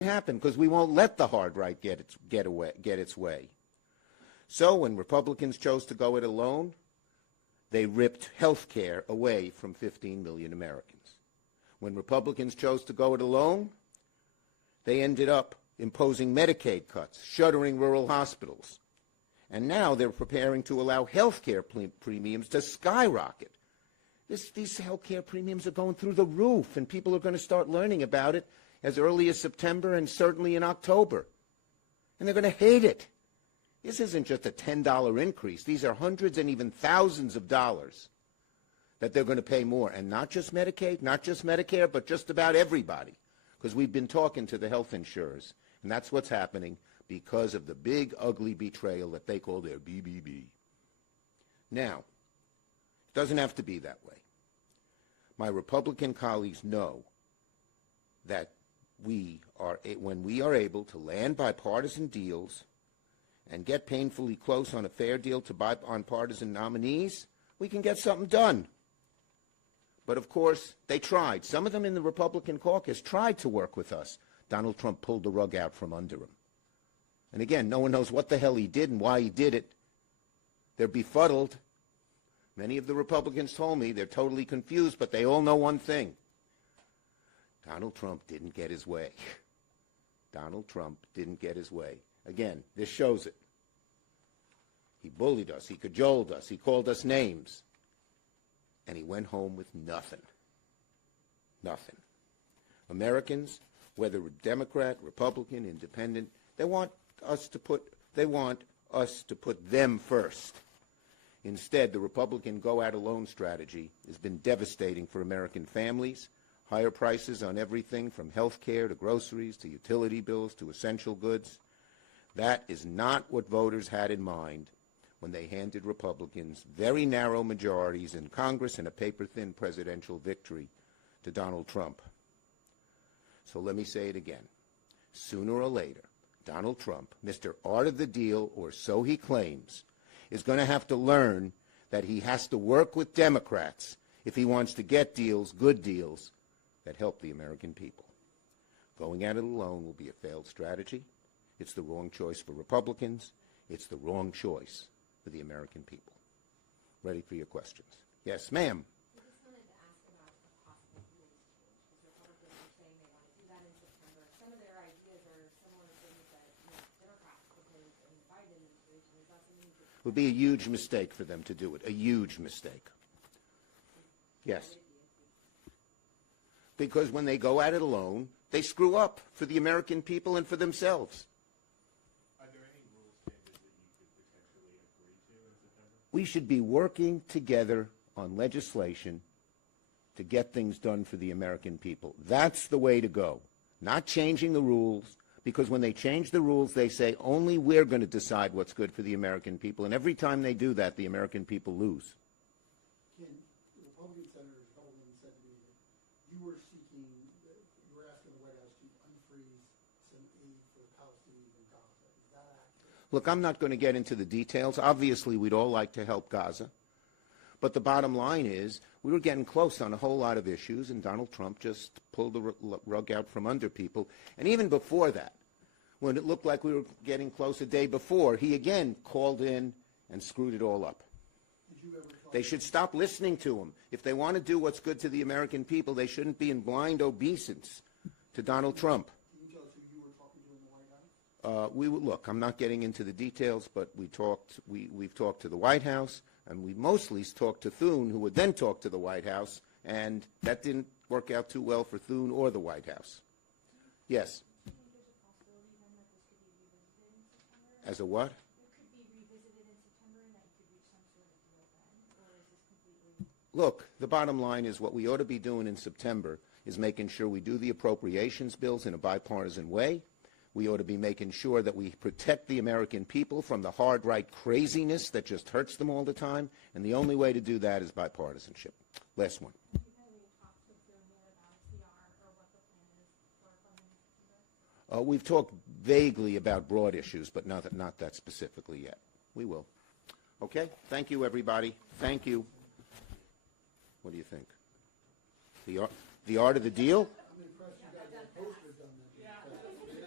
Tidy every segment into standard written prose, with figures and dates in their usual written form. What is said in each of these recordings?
happen because we won't let the hard right get its way. So when Republicans chose to go it alone, they ripped health care away from 15 million Americans. When Republicans chose to go it alone, they ended up imposing Medicaid cuts, shuttering rural hospitals. And now they're preparing to allow health care premiums to skyrocket. These health care premiums are going through the roof, and people are going to start learning about it as early as September and certainly in October. And they're going to hate it. This isn't just a $10 increase. These are hundreds and even thousands of dollars that they're going to pay more. And not just Medicaid, not just Medicare, but just about everybody. Because we've been talking to the health insurers, and that's what's happening because of the big, ugly betrayal that they call their BBB. Now, it doesn't have to be that way. My Republican colleagues know that when we are able to land bipartisan deals and get painfully close on a fair deal to bipartisan nominees, we can get something done. But, of course, they tried. Some of them in the Republican caucus tried to work with us. Donald Trump pulled the rug out from under him. And, again, no one knows what the hell he did and why he did it. They're befuddled. Many of the Republicans told me they're totally confused, but they all know one thing. Donald Trump didn't get his way. Donald Trump didn't get his way. Again, this shows it. He bullied us. He cajoled us. He called us names. And he went home with nothing. Nothing. Americans, whether Democrat, Republican, Independent, they want us to put them first. Instead, the Republican go-out-alone strategy has been devastating for American families. Higher prices on everything from health care to groceries to utility bills to essential goods. That is not what voters had in mind when they handed Republicans very narrow majorities in Congress and a paper-thin presidential victory to Donald Trump. So let me say it again. Sooner or later, Donald Trump, Mr. Art of the Deal, or so he claims, is going to have to learn that he has to work with Democrats if he wants to get deals, good deals, that help the American people. Going at it alone will be a failed strategy. It's the wrong choice for Republicans. It's the wrong choice for the American people. Ready for your questions. Yes, ma'am. I just wanted to ask about a possible rules change, because Republicans are saying they want to do that in September. Some of their ideas are similar to things that Democrats proposed in the Biden administration. Is that something you could... It would be a huge mistake for them to do it, a huge mistake. Yes. Because when they go at it alone, they screw up for the American people and for themselves. Are there any rules changes that you could potentially agree to in September? We should be working together on legislation to get things done for the American people. That's the way to go. Not changing the rules, because when they change the rules, they say only we're going to decide what's good for the American people. And every time they do that, the American people lose. Ken, the Republican senators, a couple of them said to me that you were asking the White House to unfreeze some aid for the Palestinians in Gaza. Is that accurate? Look, I'm not going to get into the details. Obviously, we'd all like to help Gaza. But the bottom line is we were getting close on a whole lot of issues, and Donald Trump just pulled the rug out from under people. And even before that, when it looked like we were getting close a day before, he again called in and screwed it all up. They should stop listening to him. If they want to do what's good to the American people, they shouldn't be in blind obeisance to Donald Trump. Can you tell us who you were talking to in the White House? Look, I'm not getting into the details, but we've talked to the White House, and we mostly talked to Thune, who would then talk to the White House, and that didn't work out too well for Thune or the White House. Yes. Do you think there's a possibility then that this could be revisited in September? As a what? It could be revisited in September and that you could reach some sort of deal then? Or is this completely... Look, the bottom line is what we ought to be doing in September is making sure we do the appropriations bills in a bipartisan way. We ought to be making sure that we protect the American people from the hard right craziness that just hurts them all the time, and the only way to do that is bipartisanship. Last one. Have you had any talks with Bill Moore about CR or what the plan is for funding in September? We've talked vaguely about broad issues, but not that specifically yet. We will. Okay? Thank you, everybody. Thank you. What do you think? The art of the deal? I'm impressed you guys have posters done that.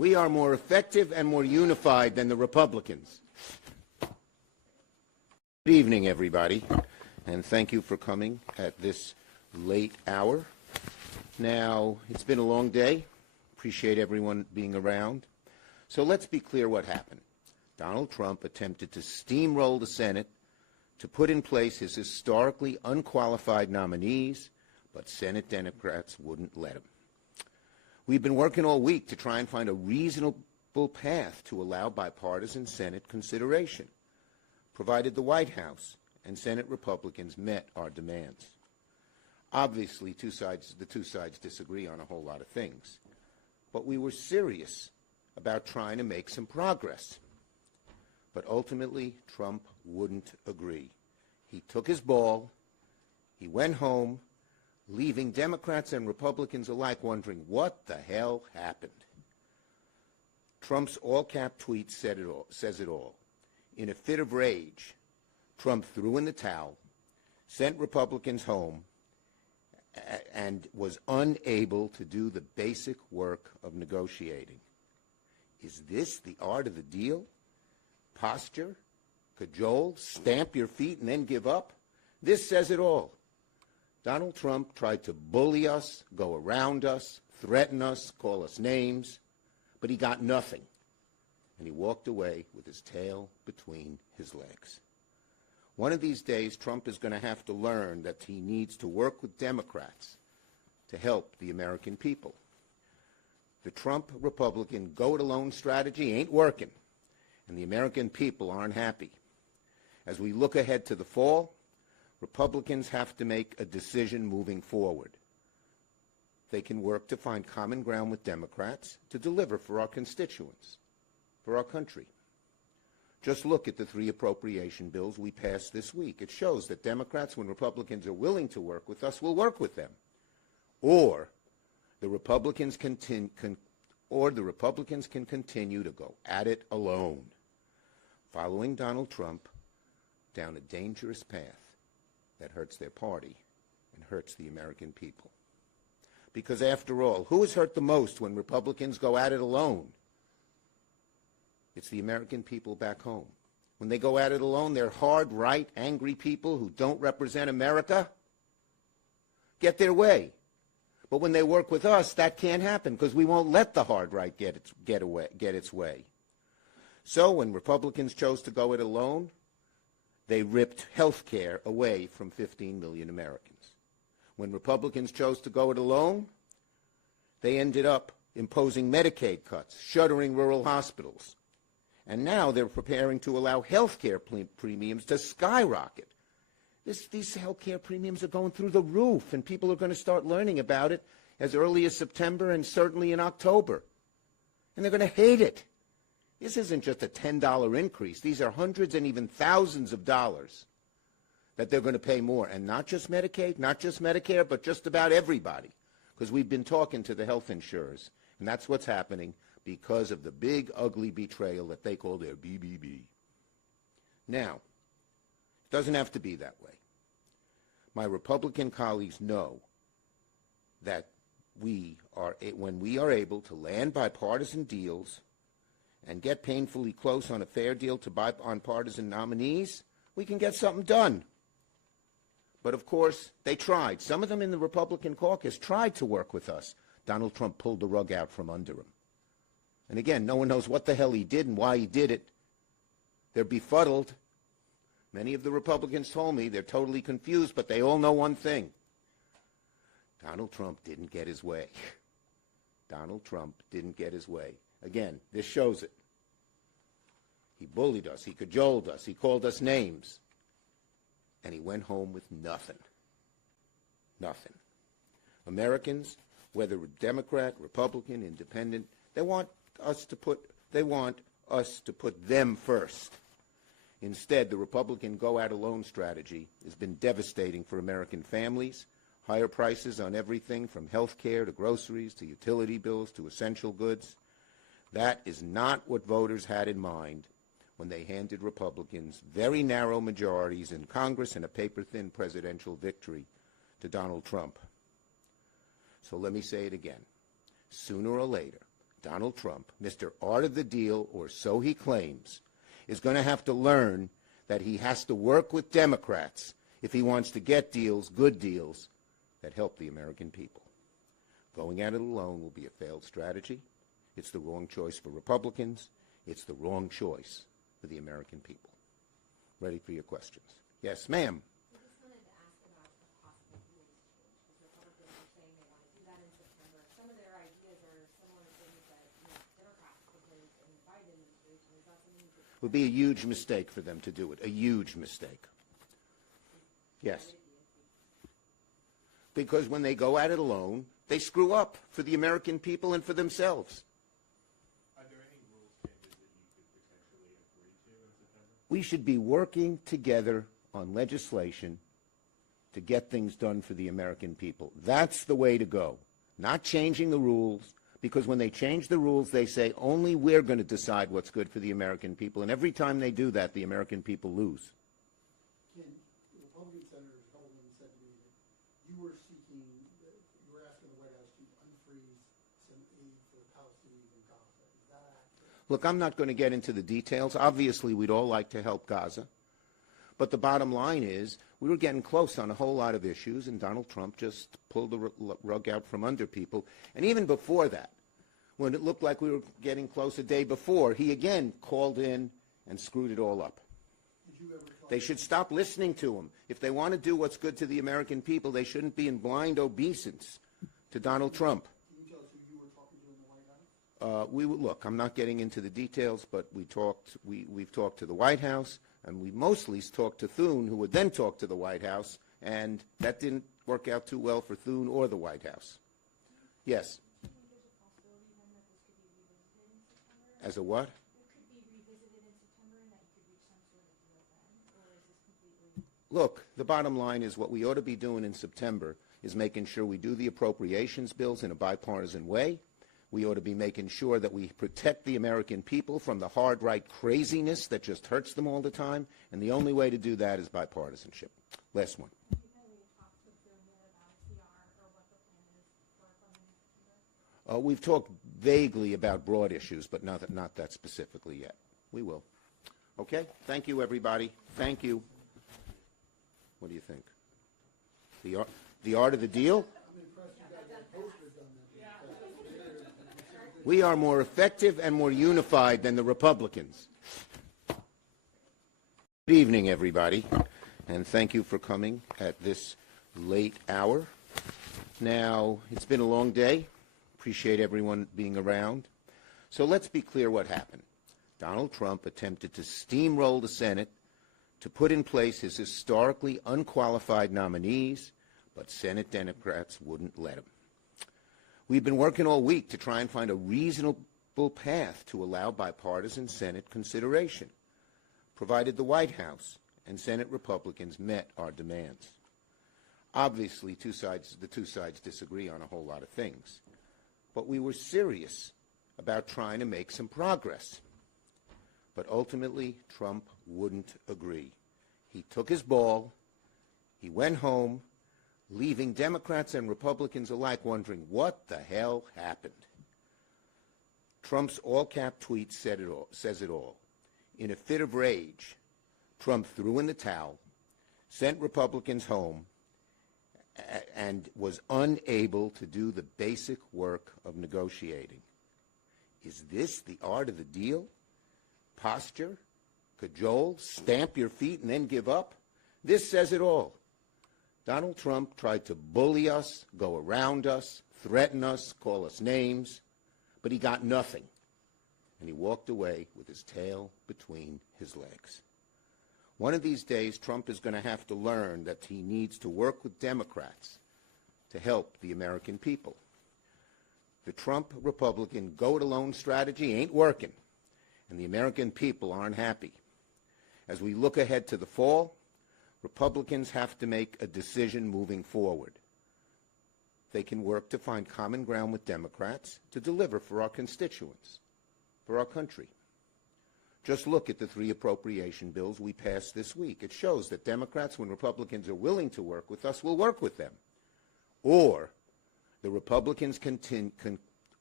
We are more effective and more unified than the Republicans. Good evening, everybody, and thank you for coming at this late hour. Now, it's been a long day. Appreciate everyone being around. So let's be clear what happened. Donald Trump attempted to steamroll the Senate to put in place his historically unqualified nominees, but Senate Democrats wouldn't let him. We've been working all week to try and find a reasonable path to allow bipartisan Senate consideration, provided the White House and Senate Republicans met our demands. Obviously, the two sides disagree on a whole lot of things, but we were serious about trying to make some progress. But ultimately, Trump wouldn't agree. He took his ball, he went home, leaving Democrats and Republicans alike wondering what the hell happened. Trump's all-cap tweet says it all. In a fit of rage, Trump threw in the towel, sent Republicans home, and was unable to do the basic work of negotiating. Is this the art of the deal? Posture, cajole, stamp your feet and then give up? This says it all. Donald Trump tried to bully us, go around us, threaten us, call us names, but he got nothing. And he walked away with his tail between his legs. One of these days, Trump is going to have to learn that he needs to work with Democrats to help the American people. The Trump Republican go-it-alone strategy ain't working, and the American people aren't happy. As we look ahead to the fall, Republicans have to make a decision moving forward. They can work to find common ground with Democrats to deliver for our constituents, for our country. Just look at the 3 appropriation bills we passed this week. It shows that Democrats, when Republicans are willing to work with us, will work with them. Or the Republicans can continue to go at it alone, following Donald Trump down a dangerous path that hurts their party and hurts the American people. Because after all, who is hurt the most when Republicans go at it alone? It's the American people back home. When they go at it alone, they're hard, right, angry people who don't represent America get their way. But when they work with us, that can't happen because we won't let the hard right get its way. So when Republicans chose to go it alone, they ripped health care away from 15 million Americans. When Republicans chose to go it alone, they ended up imposing Medicaid cuts, shuttering rural hospitals. And now they're preparing to allow health care premiums to skyrocket. These health care premiums are going through the roof, and people are going to start learning about it as early as September and certainly in October. And they're going to hate it. This isn't just a $10 increase. These are hundreds and even thousands of dollars that they're going to pay more. And not just Medicaid, not just Medicare, but just about everybody. Because we've been talking to the health insurers, and that's what's happening because of the big, ugly betrayal that they call their BBB. Now, it doesn't have to be that way. My Republican colleagues know that when we are able to land bipartisan deals and get painfully close on a fair deal to bipartisan nominees, we can get something done. But of course, they tried. Some of them in the Republican caucus tried to work with us. Donald Trump pulled the rug out from under him. And again, no one knows what the hell he did and why he did it. They're befuddled. Many of the Republicans told me they're totally confused, but they all know one thing. Donald Trump didn't get his way. Donald Trump didn't get his way. Again, this shows it. He bullied us. He cajoled us. He called us names. And he went home with nothing. Nothing. Americans, whether Democrat, Republican, Independent, they want us to put them first. Instead, the Republican go-at-alone strategy has been devastating for American families. Higher prices on everything from health care to groceries to utility bills to essential goods. That is not what voters had in mind when they handed Republicans very narrow majorities in Congress and a paper-thin presidential victory to Donald Trump. So let me say it again. Sooner or later, Donald Trump, Mr. Art of the Deal, or so he claims, is going to have to learn that he has to work with Democrats if he wants to get deals, good deals, that help the American people. Going at it alone will be a failed strategy. It's the wrong choice for Republicans. It's the wrong choice for the American people. Ready for your questions. Yes, ma'am. I just wanted to ask about a possible rules change, because Republicans are saying they want to do that in September. Some of their ideas are similar to things that Democrats proposed in the Biden administration. Is that something you could... It would be a huge mistake for them to do it, a huge mistake. Yes. Because when they go at it alone, they screw up for the American people and for themselves. Are there any rules changes that you could potentially agree to in September? We should be working together on legislation to get things done for the American people. That's the way to go. Not changing the rules, because when they change the rules, they say only we're going to decide what's good for the American people. And every time they do that, the American people lose. Ken, the Republican senators, a couple of them said to me that you were seeking, you were asking the White House to unfreeze some aid for the Palestinians in Gaza. Is that accurate? Look, I'm not going to get into the details. Obviously, we'd all like to help Gaza. But the bottom line is we were getting close on a whole lot of issues, and Donald Trump just pulled the rug out from under people. And even before that, when it looked like we were getting close a day before, he again called in and screwed it all up. Did you ever talk They should stop listening to him. If they want to do what's good to the American people, they shouldn't be in blind obeisance to Donald Trump. Can you tell us who you were talking to in the White House? Look, I'm not getting into the details, but we've talked to the White House, and we mostly talked to Thune, who would then talk to the White House, and that didn't work out too well for Thune or the White House. Yes. Do you think there's a possibility then that this could be revisited in September? As a what? It could be revisited in September and that you could reach some sort of deal then? Or is this completely... Look, the bottom line is what we ought to be doing in September is making sure we do the appropriations bills in a bipartisan way. We ought to be making sure that we protect the American people from the hard right craziness that just hurts them all the time, and the only way to do that is bipartisanship. Last one. Have you talked with them about CR or what the plan is for funding in September? We've talked vaguely about broad issues, but not that specifically yet. We will. Okay? Thank you, everybody. Thank you. What do you think? The art of the deal? I'm impressed you guys have posters on that. We are more effective and more unified than the Republicans. Good evening, everybody, and thank you for coming at this late hour. Now, it's been a long day. Appreciate everyone being around. So let's be clear what happened. Donald Trump attempted to steamroll the Senate to put in place his historically unqualified nominees, but Senate Democrats wouldn't let him. We've been working all week to try and find a reasonable path to allow bipartisan Senate consideration, provided the White House and Senate Republicans met our demands. Obviously, the two sides disagree on a whole lot of things, but we were serious about trying to make some progress. But ultimately, Trump wouldn't agree. He took his ball, he went home, leaving Democrats and Republicans alike wondering what the hell happened. Trump's all-cap tweet says it all. In a fit of rage, Trump threw in the towel, sent Republicans home, and was unable to do the basic work of negotiating. Is this the art of the deal? Posture? Cajole? Stamp your feet and then give up? This says it all. Donald Trump tried to bully us, go around us, threaten us, call us names, but he got nothing. And he walked away with his tail between his legs. One of these days, Trump is going to have to learn that he needs to work with Democrats to help the American people. The Trump Republican go-it-alone strategy ain't working, and the American people aren't happy. As we look ahead to the fall, Republicans have to make a decision moving forward. They can work to find common ground with Democrats to deliver for our constituents, for our country. Just look at the 3 appropriation bills we passed this week. It shows that Democrats, when Republicans are willing to work with us, will work with them. Or the Republicans can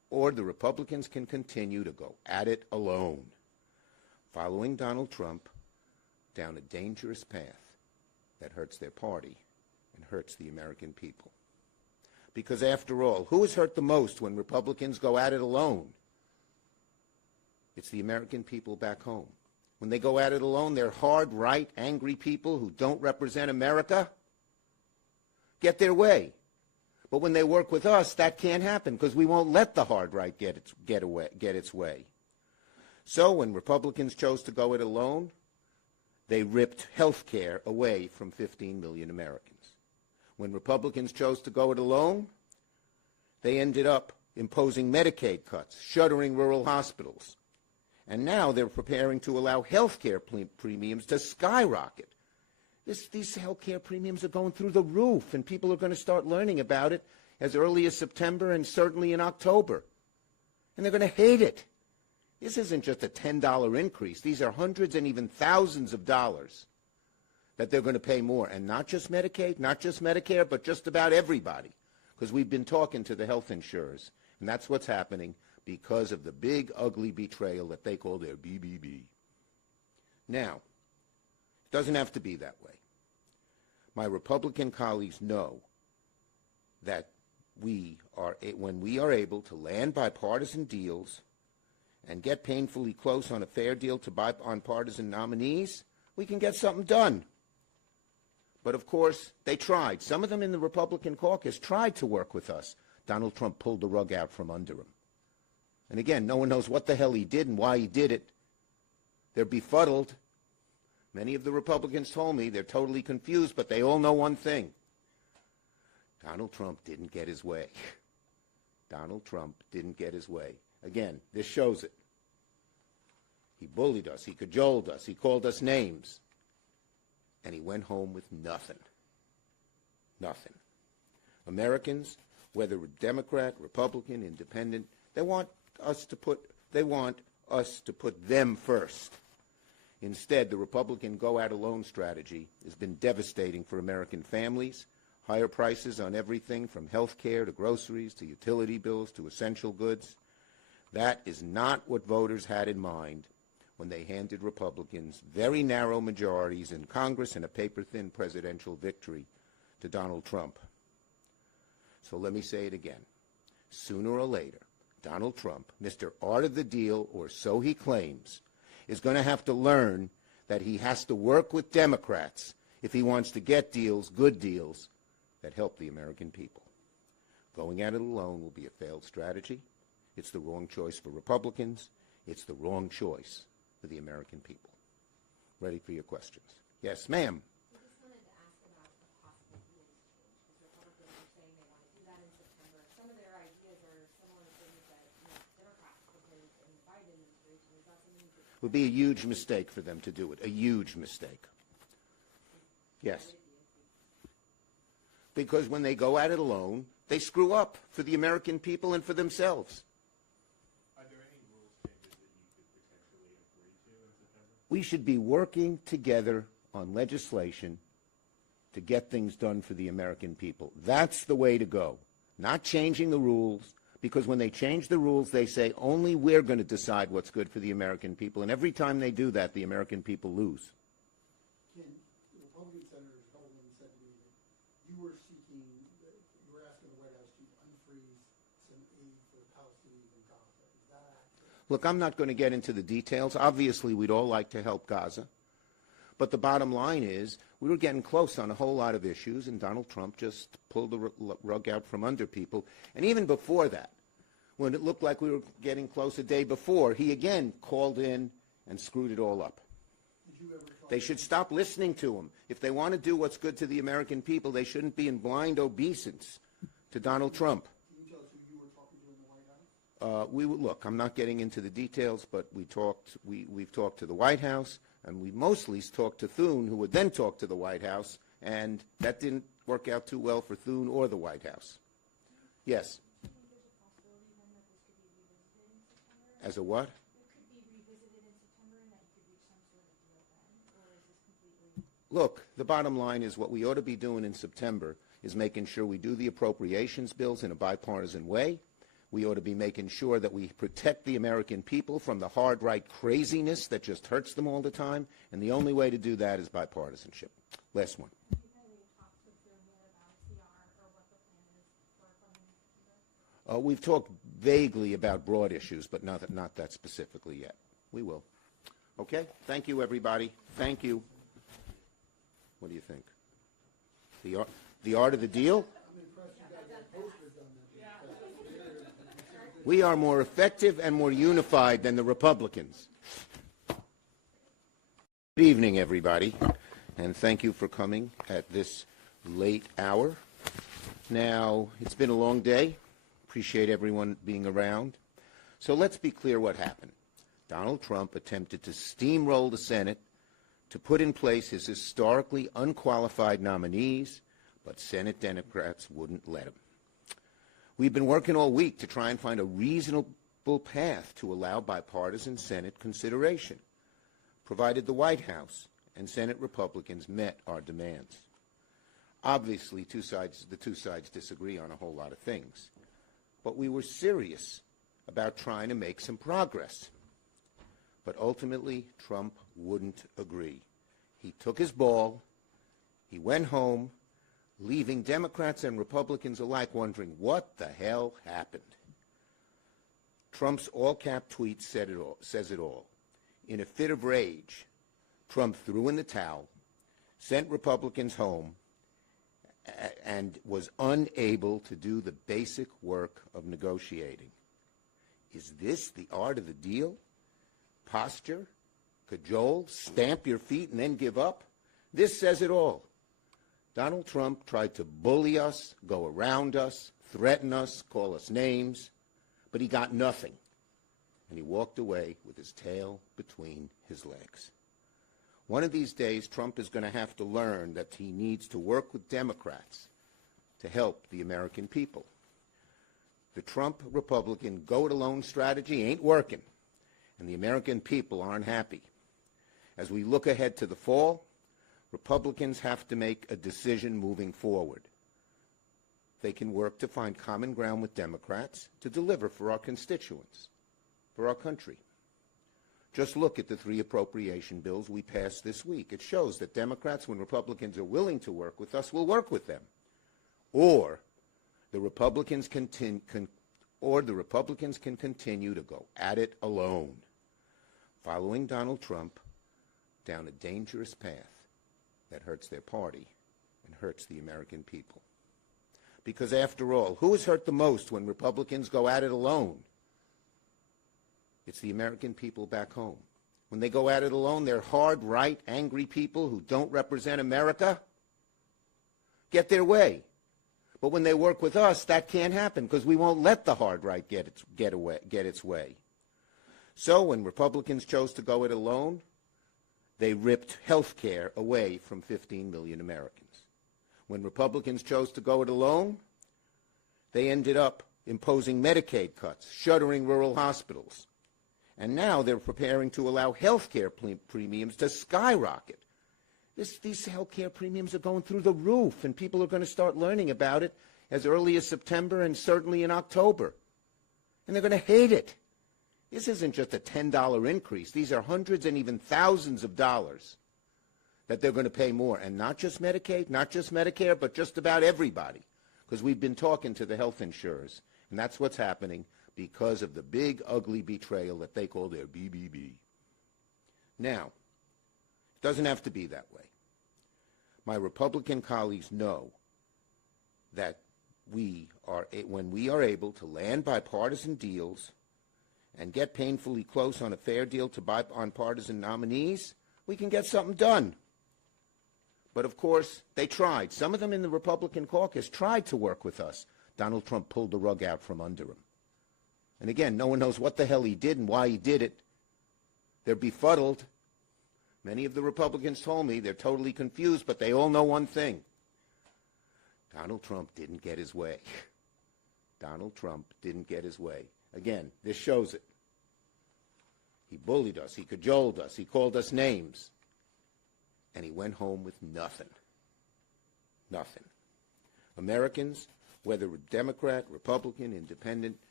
or the Republicans can continue to go at it alone, following Donald Trump down a dangerous path that hurts their party and hurts the American people. Because after all, who is hurt the most when Republicans go at it alone? It's the American people back home. When they go at it alone, they're hard, right, angry people who don't represent America get their way. But when they work with us, that can't happen because we won't let the hard right get its way. So when Republicans chose to go it alone, they ripped health care away from 15 million Americans. When Republicans chose to go it alone, they ended up imposing Medicaid cuts, shuttering rural hospitals. And now they're preparing to allow health care premiums to skyrocket. These health care premiums are going through the roof, and people are going to start learning about it as early as September and certainly in October. And they're going to hate it. This isn't just a $10 increase. These are hundreds and even thousands of dollars that they're going to pay more. And not just Medicaid, not just Medicare, but just about everybody. Because we've been talking to the health insurers, and that's what's happening because of the big, ugly betrayal that they call their BBB. Now, it doesn't have to be that way. My Republican colleagues know that when we are able to land bipartisan deals and get painfully close on a fair deal to bipartisan nominees, we can get something done. But, of course, they tried. Some of them in the Republican caucus tried to work with us. Donald Trump pulled the rug out from under him. And, again, no one knows what the hell he did and why he did it. They're befuddled. Many of the Republicans told me they're totally confused, but they all know one thing. Donald Trump didn't get his way. Donald Trump didn't get his way. Again, this shows it. He bullied us. He cajoled us. He called us names. And he went home with nothing. Nothing. Americans, whether Democrat, Republican, Independent, they want us to put them first. Instead, the Republican go-at-alone strategy has been devastating for American families. Higher prices on everything from health care to groceries to utility bills to essential goods. That is not what voters had in mind when they handed Republicans very narrow majorities in Congress and a paper-thin presidential victory to Donald Trump. So let me say it again. Sooner or later, Donald Trump, Mr. Art of the Deal, or so he claims, is going to have to learn that he has to work with Democrats if he wants to get deals, good deals, that help the American people. Going at it alone will be a failed strategy. It's the wrong choice for Republicans. It's the wrong choice for the American people. Ready for your questions. Yes, ma'am. I just wanted to ask about a possible rules change, because Republicans are saying they want to do that in September. Some of their ideas are similar to things that Democrats proposed in the Biden administration. Is that something you could... It would be a huge mistake for them to do it, a huge mistake. Yes. Because when they go at it alone, they screw up for the American people and for themselves. Are there any rules changes that you could potentially agree to in September? We should be working together on legislation to get things done for the American people. That's the way to go. Not changing the rules, because when they change the rules, they say only we're going to decide what's good for the American people. And every time they do that, the American people lose. Ken, the Republican senators, a couple of them said to me that you were asking the White House to unfreeze some aid for the Palestinians in Gaza. Is that accurate? Look, I'm not going to get into the details. Obviously, we'd all like to help Gaza. But the bottom line is we were getting close on a whole lot of issues, and Donald Trump just pulled the rug out from under people. And even before that, when it looked like we were getting close a day before, he again called in and screwed it all up. Did you ever talk They should stop listening to him. If they want to do what's good to the American people, they shouldn't be in blind obeisance to Donald Trump. Can you tell us who you were talking to in the White House? Look, I'm not getting into the details, but we've talked to the White House, and we mostly talked to Thune, who would then talk to the White House, and that didn't work out too well for Thune or the White House. Yes. Do you think there's a possibility then that this could be revisited in September? As a what? It could be revisited in September and that you could reach some sort of deal then? Or is this completely... Look, the bottom line is what we ought to be doing in September is making sure we do the appropriations bills in a bipartisan way. We ought to be making sure that we protect the American people from the hard right craziness that just hurts them all the time, and the only way to do that is bipartisanship. Last one. We've talked vaguely about broad issues, but not that specifically yet. We will. Okay? Thank you, everybody. Thank you. What do you think? The art of the deal? We are more effective and more unified than the Republicans. Good evening, everybody, and thank you for coming at this late hour. Now, it's been a long day. Appreciate everyone being around. So let's be clear what happened. Donald Trump attempted to steamroll the Senate to put in place his historically unqualified nominees, but Senate Democrats wouldn't let him. We've been working all week to try and find a reasonable path to allow bipartisan Senate consideration, provided the White House and Senate Republicans met our demands. Obviously, the two sides disagree on a whole lot of things, but we were serious about trying to make some progress. But ultimately, Trump wouldn't agree. He took his ball, he went home, leaving Democrats and Republicans alike wondering what the hell happened. Trump's all-cap tweet says it all. In a fit of rage, Trump threw in the towel, sent Republicans home, and was unable to do the basic work of negotiating. Is this the art of the deal? Posture, cajole, stamp your feet and then give up? This says it all. Donald Trump tried to bully us, go around us, threaten us, call us names, but he got nothing. And he walked away with his tail between his legs. One of these days, Trump is going to have to learn that he needs to work with Democrats to help the American people. The Trump Republican go-it-alone strategy ain't working, and the American people aren't happy. As we look ahead to the fall, Republicans have to make a decision moving forward. They can work to find common ground with Democrats to deliver for our constituents, for our country. Just look at the 3 appropriation bills we passed this week. It shows that Democrats, when Republicans are willing to work with us, will work with them. Or the Republicans can continue to go at it alone, following Donald Trump down a dangerous path that hurts their party and hurts the American people. Because after all, who is hurt the most when Republicans go at it alone? It's the American people back home. When they go at it alone, they're hard, right, angry people who don't represent America get their way. But when they work with us, that can't happen because we won't let the hard right get its way. So when Republicans chose to go it alone, they ripped health care away from 15 million Americans. When Republicans chose to go it alone, they ended up imposing Medicaid cuts, shuttering rural hospitals. And now they're preparing to allow health care premiums to skyrocket. These health care premiums are going through the roof, and people are going to start learning about it as early as September and certainly in October. And they're going to hate it. This isn't just a $10 increase. These are hundreds and even thousands of dollars that they're going to pay more. And not just Medicaid, not just Medicare, but just about everybody. Because we've been talking to the health insurers, and that's what's happening because of the big, ugly betrayal that they call their BBB. Now, it doesn't have to be that way. My Republican colleagues know that when we are able to land bipartisan deals and get painfully close on a fair deal to bipartisan nominees, we can get something done. But, of course, they tried. Some of them in the Republican caucus tried to work with us. Donald Trump pulled the rug out from under him. And, again, no one knows what the hell he did and why he did it. They're befuddled. Many of the Republicans told me they're totally confused, but they all know one thing. Donald Trump didn't get his way. Donald Trump didn't get his way. Again, this shows it. He bullied us. He cajoled us. He called us names. And he went home with nothing. Nothing. Americans, whether Democrat, Republican, Independent,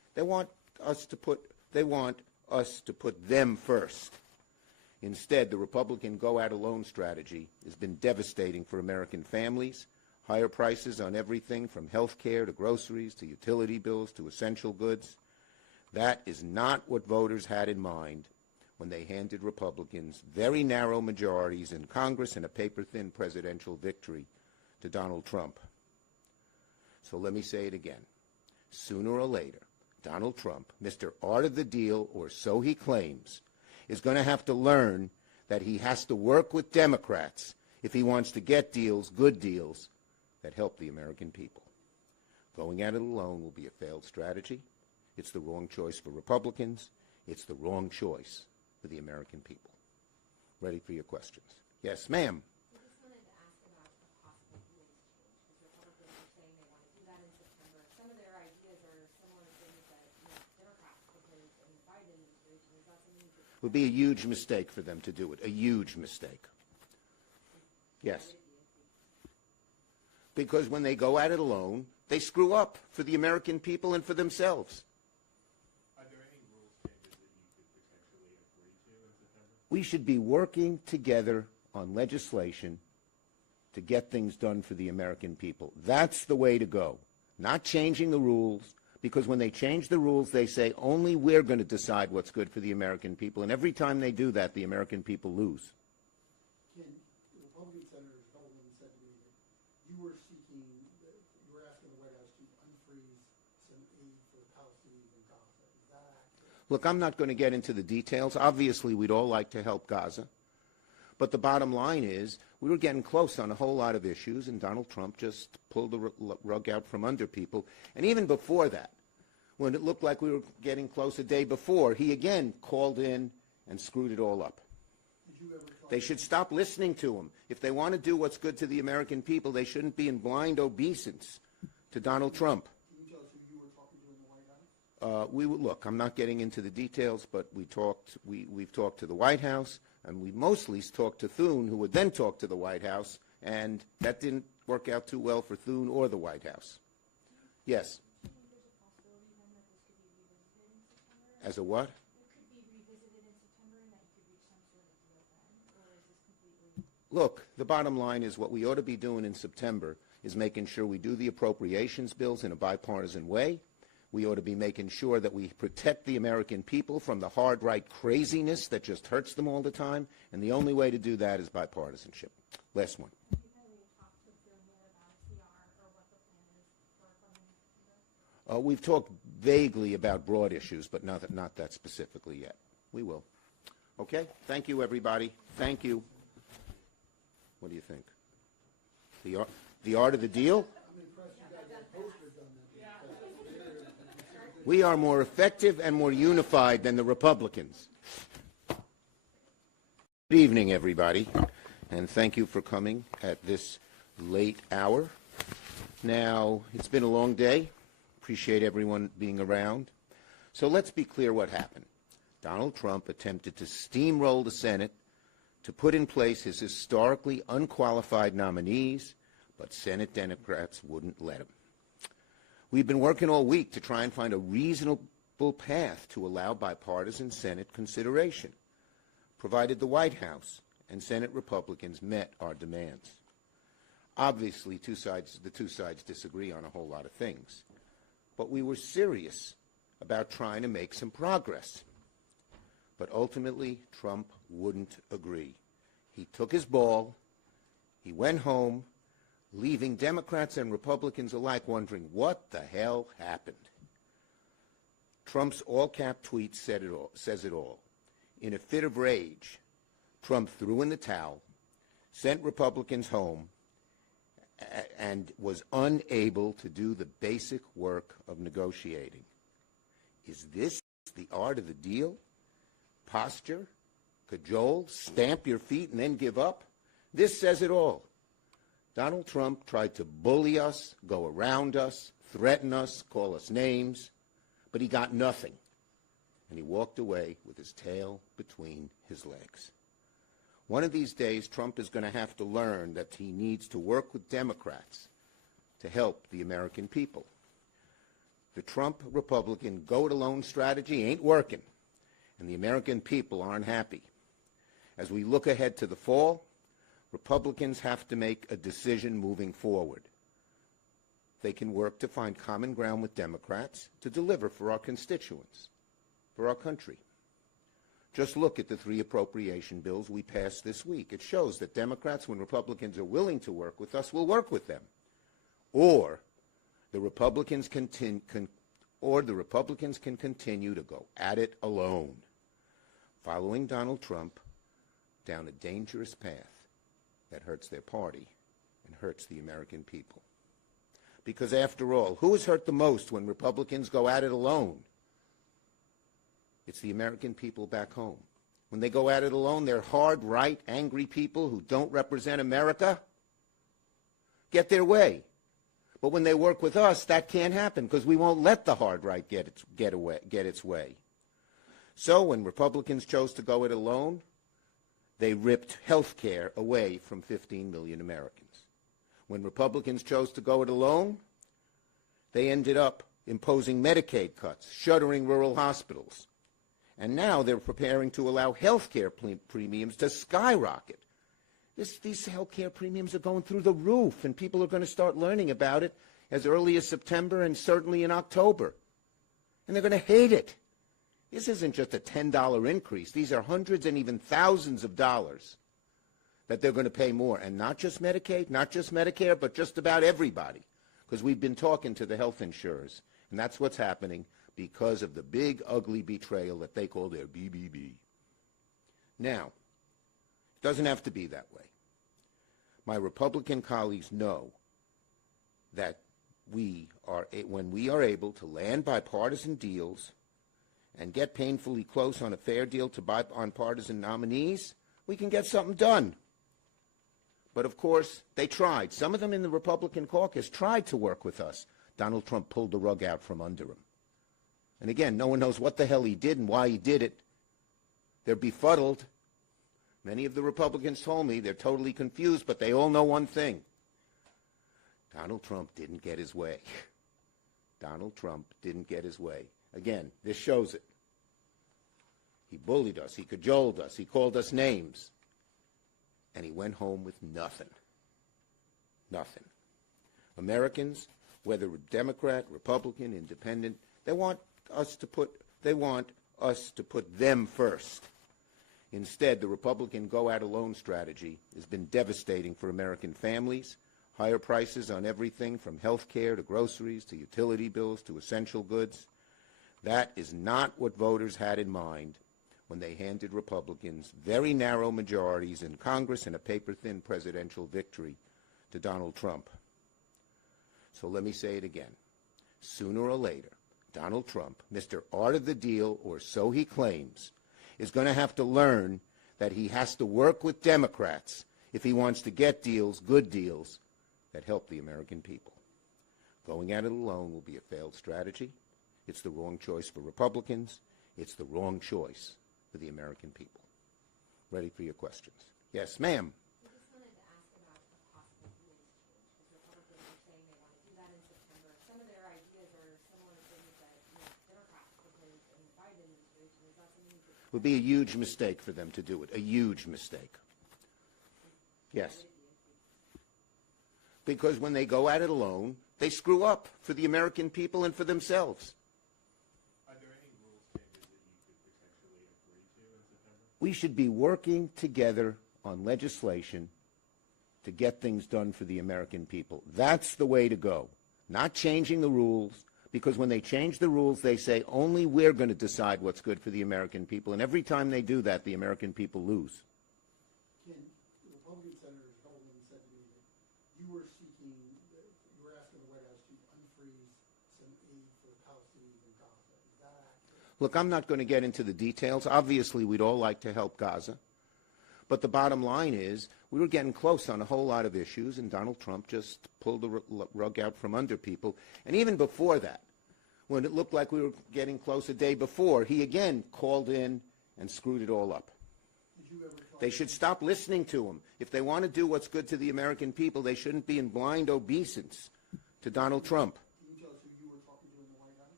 They want us to put them first. Instead, the Republican go-at-alone strategy has been devastating for American families. Higher prices on everything from health care to groceries to utility bills to essential goods. That is not what voters had in mind when they handed Republicans very narrow majorities in Congress and a paper-thin presidential victory to Donald Trump. So let me say it again. Sooner or later, Donald Trump, Mr. Art of the Deal, or so he claims, is going to have to learn that he has to work with Democrats if he wants to get deals, good deals, that help the American people. Going at it alone will be a failed strategy. It's the wrong choice for Republicans. It's the wrong choice for the American people. Ready for your questions. Yes, ma'am. I just wanted to ask about a possible rules change, because Republicans are saying they want to do that in September. Some of their ideas are similar to things that Democrats proposed in the Biden administration. Is that something you could... It would be a huge mistake for them to do it, a huge mistake. Yes. Because when they go at it alone, they screw up for the American people and for themselves. Are there any rules changes that you could potentially agree to in September? We should be working together on legislation to get things done for the American people. That's the way to go. Not changing the rules, because when they change the rules, they say only we're going to decide what's good for the American people. And every time they do that, the American people lose. Ken, the Republican senators, a couple of them said to me that you were asking the White House to unfreeze some aid for the Palestinians in Gaza. Is that accurate? Look, I'm not going to get into the details. Obviously, we'd all like to help Gaza. But the bottom line is we were getting close on a whole lot of issues, and Donald Trump just pulled the rug out from under people. And even before that, when it looked like we were getting close a day before, he again called in and screwed it all up. Did you ever talk They should stop listening to him. If they want to do what's good to the American people, they shouldn't be in blind obeisance to Donald Trump. Can you tell us who you were talking to in the White House? Look, I'm not getting into the details, but we've talked to the White House, and we mostly talked to Thune, who would then talk to the White House, and that didn't work out too well for Thune or the White House. Yes. Do you think there's a possibility then that this could be revisited in September? As a what? It could be revisited in September and that you could reach some sort of deal then? Or is this completely... Look, the bottom line is what we ought to be doing in September is making sure we do the appropriations bills in a bipartisan way. We ought to be making sure that we protect the American people from the hard right craziness that just hurts them all the time, and the only way to do that is bipartisanship. Last one. Have you talked to Bill more about CR or what the plan is for funding in September? We've talked vaguely about broad issues, but not that specifically yet. We will. Okay? Thank you, everybody. Thank you. What do you think? The art of the deal? I'm impressed you guys have posters on that. We are more effective and more unified than the Republicans. Good evening, everybody, and thank you for coming at this late hour. Now, it's been a long day. Appreciate everyone being around. So let's be clear what happened. Donald Trump attempted to steamroll the Senate to put in place his historically unqualified nominees, but Senate Democrats wouldn't let him. We've been working all week to try and find a reasonable path to allow bipartisan Senate consideration, provided the White House and Senate Republicans met our demands. Obviously, the two sides disagree on a whole lot of things, but we were serious about trying to make some progress. But ultimately, Trump wouldn't agree. He took his ball, he went home, leaving Democrats and Republicans alike wondering what the hell happened. Trump's all-cap tweet says it all. In a fit of rage, Trump threw in the towel, sent Republicans home, and was unable to do the basic work of negotiating. Is this the art of the deal? Posture? Cajole? Stamp your feet and then give up? This says it all. Donald Trump tried to bully us, go around us, threaten us, call us names, but he got nothing. And he walked away with his tail between his legs. One of these days, Trump is going to have to learn that he needs to work with Democrats to help the American people. The Trump Republican go-it-alone strategy ain't working, and the American people aren't happy. As we look ahead to the fall, Republicans have to make a decision moving forward. They can work to find common ground with Democrats to deliver for our constituents, for our country. Just look at the 3 appropriation bills we passed this week. It shows that Democrats, when Republicans are willing to work with us, will work with them. Or the Republicans can continue to go at it alone, following Donald Trump down a dangerous path that hurts their party and hurts the American people. Because after all, who is hurt the most when Republicans go at it alone? It's the American people back home. When they go at it alone, they're hard, right, angry people who don't represent America get their way. But when they work with us, that can't happen because we won't let the hard right get its way. So when Republicans chose to go it alone, they ripped health care away from 15 million Americans. When Republicans chose to go it alone, they ended up imposing Medicaid cuts, shuttering rural hospitals. And now they're preparing to allow health care premiums to skyrocket. These health care premiums are going through the roof, and people are going to start learning about it as early as September and certainly in October. And they're going to hate it. This isn't just a $10 increase. These are hundreds and even thousands of dollars that they're going to pay more. And not just Medicaid, not just Medicare, but just about everybody. Because we've been talking to the health insurers, and that's what's happening because of the big, ugly betrayal that they call their BBB. Now, it doesn't have to be that way. My Republican colleagues know that when we are able to land bipartisan deals and get painfully close on a fair deal to bipartisan nominees, we can get something done. But, of course, they tried. Some of them in the Republican caucus tried to work with us. Donald Trump pulled the rug out from under him. And, again, no one knows what the hell he did and why he did it. They're befuddled. Many of the Republicans told me they're totally confused, but they all know one thing. Donald Trump didn't get his way. Donald Trump didn't get his way. Again, this shows it. He bullied us. He cajoled us. He called us names. And he went home with nothing. Nothing. Americans, whether Democrat, Republican, Independent, they want us to put them first. Instead, the Republican go-at-alone strategy has been devastating for American families. Higher prices on everything from health care to groceries to utility bills to essential goods. That is not what voters had in mind when they handed Republicans very narrow majorities in Congress and a paper-thin presidential victory to Donald Trump. So let me say it again. Sooner or later, Donald Trump, Mr. Art of the Deal, or so he claims, is going to have to learn that he has to work with Democrats if he wants to get deals, good deals, that help the American people. Going at it alone will be a failed strategy. It's the wrong choice for Republicans. It's the wrong choice for the American people. Ready for your questions. Yes, ma'am. I just wanted to ask about a possible rules change, because Republicans are saying they want to do that in September. Some of their ideas are similar things that Democrats proposed in the Biden administration. Is that something you could... It would be a huge mistake for them to do it, a huge mistake. Yes. Because when they go at it alone, they screw up for the American people and for themselves. Are there any rules changes that you could potentially agree to in September? We should be working together on legislation to get things done for the American people. That's the way to go. Not changing the rules, because when they change the rules, they say only we're going to decide what's good for the American people. And every time they do that, the American people lose. Ken, the Republican senators, a couple of them said to me that you were asking the White House to unfreeze some aid for the Palestinians in Gaza. Is that accurate? Look, I'm not going to get into the details. Obviously, we'd all like to help Gaza. But the bottom line is we were getting close on a whole lot of issues, and Donald Trump just pulled the rug out from under people. And even before that, when it looked like we were getting close a day before, he again called in and screwed it all up. Did you ever talk They should stop listening to him. If they want to do what's good to the American people, they shouldn't be in blind obeisance to Donald Trump. Can you tell us who you were talking to in the White House?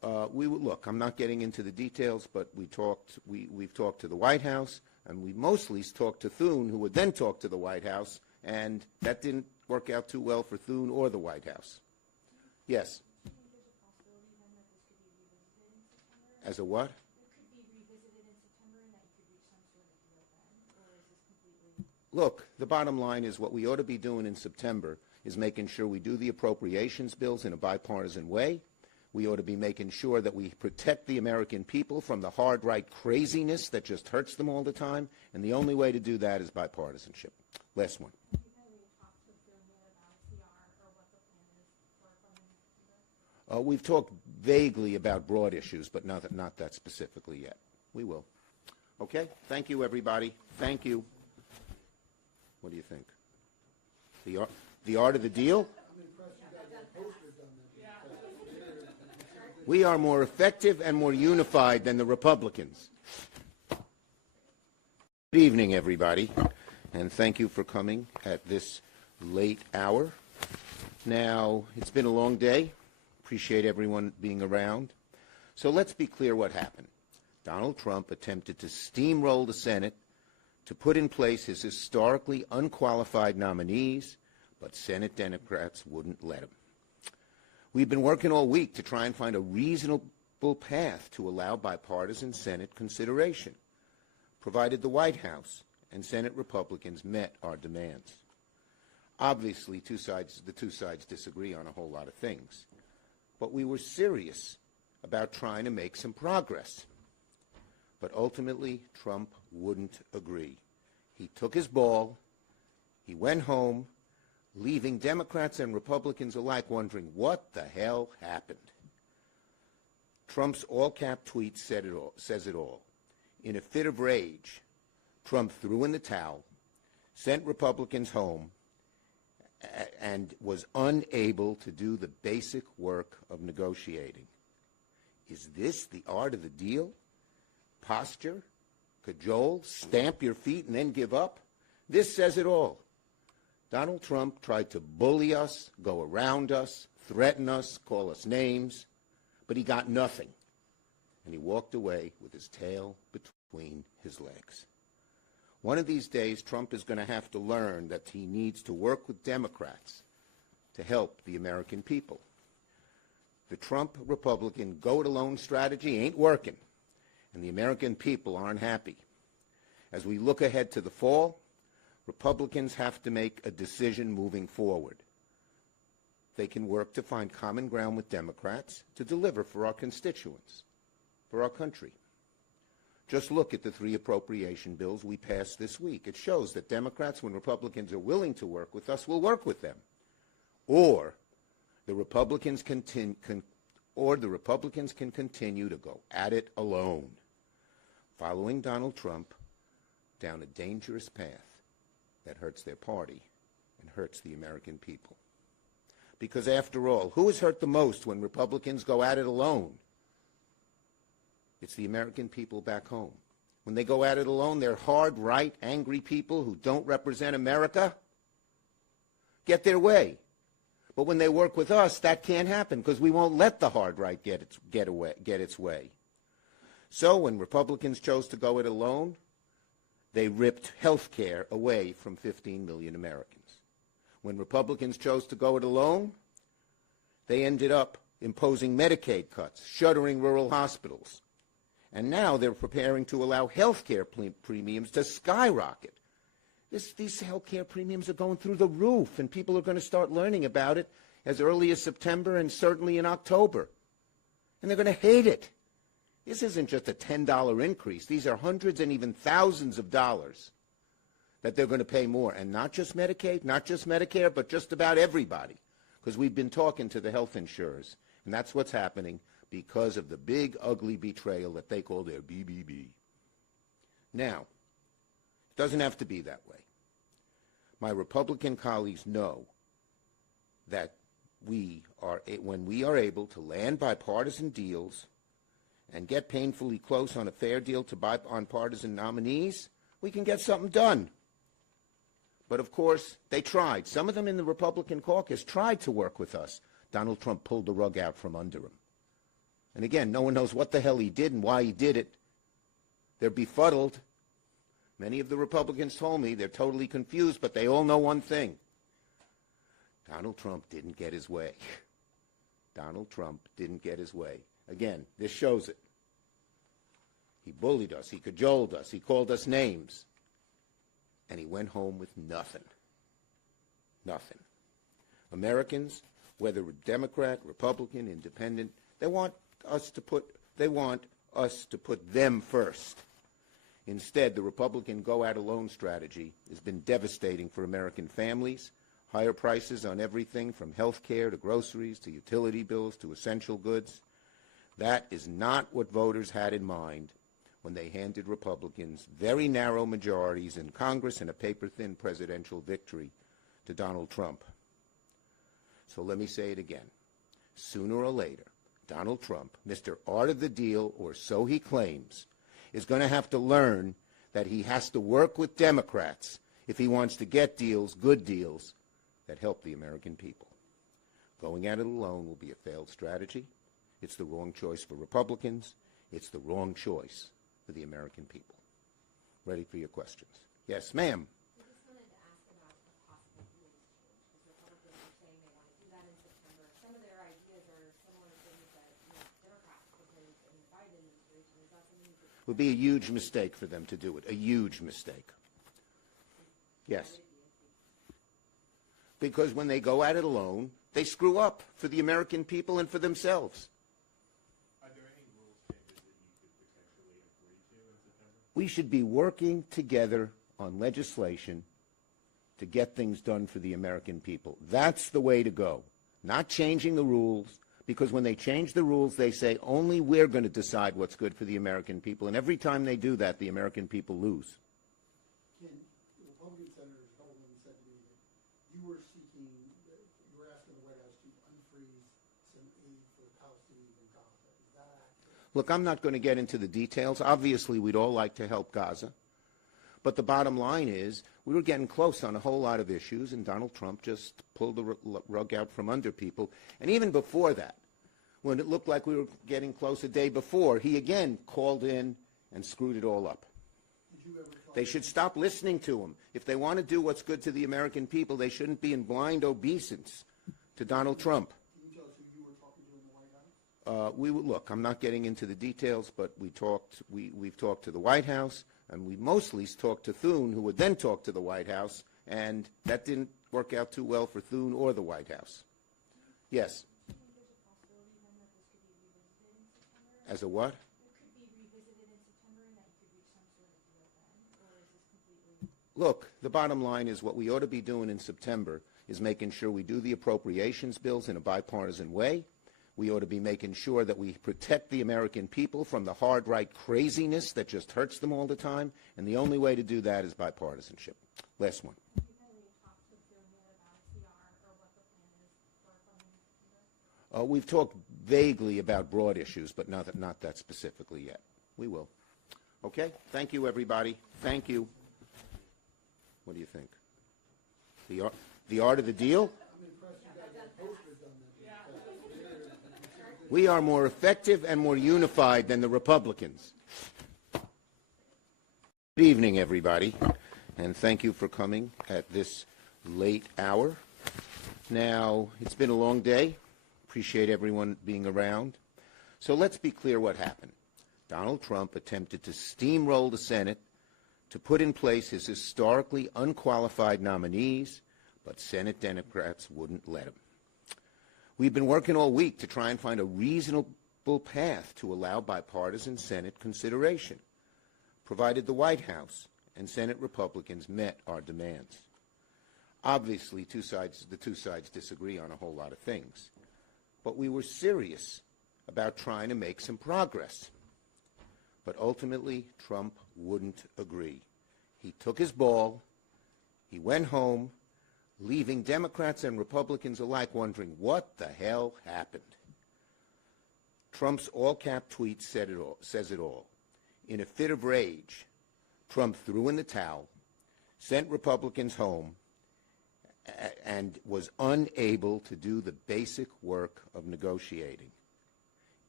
Look, I'm not getting into the details, but we've talked to the White House, and we mostly talked to Thune, who would then talk to the White House, and that didn't work out too well for Thune or the White House. Yes. As a what? Look, the bottom line is what we ought to be doing in September is making sure we do the appropriations bills in a bipartisan way. We ought to be making sure that we protect the American people from the hard right craziness that just hurts them all the time, and the only way to do that is bipartisanship. Last one. We've talked vaguely about broad issues, but not that specifically yet. We will. Okay? Thank you, everybody. Thank you. What do you think? The art of the deal? I'm impressed you got that poster done. We are more effective and more unified than the Republicans. Good evening, everybody, and thank you for coming at this late hour. Now, it's been a long day. Appreciate everyone being around. So let's be clear what happened. Donald Trump attempted to steamroll the Senate to put in place his historically unqualified nominees, but Senate Democrats wouldn't let him. We've been working all week to try and find a reasonable path to allow bipartisan Senate consideration, provided the White House and Senate Republicans met our demands. Obviously, the two sides disagree on a whole lot of things, but we were serious about trying to make some progress. But ultimately, Trump wouldn't agree. He took his ball, he went home, leaving Democrats and Republicans alike wondering what the hell happened. Trump's all-cap tweet says it all. In a fit of rage, Trump threw in the towel, sent Republicans home, and was unable to do the basic work of negotiating. Is this the art of the deal? Posture, cajole, stamp your feet and then give up? This says it all. Donald Trump tried to bully us, go around us, threaten us, call us names, but he got nothing. And he walked away with his tail between his legs. One of these days, Trump is going to have to learn that he needs to work with Democrats to help the American people. The Trump Republican go-it-alone strategy ain't working, and the American people aren't happy. As we look ahead to the fall, Republicans have to make a decision moving forward. They can work to find common ground with Democrats to deliver for our constituents, for our country. Just look at the 3 appropriation bills we passed this week. It shows that Democrats, when Republicans are willing to work with us, will work with them. Or the Republicans can continue to go at it alone, following Donald Trump down a dangerous path that hurts their party and hurts the American people. Because after all, who is hurt the most when Republicans go at it alone? It's the American people back home. When they go at it alone, they're hard, right, angry people who don't represent America get their way. But when they work with us, that can't happen because we won't let the hard right get its way. So when Republicans chose to go it alone, they ripped health care away from 15 million Americans. When Republicans chose to go it alone, they ended up imposing Medicaid cuts, shuttering rural hospitals. And now they're preparing to allow health care premiums to skyrocket. These health care premiums are going through the roof, and people are going to start learning about it as early as September and certainly in October. And they're going to hate it. This isn't just a $10 increase. These are hundreds and even thousands of dollars that they're going to pay more. And not just Medicaid, not just Medicare, but just about everybody. Because we've been talking to the health insurers. And that's what's happening because of the big, ugly betrayal that they call their BBB. Now, it doesn't have to be that way. My Republican colleagues know that when we are able to land bipartisan deals and get painfully close on a fair deal to bipartisan nominees, we can get something done. But of course, they tried. Some of them in the Republican caucus tried to work with us. Donald Trump pulled the rug out from under him. And again, no one knows what the hell he did and why he did it. They're befuddled. Many of the Republicans told me they're totally confused, but they all know one thing. Donald Trump didn't get his way. Donald Trump didn't get his way. Again, this shows it. He bullied us. He cajoled us. He called us names. And he went home with nothing. Nothing. Americans, whether Democrat, Republican, Independent, they want us to put them first. Instead, the Republican go-at-alone strategy has been devastating for American families. Higher prices on everything from health care to groceries to utility bills to essential goods. That is not what voters had in mind when they handed Republicans very narrow majorities in Congress and a paper-thin presidential victory to Donald Trump. So let me say it again. Sooner or later, Donald Trump, Mr. Art of the Deal, or so he claims, is going to have to learn that he has to work with Democrats if he wants to get deals, good deals, that help the American people. Going at it alone will be a failed strategy. It's the wrong choice for Republicans. It's the wrong choice for the American people. Ready for your questions. Yes, ma'am. I just wanted to ask about a possible rules change, because Republicans are saying they want to do that in September. Some of their ideas are similar to things that Democrats proposed in the Biden administration. Is that something you could... It would be a huge mistake for them to do it, a huge mistake. Yes. Because when they go at it alone, they screw up for the American people and for themselves. Are there any rules changes that you could potentially agree to in September? We should be working together on legislation to get things done for the American people. That's the way to go. Not changing the rules, because when they change the rules, they say only we're going to decide what's good for the American people. And every time they do that, the American people lose. Ken, the Republican senators, a couple of them said to me that you were asking the White House to unfreeze some aid for the Palestinians in Gaza. Is that accurate? Look, I'm not going to get into the details. Obviously, we'd all like to help Gaza. But the bottom line is we were getting close on a whole lot of issues, and Donald Trump just pulled the rug out from under people. And even before that, when it looked like we were getting close a day before, he again called in and screwed it all up. Did you ever talk They should stop listening to him. If they want to do what's good to the American people, they shouldn't be in blind obeisance to Donald Trump. Can you tell us who you were talking to in the White House? Look, I'm not getting into the details, but we've talked to the White House, and we mostly talked to Thune, who would then talk to the White House, and that didn't work out too well for Thune or the White House. Yes. Do you think there's a possibility then that this could be revisited in September? As a what? It could be revisited in September and that you could reach some sort of deal then? Or is this completely... Look, the bottom line is what we ought to be doing in September is making sure we do the appropriations bills in a bipartisan way. We ought to be making sure that we protect the American people from the hard right craziness that just hurts them all the time, and the only way to do that is bipartisanship. Last one. Have you had any talks with Bill yet about a CR or what the plan is for funding in September? We've talked vaguely about broad issues, but not that specifically yet. We will. Okay? Thank you, everybody. Thank you. What do you think? The art of the deal? I'm impressed you guys have posters on that. We are more effective and more unified than the Republicans. Good evening, everybody, and thank you for coming at this late hour. Now, it's been a long day. Appreciate everyone being around. So let's be clear what happened. Donald Trump attempted to steamroll the Senate to put in place his historically unqualified nominees, but Senate Democrats wouldn't let him. We've been working all week to try and find a reasonable path to allow bipartisan Senate consideration, provided the White House and Senate Republicans met our demands. Obviously, the two sides disagree on a whole lot of things, but we were serious about trying to make some progress. But ultimately, Trump wouldn't agree. He took his ball, he went home, leaving Democrats and Republicans alike wondering what the hell happened. Trump's all-cap tweet says it all. In a fit of rage, Trump threw in the towel, sent Republicans home, and was unable to do the basic work of negotiating.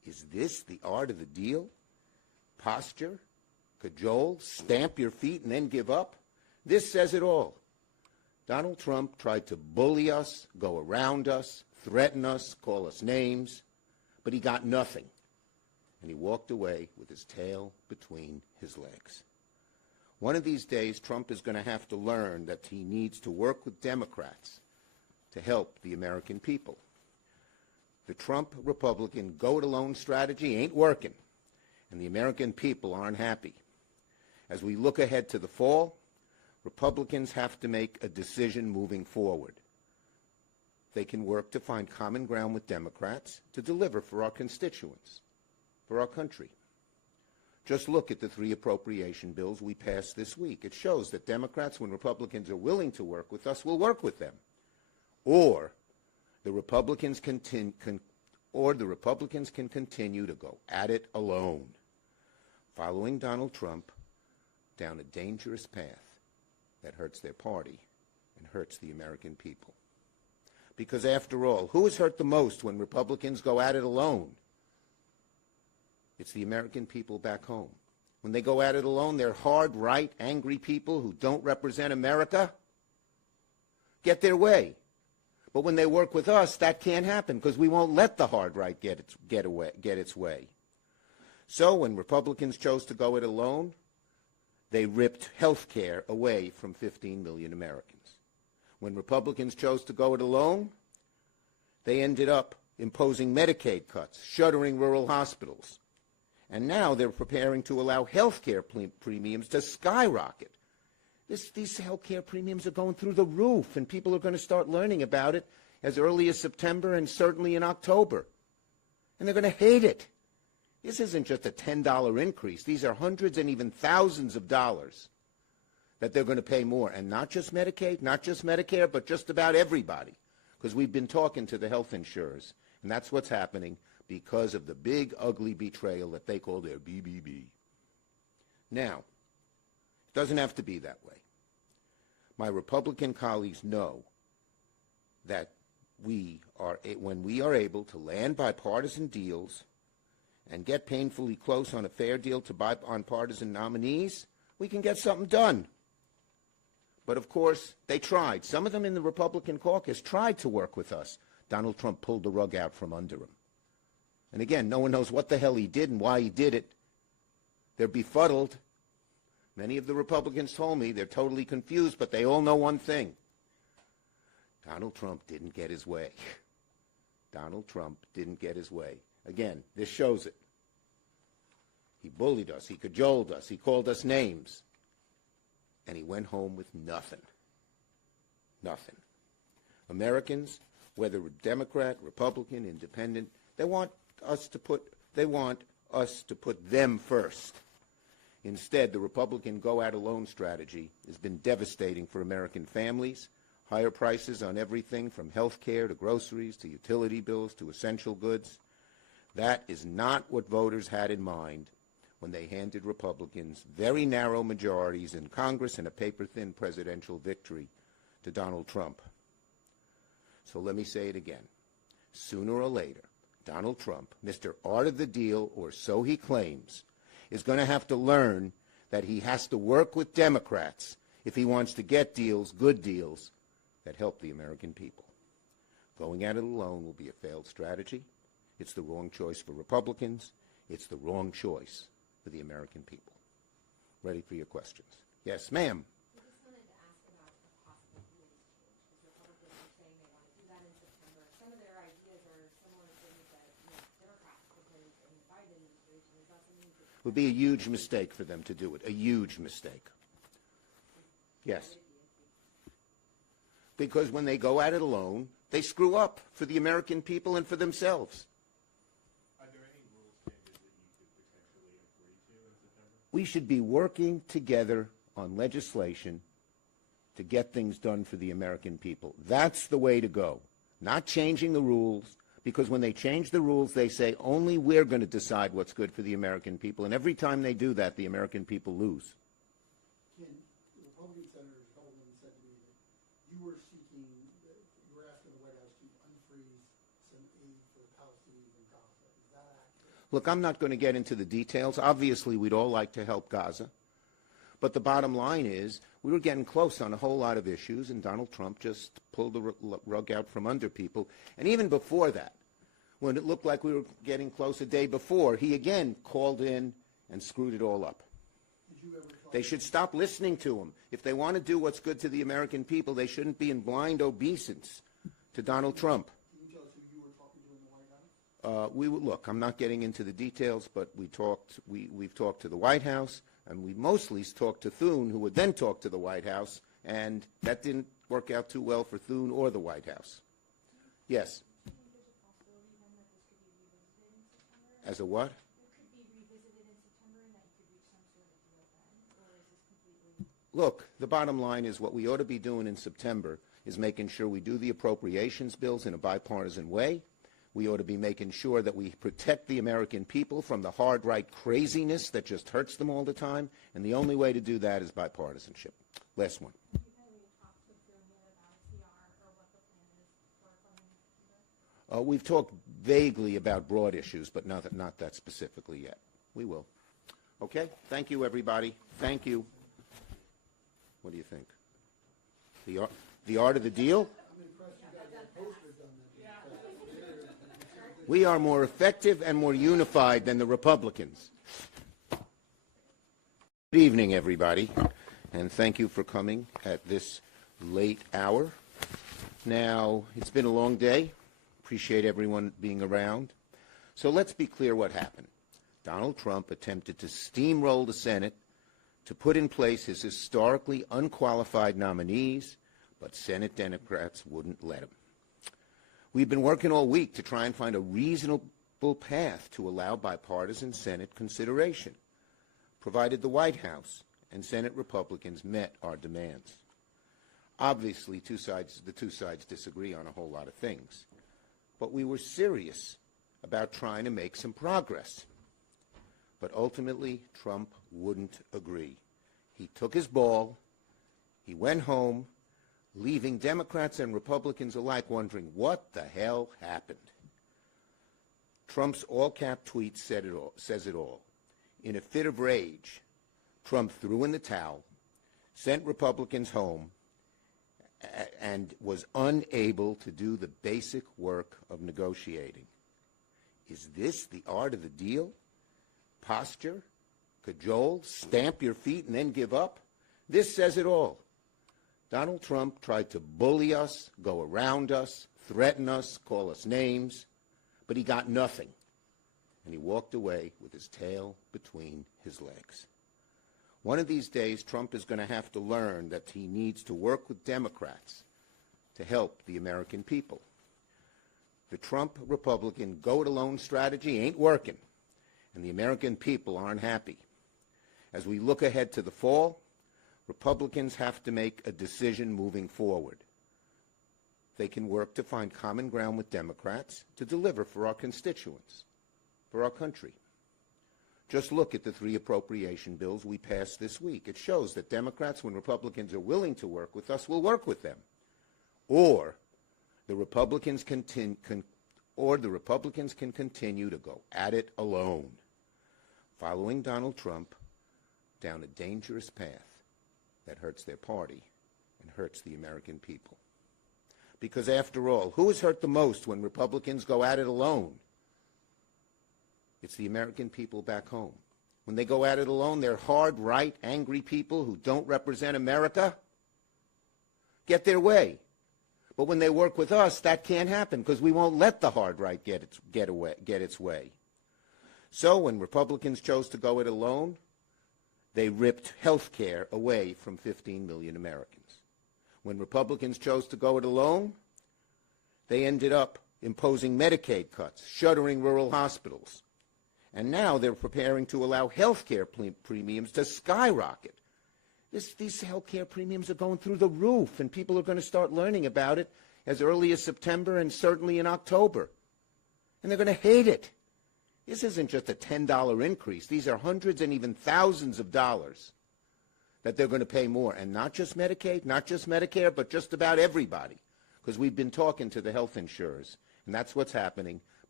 Is this the art of the deal? Posture, cajole, stamp your feet and then give up? This says it all. Donald Trump tried to bully us, go around us, threaten us, call us names, but he got nothing. And he walked away with his tail between his legs. One of these days, Trump is going to have to learn that he needs to work with Democrats to help the American people. The Trump Republican go-it-alone strategy ain't working, and the American people aren't happy. As we look ahead to the fall, Republicans have to make a decision moving forward. They can work to find common ground with Democrats to deliver for our constituents, for our country. Just look at the 3 appropriation bills we passed this week. It shows that Democrats, when Republicans are willing to work with us, will work with them. Or the Republicans can continue to go at it alone, following Donald Trump down a dangerous path that hurts their party and hurts the American people. Because after all, who is hurt the most when Republicans go at it alone? It's the American people back home. When they go at it alone, they're hard, right, angry people who don't represent America get their way. But when they work with us, that can't happen because we won't let the hard right get its way. So when Republicans chose to go it alone, they ripped health care away from 15 million Americans. When Republicans chose to go it alone, they ended up imposing Medicaid cuts, shuttering rural hospitals. And now they're preparing to allow health care premiums to skyrocket. These health care premiums are going through the roof, and people are going to start learning about it as early as September and certainly in October. And they're going to hate it. This isn't just a $10 increase. These are hundreds and even thousands of dollars that they're going to pay more. And not just Medicaid, not just Medicare, but just about everybody. Because we've been talking to the health insurers, and that's what's happening because of the big, ugly betrayal that they call their BBB. Now, it doesn't have to be that way. My Republican colleagues know that when we are able to land bipartisan deals and get painfully close on a fair deal to bipartisan nominees, we can get something done. But of course, they tried. Some of them in the Republican caucus tried to work with us. Donald Trump pulled the rug out from under him. And again, no one knows what the hell he did and why he did it. They're befuddled. Many of the Republicans told me they're totally confused, but they all know one thing. Donald Trump didn't get his way. Donald Trump didn't get his way. Again, this shows it. He bullied us. He cajoled us. He called us names. And he went home with nothing. Nothing. Americans, whether Democrat, Republican, Independent, they want us to put them first. Instead, the Republican go-at-alone strategy has been devastating for American families. Higher prices on everything from health care to groceries to utility bills to essential goods. That is not what voters had in mind when they handed Republicans very narrow majorities in Congress and a paper-thin presidential victory to Donald Trump. So let me say it again. Sooner or later, Donald Trump, Mr. Art of the Deal, or so he claims, is going to have to learn that he has to work with Democrats if he wants to get deals, good deals, that help the American people. Going at it alone will be a failed strategy. It's the wrong choice for Republicans. It's the wrong choice for the American people. Ready for your questions. Yes, ma'am. I just wanted to ask about the possible rules change, because Republicans are saying they want to do that in September. Some of their ideas are similar things that Democrats proposed in the Biden administration. Is that something you could... It would be a huge mistake for them to do it, a huge mistake. Yes. Because when they go at it alone, they screw up for the American people and for themselves. Are there any rules changes that you could potentially agree to in September? We should be working together on legislation to get things done for the American people. That's the way to go. Not changing the rules, because when they change the rules, they say only we're going to decide what's good for the American people. And every time they do that, the American people lose. Ken, the Republican senators, a couple of them said to me that you were asking the White House to unfreeze some aid for the Palestinians in Gaza. Is that accurate? Look, I'm not going to get into the details. Obviously, we'd all like to help Gaza. But the bottom line is we were getting close on a whole lot of issues, and Donald Trump just pulled the rug out from under people. And even before that, when it looked like we were getting close a day before, he again called in and screwed it all up. They should stop listening to him. If they want to do what's good to the American people, they shouldn't be in blind obeisance to Donald Trump. Can you tell us who you were talking to in the White House? Look, I'm not getting into the details, but we've talked to the White House, and we mostly talked to Thune, who would then talk to the White House, and that didn't work out too well for Thune or the White House. Yes. As a what? Look, the bottom line is what we ought to be doing in September is making sure we do the appropriations bills in a bipartisan way. We ought to be making sure that we protect the American people from the hard right craziness that just hurts them all the time, and the only way to do that is bipartisanship. Last one. We've talked vaguely about broad issues, but not that specifically yet. We will. Okay? Thank you, everybody. Thank you. What do you think? The art of the deal? We are more effective and more unified than the Republicans. Good evening, everybody, and thank you for coming at this late hour. Now, it's been a long day. Appreciate everyone being around. So let's be clear what happened. Donald Trump attempted to steamroll the Senate to put in place his historically unqualified nominees, but Senate Democrats wouldn't let him. We've been working all week to try and find a reasonable path to allow bipartisan Senate consideration, provided the White House and Senate Republicans met our demands. Obviously, the two sides disagree on a whole lot of things, but we were serious about trying to make some progress. But ultimately, Trump wouldn't agree. He took his ball, he went home, leaving Democrats and Republicans alike wondering what the hell happened. Trump's all-cap tweet says it all. In a fit of rage, Trump threw in the towel, sent Republicans home, and was unable to do the basic work of negotiating. Is this the art of the deal? Posture, cajole, stamp your feet, and then give up? This says it all. Donald Trump tried to bully us, go around us, threaten us, call us names, but he got nothing. And he walked away with his tail between his legs. One of these days, Trump is going to have to learn that he needs to work with Democrats to help the American people. The Trump Republican go-it-alone strategy ain't working, and the American people aren't happy. As we look ahead to the fall, Republicans have to make a decision moving forward. They can work to find common ground with Democrats to deliver for our constituents, for our country. Just look at the 3 appropriation bills we passed this week. It shows that Democrats, when Republicans are willing to work with us, will work with them. Or the Republicans can continue to go at it alone, following Donald Trump down a dangerous path that hurts their party and hurts the American people. Because after all, who is hurt the most when Republicans go at it alone? It's the American people back home. When they go at it alone, they're hard, right, angry people who don't represent America get their way. But when they work with us, that can't happen because we won't let the hard right get its way. So when Republicans chose to go it alone, they ripped health care away from 15 million Americans. When Republicans chose to go it alone, they ended up imposing Medicaid cuts, shuttering rural hospitals. And now they're preparing to allow health care premiums to skyrocket. These health care premiums are going through the roof, and people are going to start learning about it as early as September and certainly in October. And they're going to hate it. This isn't just a $10 increase. These are hundreds and even thousands of dollars that they're going to pay more. And not just Medicaid, not just Medicare, but just about everybody. Because we've been talking to the health insurers, and that's what's happening.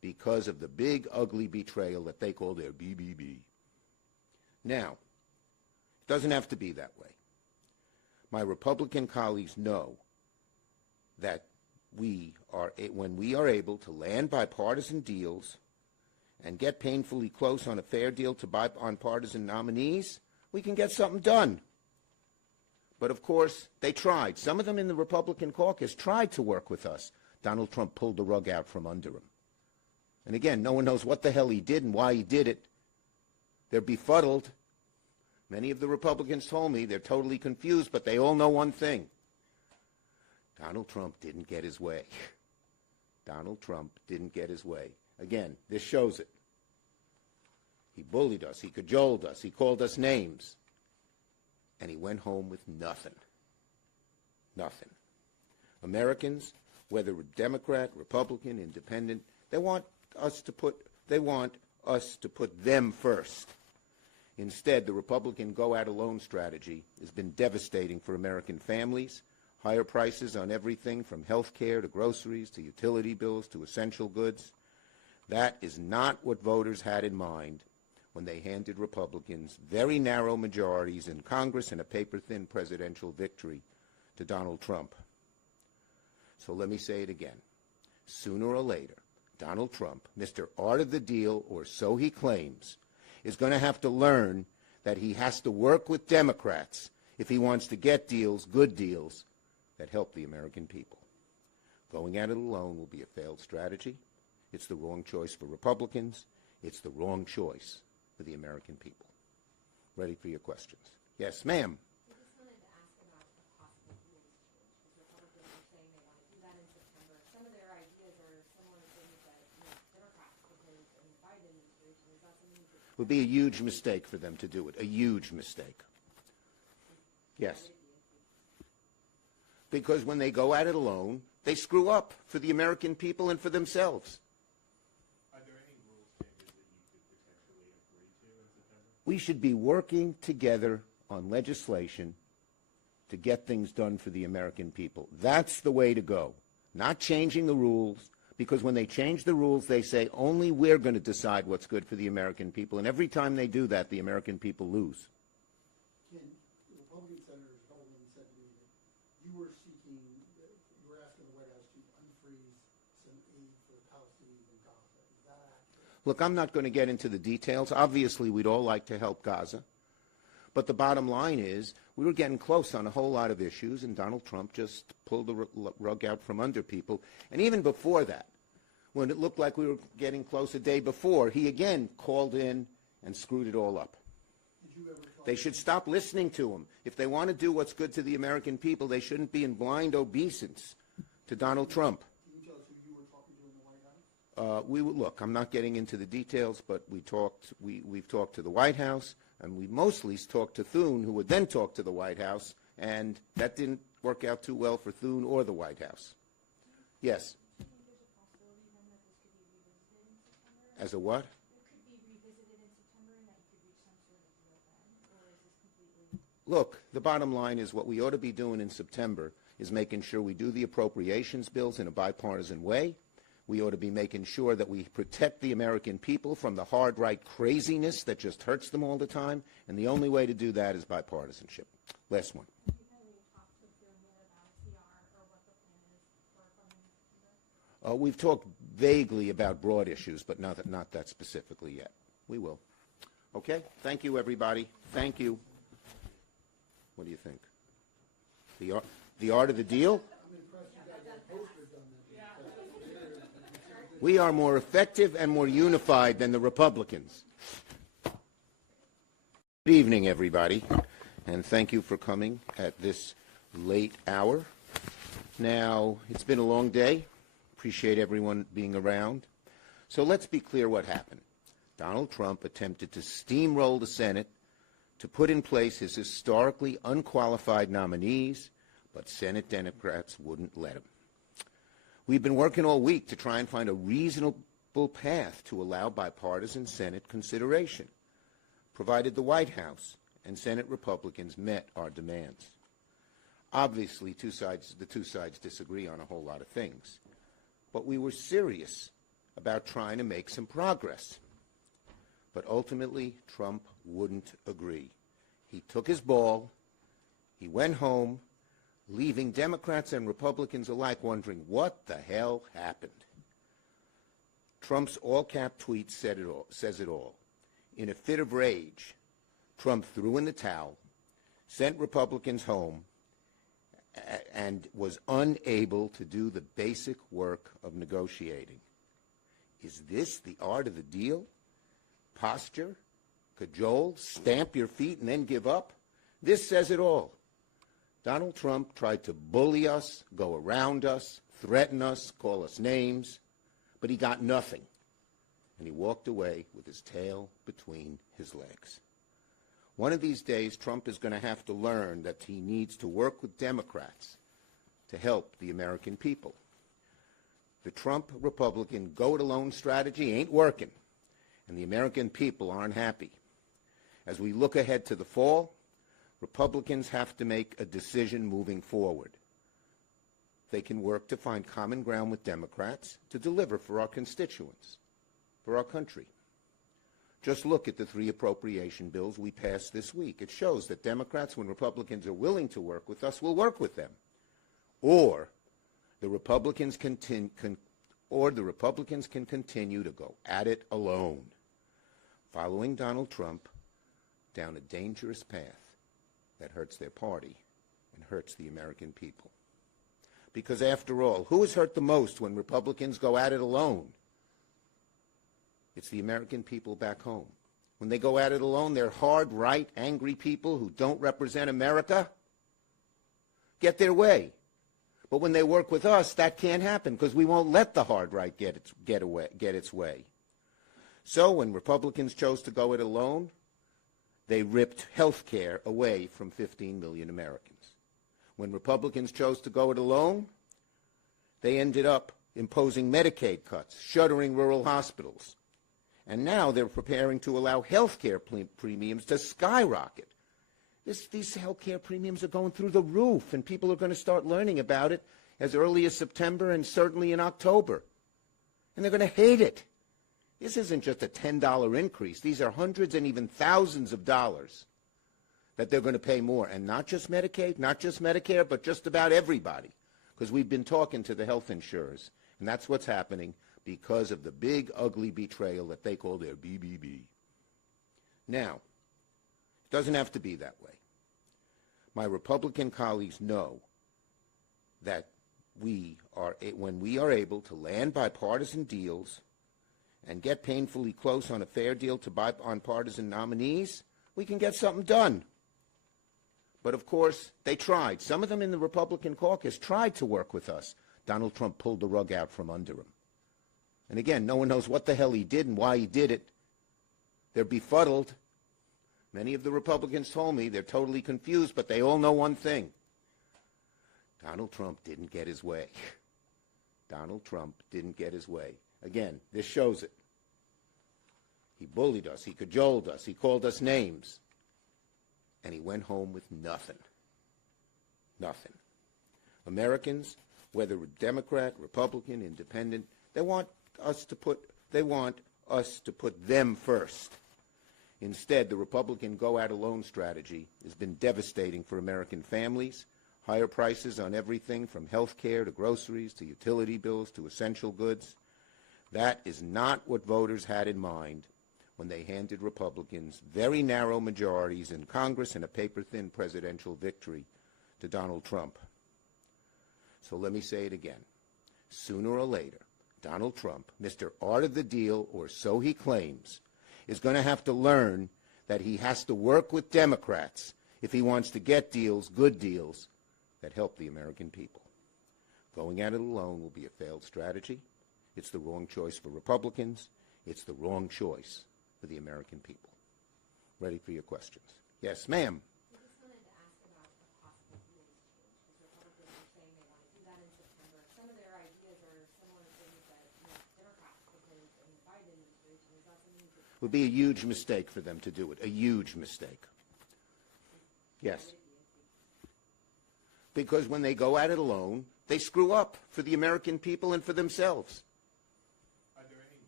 because of the big, ugly betrayal that they call their BBB. Now, it doesn't have to be that way. My Republican colleagues know that when we are able to land bipartisan deals and get painfully close on a fair deal to bipartisan nominees, we can get something done. But of course, they tried. Some of them in the Republican caucus tried to work with us. Donald Trump pulled the rug out from under him. And again, no one knows what the hell he did and why he did it. They're befuddled. Many of the Republicans told me they're totally confused, but they all know one thing. Donald Trump didn't get his way. Donald Trump didn't get his way. Again, this shows it. He bullied us. He cajoled us. He called us names. And he went home with nothing. Nothing. Americans, whether Democrat, Republican, Independent, they want us to put them first. Instead, the Republican go-out-alone strategy has been devastating for American families. Higher prices on everything from health care to groceries to utility bills to essential goods. That is not what voters had in mind when they handed Republicans very narrow majorities in Congress and a paper-thin presidential victory to Donald Trump. So let me say it again. Sooner or later, Donald Trump, Mr. Art of the Deal, or so he claims, is going to have to learn that he has to work with Democrats if he wants to get deals, good deals, that help the American people. Going at it alone will be a failed strategy. It's the wrong choice for Republicans. It's the wrong choice for the American people. Ready for your questions. Yes, ma'am. I just wanted to ask about a possible rules change, because Republicans are saying they want to do that in September. Some of their ideas are similar things that Democrats proposed in the Biden administration. Is that something you could... It would be a huge mistake for them to do it, a huge mistake. Yes. Because when they go at it alone, they screw up for the American people and for themselves. Are there any rules changes that you could potentially agree to in September? We should be working together on legislation to get things done for the American people. That's the way to go. Not changing the rules, because when they change the rules, they say only we're going to decide what's good for the American people. And every time they do that, the American people lose. Ken, the Republican senators, a couple of them said to me that you were asking the White House to unfreeze some aid for the Palestinians in Gaza. Is that accurate? Look, I'm not going to get into the details. Obviously, we'd all like to help Gaza. But the bottom line is we were getting close on a whole lot of issues, and Donald Trump just pulled the rug out from under people. And even before that, when it looked like we were getting close a day before, he again called in and screwed it all up. Did you ever talk They should stop listening to him. If they want to do what's good to the American people, they shouldn't be in blind obeisance to Donald Trump. Can you tell us who you were talking to in the White House? Look, I'm not getting into the details, but we've talked to the White House, and we mostly talked to Thune, who would then talk to the White House, and that didn't work out too well for Thune or the White House. Yes. Do you think there's a possibility then that this could be revisited in September? As a what? It could be revisited in September and that you could reach some sort of deal then? Or is this completely... Look, the bottom line is what we ought to be doing in September is making sure we do the appropriations bills in a bipartisan way. We ought to be making sure that we protect the American people from the hard right craziness that just hurts them all the time, and the only way to do that is bipartisanship. Last one. Have you talked to Bill more about CR or what the plan is for funding in September? We've talked vaguely about broad issues, but not that specifically yet. We will. Okay? Thank you, everybody. Thank you. What do you think? The art of the deal? I'm impressed you guys have posters on that. We are more effective and more unified than the Republicans. Good evening, everybody, and thank you for coming at this late hour. Now, it's been a long day. Appreciate everyone being around. So let's be clear what happened. Donald Trump attempted to steamroll the Senate to put in place his historically unqualified nominees, but Senate Democrats wouldn't let him. We've been working all week to try and find a reasonable path to allow bipartisan Senate consideration, provided the White House and Senate Republicans met our demands. Obviously, the two sides disagree on a whole lot of things, but we were serious about trying to make some progress. But ultimately, Trump wouldn't agree. He took his ball, he went home, leaving Democrats and Republicans alike wondering what the hell happened. Trump's all-cap tweet says it all. In a fit of rage, Trump threw in the towel, sent Republicans home, and was unable to do the basic work of negotiating. Is this the art of the deal? Posture? Cajole? Stamp your feet and then give up? This says it all. Donald Trump tried to bully us, go around us, threaten us, call us names, but he got nothing. And he walked away with his tail between his legs. One of these days, Trump is going to have to learn that he needs to work with Democrats to help the American people. The Trump Republican go-it-alone strategy ain't working, and the American people aren't happy. As we look ahead to the fall, Republicans have to make a decision moving forward. They can work to find common ground with Democrats to deliver for our constituents, for our country. Just look at the 3 appropriation bills we passed this week. It shows that Democrats, when Republicans are willing to work with us, will work with them. Or the Republicans can continue to go at it alone, following Donald Trump down a dangerous path that hurts their party and hurts the American people. Because after all, who is hurt the most when Republicans go at it alone? It's the American people back home. When they go at it alone, they're hard, right, angry people who don't represent America get their way. But when they work with us, that can't happen because we won't let the hard right get its way. So when Republicans chose to go it alone, they ripped health care away from 15 million Americans. When Republicans chose to go it alone, they ended up imposing Medicaid cuts, shuttering rural hospitals. And now they're preparing to allow health care premiums to skyrocket. These health care premiums are going through the roof, and people are going to start learning about it as early as September and certainly in October. And they're going to hate it. This isn't just a $10 increase. These are hundreds and even thousands of dollars that they're going to pay more. And not just Medicaid, not just Medicare, but just about everybody. Because we've been talking to the health insurers, and that's what's happening because of the big, ugly betrayal that they call their BBB. Now, it doesn't have to be that way. My Republican colleagues know that when we are able to land bipartisan deals and get painfully close on a fair deal to bipartisan nominees, we can get something done. But of course, they tried. Some of them in the Republican caucus tried to work with us. Donald Trump pulled the rug out from under him. And again, no one knows what the hell he did and why he did it. They're befuddled. Many of the Republicans told me they're totally confused, but they all know one thing. Donald Trump didn't get his way. Donald Trump didn't get his way. Again, this shows it. He bullied us. He cajoled us. He called us names. And he went home with nothing. Nothing. Americans, whether Democrat, Republican, Independent, they want us to put them first. Instead, the Republican go-at-alone strategy has been devastating for American families. Higher prices on everything from health care to groceries to utility bills to essential goods. That is not what voters had in mind when they handed Republicans very narrow majorities in Congress and a paper-thin presidential victory to Donald Trump. So let me say it again. Sooner or later, Donald Trump, Mr. Art of the Deal, or so he claims, is going to have to learn that he has to work with Democrats if he wants to get deals, good deals, that help the American people. Going at it alone will be a failed strategy. It's the wrong choice for Republicans. It's the wrong choice for the American people. Ready for your questions. Yes, ma'am. I just wanted to ask about a possible rules change, because Republicans are saying they want to do that in September. Some of their ideas are similar things that Democrats proposed in the Biden administration. Is that something you could... It would be a huge mistake for them to do it, a huge mistake. Yes. Because when they go at it alone, they screw up for the American people and for themselves. Are there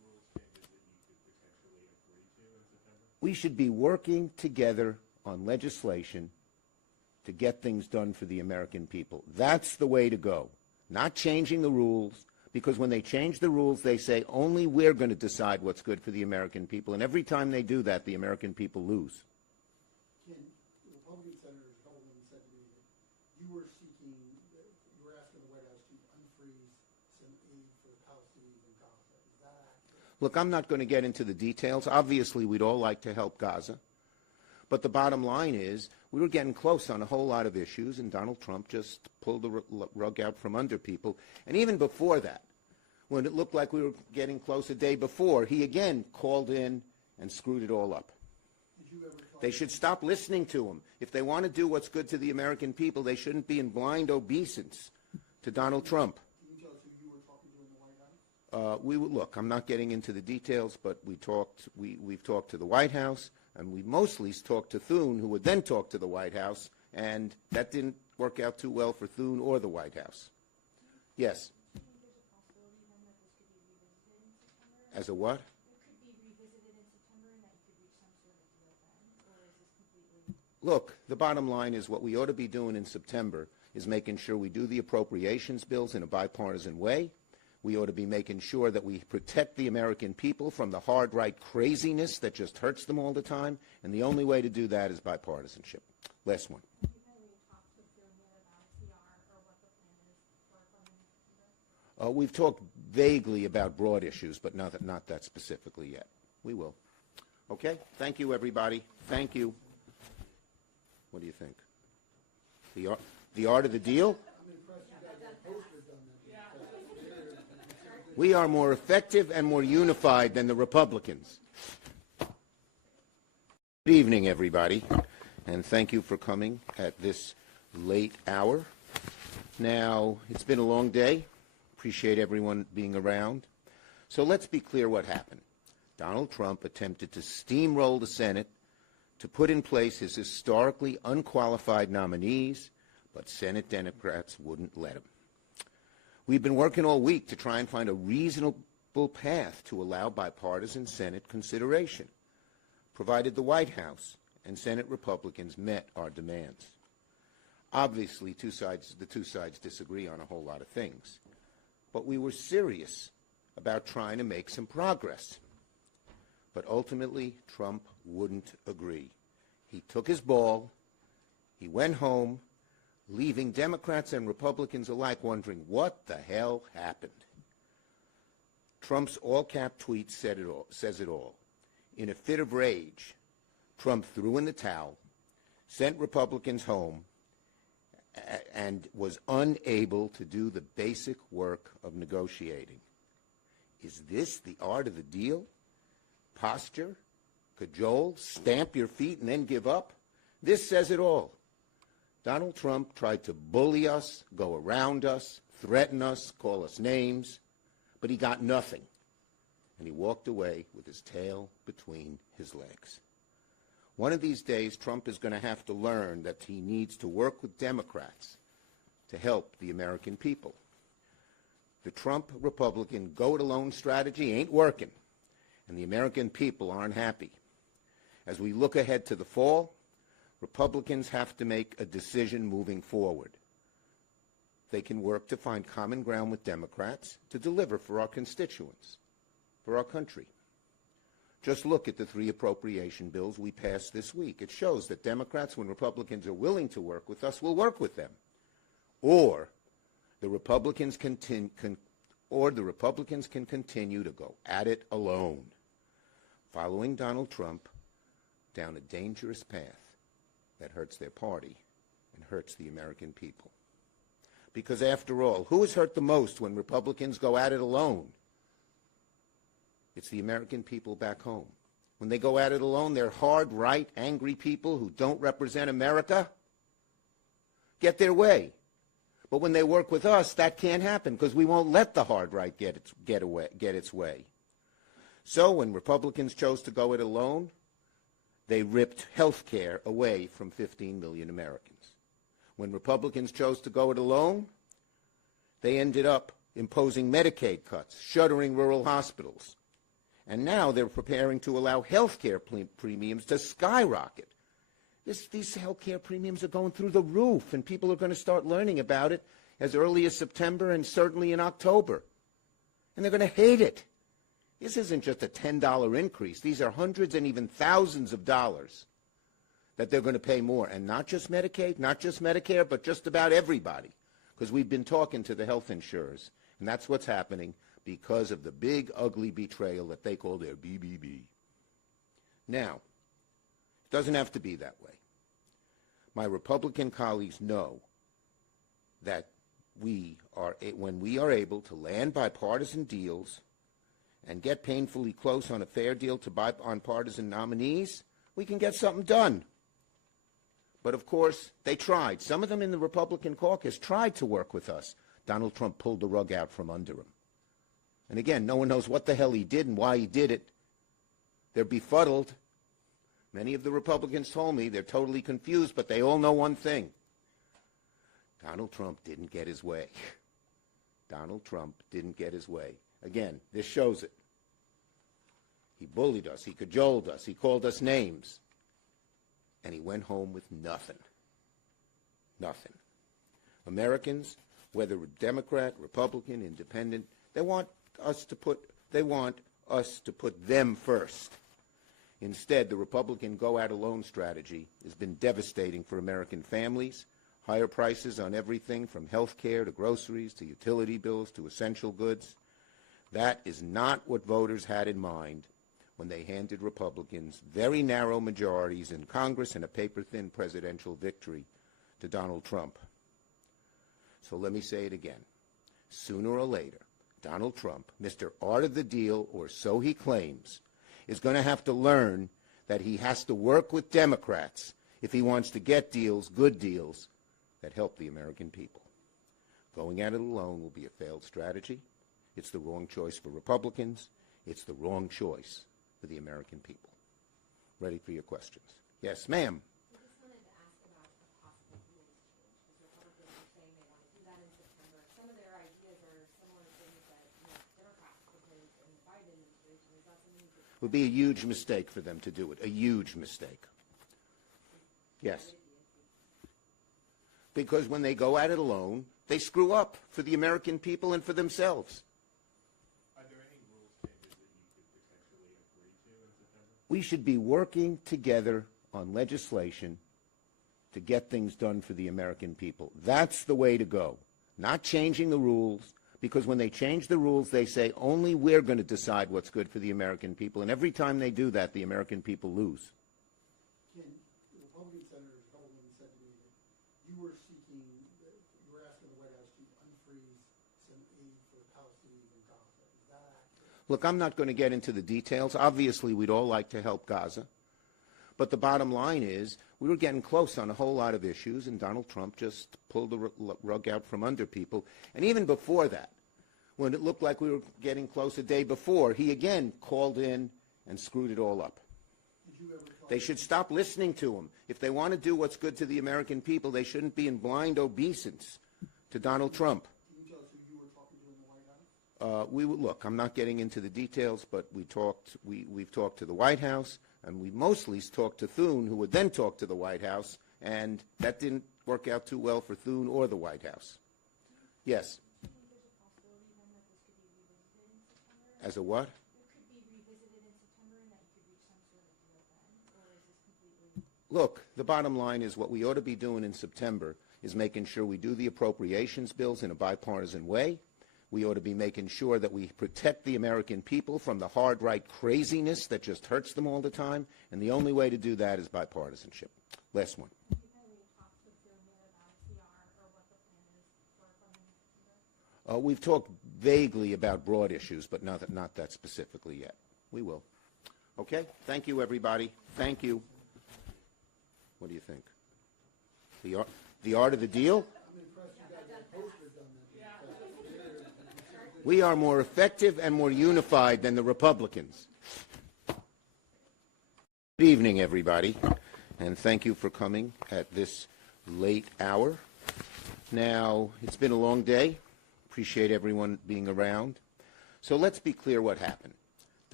We should be working together on legislation to get things done for the American people. That's the way to go. Not changing the rules, because when they change the rules, they say only we're going to decide what's good for the American people. And every time they do that, the American people lose. Ken, the Republican senator, a couple of them said to me that you were seeking, you were asking the White House to unfreeze some aid for the Palestinians in Gaza. Is that accurate? Look, I'm not going to get into the details. Obviously, we'd all like to help Gaza. But the bottom line is we were getting close on a whole lot of issues, and Donald Trump just pulled the rug out from under people. And even before that, when it looked like we were getting close a day before, he again called in and screwed it all up. They should stop listening to him. If they want to do what's good to the American people, they shouldn't be in blind obeisance to Donald Trump. Can you tell us who you were talking to in the White House? Look, I'm not getting into the details, but we've talked to the White House, and we mostly talked to Thune, who would then talk to the White House, and that didn't work out too well for Thune or the White House. Yes. Do you think there's a possibility then that this could be revisited in September? As a what? It could be revisited in September and that you could reach some sort of deal then? Or is this completely... Look, the bottom line is what we ought to be doing in September is making sure we do the appropriations bills in a bipartisan way. We ought to be making sure that we protect the American people from the hard right craziness that just hurts them all the time, and the only way to do that is bipartisanship. Last one. Have you had any talks with Thune yet about CR or what the plan is for funding in September? We've talked vaguely about broad issues, but not that specifically yet. We will. Okay? Thank you, everybody. Thank you. What do you think? The art of the deal? We are more effective and more unified than the Republicans. Good evening, everybody, and thank you for coming at this late hour. Now, it's been a long day. Appreciate everyone being around. So let's be clear what happened. Donald Trump attempted to steamroll the Senate to put in place his historically unqualified nominees, but Senate Democrats wouldn't let him. We've been working all week to try and find a reasonable path to allow bipartisan Senate consideration, provided the White House and Senate Republicans met our demands. Obviously, the two sides disagree on a whole lot of things, but we were serious about trying to make some progress. But ultimately, Trump wouldn't agree. He took his ball, he went home, leaving Democrats and Republicans alike wondering what the hell happened. Trump's all-cap tweet says it all. In a fit of rage, Trump threw in the towel, sent Republicans home, and was unable to do the basic work of negotiating. Is this the art of the deal? Posture? Cajole? Stamp your feet and then give up? This says it all. Donald Trump tried to bully us, go around us, threaten us, call us names, but he got nothing. And he walked away with his tail between his legs. One of these days, Trump is going to have to learn that he needs to work with Democrats to help the American people. The Trump Republican go-it-alone strategy ain't working, and the American people aren't happy. As we look ahead to the fall, Republicans have to make a decision moving forward. They can work to find common ground with Democrats to deliver for our constituents, for our country. Just look at the 3 appropriation bills we passed this week. It shows that Democrats, when Republicans are willing to work with us, will work with them. Or the Republicans can continue to go at it alone, following Donald Trump down a dangerous path that hurts their party and hurts the American people. Because after all, who is hurt the most when Republicans go at it alone? It's the American people back home. When they go at it alone, they're hard, right, angry people who don't represent America get their way. But when they work with us, that can't happen because we won't let the hard right get its way. So when Republicans chose to go it alone, they ripped health care away from 15 million Americans. When Republicans chose to go it alone, they ended up imposing Medicaid cuts, shuttering rural hospitals, And now they're preparing to allow health care premiums to skyrocket. These health care premiums are going through the roof, and people are going to start learning about it as early as September and certainly in October. And they're going to hate it. This isn't just a $10 increase. These are hundreds and even thousands of dollars that they're going to pay more. And not just Medicaid, not just Medicare, but just about everybody. Because we've been talking to the health insurers, and that's what's happening because of the big, ugly betrayal that they call their BBB. Now, it doesn't have to be that way. My Republican colleagues know that when we are able to land bipartisan deals and get painfully close on a fair deal to bipartisan nominees, we can get something done. But of course, they tried. Some of them in the Republican caucus tried to work with us. Donald Trump pulled the rug out from under him. And again, no one knows what the hell he did and why he did it. They're befuddled. Many of the Republicans told me they're totally confused, but they all know one thing. Donald Trump didn't get his way. Donald Trump didn't get his way. Again, this shows it. He bullied us. He cajoled us. He called us names. And he went home with nothing. Nothing. Americans, whether Democrat, Republican, Independent, they want us to put them first. Instead, the Republican go-out-alone strategy has been devastating for American families. Higher prices on everything from health care to groceries to utility bills to essential goods. That is not what voters had in mind when they handed Republicans very narrow majorities in Congress and a paper-thin presidential victory to Donald Trump. So let me say it again. Sooner or later, Donald Trump, Mr. Art of the Deal, or so he claims, is going to have to learn that he has to work with Democrats if he wants to get deals, good deals, that help the American people. Going at it alone will be a failed strategy. It's the wrong choice for Republicans. It's the wrong choice for the American people. Ready for your questions. Yes, ma'am. I just wanted to ask about a possible rules change, because Republicans are saying they want to do that in September. Some of their ideas are similar to things that Democrats proposed in the Biden administration. Is that something you could... It would be a huge mistake for them to do it, a huge mistake. Yes. Because when they go at it alone, they screw up for the American people and for themselves. Are there any rules changes that you could potentially agree to in September? We should be working together on legislation to get things done for the American people. That's the way to go. Not changing the rules, because when they change the rules, they say only we're going to decide what's good for the American people. And every time they do that, the American people lose. Ken, the Republican senators, a couple of them said to me that you were asking the White House to unfreeze some aid for the Palestinians in Gaza. Is that accurate? Look, I'm not going to get into the details. Obviously, we'd all like to help Gaza. But the bottom line is we were getting close on a whole lot of issues, and Donald Trump just pulled the rug out from under people. And even before that, when it looked like we were getting close a day before, he again called in and screwed it all up. They should stop listening to him. If they want to do what's good to the American people, they shouldn't be in blind obeisance to Donald Trump. Can you tell us who you were talking to in the White House? Look, I'm not getting into the details, but we've talked to the White House, and we mostly talked to Thune, who would then talk to the White House, and that didn't work out too well for Thune or the White House. Yes. Do you think there's a possibility then that this could be revisited in September? As a what? It could be revisited in September and that you could reach some sort of deal then? Or is this completely... Look, the bottom line is what we ought to be doing in September is making sure we do the appropriations bills in a bipartisan way. We ought to be making sure that we protect the American people from the hard right craziness that just hurts them all the time, and the only way to do that is bipartisanship. Last one. We've talked vaguely about broad issues, but not that specifically yet. We will. Okay? Thank you, everybody. Thank you. What do you think? The art of the deal? I'm impressed you guys got posters done that. We are more effective and more unified than the Republicans. Good evening, everybody, and thank you for coming at this late hour. Now, it's been a long day. Appreciate everyone being around. So let's be clear what happened.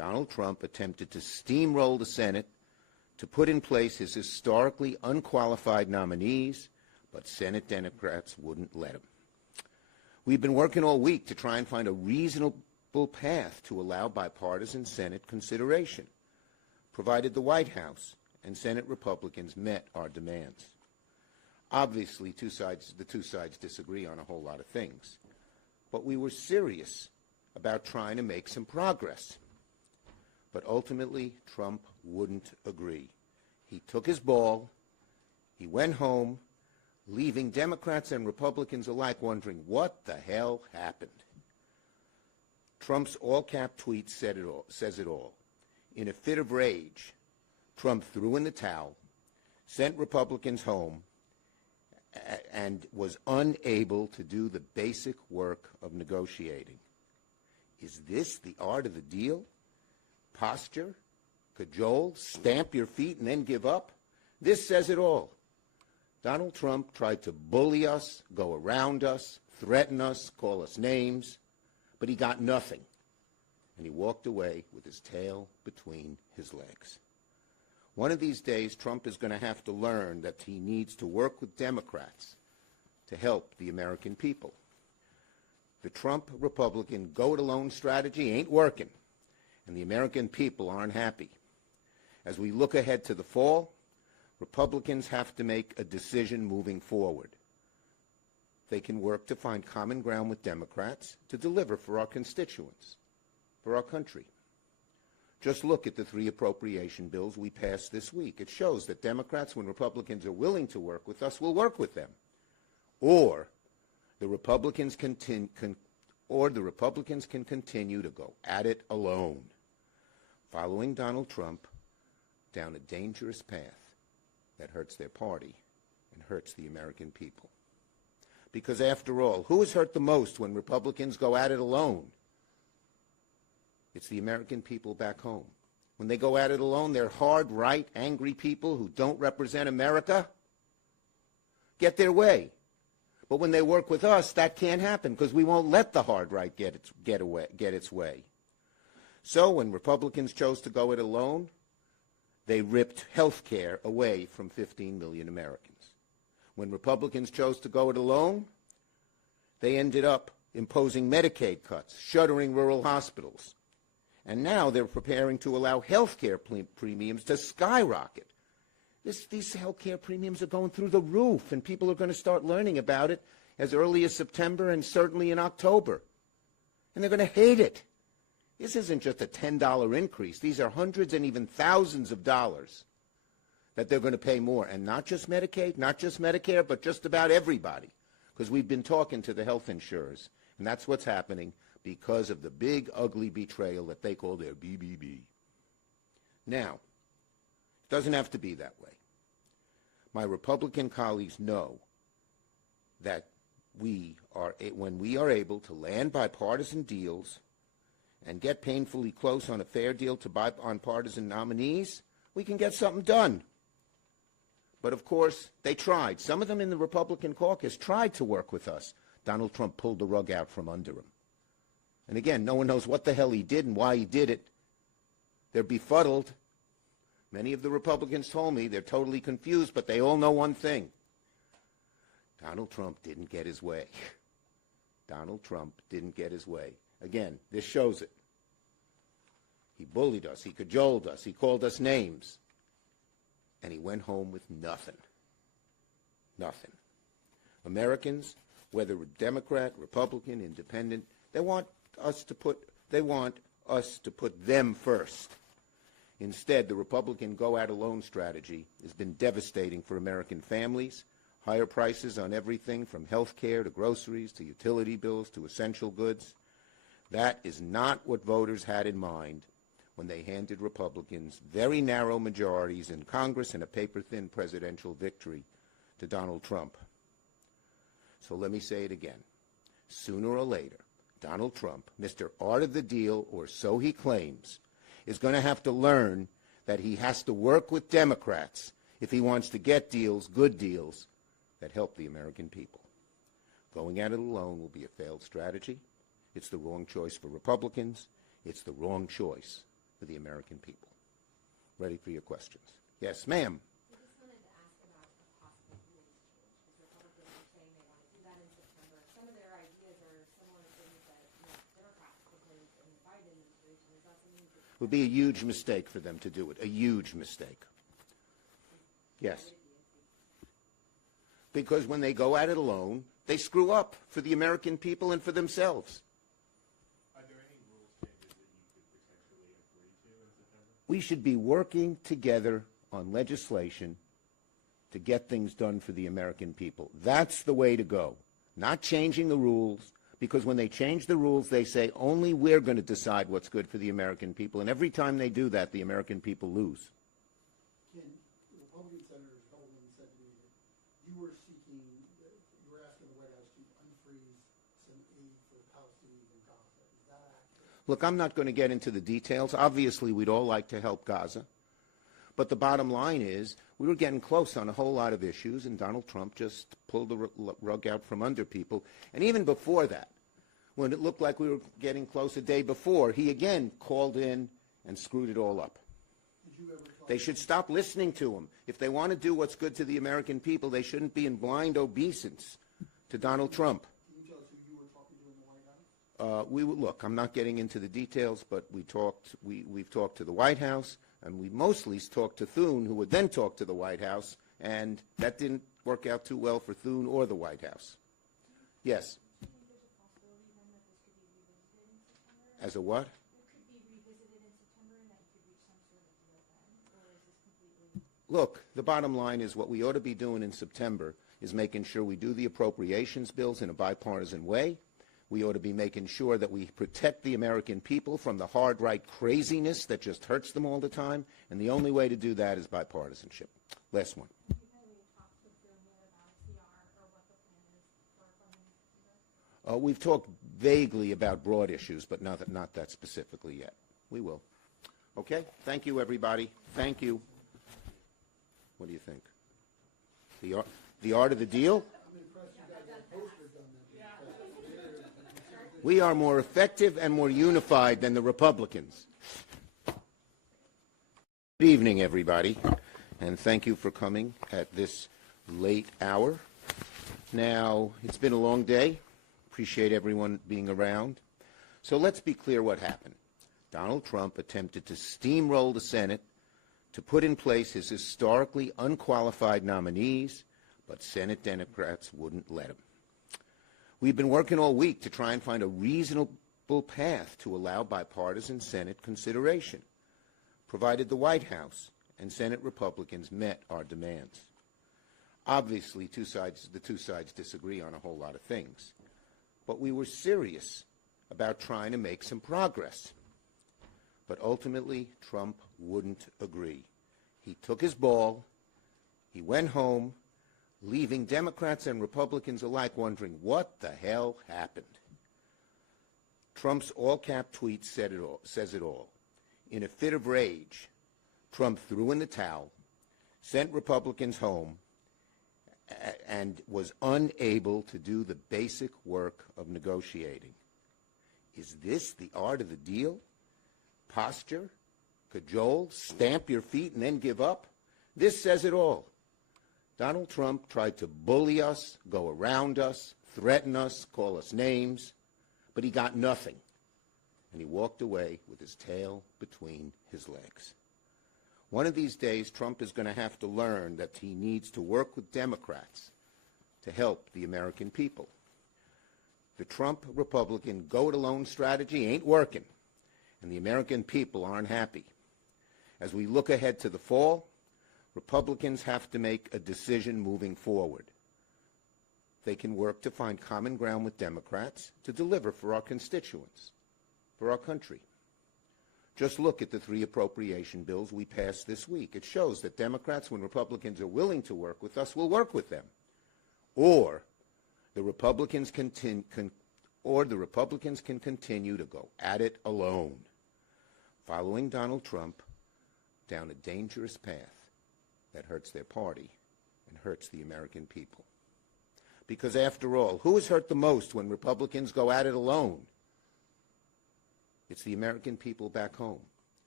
Donald Trump attempted to steamroll the Senate to put in place his historically unqualified nominees, but Senate Democrats wouldn't let him. We've been working all week to try and find a reasonable path to allow bipartisan Senate consideration, provided the White House and Senate Republicans met our demands. Obviously, the two sides disagree on a whole lot of things, but we were serious about trying to make some progress. But ultimately, Trump wouldn't agree. He took his ball, he went home, leaving Democrats and Republicans alike wondering what the hell happened. Trump's all-cap tweet says it all. In a fit of rage, Trump threw in the towel, sent Republicans home, and was unable to do the basic work of negotiating. Is this the art of the deal? Posture, cajole, stamp your feet and then give up? This says it all. Donald Trump tried to bully us, go around us, threaten us, call us names, but he got nothing. And he walked away with his tail between his legs. One of these days, Trump is going to have to learn that he needs to work with Democrats to help the American people. The Trump Republican go-it-alone strategy ain't working, and the American people aren't happy. As we look ahead to the fall, Republicans have to make a decision moving forward. They can work to find common ground with Democrats to deliver for our constituents, for our country. Just look at the 3 appropriation bills we passed this week. It shows that Democrats, when Republicans are willing to work with us, will work with them. Or the Republicans can continue to go at it alone, following Donald Trump down a dangerous path that hurts their party and hurts the American people. Because after all, who is hurt the most when Republicans go at it alone? It's the American people back home. When they go at it alone, they're hard, right, angry people who don't represent America get their way. But when they work with us, that can't happen because we won't let the hard right get its way. So when Republicans chose to go it alone, they ripped health care away from 15 million Americans. When Republicans chose to go it alone, they ended up imposing Medicaid cuts, shuttering rural hospitals. And now they're preparing to allow health care premiums to skyrocket. These health care premiums are going through the roof, and people are going to start learning about it as early as September and certainly in October. And they're going to hate it. This isn't just a $10 increase. These are hundreds and even thousands of dollars that they're going to pay more. And not just Medicaid, not just Medicare, but just about everybody. Because we've been talking to the health insurers, and that's what's happening because of the big, ugly betrayal that they call their BBB. Now, it doesn't have to be that way. My Republican colleagues know that when we are able to land bipartisan deals and get painfully close on a fair deal to bipartisan nominees, we can get something done. But of course, they tried. Some of them in the Republican caucus tried to work with us. Donald Trump pulled the rug out from under him. And again, no one knows what the hell he did and why he did it. They're befuddled. Many of the Republicans told me they're totally confused, but they all know one thing. Donald Trump didn't get his way. Donald Trump didn't get his way. Again, this shows it. He bullied us. He cajoled us. He called us names. And he went home with nothing. Nothing. Americans, whether Democrat, Republican, Independent, they want us to put them first. Instead, the Republican go-at-alone strategy has been devastating for American families. Higher prices on everything from health care to groceries to utility bills to essential goods. That is not what voters had in mind when they handed Republicans very narrow majorities in Congress and a paper-thin presidential victory to Donald Trump. So let me say it again. Sooner or later, Donald Trump, Mr. Art of the Deal, or so he claims, is going to have to learn that he has to work with Democrats if he wants to get deals, good deals, that help the American people. Going at it alone will be a failed strategy. It's the wrong choice for Republicans. It's the wrong choice for the American people. Ready for your questions. Yes, ma'am. I just wanted to ask about a possible rules change, because Republicans are saying they want to do that in September. Some of their ideas are similar things that Democrats proposed in the Biden administration. Is that something that It would be a huge mistake for them to do it, a huge mistake. Yes. Because when they go at it alone, they screw up for the American people and for themselves. Are there any rules changes that you could potentially agree to in September? We should be working together on legislation to get things done for the American people. That's the way to go. Not changing the rules, because when they change the rules, they say only we're going to decide what's good for the American people. And every time they do that, the American people lose. Ken, the Republican Senator Coleman said to me that you were seeking, you were asking the White House to unfreeze some aid for the Palestinians in Gaza. Is that accurate? Look, I'm not going to get into the details. Obviously, we'd all like to help Gaza. But the bottom line is we were getting close on a whole lot of issues, and Donald Trump just pulled the rug out from under people. And even before that, when it looked like we were getting close a day before, he again called in and screwed it all up. Did you ever talk They should stop listening to him. If they want to do what's good to the American people, they shouldn't be in blind obeisance to Donald Trump. Can you tell us who you were talking to in the White House? Look, I'm not getting into the details, but we've talked to the White House, and we mostly talked to Thune, who would then talk to the White House, and that didn't work out too well for Thune or the White House. Yes. do you think there's a possibility then that this could be revisited in September? As a what? It could be revisited in September and that you could reach some sort of deal then? Or is this completely... Look, the bottom line is what we ought to be doing in September is making sure we do the appropriations bills in a bipartisan way. We ought to be making sure that we protect the American people from the hard right craziness that just hurts them all the time, and the only way to do that is bipartisanship. Last one. Have you had any talks with Bill yet about CR or what the plan is for funding in September? We've talked vaguely about broad issues, but not that specifically yet. We will. Okay? Thank you, everybody. Thank you. What do you think? The art of the deal? I'm impressed you guys have posters done that. We are more effective and more unified than the Republicans. Good evening, everybody, and thank you for coming at this late hour. Now, it's been a long day. Appreciate everyone being around. So let's be clear what happened. Donald Trump attempted to steamroll the Senate to put in place his historically unqualified nominees, but Senate Democrats wouldn't let him. We've been working all week to try and find a reasonable path to allow bipartisan Senate consideration, provided the White House and Senate Republicans met our demands. Obviously, the two sides disagree on a whole lot of things, but we were serious about trying to make some progress. But ultimately, Trump wouldn't agree. He took his ball, he went home, leaving Democrats and Republicans alike wondering what the hell happened. Trump's all-cap tweet says it all. In a fit of rage, Trump threw in the towel, sent Republicans home, and was unable to do the basic work of negotiating. Is this the art of the deal? Posture, cajole, stamp your feet, and then give up? This says it all. Donald Trump tried to bully us, go around us, threaten us, call us names, but he got nothing. And he walked away with his tail between his legs. One of these days, Trump is going to have to learn that he needs to work with Democrats to help the American people. The Trump Republican go-it-alone strategy ain't working, and the American people aren't happy. As we look ahead to the fall, Republicans have to make a decision moving forward. They can work to find common ground with Democrats to deliver for our constituents, for our country. Just look at the 3 appropriation bills we passed this week. It shows that Democrats, when Republicans are willing to work with us, will work with them. Or the Republicans can continue to go at it alone, following Donald Trump down a dangerous path that hurts their party and hurts the American people. Because after all, who is hurt the most when Republicans go at it alone? It's the American people back home.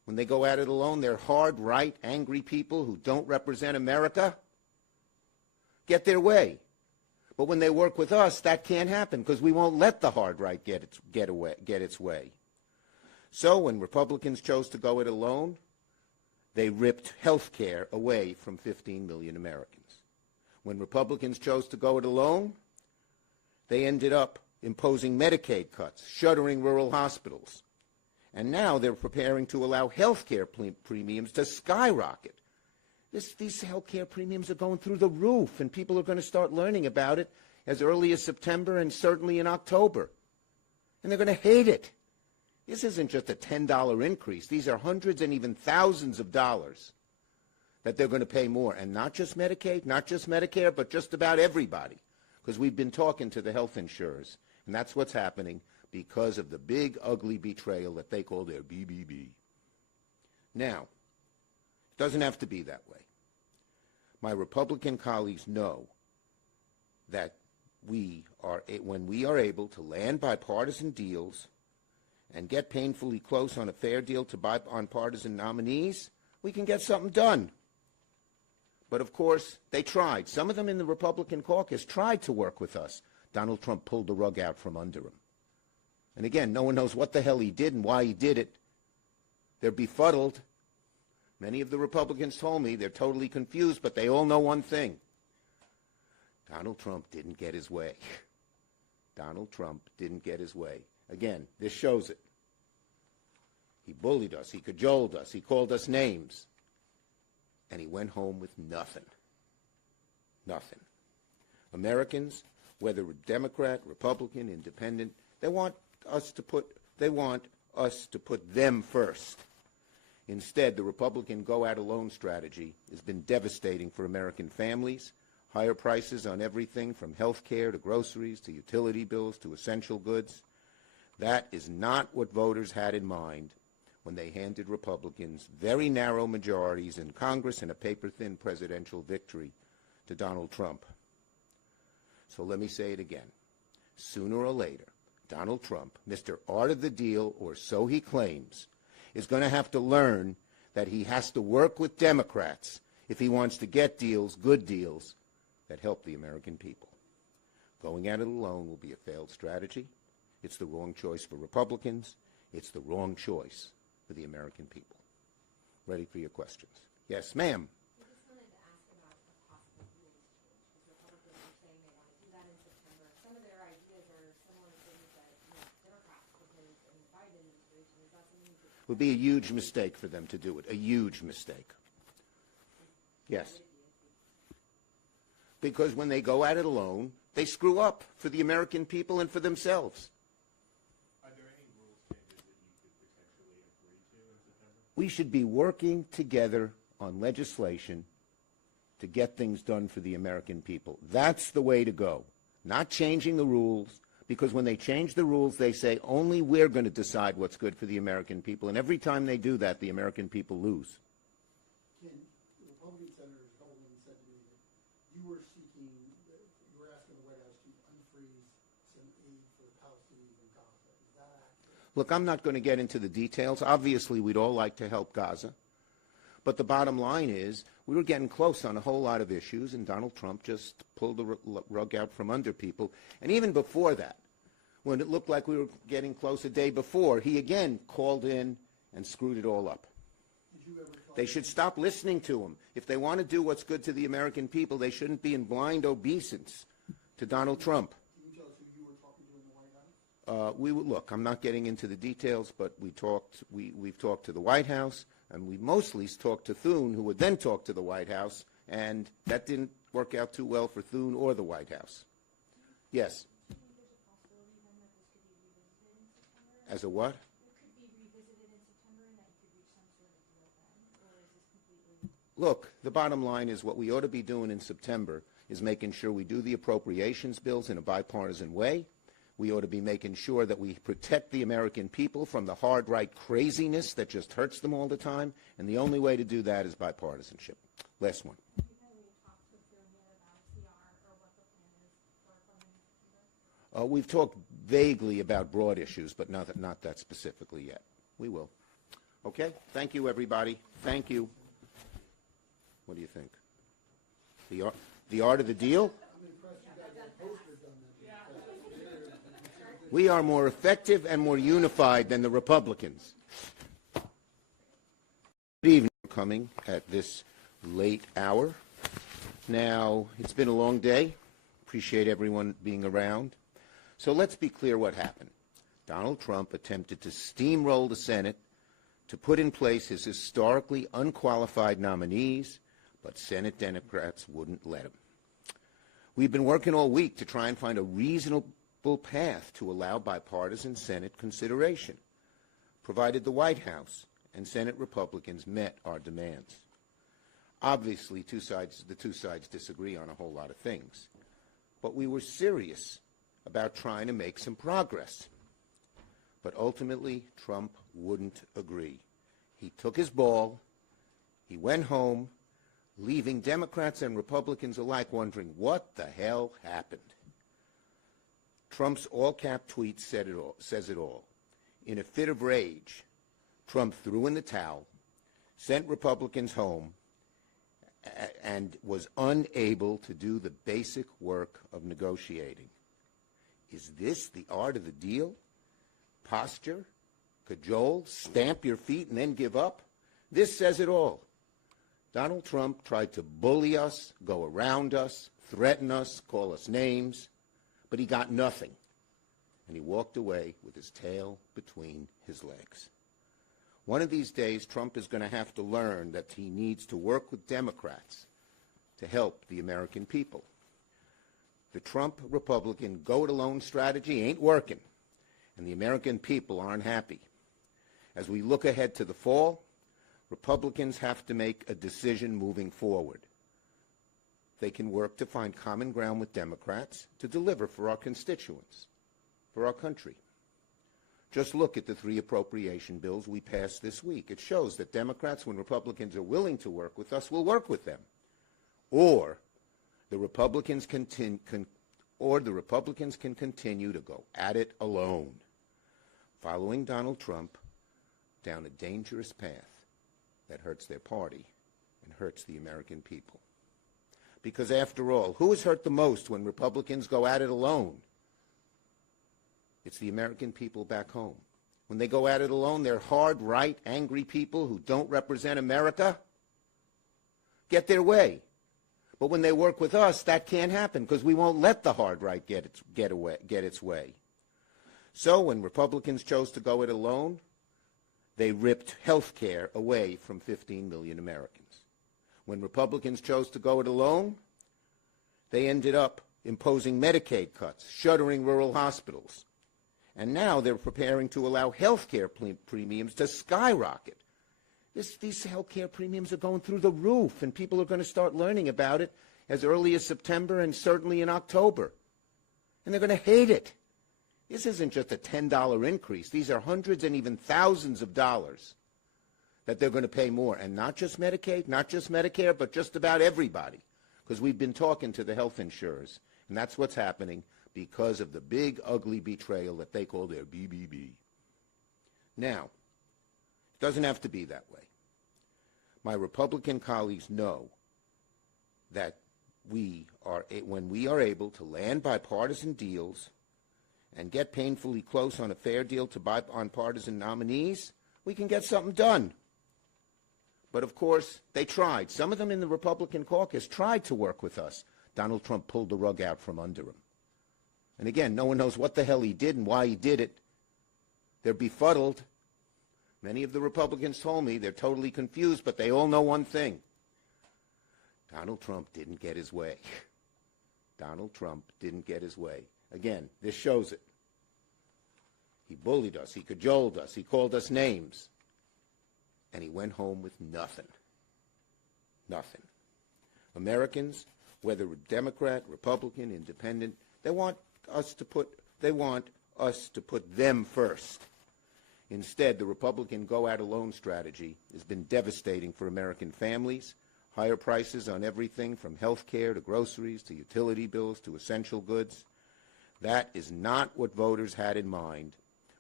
When they go at it alone, they're hard, right, angry people who don't represent America get their way. But when they work with us, that can't happen because we won't let the hard right get its way. So when Republicans chose to go it alone, they ripped health care away from 15 million Americans. When Republicans chose to go it alone, they ended up imposing Medicaid cuts, shuttering rural hospitals. And now they're preparing to allow health care premiums to skyrocket. These health care premiums are going through the roof, and people are going to start learning about it as early as September and certainly in October. And they're going to hate it. This isn't just a $10 increase. These are hundreds and even thousands of dollars that they're going to pay more. And not just Medicaid, not just Medicare, but just about everybody. Because we've been talking to the health insurers, and that's what's happening because of the big, ugly betrayal that they call their BBB. Now, it doesn't have to be that way. My Republican colleagues know that when we are able to land bipartisan deals and get painfully close on a fair deal to bipartisan nominees, we can get something done. But of course, they tried. Some of them in the Republican caucus tried to work with us. Donald Trump pulled the rug out from under him. And again, no one knows what the hell he did and why he did it. They're befuddled. Many of the Republicans told me they're totally confused, but they all know one thing. Donald Trump didn't get his way. Donald Trump didn't get his way. Again, this shows it. He bullied us. He cajoled us. He called us names. And he went home with nothing. Nothing. Americans, whether Democrat, Republican, Independent, they want us to put them first. Instead, the Republican go-at-alone strategy has been devastating for American families. Higher prices on everything from health care to groceries to utility bills to essential goods. That is not what voters had in mind when they handed Republicans very narrow majorities in Congress and a paper-thin presidential victory to Donald Trump. So let me say it again. Sooner or later, Donald Trump, Mr. Art of the Deal, or so he claims, is going to have to learn that he has to work with Democrats if he wants to get deals, good deals, that help the American people. Going at it alone will be a failed strategy. It's the wrong choice for Republicans. It's the wrong choice for the American people. Ready for your questions. Yes, ma'am. I just wanted to ask about a possible rules change, because Republicans are saying they want to do that in September. Some of their ideas are similar to things that Democrats proposed in the Biden administration. Is that something you could... It would be a huge mistake for them to do it, a huge mistake. Yes. Because when they go at it alone, they screw up for the American people and for themselves. Are there any rules changes that you could potentially agree to in September? We should be working together on legislation to get things done for the American people. That's the way to go. Not changing the rules, because when they change the rules, they say only we're going to decide what's good for the American people. And every time they do that, the American people lose. Ken, the Republican senators, a couple of them said to me that you were asking the White House to unfreeze some aid for the Palestinians in Gaza. Is that accurate? Look, I'm not going to get into the details. Obviously, we'd all like to help Gaza. But the bottom line is we were getting close on a whole lot of issues, and Donald Trump just pulled the rug out from under people. And even before that, when it looked like we were getting close a day before, he again called in and screwed it all up. Did you ever talk They should stop listening to him. If they want to do what's good to the American people, they shouldn't be in blind obeisance to Donald Trump. Can you tell us who you were talking to in the White House? Look, I'm not getting into the details, but we've talked to the White House, and we mostly talked to Thune, who would then talk to the White House, and that didn't work out too well for Thune or the White House. Yes. Do you think there's a possibility then that this could be revisited in September? As a what? It could be revisited in September and that you could reach some sort of deal then? Or is this completely... Look, the bottom line is what we ought to be doing in September is making sure we do the appropriations bills in a bipartisan way. We ought to be making sure that we protect the American people from the hard right craziness that just hurts them all the time, and the only way to do that is bipartisanship. Last one. Have you talked with them yet about CR or what the plan is for funding in September? We've talked vaguely about broad issues, but not that specifically yet. We will. Okay? Thank you, everybody. Thank you. What do you think? The art of the deal? I'm impressed you guys have posters done that. We are more effective and more unified than the Republicans. Good evening for coming at this late hour. Now, it's been a long day. Appreciate everyone being around. So let's be clear what happened. Donald Trump attempted to steamroll the Senate to put in place his historically unqualified nominees, but Senate Democrats wouldn't let him. We've been working all week to try and find a reasonable path to allow bipartisan Senate consideration, provided the White House and Senate Republicans met our demands. Obviously, the two sides disagree on a whole lot of things, but we were serious about trying to make some progress. But ultimately, Trump wouldn't agree. He took his ball, he went home, leaving Democrats and Republicans alike wondering what the hell happened. Trump's all-cap tweet says it all. In a fit of rage, Trump threw in the towel, sent Republicans home, and was unable to do the basic work of negotiating. Is this the art of the deal? Posture, cajole, stamp your feet and then give up? This says it all. Donald Trump tried to bully us, go around us, threaten us, call us names, but he got nothing. And he walked away with his tail between his legs. One of these days, Trump is going to have to learn that he needs to work with Democrats to help the American people. The Trump Republican go-it-alone strategy ain't working, and the American people aren't happy. As we look ahead to the fall, Republicans have to make a decision moving forward. They can work to find common ground with Democrats to deliver for our constituents, for our country. Just look at the 3 appropriation bills we passed this week. It shows that Democrats, when Republicans are willing to work with us, will work with them. Or the Republicans can continue to go at it alone, following Donald Trump down a dangerous path that hurts their party and hurts the American people. Because after all, who is hurt the most when Republicans go at it alone? It's the American people back home. When they go at it alone, they're hard, right, angry people who don't represent America get their way. But when they work with us, that can't happen because we won't let the hard right get its way. So when Republicans chose to go it alone, they ripped health care away from 15 million Americans. When Republicans chose to go it alone, they ended up imposing Medicaid cuts, shuttering rural hospitals. And now they're preparing to allow health care premiums to skyrocket. These health care premiums are going through the roof, and people are going to start learning about it as early as September and certainly in October. And they're going to hate it. This isn't just a $10 increase. These are hundreds and even thousands of dollars that they're going to pay more. And not just Medicaid, not just Medicare, but just about everybody. Because we've been talking to the health insurers, and that's what's happening because of the big, ugly betrayal that they call their BBB. Now, it doesn't have to be that way. My Republican colleagues know that when we are able to land bipartisan deals and get painfully close on a fair deal to bipartisan nominees, we can get something done. But of course, they tried. Some of them in the Republican caucus tried to work with us. Donald Trump pulled the rug out from under him. And again, no one knows what the hell he did and why he did it. They're befuddled. Many of the Republicans told me they're totally confused, but they all know one thing. Donald Trump didn't get his way. Donald Trump didn't get his way. Again, this shows it. He bullied us. He cajoled us. He called us names. And he went home with nothing. Nothing. Americans, whether Democrat, Republican, Independent, they want us to put them first. Instead, the Republican go-at-alone strategy has been devastating for American families. Higher prices on everything from health care to groceries to utility bills to essential goods. That is not what voters had in mind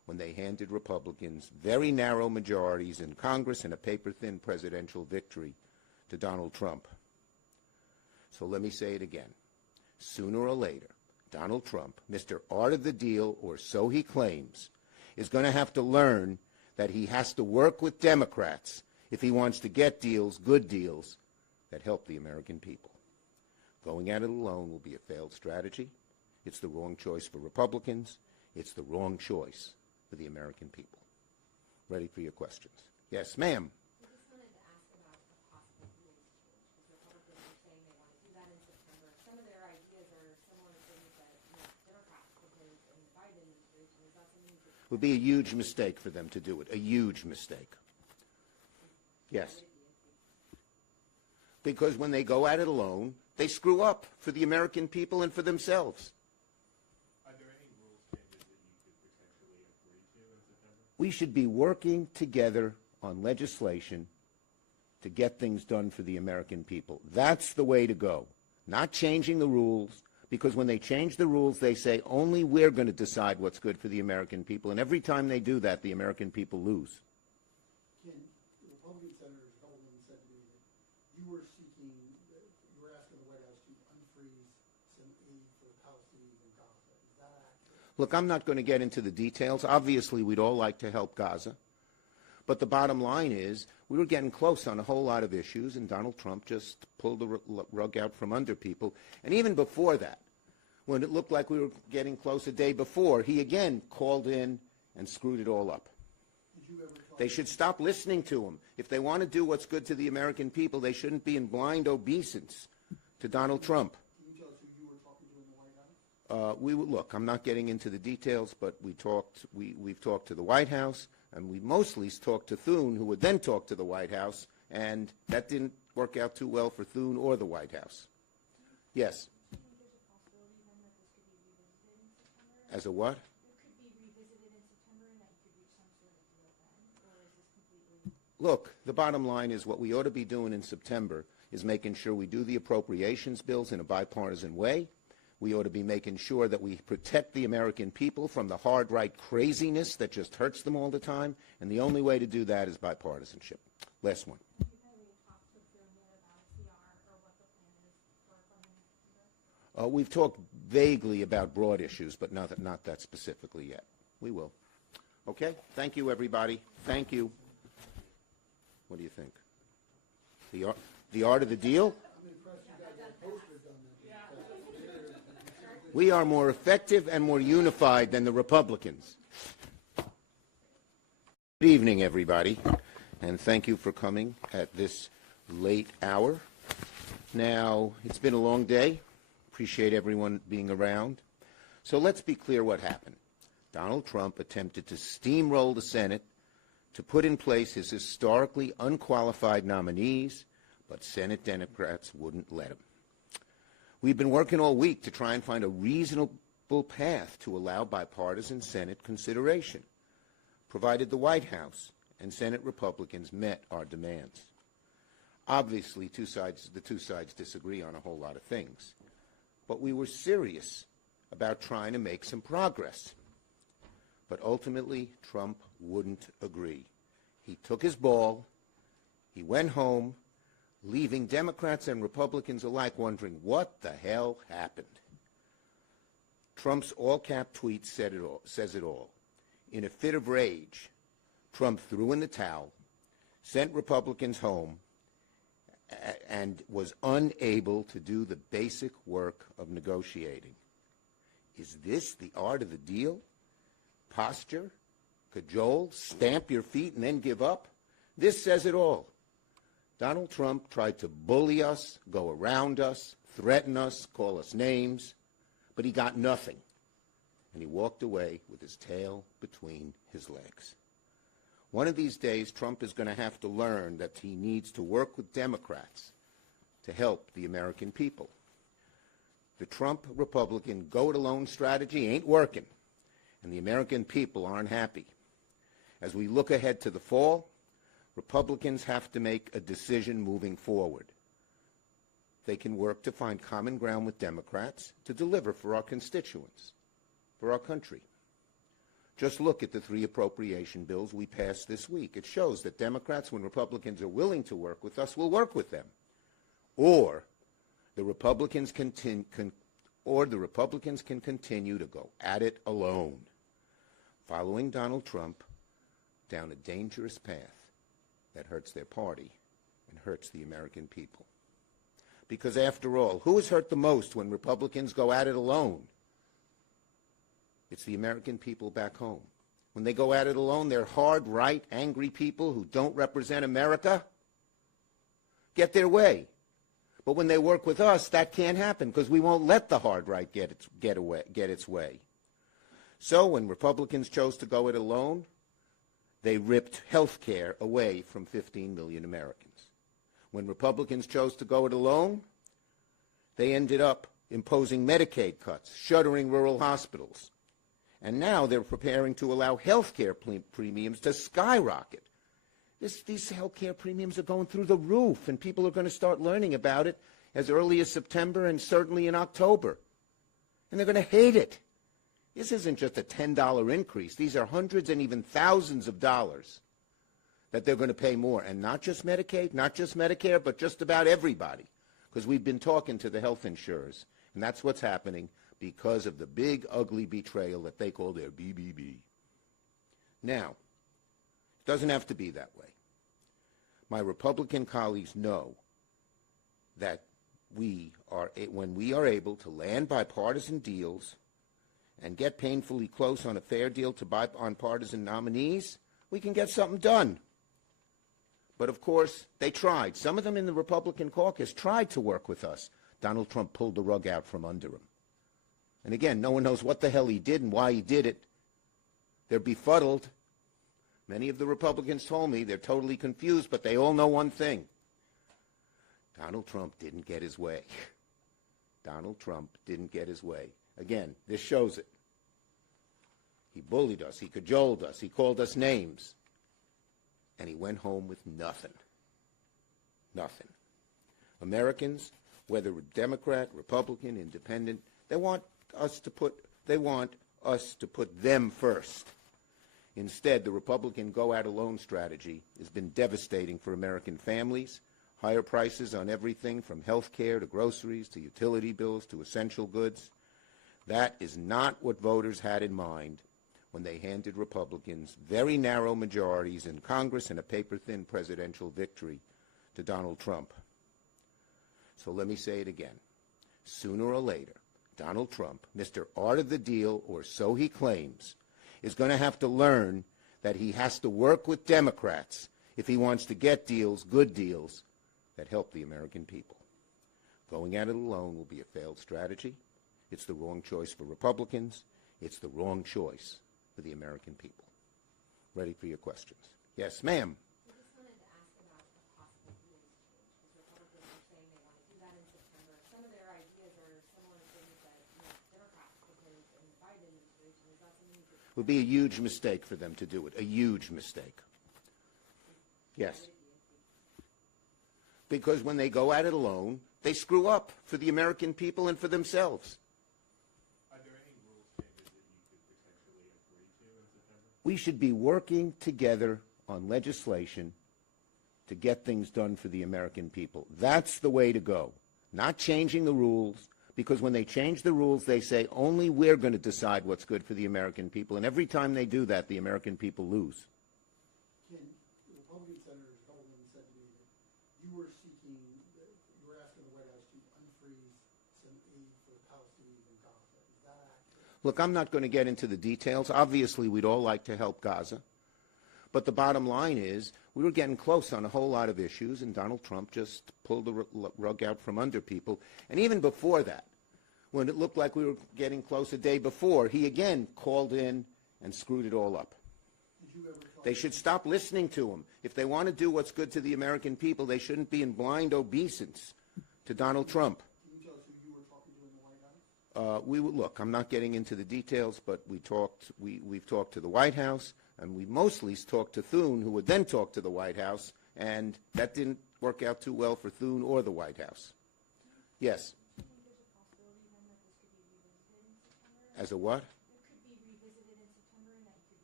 when they handed Republicans very narrow majorities in Congress and a paper-thin presidential victory to Donald Trump. So let me say it again. Sooner or later, Donald Trump, Mr. Art of the Deal, or so he claims, is going to have to learn that he has to work with Democrats if he wants to get deals, good deals, that help the American people. Going at it alone will be a failed strategy. It's the wrong choice for Republicans. It's the wrong choice for the American people. Ready for your questions. Yes, ma'am. I just wanted to ask about a possible rules change, because Republicans are saying they want to do that in September. Some of their ideas are similar to things that Democrats proposed in the Biden administration. Is that something you could... It would be a huge mistake for them to do it, a huge mistake. Yes. Because when they go at it alone, they screw up for the American people and for themselves. Are there any rules changes that you could potentially agree to in September? We should be working together on legislation to get things done for the American people. That's the way to go. Not changing the rules, because when they change the rules, they say only we're going to decide what's good for the American people. And every time they do that, the American people lose. Ken, the Republican senators, a couple of them said to me that you were seeking, you were asking the White House to unfreeze some aid for the Palestinians in Gaza. Is that accurate? Look, I'm not going to get into the details. Obviously, we'd all like to help Gaza. But the bottom line is we were getting close on a whole lot of issues, and Donald Trump just pulled the rug out from under people. And even before that, when it looked like we were getting close a day before, he again called in and screwed it all up. Did you ever talk They should stop listening to him. If they want to do what's good to the American people, they shouldn't be in blind obeisance to Donald Trump. Can you tell us who you were talking to in the White House? Look, I'm not getting into the details, but we've talked to the White House, and we mostly talked to Thune, who would then talk to the White House, and that didn't work out too well for Thune or the White House. Yes. Do you think there's a possibility then that this could be revisited in September? As a what? It could be revisited in September and that you could reach some sort of deal then? Or is this completely... Look, the bottom line is what we ought to be doing in September is making sure we do the appropriations bills in a bipartisan way. We ought to be making sure that we protect the American people from the hard right craziness that just hurts them all the time, and the only way to do that is bipartisanship. Last one. Have you had any talks with Bill yet about a CR or what the plan is for funding in September? We've talked vaguely about broad issues, but not that specifically yet. We will. Okay? Thank you, everybody. Thank you. What do you think? The art of the deal? I'm impressed you got that poster done. We are more effective and more unified than the Republicans. Good evening, everybody, and thank you for coming at this late hour. Now, it's been a long day. Appreciate everyone being around. So let's be clear what happened. Donald Trump attempted to steamroll the Senate to put in place his historically unqualified nominees, but Senate Democrats wouldn't let him. We've been working all week to try and find a reasonable path to allow bipartisan Senate consideration, provided the White House and Senate Republicans met our demands. Obviously, the two sides disagree on a whole lot of things, but we were serious about trying to make some progress. But ultimately, Trump wouldn't agree. He took his ball, he went home, leaving Democrats and Republicans alike wondering what the hell happened. Trump's all-cap tweet says it all. In a fit of rage, Trump threw in the towel, sent Republicans home, and was unable to do the basic work of negotiating. Is this the art of the deal? Posture? Cajole? Stamp your feet and then give up? This says it all. Donald Trump tried to bully us, go around us, threaten us, call us names, but he got nothing. And he walked away with his tail between his legs. One of these days, Trump is going to have to learn that he needs to work with Democrats to help the American people. The Trump Republican go-it-alone strategy ain't working, and the American people aren't happy. As we look ahead to the fall, Republicans have to make a decision moving forward. They can work to find common ground with Democrats to deliver for our constituents, for our country. Just look at the 3 appropriation bills we passed this week. It shows that Democrats, when Republicans are willing to work with us, will work with them. Or the Republicans can continue to go at it alone, following Donald Trump down a dangerous path that hurts their party and hurts the American people. Because after all, who is hurt the most when Republicans go at it alone? It's the American people back home. When they go at it alone, they're hard, right, angry people who don't represent America get their way. But when they work with us, that can't happen because we won't let the hard right get its way. So when Republicans chose to go it alone, they ripped health care away from 15 million Americans. When Republicans chose to go it alone, they ended up imposing Medicaid cuts, shuttering rural hospitals. And now they're preparing to allow health care premiums to skyrocket. These health care premiums are going through the roof, and people are going to start learning about it as early as September and certainly in October. And they're going to hate it. This isn't just a $10 increase. These are hundreds and even thousands of dollars that they're going to pay more. And not just Medicaid, not just Medicare, but just about everybody. Because we've been talking to the health insurers, and that's what's happening because of the big, ugly betrayal that they call their BBB. Now, it doesn't have to be that way. My Republican colleagues know that when we are able to land bipartisan deals and get painfully close on a fair deal to bipartisan nominees, we can get something done. But, of course, they tried. Some of them in the Republican caucus tried to work with us. Donald Trump pulled the rug out from under him. And, again, no one knows what the hell he did and why he did it. They're befuddled. Many of the Republicans told me they're totally confused, but they all know one thing. Donald Trump didn't get his way. Donald Trump didn't get his way. Again, this shows it. He bullied us. He cajoled us. He called us names. And he went home with nothing. Nothing. Americans, whether Democrat, Republican, Independent, they want us to put them first. Instead, the Republican go-at-alone strategy has been devastating for American families. Higher prices on everything from health care to groceries to utility bills to essential goods. That is not what voters had in mind when they handed Republicans very narrow majorities in Congress and a paper-thin presidential victory to Donald Trump. So let me say it again. Sooner or later, Donald Trump, Mr. Art of the Deal, or so he claims, is going to have to learn that he has to work with Democrats if he wants to get deals, good deals, that help the American people. Going at it alone will be a failed strategy. It's the wrong choice for Republicans. It's the wrong choice for the American people. Ready for your questions. Yes, ma'am. I just wanted to ask about a possible rules change, because Republicans are saying they want to do that in September. Some of their ideas are similar to things that Democrats proposed in the Biden administration. Is that something you could... It would be a huge mistake for them to do it, a huge mistake. Yes. Because when they go at it alone, they screw up for the American people and for themselves. Are there any rules changes that you could potentially agree to in September? We should be working together on legislation to get things done for the American people. That's the way to go. Not changing the rules, because when they change the rules, they say only we're going to decide what's good for the American people. And every time they do that, the American people lose. Ken, the Republican senators, a couple of them said to me that you were asking the White House to unfreeze some aid for the Palestinians in Gaza. Is that accurate? Look, I'm not going to get into the details. Obviously, we'd all like to help Gaza. But the bottom line is we were getting close on a whole lot of issues, and Donald Trump just pulled the rug out from under people. And even before that, when it looked like we were getting close a day before, he again called in and screwed it all up. Did you ever talk They should stop listening to him. If they want to do what's good to the American people, they shouldn't be in blind obeisance to Donald Trump. Can you tell us who you were talking to in the White House? Look, I'm not getting into the details, but we've talked to the White House, and we mostly talked to Thune, who would then talk to the White House, and that didn't work out too well for Thune or the White House. Yes. Do you think there's a possibility then that this could be revisited in September? As a what? It could be revisited in September and that you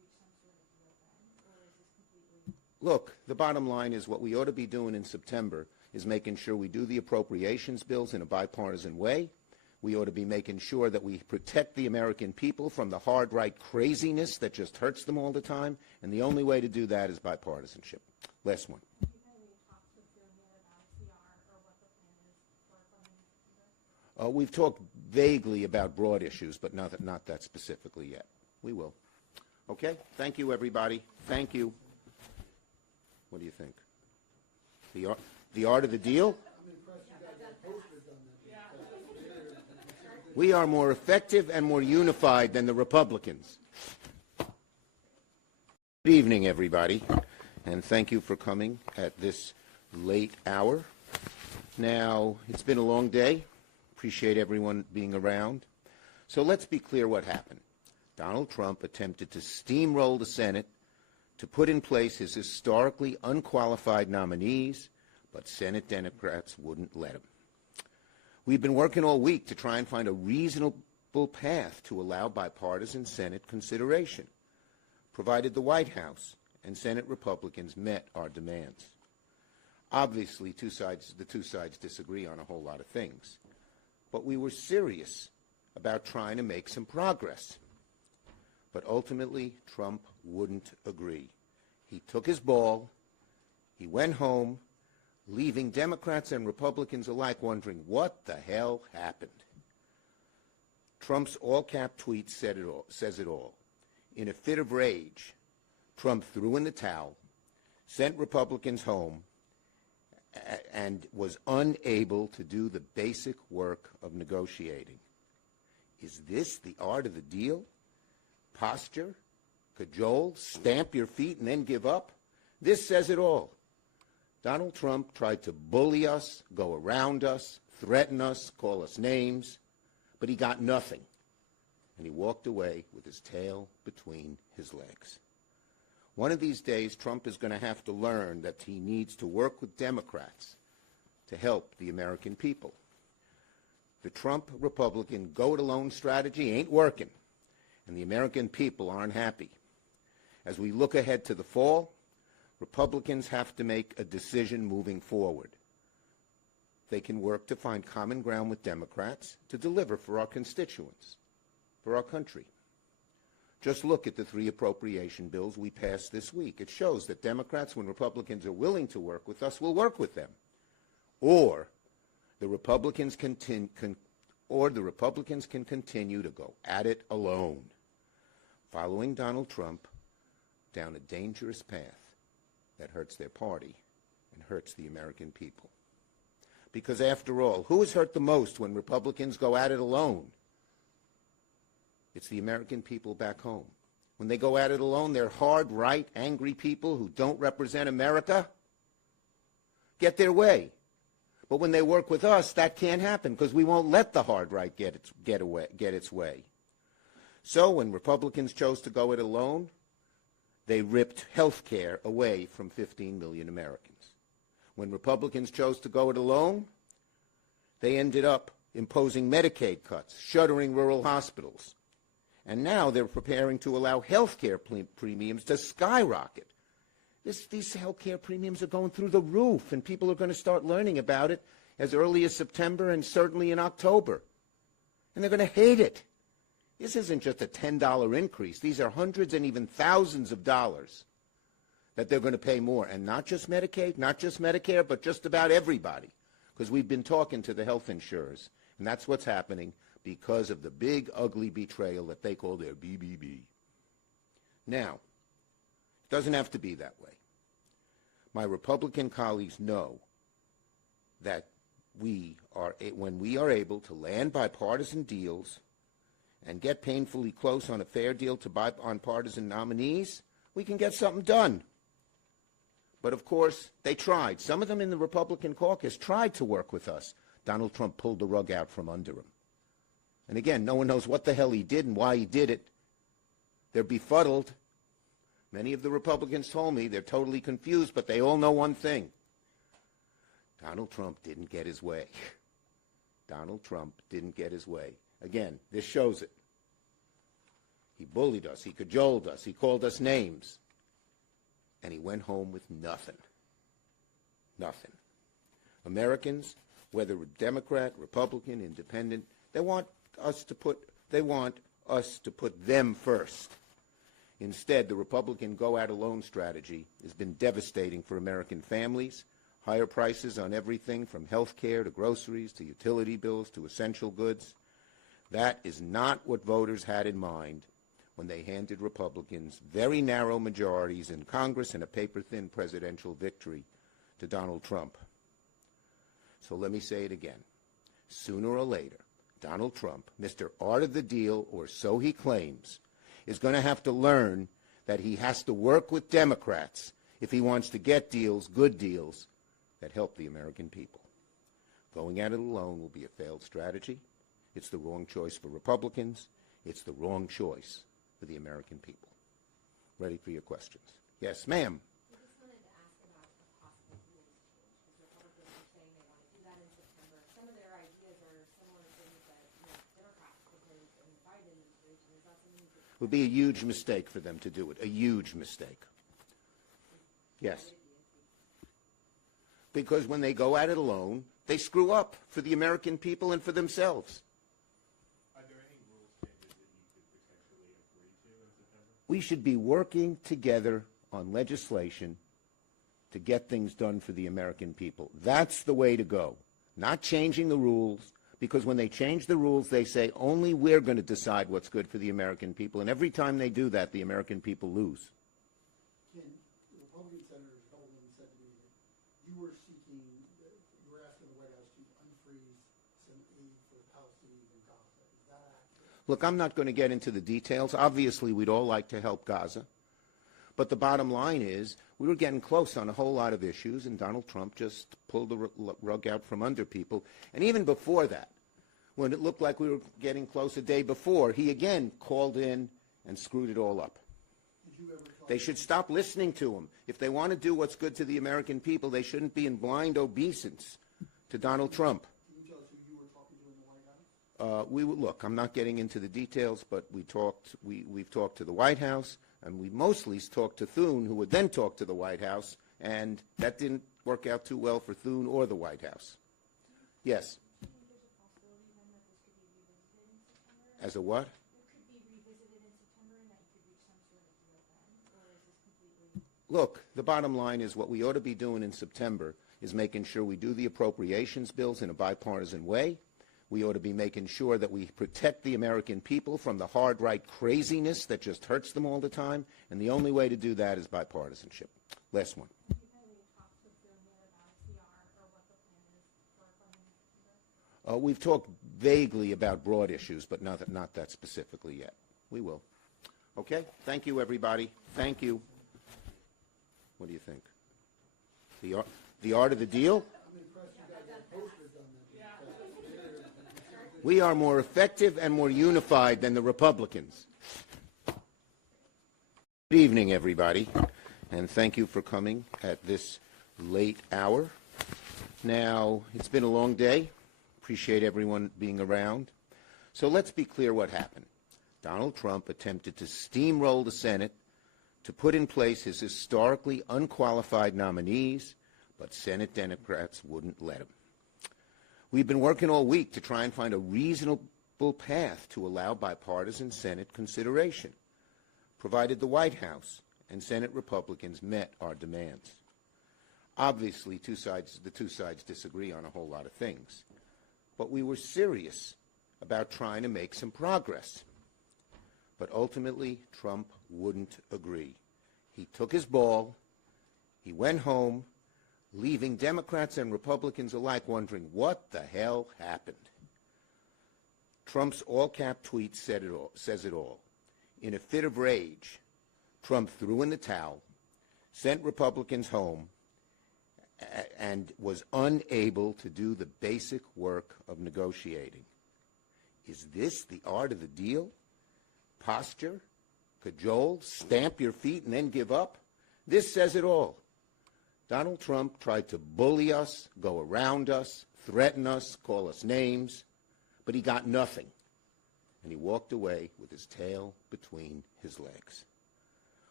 look, the bottom line is what we ought to be doing in September is making sure we do the appropriations bills in a bipartisan way. We ought to be making sure that we protect the American people from the hard right craziness that just hurts them all the time, and the only way to do that is bipartisanship. Last one. We've talked vaguely about broad issues, but not that specifically yet. We will. Okay? Thank you, everybody. Thank you. What do you think? The art of the deal? I'm impressed you guys have posters on that. We are more effective and more unified than the Republicans. Good evening, everybody, and thank you for coming at this late hour. Now, it's been a long day. Appreciate everyone being around. So let's be clear what happened. Donald Trump attempted to steamroll the Senate to put in place his historically unqualified nominees, but Senate Democrats wouldn't let him. We've been working all week to try and find a reasonable path to allow bipartisan Senate consideration, provided the White House and Senate Republicans met our demands. Obviously, the two sides disagree on a whole lot of things, but we were serious about trying to make some progress. But ultimately, Trump wouldn't agree. He took his ball, he went home, leaving Democrats and Republicans alike wondering what the hell happened. Trump's all-cap tweet says it all. In a fit of rage, Trump threw in the towel, sent Republicans home, and was unable to do the basic work of negotiating. Is this the art of the deal? Posture, cajole, stamp your feet and then give up? This says it all. Donald Trump tried to bully us, go around us, threaten us, call us names, but he got nothing. And he walked away with his tail between his legs. One of these days, Trump is going to have to learn that he needs to work with Democrats to help the American people. The Trump Republican go-it-alone strategy ain't working, and the American people aren't happy. As we look ahead to the fall, Republicans have to make a decision moving forward. They can work to find common ground with Democrats to deliver for our constituents, for our country. Just look at the 3 appropriation bills we passed this week. It shows that Democrats, when Republicans are willing to work with us, will work with them. Or the Republicans can continue to go at it alone, following Donald Trump down a dangerous path that hurts their party and hurts the American people. Because after all, who is hurt the most when Republicans go at it alone? It's the American people back home. When they go at it alone, they're hard, right, angry people who don't represent America get their way. But when they work with us, that can't happen because we won't let the hard right get its way. So when Republicans chose to go it alone, they ripped health care away from 15 million Americans. When Republicans chose to go it alone, they ended up imposing Medicaid cuts, shuttering rural hospitals. And now they're preparing to allow health care premiums to skyrocket. These health care premiums are going through the roof, and people are going to start learning about it as early as September and certainly in October. And they're going to hate it. This isn't just a $10 increase. These are hundreds and even thousands of dollars that they're going to pay more. And not just Medicaid, not just Medicare, but just about everybody. Because we've been talking to the health insurers, and that's what's happening because of the big, ugly betrayal that they call their BBB. Now, it doesn't have to be that way. My Republican colleagues know that when we are able to land bipartisan deals and get painfully close on a fair deal on partisan nominees, we can get something done. But, of course, they tried. Some of them in the Republican caucus tried to work with us. Donald Trump pulled the rug out from under him. And again, no one knows what the hell he did and why he did it. They're befuddled. Many of the Republicans told me they're totally confused, but they all know one thing. Donald Trump didn't get his way. Donald Trump didn't get his way. Again, this shows it. He bullied us. He cajoled us. He called us names. and he went home with nothing. Nothing. Americans, whether Democrat, Republican, Independent, they want us to put them first. Instead, the Republican go-at-alone strategy has been devastating for American families. Higher prices on everything from health care to groceries to utility bills to essential goods. That is not what voters had in mind when they handed Republicans very narrow majorities in Congress and a paper-thin presidential victory to Donald Trump. So let me say it again. Sooner or later, Donald Trump, Mr. Art of the Deal, or so he claims, is going to have to learn that he has to work with Democrats if he wants to get deals, good deals, that help the American people. Going at it alone will be a failed strategy. It's the wrong choice for Republicans. It's the wrong choice for the American people. Ready for your questions. Yes, ma'am. I just wanted to ask about a possible rules change, because Republicans are saying they want to do that in September. Some of their ideas are similar to things that Democrats proposed in the Biden administration. Is that something you could... It would be a huge mistake for them to do it, a huge mistake. Yes. Because when they go at it alone, they screw up for the American people and for themselves. Are there any rules changes that you could potentially agree to in September? We should be working together on legislation to get things done for the American people. That's the way to go. Not changing the rules, because when they change the rules, they say only we're going to decide what's good for the American people. And every time they do that, the American people lose. Ken, the Republican senators, a couple of them said to me that you were seeking, you were asking the White House to unfreeze some aid for the Palestinians in Gaza. Is that accurate? Look, I'm not going to get into the details. Obviously, we'd all like to help Gaza. But the bottom line is we were getting close on a whole lot of issues, and Donald Trump just pulled the rug out from under people. And even before that, when it looked like we were getting close a day before, he again called in and screwed it all up. Did you ever talk They should stop listening to him. If they want to do what's good to the American people, they shouldn't be in blind obeisance to Donald Trump. Can you tell us who you were talking to in the White House? Look, I'm not getting into the details, but we've talked to the White House, and we mostly talked to Thune, who would then talk to the White House, and that didn't work out too well for Thune or the White House. Yes. Do you think there's a possibility then that this could be revisited in September? As a what? It could be revisited in September and that you could reach some sort of deal then? Or is this completely... Look, the bottom line is what we ought to be doing in September is making sure we do the appropriations bills in a bipartisan way. We ought to be making sure that we protect the American people from the hard right craziness that just hurts them all the time, and the only way to do that is bipartisanship. Last one. Have you had any talks with them there about CR or what the plan is for funding in September? We've talked vaguely about broad issues, but not that specifically yet. We will. Okay? Thank you, everybody. Thank you. What do you think? The art of the deal? I'm impressed you guys have posters on that. We are more effective and more unified than the Republicans. Good evening, everybody, and thank you for coming at this late hour. Now, it's been a long day. Appreciate everyone being around. So let's be clear what happened. Donald Trump attempted to steamroll the Senate to put in place his historically unqualified nominees, but Senate Democrats wouldn't let him. We've been working all week to try and find a reasonable path to allow bipartisan Senate consideration, provided the White House and Senate Republicans met our demands. Obviously, the two sides disagree on a whole lot of things, but we were serious about trying to make some progress. But ultimately, Trump wouldn't agree. He took his ball, he went home, leaving Democrats and Republicans alike wondering what the hell happened. Trump's all-cap tweet says it all. In a fit of rage, Trump threw in the towel, sent Republicans home, and was unable to do the basic work of negotiating. Is this the art of the deal? Posture? Cajole? Stamp your feet and then give up? This says it all. Donald Trump tried to bully us, go around us, threaten us, call us names, but he got nothing. And he walked away with his tail between his legs.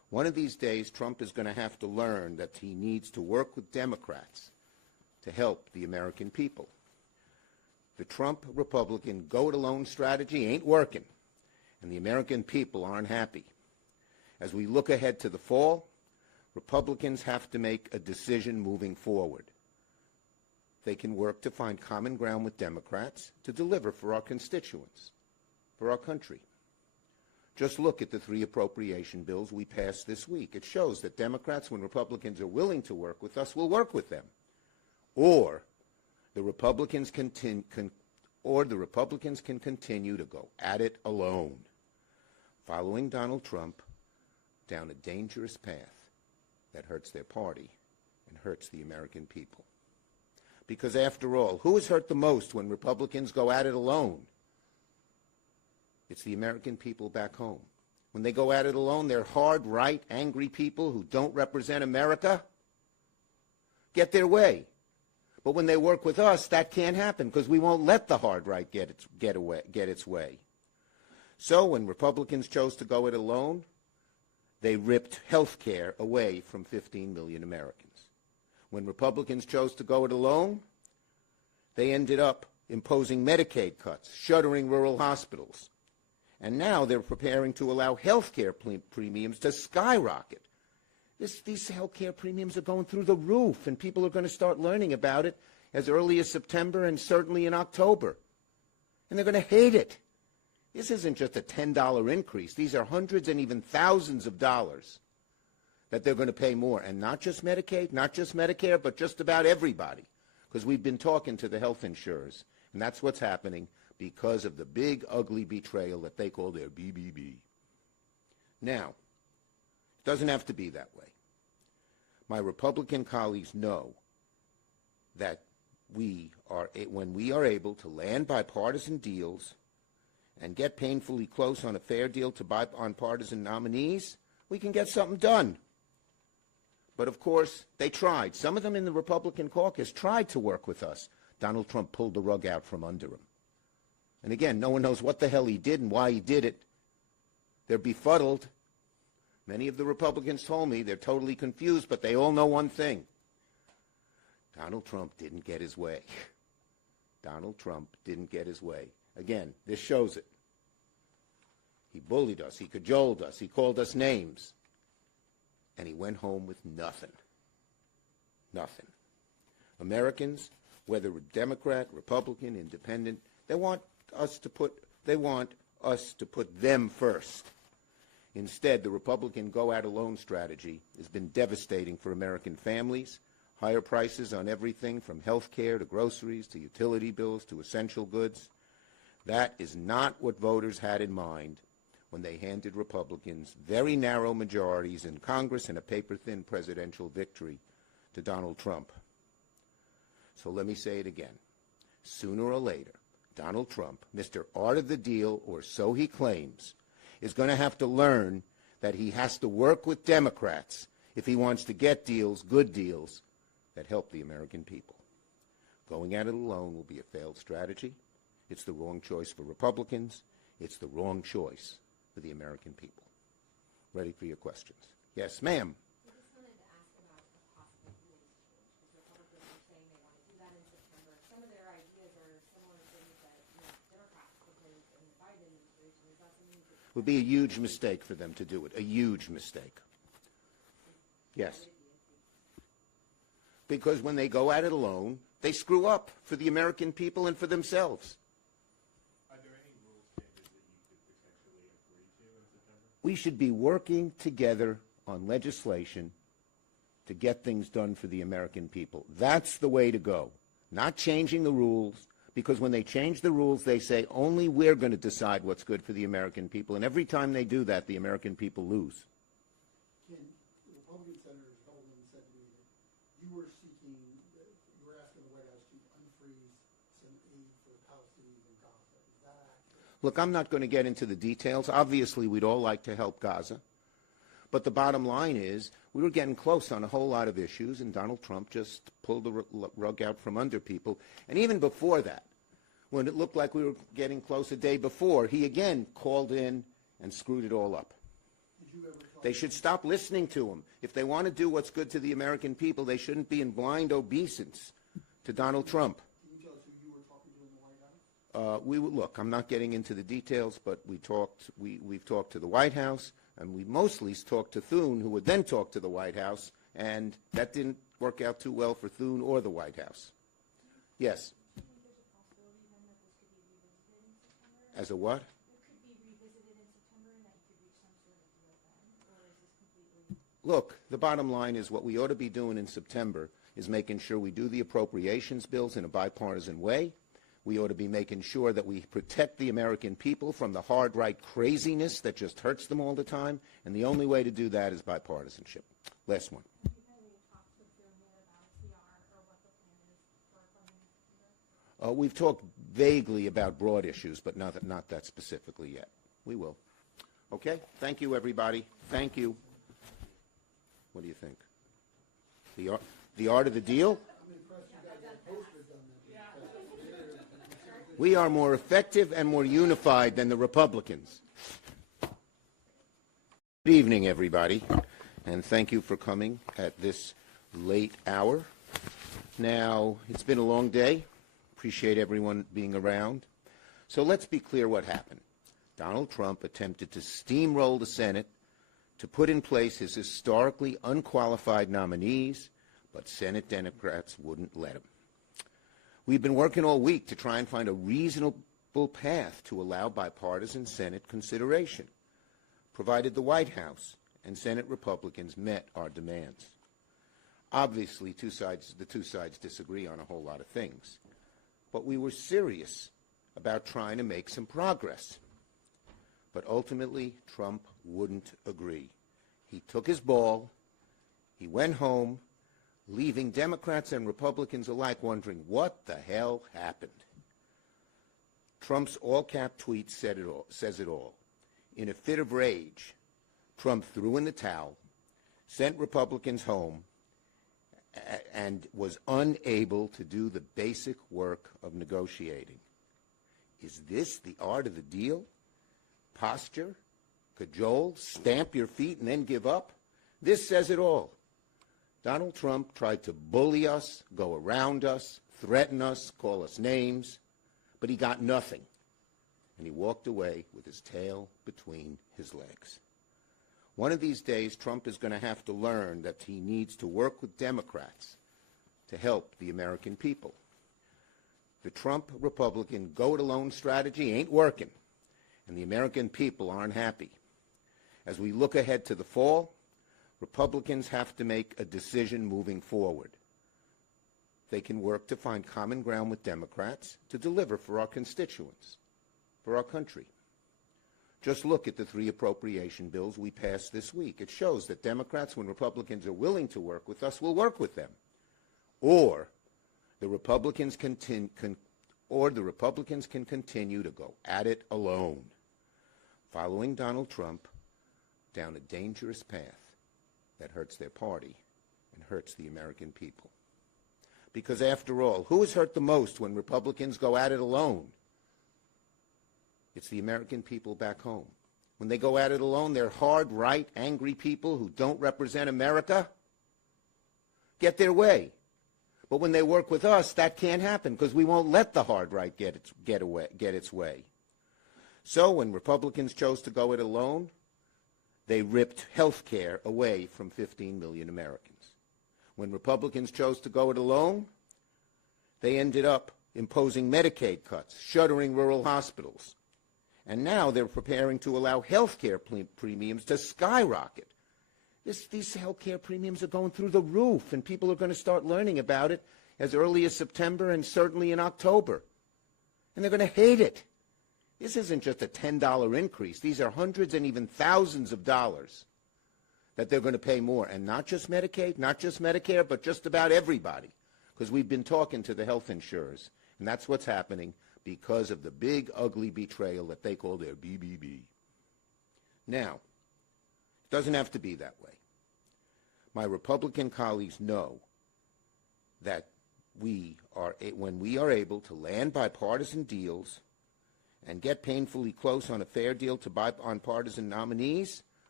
One of these days, Trump is going to have to learn that he needs to work with Democrats to help the American people. The Trump Republican go-it-alone strategy ain't working, and the American people aren't happy. As we look ahead to the fall, Republicans have to make a decision moving forward. They can work to find common ground with Democrats to deliver for our constituents, for our country. Just look at the 3 appropriation bills we passed this week. It shows that Democrats, when Republicans are willing to work with us, will work with them. Or the Republicans can continue to go at it alone, following Donald Trump down a dangerous path that hurts their party and hurts the American people. Because after all, who is hurt the most when Republicans go at it alone? It's the American people back home. When they go at it alone, they're hard, right, angry people who don't represent America get their way. But when they work with us, that can't happen because we won't let the hard right get its way. So when Republicans chose to go it alone, they ripped health care away from 15 million Americans. When Republicans chose to go it alone, they ended up imposing Medicaid cuts, shuttering rural hospitals. And now they're preparing to allow health care premiums to skyrocket. These health care premiums are going through the roof, and people are going to start learning about it as early as September and certainly in October. And they're going to hate it. This isn't just a $10 increase. These are hundreds and even thousands of dollars that they're going to pay more. And not just Medicaid, not just Medicare, but just about everybody. Because we've been talking to the health insurers, and that's what's happening because of the big, ugly betrayal that they call their BBB. Now, it doesn't have to be that way. My Republican colleagues know that when we are able to land bipartisan deals and get painfully close on a fair deal to bipartisan nominees, we can get something done. But, of course, they tried. Some of them in the Republican caucus tried to work with us. Donald Trump pulled the rug out from under him. And, again, no one knows what the hell he did and why he did it. They're befuddled. Many of the Republicans told me they're totally confused, but they all know one thing. Donald Trump didn't get his way. Donald Trump didn't get his way. Again, this shows it. He bullied us. He cajoled us. He called us names. And he went home with nothing. Nothing. Americans, whether Democrat, Republican, Independent, they want us to put them first. Instead, the Republican go-at-alone strategy has been devastating for American families. Higher prices on everything from health care to groceries to utility bills to essential goods. That is not what voters had in mind when they handed Republicans very narrow majorities in Congress and a paper-thin presidential victory to Donald Trump. So let me say it again. Sooner or later, Donald Trump, Mr. Art of the Deal, or so he claims, is going to have to learn that he has to work with Democrats if he wants to get deals, good deals, that help the American people. Going at it alone will be a failed strategy. It's the wrong choice for Republicans. It's the wrong choice for the American people. Ready for your questions. Yes, ma'am. I just wanted to ask about a possible rules change, because Republicans are saying they want to do that in September. Some of their ideas are similar to things that Democrats proposed in the Biden administration. Is that something you could... It would be a huge mistake for them to do it, a huge mistake. Yes. Because when they go at it alone, they screw up for the American people and for themselves. Are there any rules changes that you could potentially agree to in September? We should be working together on legislation to get things done for the American people. That's the way to go. Not changing the rules, because when they change the rules, they say only we're going to decide what's good for the American people. And every time they do that, the American people lose. Ken, the Republican senators, a couple of them said to me that you were asking the White House to unfreeze some aid for the Palestinians in Gaza. Is that accurate? Look, I'm not going to get into the details. Obviously, we'd all like to help Gaza. But the bottom line is we were getting close on a whole lot of issues, and Donald Trump just pulled the rug out from under people. And even before that, when it looked like we were getting close a day before, he again called in and screwed it all up. Did you ever talk? They should stop listening to him. If they want to do what's good to the American people, they shouldn't be in blind obeisance to Donald Trump. Can you tell us who you were talking to in the White House? Look, I'm not getting into the details, but we've talked to the White House, and we mostly talked to Thune, who would then talk to the White House, and that didn't work out too well for Thune or the White House. Yes. Do you think there's a possibility then that this could be revisited in September? As a what? It could be revisited in September and that you could reach some sort of deal then? Or is this completely? Look, the bottom line is what we ought to be doing in September is making sure we do the appropriations bills in a bipartisan way. We ought to be making sure that we protect the American people from the hard right craziness that just hurts them all the time, and the only way to do that is bipartisanship. Last one. Have you had any talks with your mayor about CR or what the plan is for funding in September? We've talked vaguely about broad issues, but not that specifically yet. We will. Okay? Thank you, everybody. Thank you. What do you think? The art of the deal? I'm impressed you guys have posters on that. We are more effective and more unified than the Republicans. Good evening, everybody, and thank you for coming at this late hour. Now, it's been a long day. Appreciate everyone being around. So let's be clear what happened. Donald Trump attempted to steamroll the Senate to put in place his historically unqualified nominees, but Senate Democrats wouldn't let him. We've been working all week to try and find a reasonable path to allow bipartisan Senate consideration, provided the White House and Senate Republicans met our demands. Obviously, the two sides disagree on a whole lot of things, but we were serious about trying to make some progress. But ultimately, Trump wouldn't agree. He took his ball, he went home, leaving Democrats and Republicans alike wondering what the hell happened. Trump's all-cap tweet says it all. In a fit of rage, Trump threw in the towel, sent Republicans home, and was unable to do the basic work of negotiating. Is this the art of the deal? Posture, cajole, stamp your feet and then give up? This says it all. Donald Trump tried to bully us, go around us, threaten us, call us names, but he got nothing. And he walked away with his tail between his legs. One of these days, Trump is going to have to learn that he needs to work with Democrats to help the American people. The Trump Republican go-it-alone strategy ain't working, and the American people aren't happy. As we look ahead to the fall, Republicans have to make a decision moving forward. They can work to find common ground with Democrats to deliver for our constituents, for our country. Just look at the 3 appropriation bills we passed this week. It shows that Democrats, when Republicans are willing to work with us, will work with them. Or the Republicans can continue to go at it alone, following Donald Trump down a dangerous path that hurts their party and hurts the American people. Because after all, who is hurt the most when Republicans go at it alone? It's the American people back home. When they go at it alone, they're hard, right, angry people who don't represent America get their way. But when they work with us, that can't happen because we won't let the hard right get its way. So when Republicans chose to go it alone, they ripped health care away from 15 million Americans. When Republicans chose to go it alone, they ended up imposing Medicaid cuts, shuttering rural hospitals. And now they're preparing to allow health care premiums to skyrocket. These health care premiums are going through the roof, and people are going to start learning about it as early as September and certainly in October. And they're going to hate it. This isn't just a $10 increase. These are hundreds and even thousands of dollars that they're going to pay more. And not just Medicaid, not just Medicare, but just about everybody. Because we've been talking to the health insurers. And that's what's happening because of the big, ugly betrayal that they call their BBB. Now, it doesn't have to be that way. My Republican colleagues know that when we are able to land bipartisan deals and get painfully close on a fair deal to bipartisan nominees,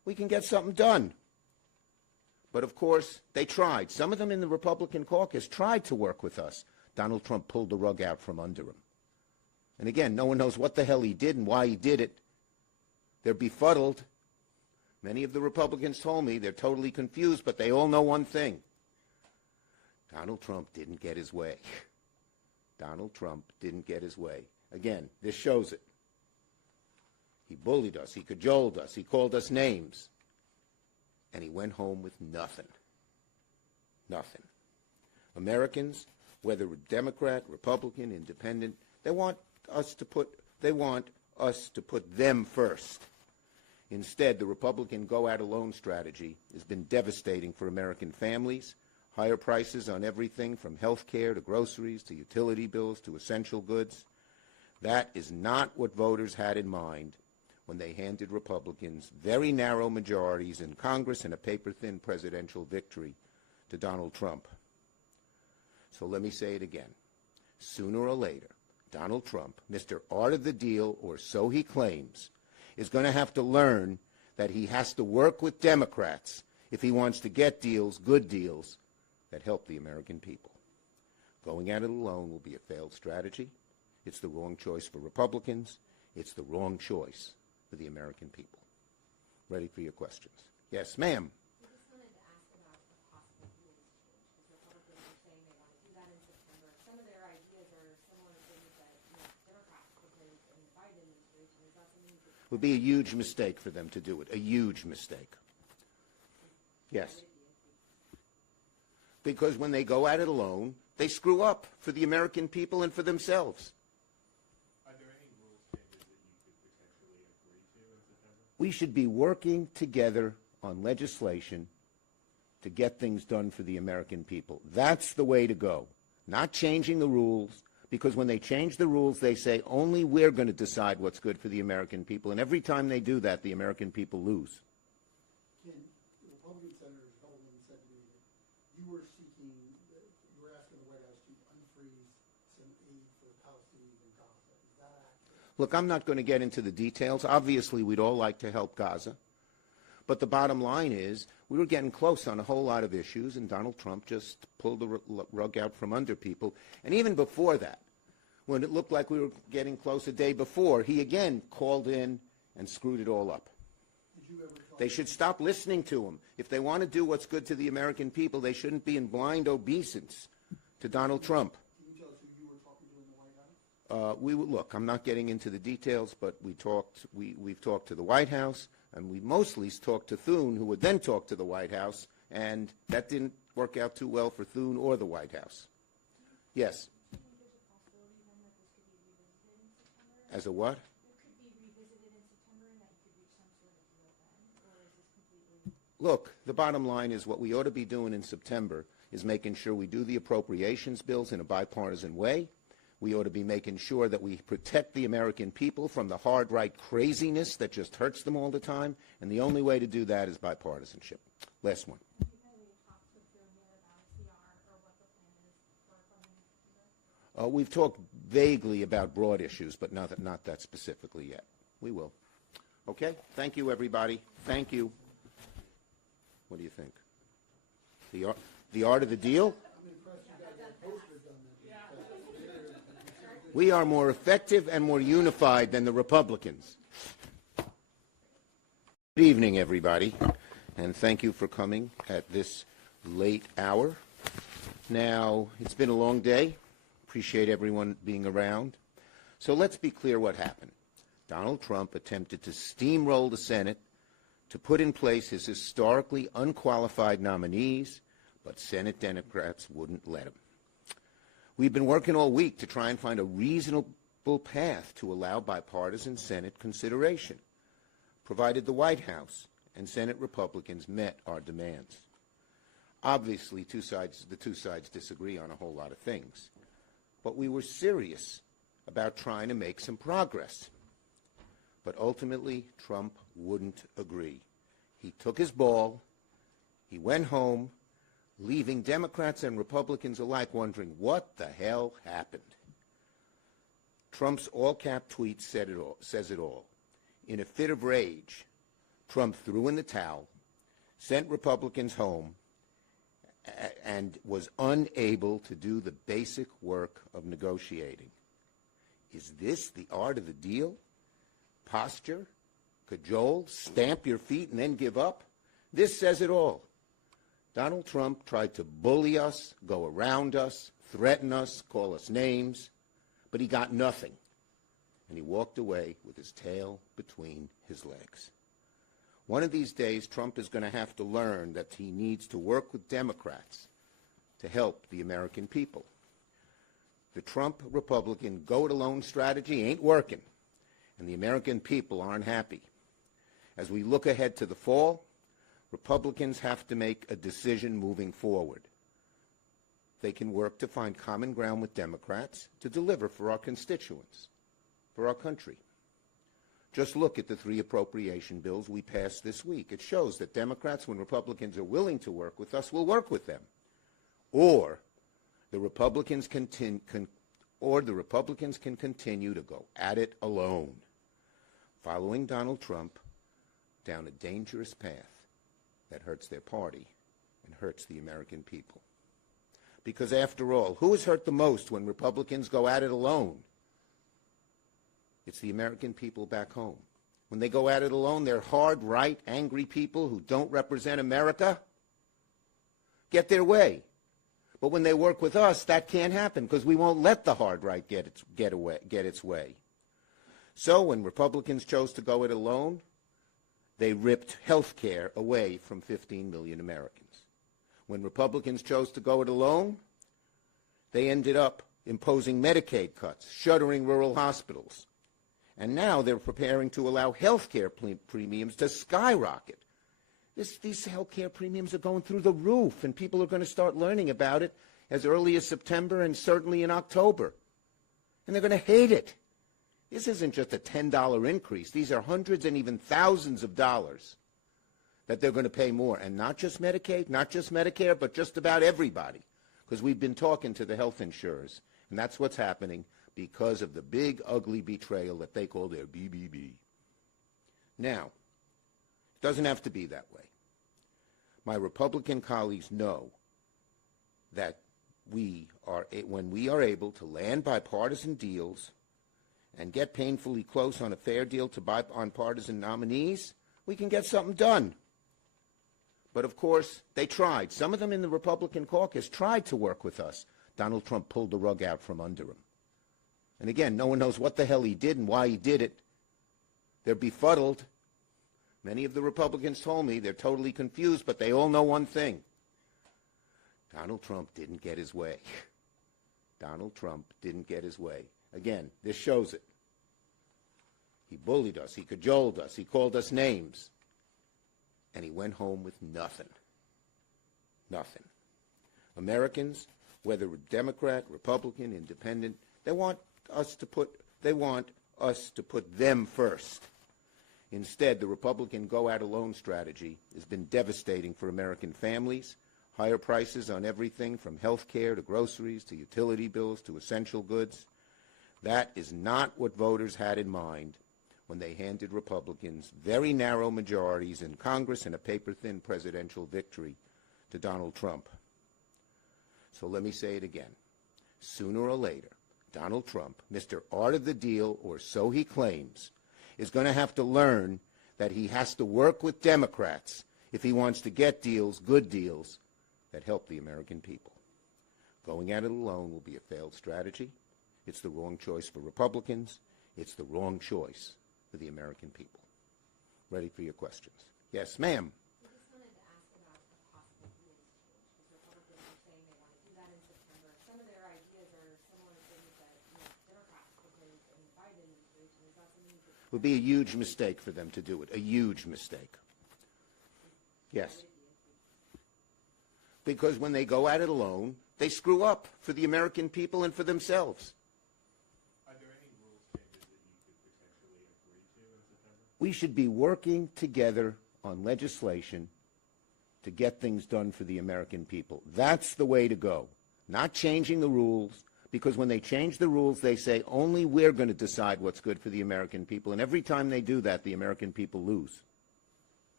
we can get something done. But, of course, they tried. Some of them in the Republican caucus tried to work with us. Donald Trump pulled the rug out from under him. And again, no one knows what the hell he did and why he did it. They're befuddled. Many of the Republicans told me they're totally confused, but they all know one thing. Donald Trump didn't get his way. Donald Trump didn't get his way. Again, this shows it. He bullied us. He cajoled us. He called us names. And he went home with nothing. Nothing. Americans, whether Democrat, Republican, Independent, they want us to put them first. Instead, the Republican go-out-alone strategy has been devastating for American families. Higher prices on everything from health care to groceries to utility bills to essential goods. That is not what voters had in mind when they handed Republicans very narrow majorities in Congress and a paper-thin presidential victory to Donald Trump. So let me say it again. Sooner or later, Donald Trump, Mr. Art of the Deal, or so he claims, is going to have to learn that he has to work with Democrats if he wants to get deals, good deals, that help the American people. Going at it alone will be a failed strategy. It's the wrong choice for Republicans. It's the wrong choice for the American people. Ready for your questions. Yes, ma'am. I just wanted to ask about a possible rules change, because Republicans are saying they want to do that in September. Some of their ideas are similar to things that Democrats proposed in the Biden administration. Is that something you could... It would be a huge mistake for them to do it, a huge mistake. Yes. Because when they go at it alone, they screw up for the American people and for themselves. Are there any rules changes that you could potentially agree to in September? We should be working together on legislation to get things done for the American people. That's the way to go. Not changing the rules, because when they change the rules, they say only we're going to decide what's good for the American people. And every time they do that, the American people lose. Ken, the Republican senators, a couple of them said to me that you were asking the White House to unfreeze some aid for the Palestinians in Gaza. Is that accurate? Look, I'm not going to get into the details. Obviously, we'd all like to help Gaza. But the bottom line is we were getting close on a whole lot of issues, and Donald Trump just pulled the rug out from under people. And even before that, when it looked like we were getting close a day before, he again called in and screwed it all up. Did you ever talk They should stop listening to him. If they want to do what's good to the American people, they shouldn't be in blind obeisance to Donald Trump. Can you tell us who you were talking to in the White House? Look, I'm not getting into the details, but we've talked to the White House, and we mostly talked to Thune, who would then talk to the White House, and that didn't work out too well for Thune or the White House. Yes. Do you think there's a possibility then that this could be revisited in September? As a what? It could be revisited in September and that you could reach some sort of deal then? Or is this completely... Look, the bottom line is what we ought to be doing in September is making sure we do the appropriations bills in a bipartisan way. We ought to be making sure that we protect the American people from the hard right craziness that just hurts them all the time, and the only way to do that is bipartisanship. Last one. Have you really talked with them yet about CR or what the plan is for funding in September? We've talked vaguely about broad issues, but not that specifically yet. We will. Okay? Thank you, everybody. Thank you. What do you think? The art of the deal? I'm impressed you guys have posters on that. We are more effective and more unified than the Republicans. Good evening, everybody, and thank you for coming at this late hour. Now, it's been a long day. Appreciate everyone being around. So let's be clear what happened. Donald Trump attempted to steamroll the Senate to put in place his historically unqualified nominees, but Senate Democrats wouldn't let him. We've been working all week to try and find a reasonable path to allow bipartisan Senate consideration, provided the White House and Senate Republicans met our demands. Obviously, the two sides disagree on a whole lot of things, but we were serious about trying to make some progress. But ultimately, Trump wouldn't agree. He took his ball, he went home, leaving Democrats and Republicans alike wondering what the hell happened. Trump's all-cap tweet says it all. In a fit of rage, Trump threw in the towel, sent Republicans home, and was unable to do the basic work of negotiating. Is this the art of the deal? Posture, cajole, stamp your feet, and then give up? This says it all. Donald Trump tried to bully us, go around us, threaten us, call us names, but he got nothing. And he walked away with his tail between his legs. One of these days, Trump is going to have to learn that he needs to work with Democrats to help the American people. The Trump Republican go-it-alone strategy ain't working, and the American people aren't happy. As we look ahead to the fall, Republicans have to make a decision moving forward. They can work to find common ground with Democrats to deliver for our constituents, for our country. Just look at the 3 appropriation bills we passed this week. It shows that Democrats, when Republicans are willing to work with us, will work with them. Or the Republicans can continue to go at it alone, following Donald Trump down a dangerous path that hurts their party and hurts the American people. Because after all, who is hurt the most when Republicans go at it alone? It's the American people back home. When they go at it alone, they're hard, right, angry people who don't represent America get their way. But when they work with us, that can't happen because we won't let the hard right get its way. So when Republicans chose to go it alone, they ripped health care away from 15 million Americans. When Republicans chose to go it alone, they ended up imposing Medicaid cuts, shuttering rural hospitals. And now they're preparing to allow health care premiums to skyrocket. These health care premiums are going through the roof, and people are going to start learning about it as early as September and certainly in October. And they're going to hate it. This isn't just a $10 increase. These are hundreds and even thousands of dollars that they're going to pay more. And not just Medicaid, not just Medicare, but just about everybody. Because we've been talking to the health insurers, and that's what's happening because of the big, ugly betrayal that they call their BBB. Now, it doesn't have to be that way. My Republican colleagues know that when we are able to land bipartisan deals and get painfully close on a fair deal to bipartisan nominees, we can get something done. But of course, they tried. Some of them in the Republican caucus tried to work with us. Donald Trump pulled the rug out from under him. And again, no one knows what the hell he did and why he did it. They're befuddled. Many of the Republicans told me they're totally confused, but they all know one thing. Donald Trump didn't get his way. Donald Trump didn't get his way. Again, this shows it. He bullied us. He cajoled us. He called us names. And he went home with nothing. Nothing. Americans, whether Democrat, Republican, Independent, they want us to put them first. Instead, the Republican go-at-alone strategy has been devastating for American families. Higher prices on everything from health care to groceries to utility bills to essential goods. That is not what voters had in mind when they handed Republicans very narrow majorities in Congress and a paper-thin presidential victory to Donald Trump. So let me say it again. Sooner or later, Donald Trump, Mr. Art of the Deal, or so he claims, is going to have to learn that he has to work with Democrats if he wants to get deals, good deals, that help the American people. Going at it alone will be a failed strategy. It's the wrong choice for Republicans. It's the wrong choice for the American people. Ready for your questions. Yes, ma'am. I just wanted to ask about a possible rules change, because Republicans are saying they want to do that in September. Some of their ideas are similar things that Democrats proposed in the Biden administration. Is that something you could... It would be a huge mistake for them to do it, a huge mistake. Yes. Because when they go at it alone, they screw up for the American people and for themselves. Are there any rules changes that you could potentially agree to in September? We should be working together on legislation to get things done for the American people. That's the way to go. Not changing the rules, because when they change the rules, they say only we're going to decide what's good for the American people. And every time they do that, the American people lose.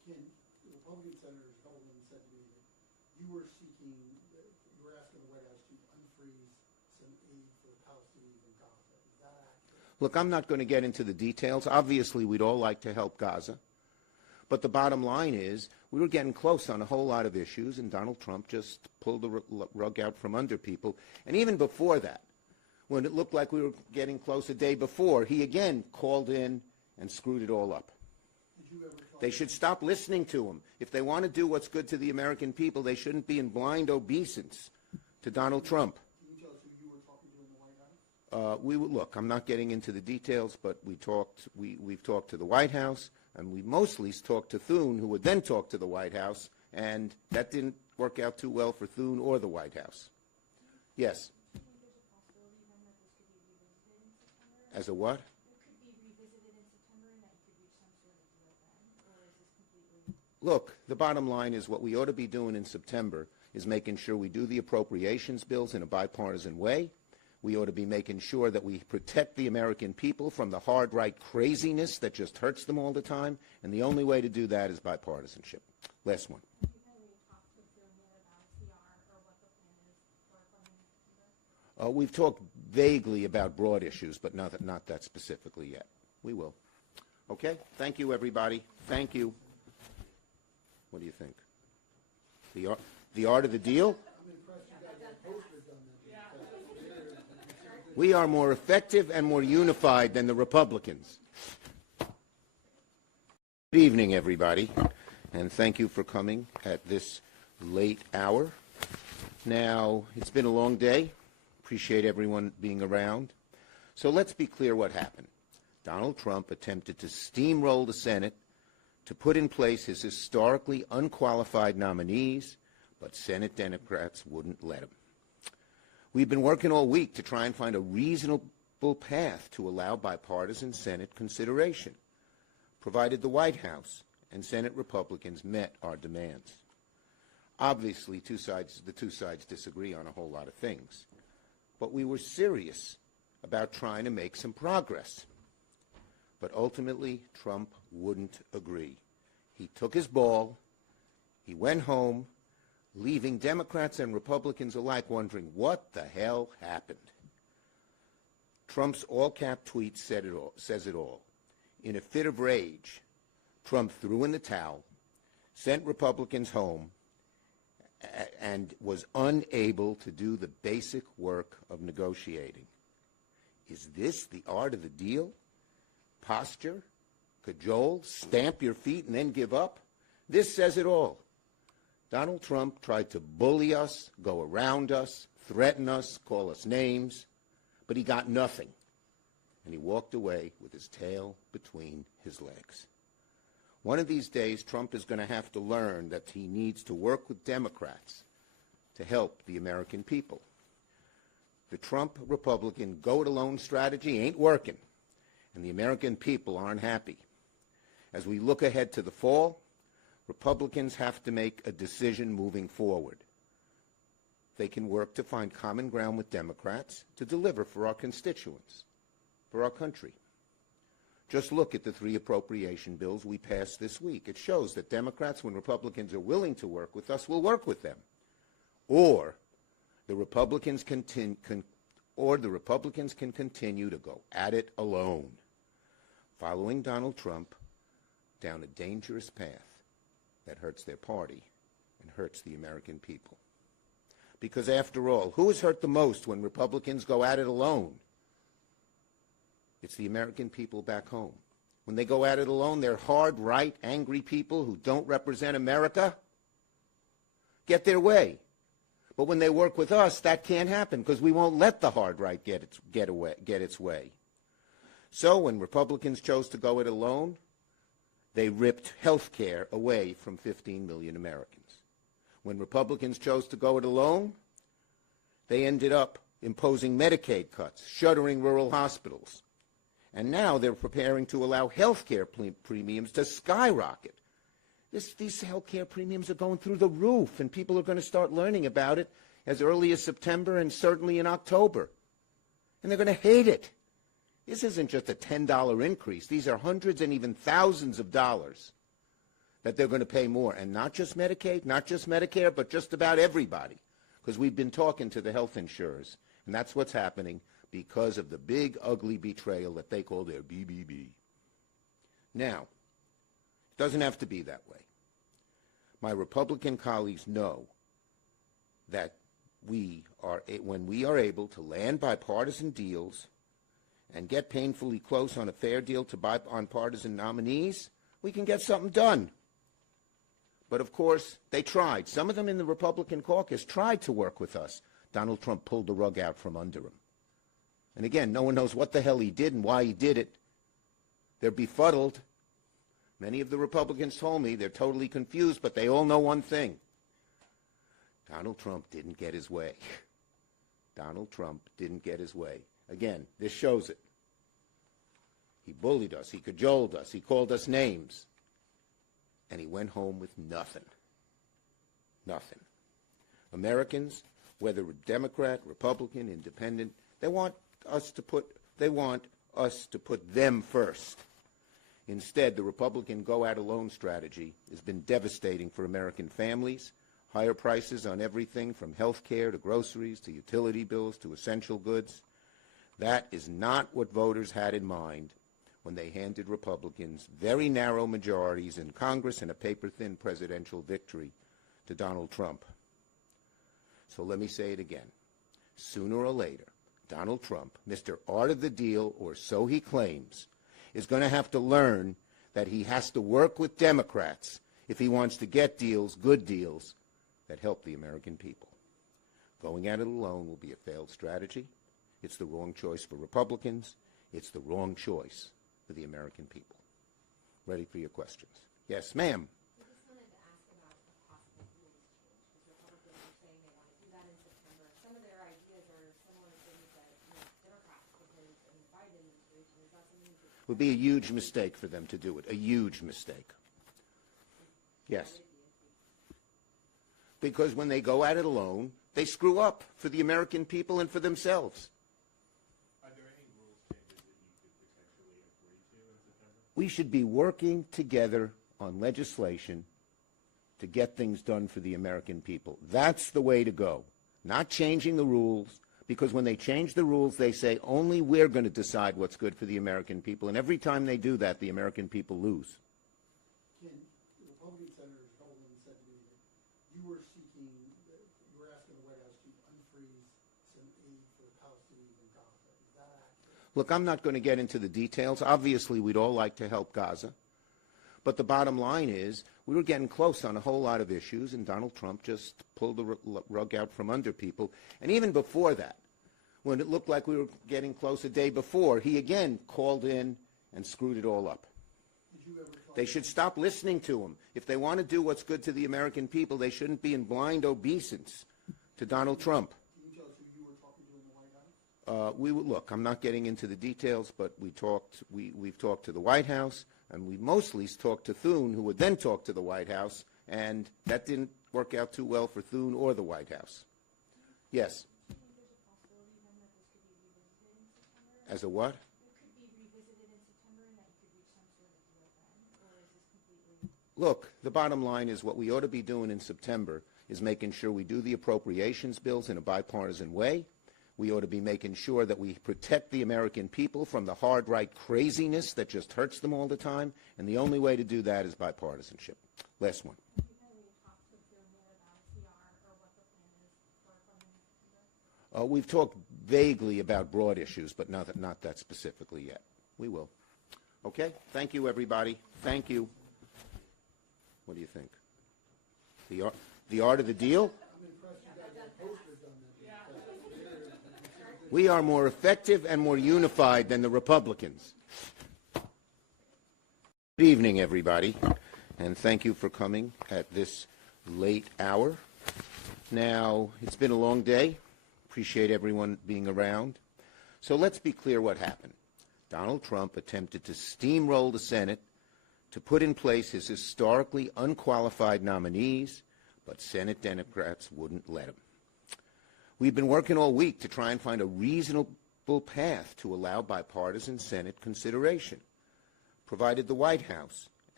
Republican senators, a couple of them said to me that you were seeking, you were asking the White House to unfreeze some aid for the Palestinians in Gaza. Is that accurate? Look, I'm not going to get into the details. Obviously, we'd all like to help Gaza. But the bottom line is we were getting close on a whole lot of issues, and Donald Trump just pulled the rug out from under people. And even before that, when it looked like we were getting close a day before, he again called in and screwed it all up. Did you ever talk They should stop listening to him. If they want to do what's good to the American people, they shouldn't be in blind obeisance to Donald Trump. Can you tell us who you were talking to in the White House? Look, I'm not getting into the details, but we've talked to the White House, and we mostly talked to Thune, who would then talk to the White House, and that didn't work out too well for Thune or the White House. Yes. Do you think there's a possibility then that this could be revisited in September? As a what? It could be revisited in September and that you could reach some sort of deal then? Or is this completely... Look, the bottom line is what we ought to be doing in September is making sure we do the appropriations bills in a bipartisan way. We ought to be making sure that we protect the American people from the hard right craziness that just hurts them all the time, and the only way to do that is bipartisanship. Last one. Have you talked to Bill more about CR or what the plan is for funding in September? We've talked vaguely about broad issues, but not that specifically yet. We will. Okay? Thank you, everybody. Thank you. What do you think? The art of the deal? I'm impressed you got that poster done. We are more effective and more unified than the Republicans. Good evening, everybody, and thank you for coming at this late hour. Now, it's been a long day. Appreciate everyone being around. So let's be clear what happened. Donald Trump attempted to steamroll the Senate to put in place his historically unqualified nominees, but Senate Democrats wouldn't let him. We've been working all week to try and find a reasonable path to allow bipartisan Senate consideration, provided the White House and Senate Republicans met our demands. Obviously, the two sides disagree on a whole lot of things, but we were serious about trying to make some progress. But ultimately, Trump wouldn't agree. He took his ball, he went home, leaving Democrats and Republicans alike wondering what the hell happened. Trump's all-cap tweet says it all. In a fit of rage, Trump threw in the towel, sent Republicans home, and was unable to do the basic work of negotiating. Is this the art of the deal? Posture? Cajole? Stamp your feet and then give up? This says it all. Donald Trump tried to bully us, go around us, threaten us, call us names, but he got nothing. And he walked away with his tail between his legs. One of these days, Trump is going to have to learn that he needs to work with Democrats to help the American people. The Trump Republican go-it-alone strategy ain't working, and the American people aren't happy. As we look ahead to the fall, Republicans have to make a decision moving forward. They can work to find common ground with Democrats to deliver for our constituents, for our country. Just look at the 3 appropriation bills we passed this week. It shows that Democrats, when Republicans are willing to work with us, will work with them. Or the Republicans can continue to go at it alone, following Donald Trump down a dangerous path that hurts their party and hurts the American people. Because after all, who is hurt the most when Republicans go at it alone? It's the American people back home. When they go at it alone, they're hard, right, angry people who don't represent America get their way. But when they work with us, that can't happen because we won't let the hard right get its way. So when Republicans chose to go it alone, they ripped health care away from 15 million Americans. When Republicans chose to go it alone, they ended up imposing Medicaid cuts, shuttering rural hospitals. And now they're preparing to allow health care premiums to skyrocket. These health care premiums are going through the roof, and people are going to start learning about it as early as September and certainly in October. And they're going to hate it. This isn't just a $10 increase. These are hundreds and even thousands of dollars that they're going to pay more, and not just Medicaid, not just Medicare, but just about everybody, because we've been talking to the health insurers, and that's what's happening because of the big, ugly betrayal that they call their BBB. Now, it doesn't have to be that way. My Republican colleagues know that when we are able to land bipartisan deals and get painfully close on a fair deal to bipartisan nominees, we can get something done. But of course, they tried. Some of them in the Republican caucus tried to work with us. Donald Trump pulled the rug out from under him. And again, no one knows what the hell he did and why he did it. They're befuddled. Many of the Republicans told me they're totally confused, but they all know one thing. Donald Trump didn't get his way. Donald Trump didn't get his way. Again, this shows it. He bullied us. He cajoled us. He called us names. And he went home with nothing. Nothing. Americans, whether Democrat, Republican, Independent, they want us to put them first. Instead, the Republican go-out-alone strategy has been devastating for American families. Higher prices on everything from health care to groceries to utility bills to essential goods. That is not what voters had in mind when they handed Republicans very narrow majorities in Congress and a paper-thin presidential victory to Donald Trump. So let me say it again. Sooner or later, Donald Trump, Mr. Art of the Deal, or so he claims, is going to have to learn that he has to work with Democrats if he wants to get deals, good deals, that help the American people. Going at it alone will be a failed strategy. It's the wrong choice for Republicans. It's the wrong choice for the American people. Ready for your questions. Yes, ma'am. I just wanted to ask about a possible rules change, because Republicans are saying they want to do that in September. Some of their ideas are similar things that Democrats proposed in the Biden administration. Is that something that It would be a huge mistake for them to do it, a huge mistake. Yes. Because when they go at it alone, they screw up for the American people and for themselves. Are there any rules changes that you could potentially agree to in September? We should be working together on legislation to get things done for the American people. That's the way to go. Not changing the rules, because when they change the rules, they say only we're going to decide what's good for the American people. And every time they do that, the American people lose. Ken, the Republican Senator Coleman said to me that you were asking the White House to unfreeze some aid for the Palestinians in Gaza. Is that accurate? Look, I'm not going to get into the details. Obviously, we'd all like to help Gaza. But the bottom line is we were getting close on a whole lot of issues, and Donald Trump just pulled the rug out from under people. And even before that, when it looked like we were getting close a day before, he again called in and screwed it all up. They should stop listening to him. If they want to do what's good to the American people, they shouldn't be in blind obeisance to Donald Trump. Can you tell us who you were talking to in the White House? Look, I'm not getting into the details, but we've talked to the White House, and we mostly talked to Thune, who would then talk to the White House, and that didn't work out too well for Thune or the White House. Yes. do you think there's a possibility then that this could be revisited in September? As a what? It could be revisited in September and that you could reach some sort of deal then? Or is this completely... Look, the bottom line is what we ought to be doing in September is making sure we do the appropriations bills in a bipartisan way. We ought to be making sure that we protect the American people from the hard right craziness that just hurts them all the time, and the only way to do that is bipartisanship. Last one. Have you had any talks with Bill Moore about CR or what the plan is for funding in September? We've talked vaguely about broad issues, but not that specifically yet. We will. Okay? Thank you, everybody. Thank you. What do you think? The art of the deal? We are more effective and more unified than the Republicans. Good evening, everybody, and thank you for coming at this late hour. Now, it's been a long day. Appreciate everyone being around. So let's be clear what happened. Donald Trump attempted to steamroll the Senate to put in place his historically unqualified nominees, but Senate Democrats wouldn't let him. We've been working all week to try and find a reasonable path to allow bipartisan Senate consideration, provided the White House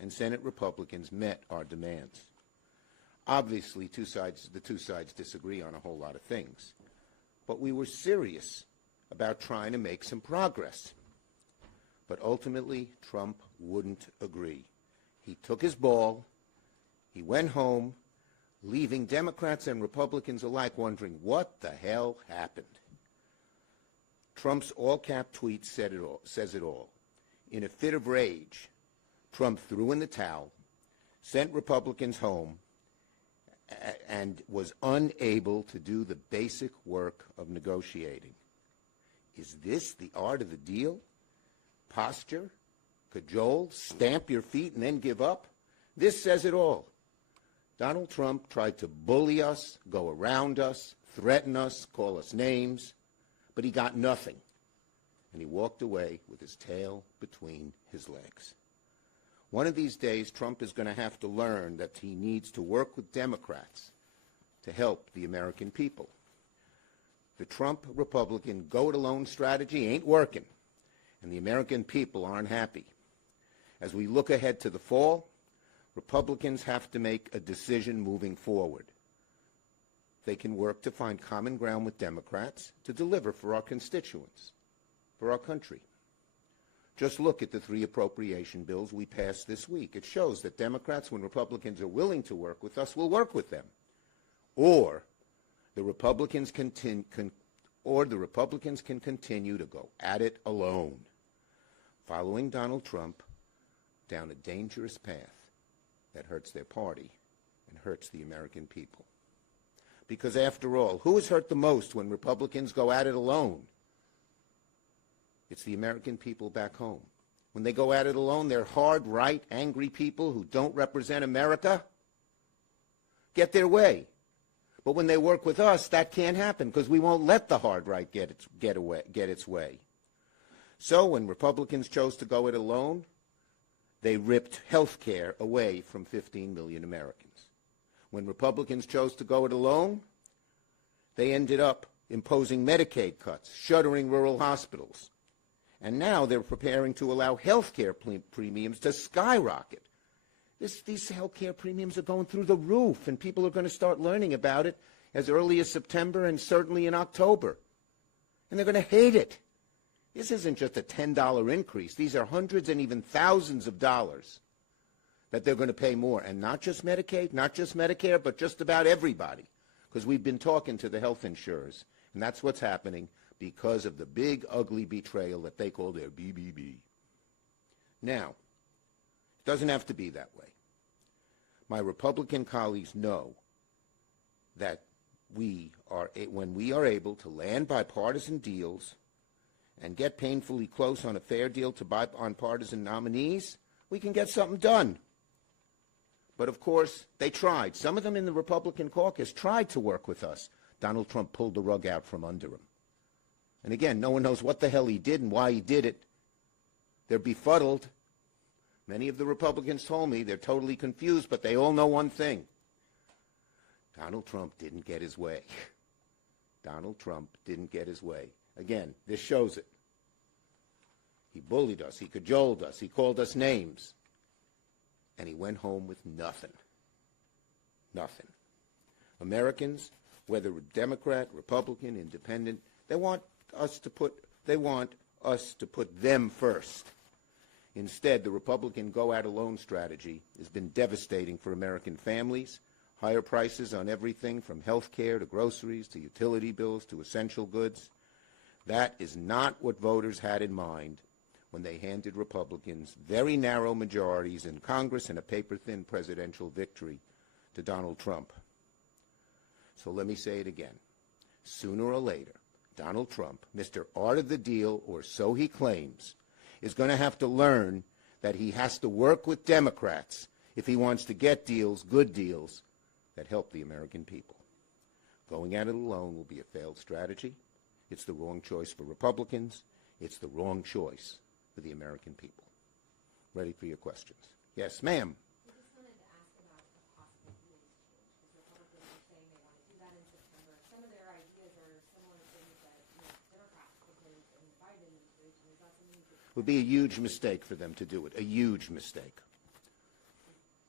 and Senate Republicans met our demands. Obviously, the two sides disagree on a whole lot of things, but we were serious about trying to make some progress. But ultimately, Trump wouldn't agree. He took his ball, he went home, leaving Democrats and Republicans alike wondering what the hell happened. Trump's all-cap tweet says it all. In a fit of rage, Trump threw in the towel, sent Republicans home, and was unable to do the basic work of negotiating. Is this the art of the deal? Posture, cajole, stamp your feet, and then give up? This says it all. Donald Trump tried to bully us, go around us, threaten us, call us names, but he got nothing. And he walked away with his tail between his legs. One of these days, Trump is going to have to learn that he needs to work with Democrats to help the American people. The Trump Republican go-it-alone strategy ain't working, and the American people aren't happy. As we look ahead to the fall, Republicans have to make a decision moving forward. They can work to find common ground with Democrats to deliver for our constituents, for our country. Just look at the 3 appropriation bills we passed this week. It shows that Democrats, when Republicans are willing to work with us, will work with them. Or the Republicans can continue to go at it alone, following Donald Trump down a dangerous path that hurts their party and hurts the American people. Because after all, who is hurt the most when Republicans go at it alone? It's the American people back home. When they go at it alone, they're hard, right, angry people who don't represent America get their way. But when they work with us, that can't happen because we won't let the hard right get its way. So when Republicans chose to go it alone, they ripped health care away from 15 million Americans. When Republicans chose to go it alone, they ended up imposing Medicaid cuts, shuttering rural hospitals. And now they're preparing to allow health care premiums to skyrocket. These health care premiums are going through the roof, and people are going to start learning about it as early as September and certainly in October. And they're going to hate it. This isn't just a $10 increase. These are hundreds and even thousands of dollars that they're going to pay more. And not just Medicaid, not just Medicare, but just about everybody. Because we've been talking to the health insurers, and that's what's happening because of the big, ugly betrayal that they call their BBB. Now, it doesn't have to be that way. My Republican colleagues know that when we are able to land bipartisan deals and get painfully close on a fair deal to bipartisan nominees, we can get something done. But of course, they tried. Some of them in the Republican caucus tried to work with us. Donald Trump pulled the rug out from under him. And again, no one knows what the hell he did and why he did it. They're befuddled. Many of the Republicans told me they're totally confused, but they all know one thing. Donald Trump didn't get his way. Donald Trump didn't get his way. Again, this shows it. He bullied us. He cajoled us. He called us names. And he went home with nothing. Nothing. Americans, whether Democrat, Republican, Independent, they want us to put them first. Instead, the Republican go-at-alone strategy has been devastating for American families. Higher prices on everything from health care to groceries to utility bills to essential goods. That is not what voters had in mind when they handed Republicans very narrow majorities in Congress and a paper-thin presidential victory to Donald Trump. So let me say it again. Sooner or later, Donald Trump, Mr. Art of the Deal, or so he claims, is going to have to learn that he has to work with Democrats if he wants to get deals, good deals, that help the American people. Going at it alone will be a failed strategy. It's the wrong choice for Republicans. It's the wrong choice for the American people. Ready for your questions. Yes, ma'am. I just wanted to ask about a possible rules change, because Republicans are saying they want to do that in September. Some of their ideas are similar things that Democrats proposed in the Biden administration. Is that something you could... It would be a huge mistake for them to do it, a huge mistake.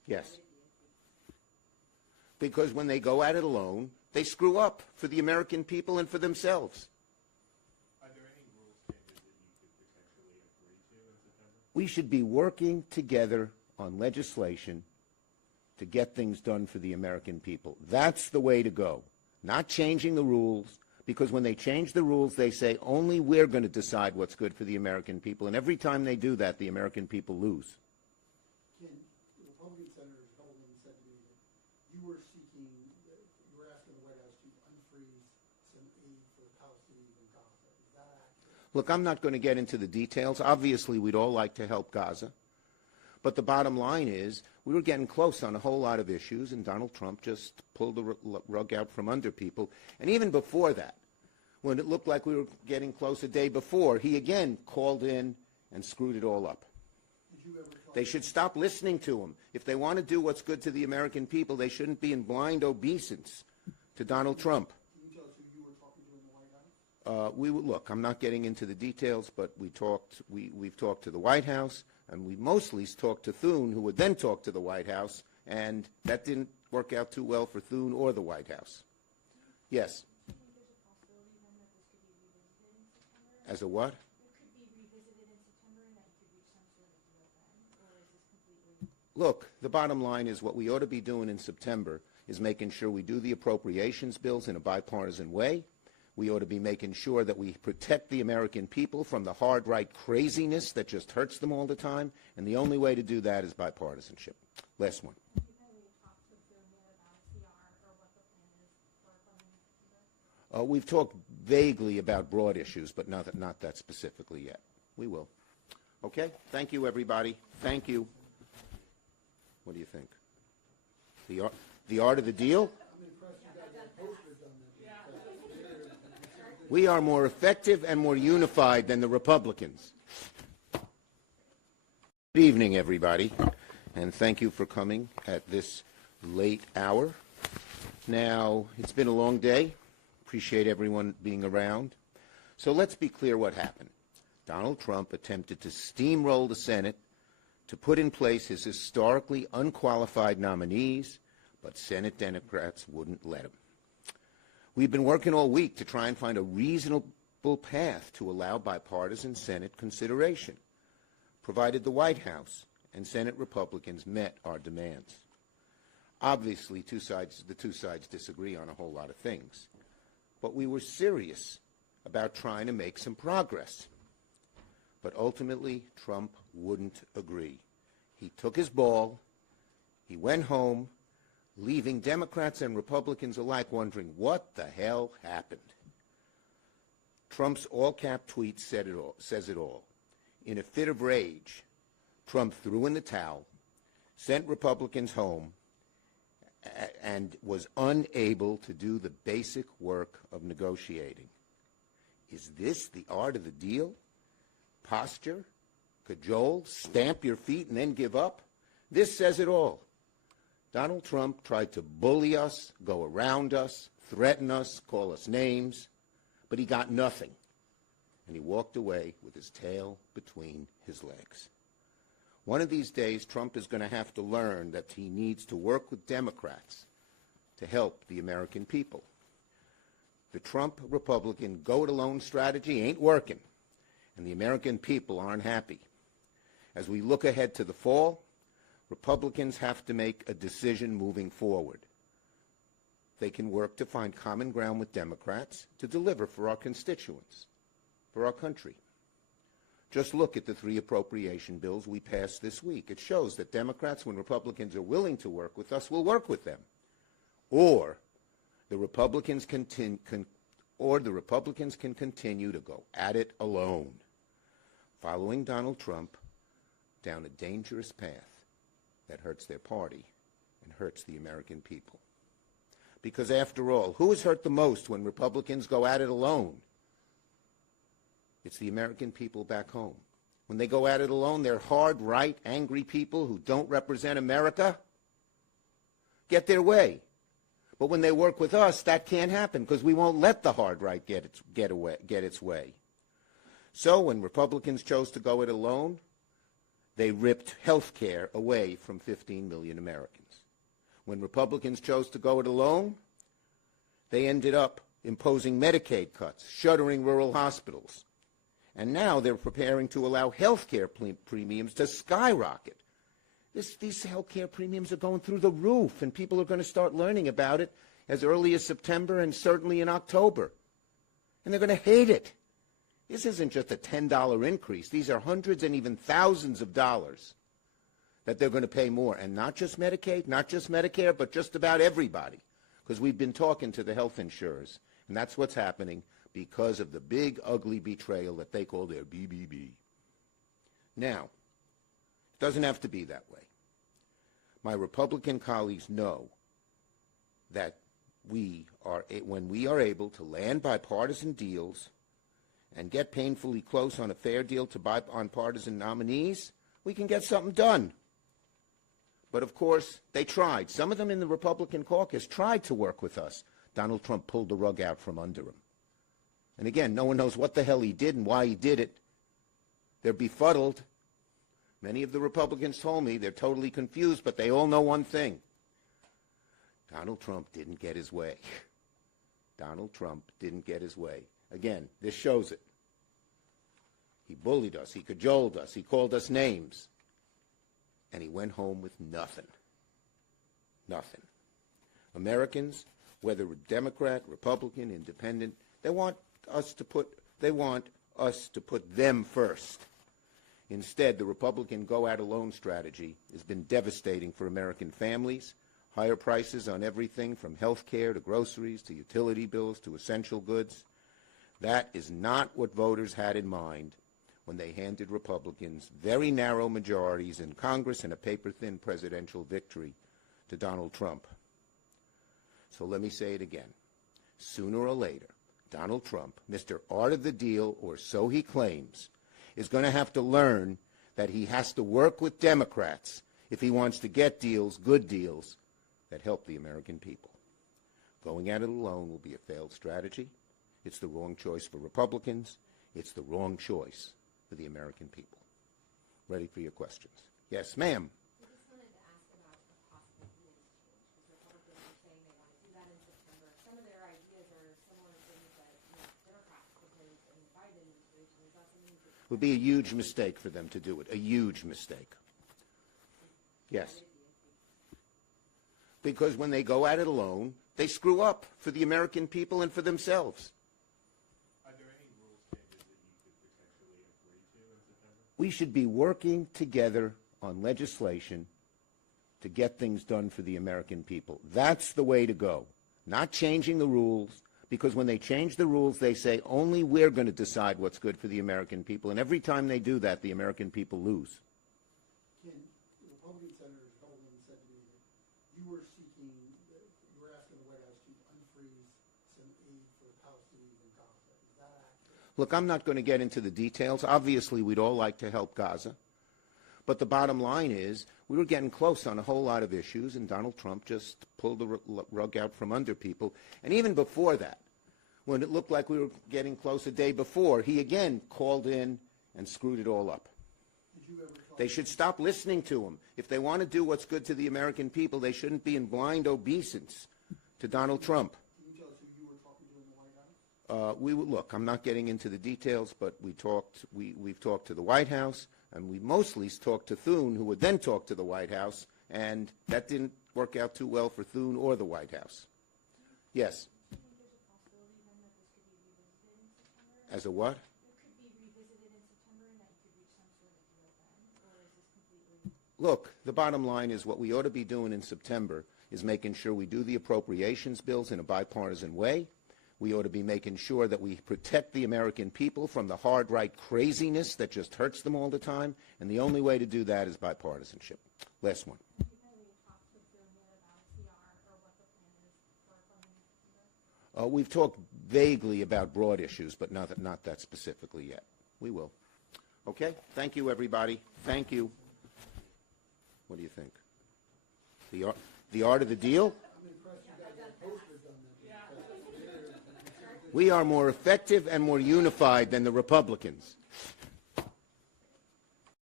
Yes. Because when they go at it alone, they screw up for the American people and for themselves. Are there any rules changes that you could potentially agree to in September? We should be working together on legislation to get things done for the American people. That's the way to go. Not changing the rules, because when they change the rules, they say only we're going to decide what's good for the American people, and every time they do that, the American people lose. Ken, the Republican senators, a couple of them said to me that you were asking the White House to unfreeze some aid for the Palestinians in Gaza. Is that accurate? Look, I'm not going to get into the details. Obviously, we'd all like to help Gaza. But the bottom line is we were getting close on a whole lot of issues, and Donald Trump just pulled the rug out from under people. And even before that, when it looked like we were getting close a day before, he again called in and screwed it all up. Did you ever talk They should stop listening to him. If they want to do what's good to the American people, they shouldn't be in blind obeisance to Donald Trump. Can you tell us who you were talking to in the White House? Look, I'm not getting into the details, but we've talked to the White House, and we mostly talked to Thune, who would then talk to the White House, and that didn't work out too well for Thune or the White House. Yes. Do you think there's a possibility then that this could be revisited in September? As a what? It could be revisited in September and that you could reach some sort of deal then? Or is this completely? Look, the bottom line is what we ought to be doing in September is making sure we do the appropriations bills in a bipartisan way. We ought to be making sure that we protect the American people from the hard right craziness that just hurts them all the time, and the only way to do that is bipartisanship. Last one. Have you had any talks with Bill more about CR or what the plan is for funding in September? We've talked vaguely about broad issues, but not that specifically yet. We will. Okay? Thank you, everybody. Thank you. What do you think? The art of the deal? I'm impressed you guys have posters on that. We are more effective and more unified than the Republicans. Good evening, everybody, and thank you for coming at this late hour. Now, it's been a long day. Appreciate everyone being around. So let's be clear what happened. Donald Trump attempted to steamroll the Senate to put in place his historically unqualified nominees, but Senate Democrats wouldn't let him. We've been working all week to try and find a reasonable path to allow bipartisan Senate consideration, provided the White House and Senate Republicans met our demands. Obviously, the two sides disagree on a whole lot of things, but we were serious about trying to make some progress. But ultimately, Trump wouldn't agree. He took his ball, he went home, leaving Democrats and Republicans alike wondering what the hell happened. Trump's all-cap tweet says it all. In a fit of rage, Trump threw in the towel, sent Republicans home, and was unable to do the basic work of negotiating. Is this the art of the deal? Posture? Cajole? Stamp your feet and then give up? This says it all. Donald Trump tried to bully us, go around us, threaten us, call us names, but he got nothing. And he walked away with his tail between his legs. One of these days, Trump is going to have to learn that he needs to work with Democrats to help the American people. The Trump Republican go-it-alone strategy ain't working, and the American people aren't happy. As we look ahead to the fall, Republicans have to make a decision moving forward. They can work to find common ground with Democrats to deliver for our constituents, for our country. Just look at the 3 appropriation bills we passed this week. It shows that Democrats, when Republicans are willing to work with us, will work with them. Or the Republicans can continue to go at it alone, following Donald Trump down a dangerous path that hurts their party and hurts the American people. Because after all, who is hurt the most when Republicans go at it alone? It's the American people back home. When they go at it alone, they're hard, right, angry people who don't represent America get their way. But when they work with us, that can't happen because we won't let the hard right get its way. So when Republicans chose to go it alone, they ripped health care away from 15 million Americans. When Republicans chose to go it alone, they ended up imposing Medicaid cuts, shuttering rural hospitals. And now they're preparing to allow health care premiums to skyrocket. These health care premiums are going through the roof, and people are going to start learning about it as early as September and certainly in October. And they're going to hate it. This isn't just a $10 increase. These are hundreds and even thousands of dollars that they're going to pay more. And not just Medicaid, not just Medicare, but just about everybody. Because we've been talking to the health insurers, and that's what's happening because of the big, ugly betrayal that they call their BBB. Now, it doesn't have to be that way. My Republican colleagues know that when we are able to land bipartisan deals and get painfully close on a fair deal to bipartisan nominees, we can get something done. But of course, they tried. Some of them in the Republican caucus tried to work with us. Donald Trump pulled the rug out from under him. And again, no one knows what the hell he did and why he did it. They're befuddled. Many of the Republicans told me they're totally confused, but they all know one thing. Donald Trump didn't get his way. Donald Trump didn't get his way. Again, this shows it. He bullied us. He cajoled us. He called us names. And he went home with nothing. Nothing. Americans, whether Democrat, Republican, Independent, they want us to put them first. Instead, the Republican go-out-alone strategy has been devastating for American families. Higher prices on everything from health care to groceries to utility bills to essential goods. That is not what voters had in mind when they handed Republicans very narrow majorities in Congress and a paper-thin presidential victory to Donald Trump. So let me say it again. Sooner or later, Donald Trump, Mr. Art of the Deal, or so he claims, is going to have to learn that he has to work with Democrats if he wants to get deals, good deals, that help the American people. Going at it alone will be a failed strategy. It's the wrong choice for Republicans. It's the wrong choice for the American people. Ready for your questions. Yes, ma'am. I just wanted to ask about a possible rules change, because Republicans are saying they want to do that in September. Some of their ideas are similar things that Democrats proposed in the Biden administration. Is that something It would be a huge mistake for them to do it, a huge mistake. Yes. Because when they go at it alone, they screw up for the American people and for themselves. Are there any rules changes that you could potentially agree to in September? We should be working together on legislation to get things done for the American people. That's the way to go. Not changing the rules, because when they change the rules, they say only we're going to decide what's good for the American people. And every time they do that, the American people lose. Ken, the Republican senators, a couple of them said to me that you were asking the White House to unfreeze some aid for the Palestinians in Gaza. Is that accurate? Look, I'm not going to get into the details. Obviously, we'd all like to help Gaza. But the bottom line is we were getting close on a whole lot of issues, and Donald Trump just pulled the rug out from under people. And even before that, when it looked like we were getting close a day before, he again called in and screwed it all up. Did you ever talk They should stop listening to him. If they want to do what's good to the American people, they shouldn't be in blind obeisance to Donald Trump. Can you tell us who you were talking to in the White House? Look, I'm not getting into the details, but we've talked to the White House, and we mostly talked to Thune, who would then talk to the White House, and that didn't work out too well for Thune or the White House. Yes. do you think there's a possibility then that this could be revisited in September? As a what? It could be revisited in September and that you could reach some sort of deal then? Or is this completely... Look, the bottom line is what we ought to be doing in September is making sure we do the appropriations bills in a bipartisan way. We ought to be making sure that we protect the American people from the hard right craziness that just hurts them all the time, and the only way to do that is bipartisanship. Last one. Have you talked to them yet about CR or what the plan is for funding in September? We've talked vaguely about broad issues, but not that specifically yet. We will. Okay? Thank you, everybody. Thank you. What do you think? The art of the deal? I'm impressed you guys got posters on that. We are more effective and more unified than the Republicans.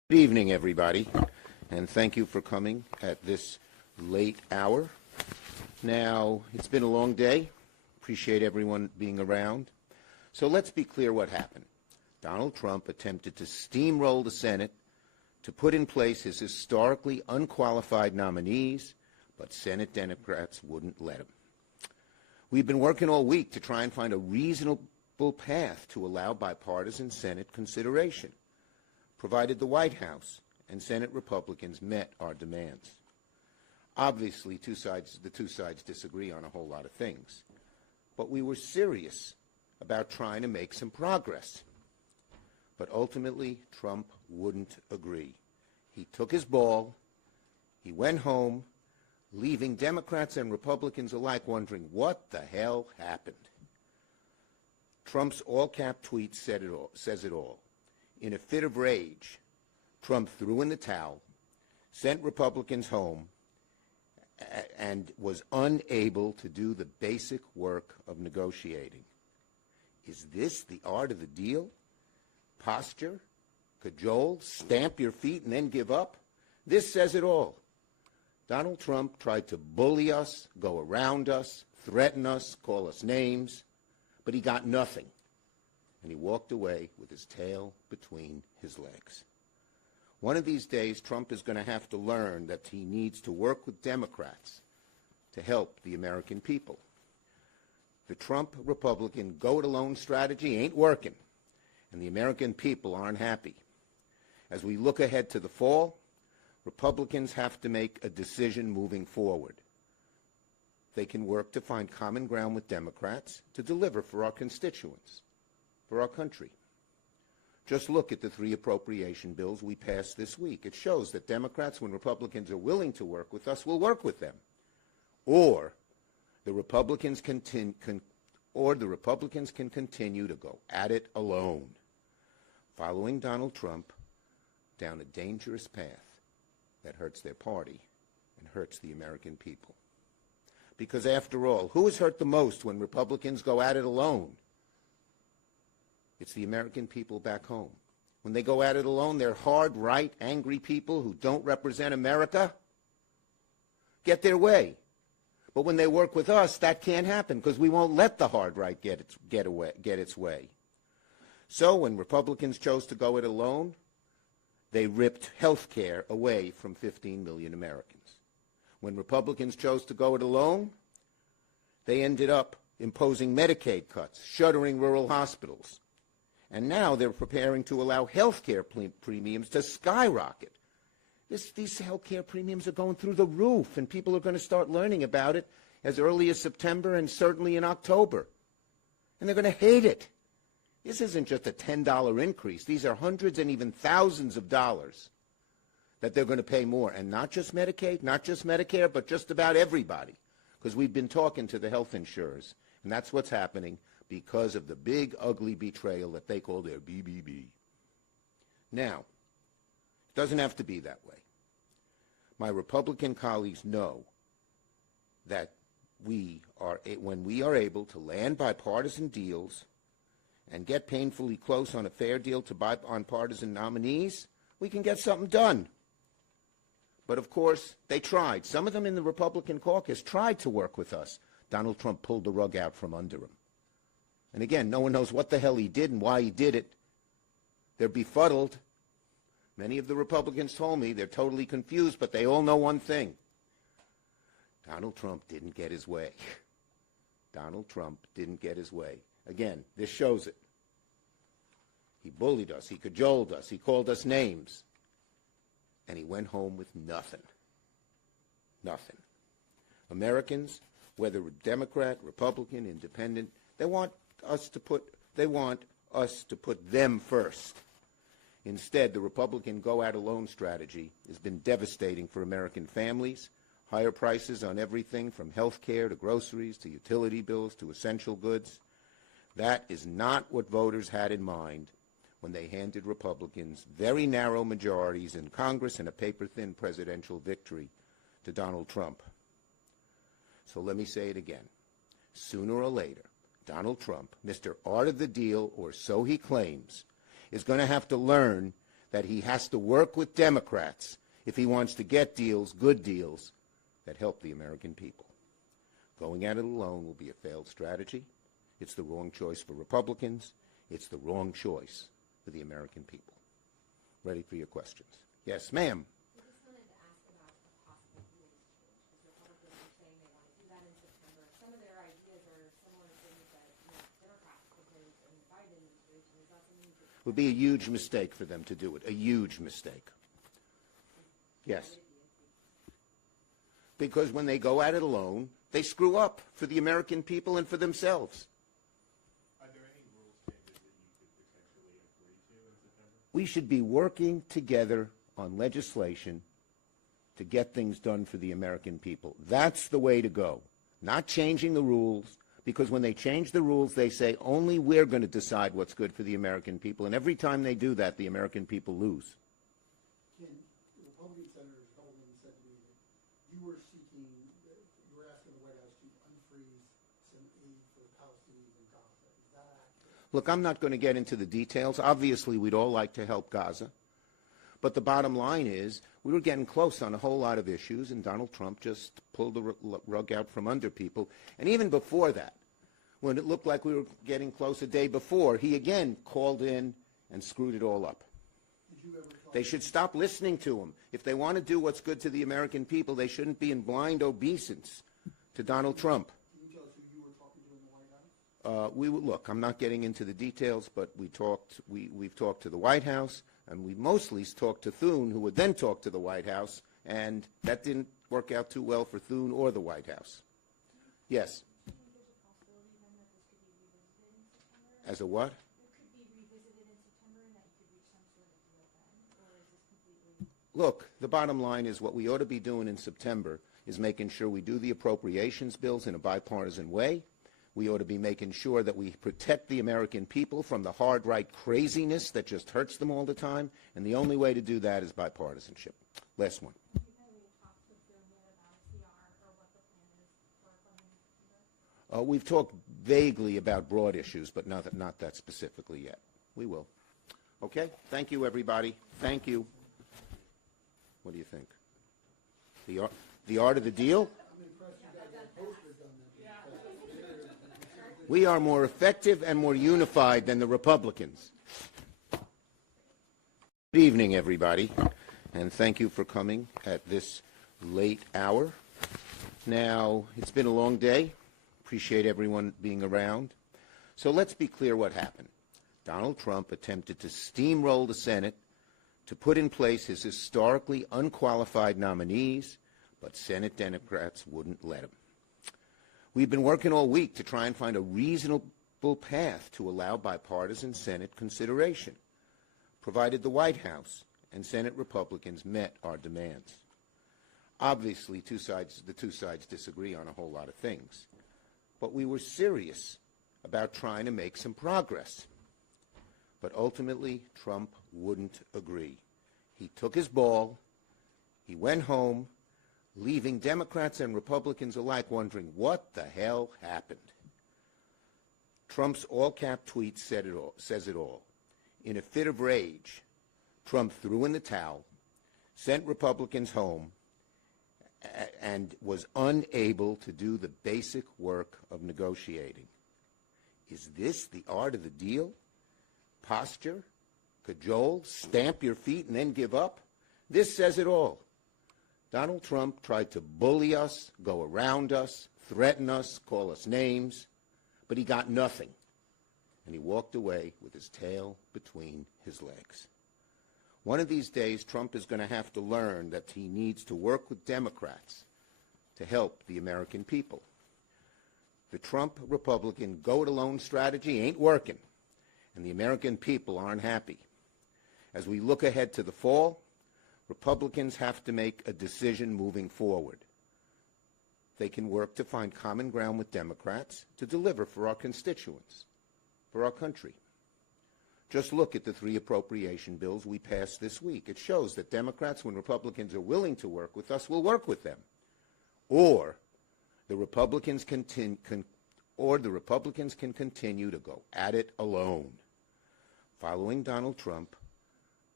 Good evening, everybody, and thank you for coming at this late hour. Now, it's been a long day. Appreciate everyone being around. So let's be clear what happened. Donald Trump attempted to steamroll the Senate to put in place his historically unqualified nominees, but Senate Democrats wouldn't let him. We've been working all week to try and find a reasonable path to allow bipartisan Senate consideration, provided the White House and Senate Republicans met our demands. Obviously, the two sides disagree on a whole lot of things, but we were serious about trying to make some progress. But ultimately, Trump wouldn't agree. He took his ball, he went home, leaving Democrats and Republicans alike wondering what the hell happened. Trump's all-cap tweet says it all. In a fit of rage, Trump threw in the towel, sent Republicans home, and was unable to do the basic work of negotiating. Is this the art of the deal? Posture, cajole, stamp your feet, and then give up? This says it all. Donald Trump tried to bully us, go around us, threaten us, call us names, but he got nothing. And he walked away with his tail between his legs. One of these days, Trump is going to have to learn that he needs to work with Democrats to help the American people. The Trump Republican go-it-alone strategy ain't working, and the American people aren't happy. As we look ahead to the fall, Republicans have to make a decision moving forward. They can work to find common ground with Democrats to deliver for our constituents, for our country. Just look at the 3 appropriation bills we passed this week. It shows that Democrats, when Republicans are willing to work with us, will work with them. Or the Republicans can continue to go at it alone, following Donald Trump down a dangerous path that hurts their party and hurts the American people. Because after all, who is hurt the most when Republicans go at it alone? It's the American people back home. When they go at it alone, they're hard, right, angry people who don't represent America get their way. But when they work with us, that can't happen because we won't let the hard right get its way. So when Republicans chose to go it alone, they ripped health care away from 15 million Americans. When Republicans chose to go it alone, they ended up imposing Medicaid cuts, shuttering rural hospitals. And now they're preparing to allow health care premiums to skyrocket. These health care premiums are going through the roof, and people are going to start learning about it as early as September and certainly in October. And they're going to hate it. This isn't just a $10 increase. These are hundreds and even thousands of dollars that they're going to pay more. And not just Medicaid, not just Medicare, but just about everybody. Because we've been talking to the health insurers, and that's what's happening because of the big, ugly betrayal that they call their BBB. Now, it doesn't have to be that way. My Republican colleagues know that when we are able to land bipartisan deals and get painfully close on a fair deal on partisan nominees, we can get something done. But of course, they tried. Some of them in the Republican caucus tried to work with us. Donald Trump pulled the rug out from under him. And again, no one knows what the hell he did and why he did it. They're befuddled. Many of the Republicans told me they're totally confused, but they all know one thing. Donald Trump didn't get his way. Donald Trump didn't get his way. Again, this shows it. He bullied us. He cajoled us. He called us names. And he went home with nothing. Nothing. Americans, whether Democrat, Republican, Independent, they want us to put them first. Instead, the Republican go-at-alone strategy has been devastating for American families. Higher prices on everything from health care to groceries to utility bills to essential goods. That is not what voters had in mind when they handed Republicans very narrow majorities in Congress and a paper-thin presidential victory to Donald Trump. So let me say it again. Sooner or later, Donald Trump, Mr. Art of the Deal, or so he claims, is going to have to learn that he has to work with Democrats if he wants to get deals, good deals, that help the American people. Going at it alone will be a failed strategy. It's the wrong choice for Republicans. It's the wrong choice for the American people. Ready for your questions. Yes, ma'am. I just wanted to ask about a possible rules change, because Republicans are saying they want to do that in September. Some of their ideas are similar to things that Democrats proposed in the Biden administration. Is that something you could? It would be a huge mistake for them to do it, a huge mistake. Yes. Because when they go at it alone, they screw up for the American people and for themselves. Are there any rules changes that you could potentially agree to in September? We should be working together on legislation to get things done for the American people. That's the way to go. Not changing the rules, because when they change the rules, they say only we're going to decide what's good for the American people. And every time they do that, the American people lose. Ken, the Republican senator, a couple of them said to me that you were seeking, you were asking the White House to unfreeze some aid for the Palestinians in Gaza. Is that accurate? Look, I'm not going to get into the details. Obviously, we'd all like to help Gaza. But the bottom line is we were getting close on a whole lot of issues, and Donald Trump just pulled the rug out from under people. And even before that, when it looked like we were getting close a day before, he again called in and screwed it all up. Did you ever talk? They should stop listening to him. If they want to do what's good to the American people, they shouldn't be in blind obeisance to Donald Trump. Can you tell us who you were talking to in the White House? Look, I'm not getting into the details, but we've talked to the White House, and we mostly talked to Thune, who would then talk to the White House, and that didn't work out too well for Thune or the White House. Yes. Do you think there's a possibility then that this could be revisited in September? As a what? It could be revisited in September and that you could reach some sort of deal then? Or is this completely? Look, the bottom line is what we ought to be doing in September is making sure we do the appropriations bills in a bipartisan way. We ought to be making sure that we protect the American people from the hard right craziness that just hurts them all the time, and the only way to do that is bipartisanship. Last one. Have you had any talks with Bill yet about CR or what the plan is for funding in September? We've talked vaguely about broad issues, but not that specifically yet. We will. Okay? Thank you, everybody. Thank you. What do you think? The art of the deal? I'm impressed you guys have posters done that. We are more effective and more unified than the Republicans. Good evening, everybody, and thank you for coming at this late hour. Now, it's been a long day. Appreciate everyone being around. So let's be clear what happened. Donald Trump attempted to steamroll the Senate to put in place his historically unqualified nominees, but Senate Democrats wouldn't let him. We've been working all week to try and find a reasonable path to allow bipartisan Senate consideration, provided the White House and Senate Republicans met our demands. Obviously, the two sides disagree on a whole lot of things, but we were serious about trying to make some progress. But ultimately, Trump wouldn't agree. He took his ball, he went home, leaving Democrats and Republicans alike wondering what the hell happened. Trump's all-cap tweet says it all. In a fit of rage, Trump threw in the towel, sent Republicans home, and was unable to do the basic work of negotiating. Is this the art of the deal? Posture, cajole, stamp your feet, and then give up? This says it all. Donald Trump tried to bully us, go around us, threaten us, call us names, but he got nothing. And he walked away with his tail between his legs. One of these days, Trump is going to have to learn that he needs to work with Democrats to help the American people. The Trump Republican go-it-alone strategy ain't working, and the American people aren't happy. As we look ahead to the fall, Republicans have to make a decision moving forward. They can work to find common ground with Democrats to deliver for our constituents, for our country. Just look at the 3 appropriation bills we passed this week. It shows that Democrats, when Republicans are willing to work with us, will work with them. Or the Republicans can continue to go at it alone. Following Donald Trump,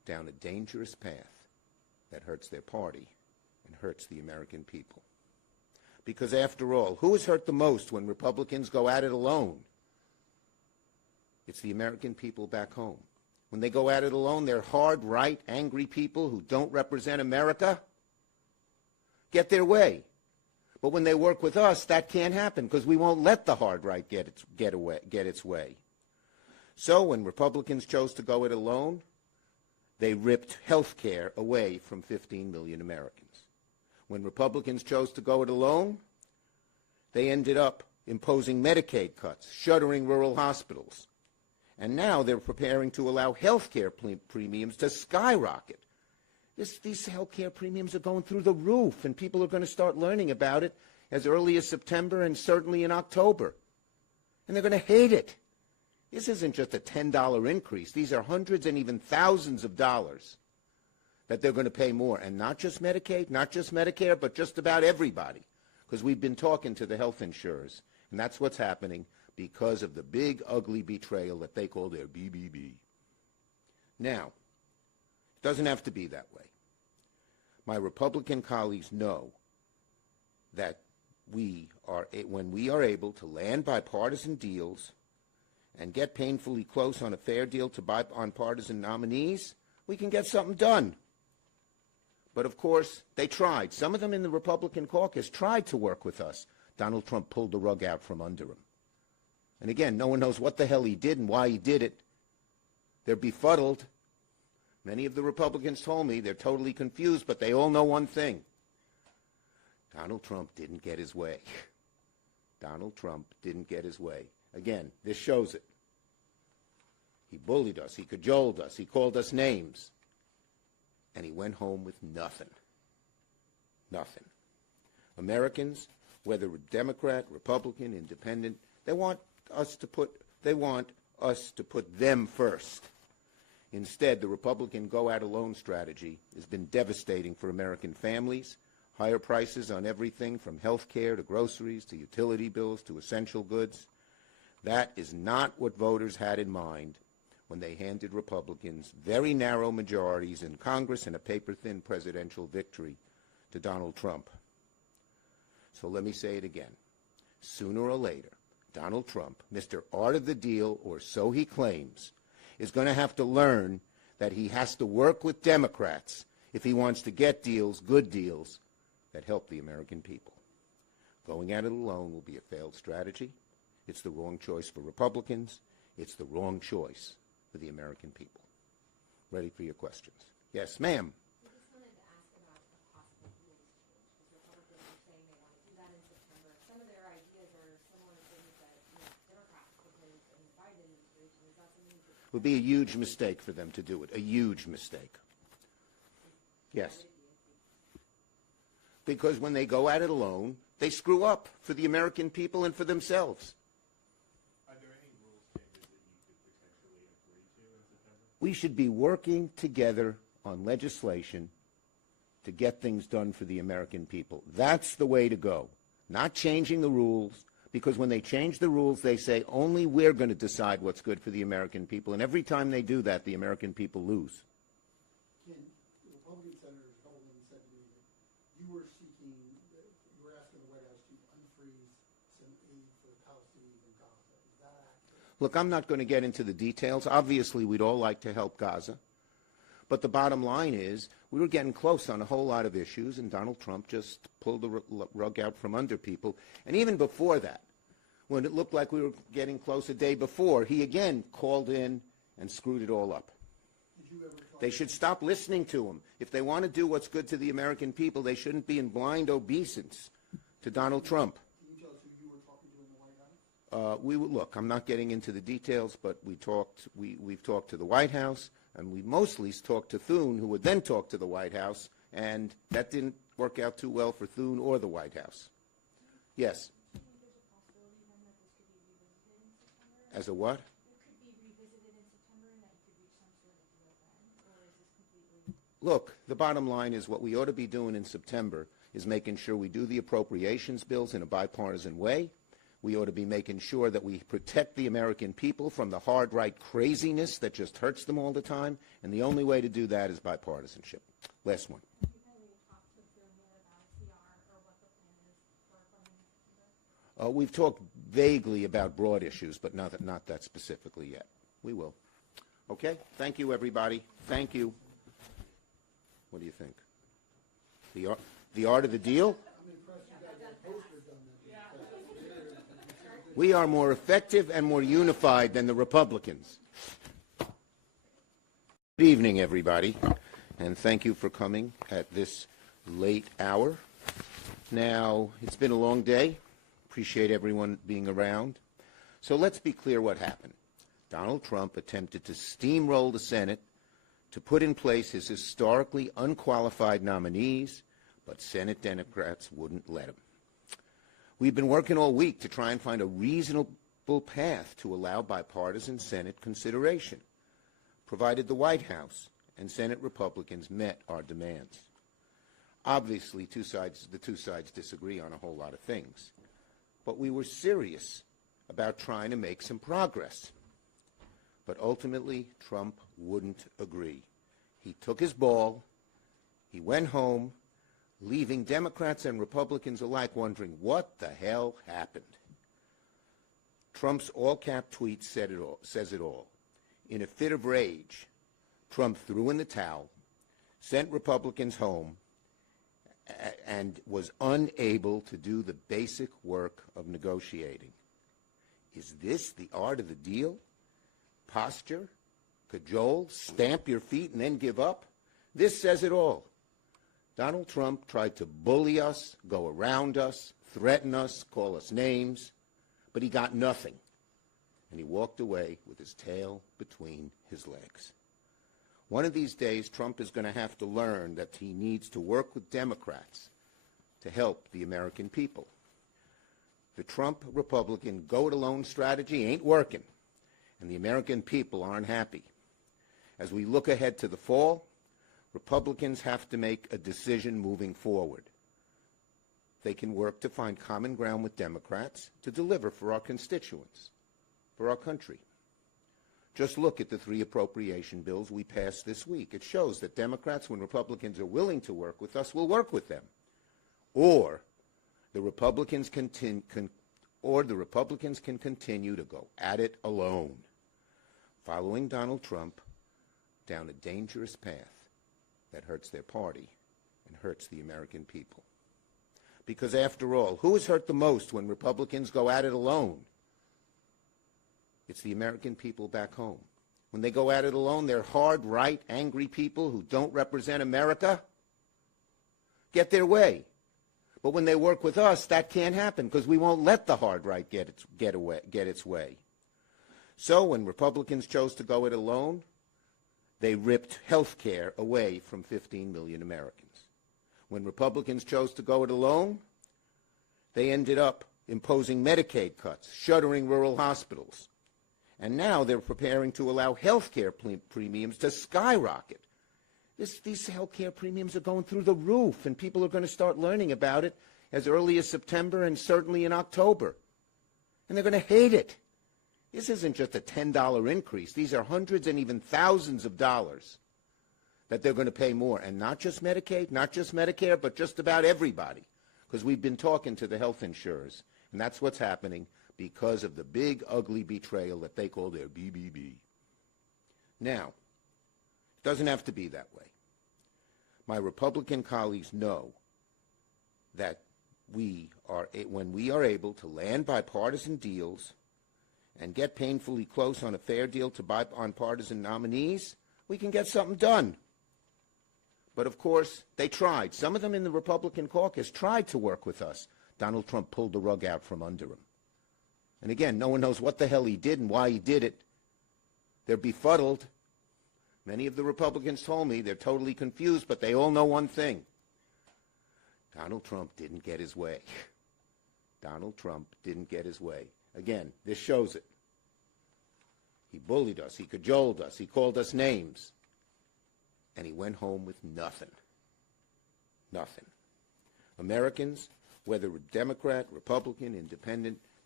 down a dangerous path that hurts their party and hurts the American people. Because after all, who is hurt the most when Republicans go at it alone? It's the American people back home. When they go at it alone, they're hard, right, angry people who don't represent America get their way. But when they work with us, that can't happen because we won't let the hard right get its way. So when Republicans chose to go it alone, they ripped health care away from 15 million Americans. When Republicans chose to go it alone, they ended up imposing Medicaid cuts, shuttering rural hospitals. And now they're preparing to allow health care premiums to skyrocket. These health care premiums are going through the roof, and people are going to start learning about it as early as September and certainly in October. And they're going to hate it. This isn't just a $10 increase. These are hundreds and even thousands of dollars that they're going to pay more. And not just Medicaid, not just Medicare, but just about everybody. Because we've been talking to the health insurers, and that's what's happening because of the big, ugly betrayal that they call their BBB. Now, it doesn't have to be that way. My Republican colleagues know that when we are able to land bipartisan deals and get painfully close on a fair deal to bipartisan nominees, we can get something done. But of course, they tried. Some of them in the Republican caucus tried to work with us. Donald Trump pulled the rug out from under him. And again, no one knows what the hell he did and why he did it. They're befuddled. Many of the Republicans told me they're totally confused, but they all know one thing. Donald Trump didn't get his way. Donald Trump didn't get his way. Again, this shows it. He bullied us. He cajoled us. He called us names. And he went home with nothing. Nothing. Americans, whether Democrat, Republican, Independent, they want us to put them first. Instead, the Republican go-at-alone strategy has been devastating for American families. Higher prices on everything from health care to groceries to utility bills to essential goods. That is not what voters had in mind when they handed Republicans very narrow majorities in Congress and a paper-thin presidential victory to Donald Trump. So let me say it again. Sooner or later, Donald Trump, Mr. Art of the Deal, or so he claims, is going to have to learn that he has to work with Democrats if he wants to get deals, good deals, that help the American people. Going at it alone will be a failed strategy. It's the wrong choice for Republicans. It's the wrong choice for the American people. Ready for your questions. Yes, ma'am. I just wanted to ask about a possible rules change, because Republicans are saying they want to do that in September. Some of their ideas are similar to things that Democrats proposed in the Biden administration. Is that something you could... It would be a huge mistake for them to do it, a huge mistake. Yes. Because when they go at it alone, they screw up for the American people and for themselves. Are there any rules changes that you could potentially agree to in September? We should be working together on legislation to get things done for the American people. That's the way to go. Not changing the rules, because when they change the rules, they say only we're going to decide what's good for the American people. And every time they do that, the American people lose. Ken, the Republican senators, a couple of them said to me that you were asking the White House to unfreeze some aid for the Palestinians in Gaza. Is that accurate? Look, I'm not going to get into the details. Obviously, we'd all like to help Gaza. But the bottom line is we were getting close on a whole lot of issues, and Donald Trump just pulled the rug out from under people. And even before that, when it looked like we were getting close a day before, he again called in and screwed it all up. Did you ever talk They should stop listening to him. If they want to do what's good to the American people, they shouldn't be in blind obeisance to Donald Trump. Can you tell us who you were talking to in the White House? Look, I'm not getting into the details, but we've talked to the White House, and we mostly talked to Thune, who would then talk to the White House, and that didn't work out too well for Thune or the White House. Yes. Do you think there's a possibility then that this could be revisited in September? As a what? It could be revisited in September and that you could reach some sort of deal then? Or is this completely... Look, the bottom line is what we ought to be doing in September is making sure we do the appropriations bills in a bipartisan way. We ought to be making sure that we protect the American people from the hard right craziness that just hurts them all the time, and the only way to do that is bipartisanship. Last one. We've talked vaguely about broad issues, but not that specifically yet. We will. Okay? Thank you, everybody. Thank you. What do you think? The art of the deal? I'm impressed you guys have posters done that. We are more effective and more unified than the Republicans. Good evening, everybody, and thank you for coming at this late hour. Now, it's been a long day. Appreciate everyone being around. So let's be clear what happened. Donald Trump attempted to steamroll the Senate to put in place his historically unqualified nominees, but Senate Democrats wouldn't let him. We've been working all week to try and find a reasonable path to allow bipartisan Senate consideration, provided the White House and Senate Republicans met our demands. Obviously, the two sides disagree on a whole lot of things, but we were serious about trying to make some progress. But ultimately, Trump wouldn't agree. He took his ball, he went home, leaving Democrats and Republicans alike wondering what the hell happened. Trump's all-cap tweet says it all. In a fit of rage, Trump threw in the towel, sent Republicans home, and was unable to do the basic work of negotiating. Is this the art of the deal? Posture, cajole, stamp your feet, and then give up? This says it all. Donald Trump tried to bully us, go around us, threaten us, call us names, but he got nothing. And he walked away with his tail between his legs. One of these days, Trump is going to have to learn that he needs to work with Democrats to help the American people. The Trump Republican go-it-alone strategy ain't working, and the American people aren't happy. As we look ahead to the fall, Republicans have to make a decision moving forward. They can work to find common ground with Democrats to deliver for our constituents, for our country. Just look at the 3 appropriation bills we passed this week. It shows that Democrats, when Republicans are willing to work with us, will work with them. Or the Republicans can continue to go at it alone, following Donald Trump down a dangerous path that hurts their party and hurts the American people. Because after all, who is hurt the most when Republicans go at it alone? It's the American people back home. When they go at it alone, they're hard, right, angry people who don't represent America get their way. But when they work with us, that can't happen because we won't let the hard right get its way. So when Republicans chose to go it alone, they ripped health care away from 15 million Americans. When Republicans chose to go it alone, they ended up imposing Medicaid cuts, shuttering rural hospitals. And now they're preparing to allow health care premiums to skyrocket. These health care premiums are going through the roof, and people are going to start learning about it as early as September and certainly in October. And they're going to hate it. This isn't just a $10 increase. These are hundreds and even thousands of dollars that they're going to pay more. And not just Medicaid, not just Medicare, but just about everybody. Because we've been talking to the health insurers, and that's what's happening because of the big, ugly betrayal that they call their BBB. Now, it doesn't have to be that way. My Republican colleagues know that when we are able to land bipartisan deals and get painfully close on a fair deal to bipartisan nominees, we can get something done. But of course, they tried. Some of them in the Republican caucus tried to work with us. Donald Trump pulled the rug out from under him. And again, no one knows what the hell he did and why he did it. They're befuddled. Many of the Republicans told me they're totally confused, but they all know one thing. Donald Trump didn't get his way. Donald Trump didn't get his way. Again, this shows it. He bullied us. He cajoled us. He called us names. And he went home with nothing. Nothing. Americans, whether Democrat, Republican, Independent,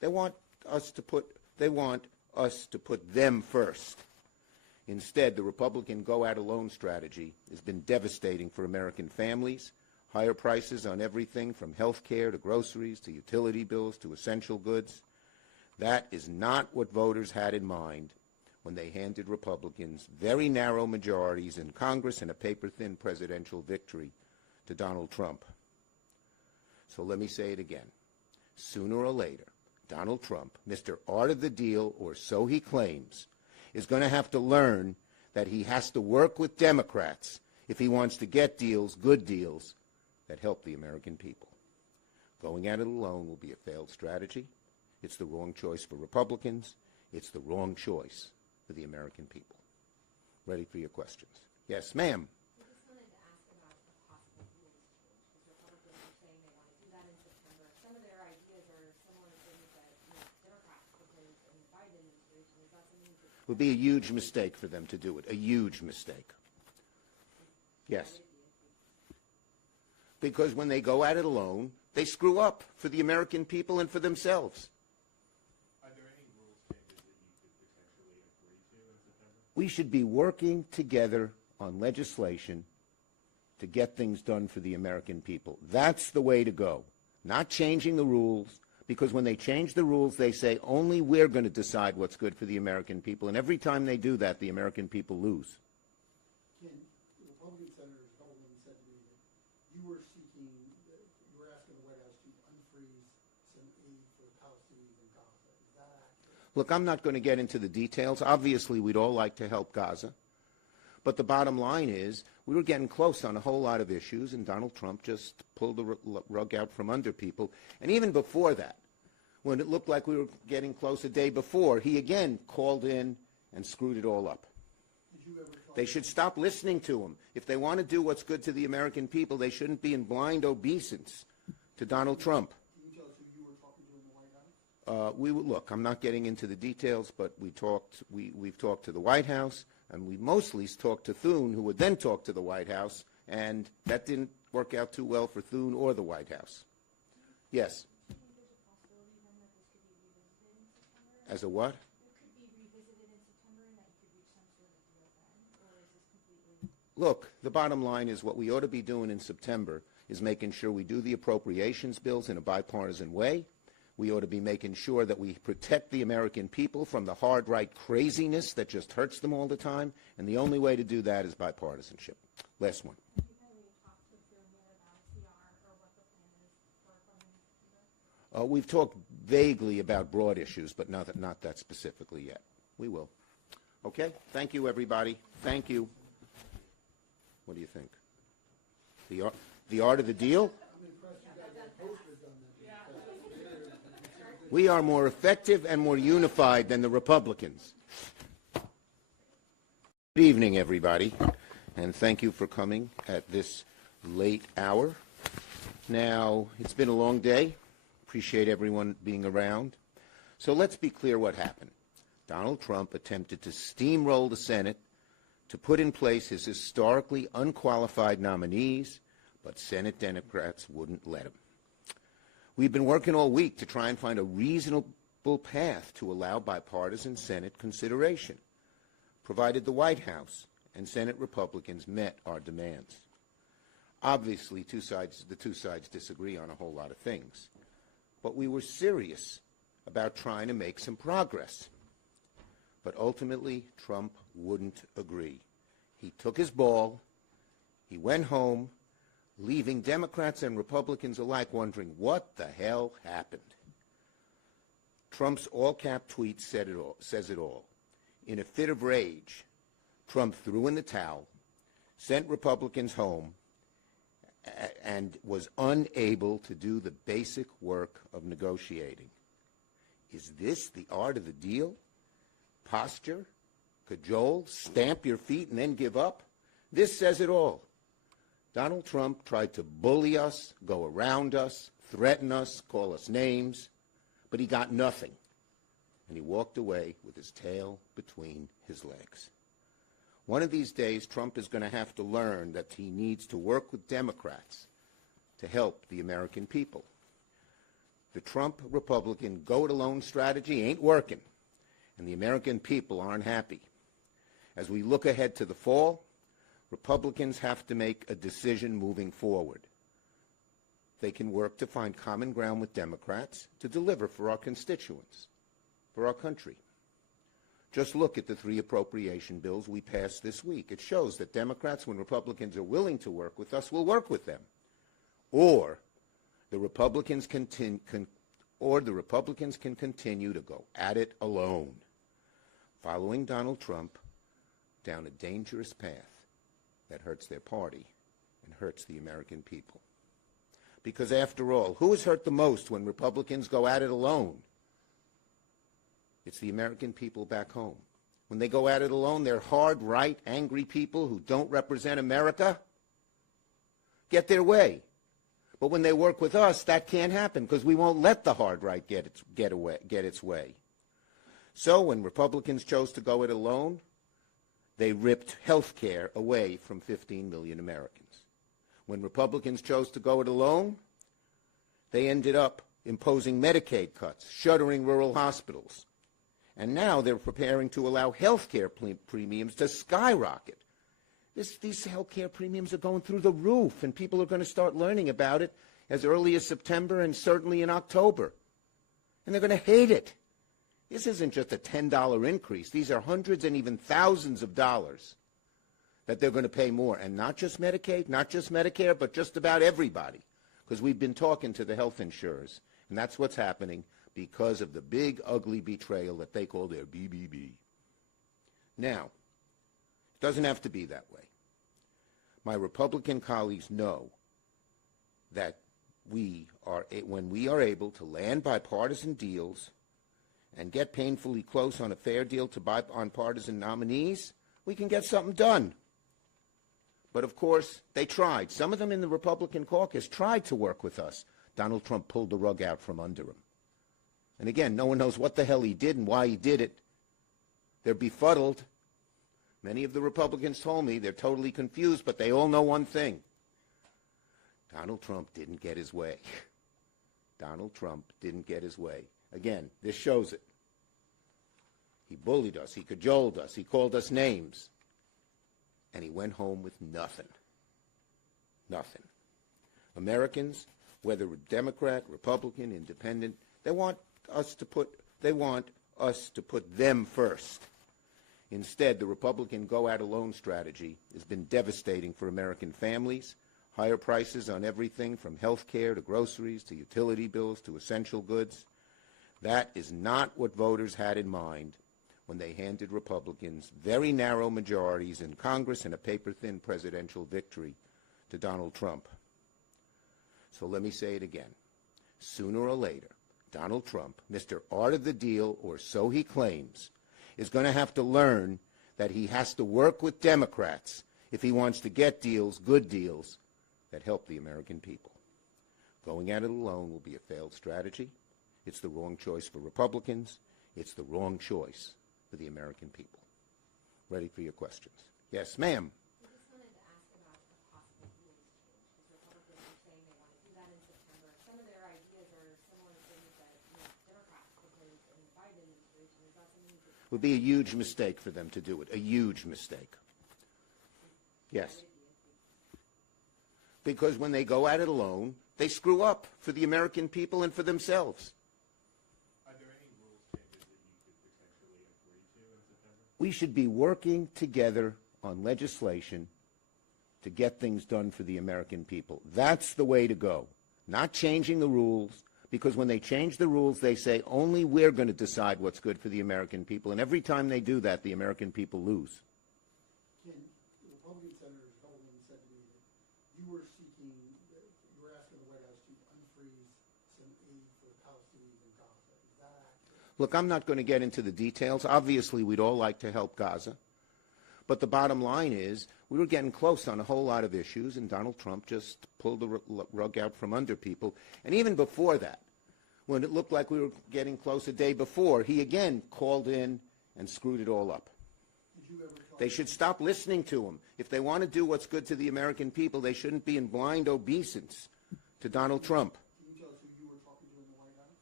They want us to put them first. Instead, the Republican go-at-alone strategy has been devastating for American families. Higher prices on everything from health care to groceries to utility bills to essential goods. That is not what voters had in mind when they handed Republicans very narrow majorities in Congress and a paper-thin presidential victory to Donald Trump. So let me say it again. Sooner or later, Donald Trump, Mr. Art of the Deal, or so he claims, is going to have to learn that he has to work with Democrats if he wants to get deals, good deals, that help the American people. Going at it alone will be a failed strategy. It's the wrong choice for Republicans. It's the wrong choice for the American people. Ready for your questions. Yes, ma'am. I just wanted to ask about a possible rules change, because Republicans are saying they want to do that in September. Some of their ideas are similar to things that Democrats proposed in the Biden administration. Is that something you could... It would be a huge mistake for them to do it, a huge mistake. Yes. Because when they go at it alone, they screw up for the American people and for themselves. Are there any rules changes that you could potentially agree to in September? We should be working together on legislation to get things done for the American people. That's the way to go. Not changing the rules, because when they change the rules, they say only we're going to decide what's good for the American people. And every time they do that, the American people lose. Ken, the Republican senators, a couple of them said to me that you were asking the White House to unfreeze some aid for the Palestinians in Gaza. Is that accurate? Look, I'm not going to get into the details. Obviously, we'd all like to help Gaza. But the bottom line is we were getting close on a whole lot of issues, and Donald Trump just pulled the rug out from under people. And even before that, when it looked like we were getting close a day before, he again called in and screwed it all up. Did you ever talk They should stop listening to him. If they want to do what's good to the American people, they shouldn't be in blind obeisance to Donald Trump. Can you tell us who you were talking to in the White House? Look, I'm not getting into the details, but we've talked to the White House, and we mostly talked to Thune, who would then talk to the White House, and that didn't work out too well for Thune or the White House. Yes. Do you think there's a possibility then that this could be revisited in September? As a what? It could be revisited in September and that you could reach some sort of deal then? Or is this completely... Look, the bottom line is what we ought to be doing in September is making sure we do the appropriations bills in a bipartisan way. We ought to be making sure that we protect the American people from the hard right craziness that just hurts them all the time, and the only way to do that is bipartisanship. Last one. Have you had any talks with Thune yet about CR or what the plan is for funding in September? We've talked vaguely about broad issues, but not that specifically yet. We will. Okay? Thank you, everybody. Thank you. What do you think? The art of the deal? I'm impressed you guys have posters on that. We are more effective and more unified than the Republicans. Good evening, everybody, and thank you for coming at this late hour. Now, it's been a long day. Appreciate everyone being around. So let's be clear what happened. Donald Trump attempted to steamroll the Senate to put in place his historically unqualified nominees, but Senate Democrats wouldn't let him. We've been working all week to try and find a reasonable path to allow bipartisan Senate consideration, provided the White House and Senate Republicans met our demands. Obviously, the two sides disagree on a whole lot of things, but we were serious about trying to make some progress. But ultimately, Trump wouldn't agree. He took his ball, he went home, leaving Democrats and Republicans alike wondering what the hell happened. Trump's all-cap tweet says it all. In a fit of rage, Trump threw in the towel, sent Republicans home, and was unable to do the basic work of negotiating. Is this the art of the deal? Posture? Cajole? Stamp your feet and then give up? This says it all. Donald Trump tried to bully us, go around us, threaten us, call us names, but he got nothing. And he walked away with his tail between his legs. One of these days, Trump is going to have to learn that he needs to work with Democrats to help the American people. The Trump Republican go-it-alone strategy ain't working, and the American people aren't happy. As we look ahead to the fall, Republicans have to make a decision moving forward. They can work to find common ground with Democrats to deliver for our constituents, for our country. Just look at the 3 appropriation bills we passed this week. It shows that Democrats, when Republicans are willing to work with us, will work with them. Or the Republicans can continue to go at it alone, following Donald Trump down a dangerous path that hurts their party and hurts the American people. Because after all, who is hurt the most when Republicans go at it alone? It's the American people back home. When they go at it alone, they're hard, right, angry people who don't represent America get their way. But when they work with us, that can't happen because we won't let the hard right get its way. So when Republicans chose to go it alone, they ripped health care away from 15 million Americans. When Republicans chose to go it alone, they ended up imposing Medicaid cuts, shuttering rural hospitals. And now they're preparing to allow health care premiums to skyrocket. These health care premiums are going through the roof, and people are going to start learning about it as early as September and certainly in October. And they're going to hate it. This isn't just a $10 increase. These are hundreds and even thousands of dollars that they're going to pay more. And not just Medicaid, not just Medicare, but just about everybody. Because we've been talking to the health insurers, and that's what's happening because of the big, ugly betrayal that they call their BBB. Now, it doesn't have to be that way. My Republican colleagues know that when we are able to land bipartisan deals and get painfully close on a fair deal to bipartisan nominees, we can get something done. But of course, they tried. Some of them in the Republican caucus tried to work with us. Donald Trump pulled the rug out from under him. And again, no one knows what the hell he did and why he did it. They're befuddled. Many of the Republicans told me they're totally confused, but they all know one thing. Donald Trump didn't get his way. Donald Trump didn't get his way. Again, this shows it. He bullied us. He cajoled us. He called us names. And he went home with nothing. Nothing. Americans, whether Democrat, Republican, Independent, they want us to put them first. Instead, the Republican go-at-alone strategy has been devastating for American families. Higher prices on everything from health care to groceries to utility bills to essential goods. That is not what voters had in mind when they handed Republicans very narrow majorities in Congress and a paper-thin presidential victory to Donald Trump. So let me say it again. Sooner or later, Donald Trump, Mr. Art of the Deal, or so he claims, is going to have to learn that he has to work with Democrats if he wants to get deals, good deals, that help the American people. Going at it alone will be a failed strategy. It's the wrong choice for Republicans. It's the wrong choice for the American people. Ready for your questions. Yes, ma'am. I just wanted to ask about a possible rules change, because Republicans are saying they want to do that in September. Some of their ideas are similar to things that Democrats proposed in the Biden administration. Is that something that It would be a huge mistake for them to do it, a huge mistake. Yes. Because when they go at it alone, they screw up for the American people and for themselves. Are there any rules changes that you could potentially agree to in September? We should be working together on legislation to get things done for the American people. That's the way to go. Not changing the rules, because when they change the rules, they say only we're going to decide what's good for the American people. And every time they do that, the American people lose. Ken, the Republican Senator Coleman said to me that you were asking the White House to unfreeze some aid for the Palestinians in Gaza. Is that accurate? Look, I'm not going to get into the details. Obviously, we'd all like to help Gaza. But the bottom line is we were getting close on a whole lot of issues, and Donald Trump just pulled the rug out from under people. And even before that, when it looked like we were getting close a day before, he again called in and screwed it all up. Did you ever talk They should stop listening to him. If they want to do what's good to the American people, they shouldn't be in blind obeisance to Donald Trump. Can you tell us who you were talking to in the White House?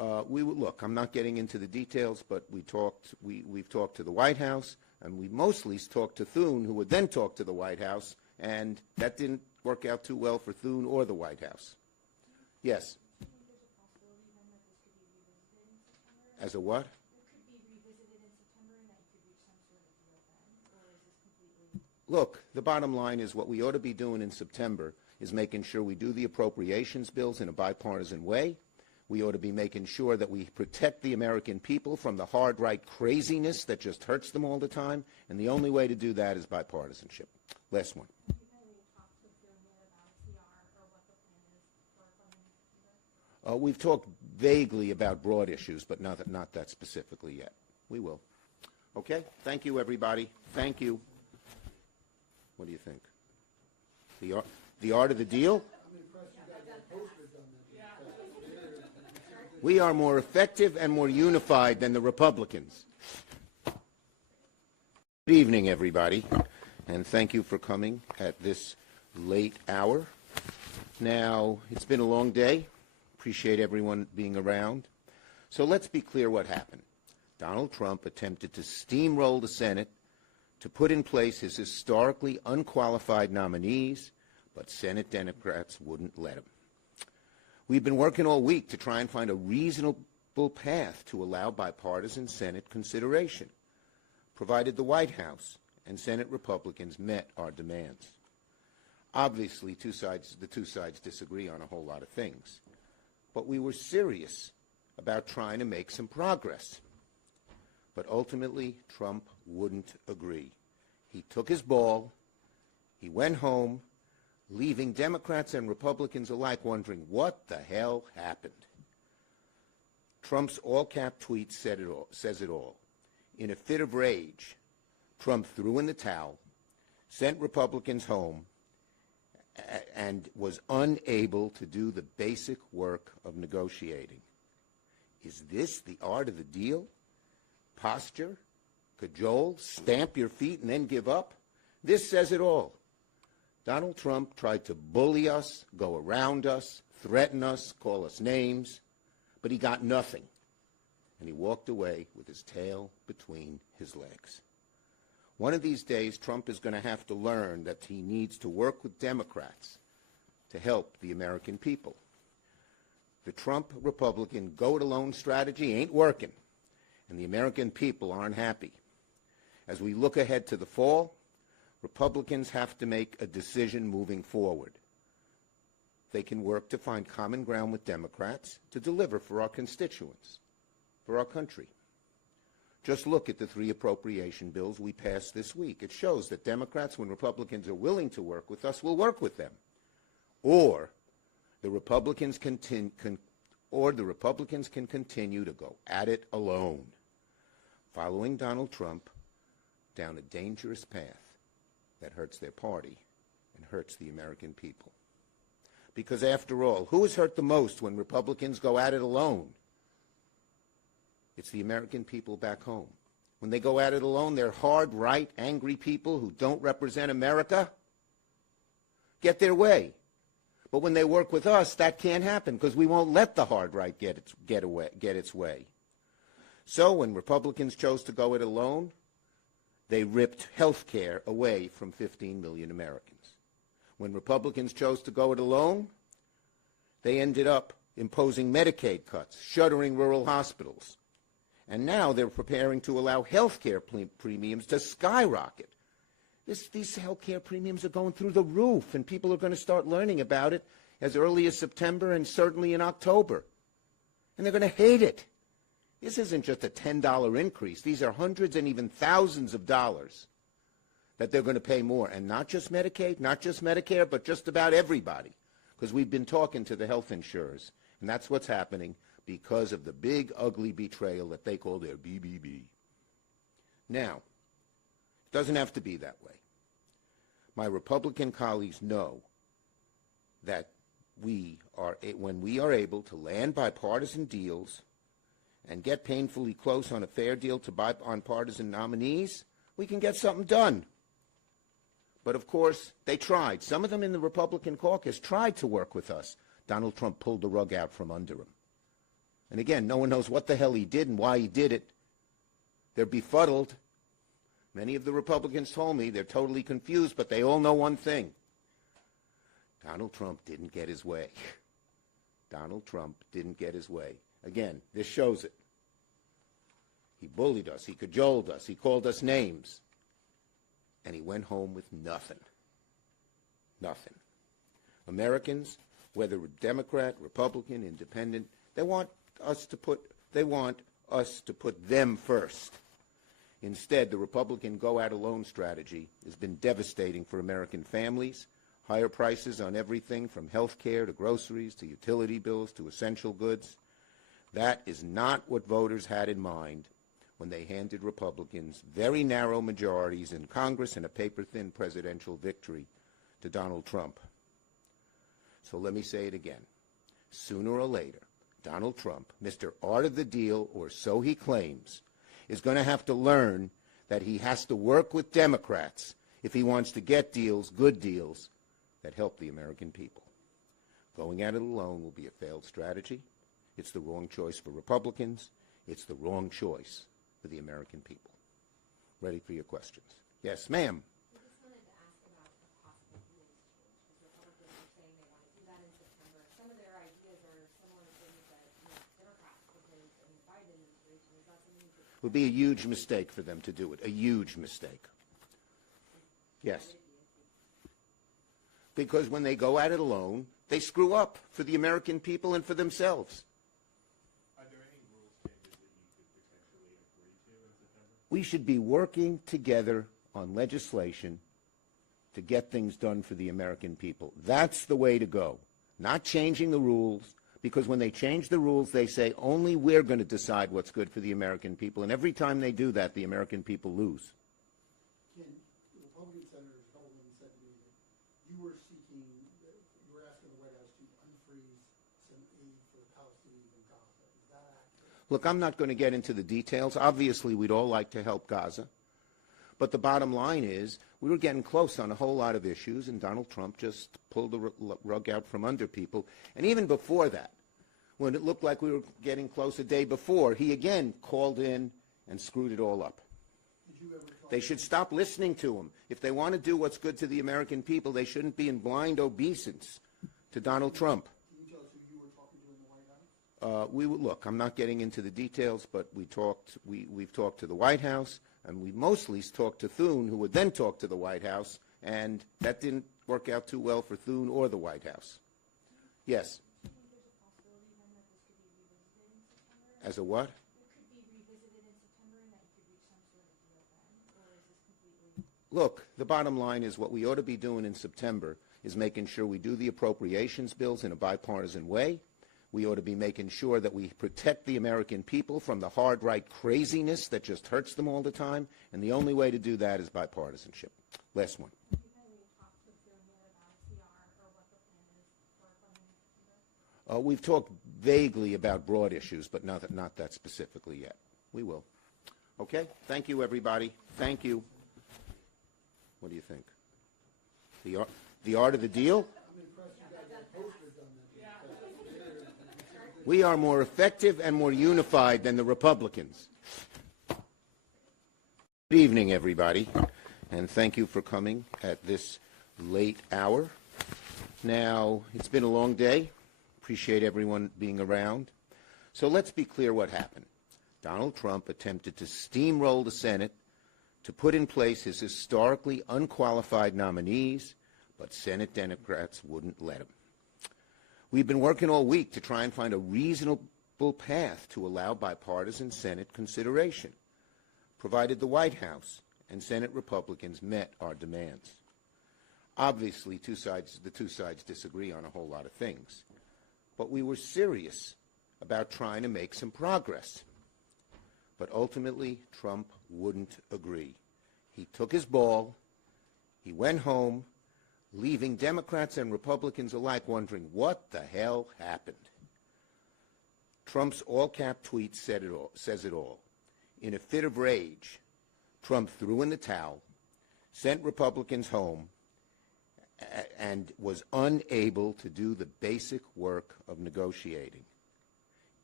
look, I'm not getting into the details, but we've talked to the White House, and we mostly talked to Thune, who would then talk to the White House, and that didn't work out too well for Thune or the White House. Yes. As a what? Look, the bottom line is what we ought to be doing in September is making sure we do the appropriations bills in a bipartisan way. We ought to be making sure that we protect the American people from the hard right craziness that just hurts them all the time, and the only way to do that is bipartisanship. Last one. We've talked vaguely about broad issues, but not that specifically yet. We will. Okay? Thank you, everybody. Thank you. What do you think? The art of the deal? We are more effective and more unified than the Republicans. Good evening, everybody, and thank you for coming at this late hour. Now, it's been a long day. Appreciate everyone being around. So let's be clear what happened. Donald Trump attempted to steamroll the Senate to put in place his historically unqualified nominees, but Senate Democrats wouldn't let him. We've been working all week to try and find a reasonable path to allow bipartisan Senate consideration, provided the White House and Senate Republicans met our demands. Obviously, the two sides disagree on a whole lot of things, but we were serious about trying to make some progress. But ultimately, Trump wouldn't agree. He took his ball, he went home, leaving Democrats and Republicans alike wondering what the hell happened. Trump's all-cap tweet says it all. In a fit of rage, Trump threw in the towel, sent Republicans home, and was unable to do the basic work of negotiating. Is this the art of the deal? Posture, cajole, stamp your feet and then give up? This says it all. Donald Trump tried to bully us, go around us, threaten us, call us names, but he got nothing. And he walked away with his tail between his legs. One of these days, Trump is going to have to learn that he needs to work with Democrats to help the American people. The Trump Republican go-it-alone strategy ain't working, and the American people aren't happy. As we look ahead to the fall, Republicans have to make a decision moving forward. They can work to find common ground with Democrats to deliver for our constituents, for our country. Just look at the 3 appropriation bills we passed this week. It shows that Democrats, when Republicans are willing to work with us, will work with them. Or the Republicans can continue to go at it alone, following Donald Trump down a dangerous path that hurts their party and hurts the American people. Because after all, who is hurt the most when Republicans go at it alone? It's the American people back home. When they go at it alone, they're hard, right, angry people who don't represent America get their way. But when they work with us, that can't happen because we won't let the hard right get its way. So when Republicans chose to go it alone, they ripped health care away from 15 million Americans. When Republicans chose to go it alone, they ended up imposing Medicaid cuts, shuttering rural hospitals. And now they're preparing to allow health care premiums to skyrocket. These health care premiums are going through the roof, and people are going to start learning about it as early as September and certainly in October. And they're going to hate it. This isn't just a $10 increase. These are hundreds and even thousands of dollars that they're going to pay more. And not just Medicaid, not just Medicare, but just about everybody. Because we've been talking to the health insurers, and that's what's happening because of the big, ugly betrayal that they call their BBB. Now, it doesn't have to be that way. My Republican colleagues know that when we are able to land bipartisan deals and get painfully close on a fair deal to bipartisan nominees, we can get something done. But, of course, they tried. Some of them in the Republican caucus tried to work with us. Donald Trump pulled the rug out from under him. And again, no one knows what the hell he did and why he did it. They're befuddled. Many of the Republicans told me they're totally confused, but they all know one thing. Donald Trump didn't get his way. Donald Trump didn't get his way. Again, this shows it. He bullied us. He cajoled us. He called us names. And he went home with nothing. Nothing. Americans, whether Democrat, Republican, Independent, they want us to put them first. Instead, the Republican go-out-alone strategy has been devastating for American families. Higher prices on everything from health care to groceries to utility bills to essential goods. That is not what voters had in mind when they handed Republicans very narrow majorities in Congress and a paper-thin presidential victory to Donald Trump. So let me say it again. Sooner or later, Donald Trump, Mr. Art of the Deal, or so he claims, is going to have to learn that he has to work with Democrats if he wants to get deals, good deals, that help the American people. Going at it alone will be a failed strategy. It's the wrong choice for Republicans. It's the wrong choice for the American people. Ready for your questions. Yes, ma'am. I just wanted to ask about a possible rules change, because Republicans are saying they want to do that in September. Some of their ideas are similar to things that Democrats proposed in the Biden administration. Is that something you could... It would be a huge mistake for them to do it, a huge mistake. Yes. Because when they go at it alone, they screw up for the American people and for themselves. Are there any rules changes that you could potentially agree to in September? We should be working together on legislation to get things done for the American people. That's the way to go. Not changing the rules, because when they change the rules, they say only we're going to decide what's good for the American people. And every time they do that, the American people lose. Ken, the Republican senators, a couple of them said to me that you were asking the White House to unfreeze some aid for the Palestinians in Gaza. Is that accurate? Look, I'm not going to get into the details. Obviously, we'd all like to help Gaza. But the bottom line is we were getting close on a whole lot of issues, and Donald Trump just pulled the rug out from under people. And even before that, when it looked like we were getting close a day before, he again called in and screwed it all up. Did you ever talk They should stop listening to him. If they want to do what's good to the American people, they shouldn't be in blind obeisance to Donald Trump. Can you tell us who you were talking to in the White House? Look, I'm not getting into the details, but we've talked to the White House, and we mostly talked to Thune, who would then talk to the White House, and that didn't work out too well for Thune or the White House. Yes. Do you think there's a possibility then that this could be revisited in September? As a what? It could be revisited in September and that you could reach some sort of deal then? Or is this completely... Look, the bottom line is what we ought to be doing in September is making sure we do the appropriations bills in a bipartisan way. We ought to be making sure that we protect the American people from the hard right craziness that just hurts them all the time, and the only way to do that is bipartisanship. Last one. Have you had any talks with Bill Moore about CR or what the plan is for funding in September? We've talked vaguely about broad issues, but not that specifically yet. We will. Okay? Thank you, everybody. Thank you. What do you think? The art of the deal? I'm impressed you guys have posters on that. We are more effective and more unified than the Republicans. Good evening, everybody, and thank you for coming at this late hour. Now, it's been a long day. Appreciate everyone being around. So let's be clear what happened. Donald Trump attempted to steamroll the Senate to put in place his historically unqualified nominees, but Senate Democrats wouldn't let him. We've been working all week to try and find a reasonable path to allow bipartisan Senate consideration, provided the White House and Senate Republicans met our demands. Obviously, the two sides disagree on a whole lot of things, but we were serious about trying to make some progress. But ultimately, Trump wouldn't agree. He took his ball, he went home, leaving Democrats and Republicans alike wondering what the hell happened. Trump's all-cap tweet says it all. In a fit of rage, Trump threw in the towel, sent Republicans home, and was unable to do the basic work of negotiating.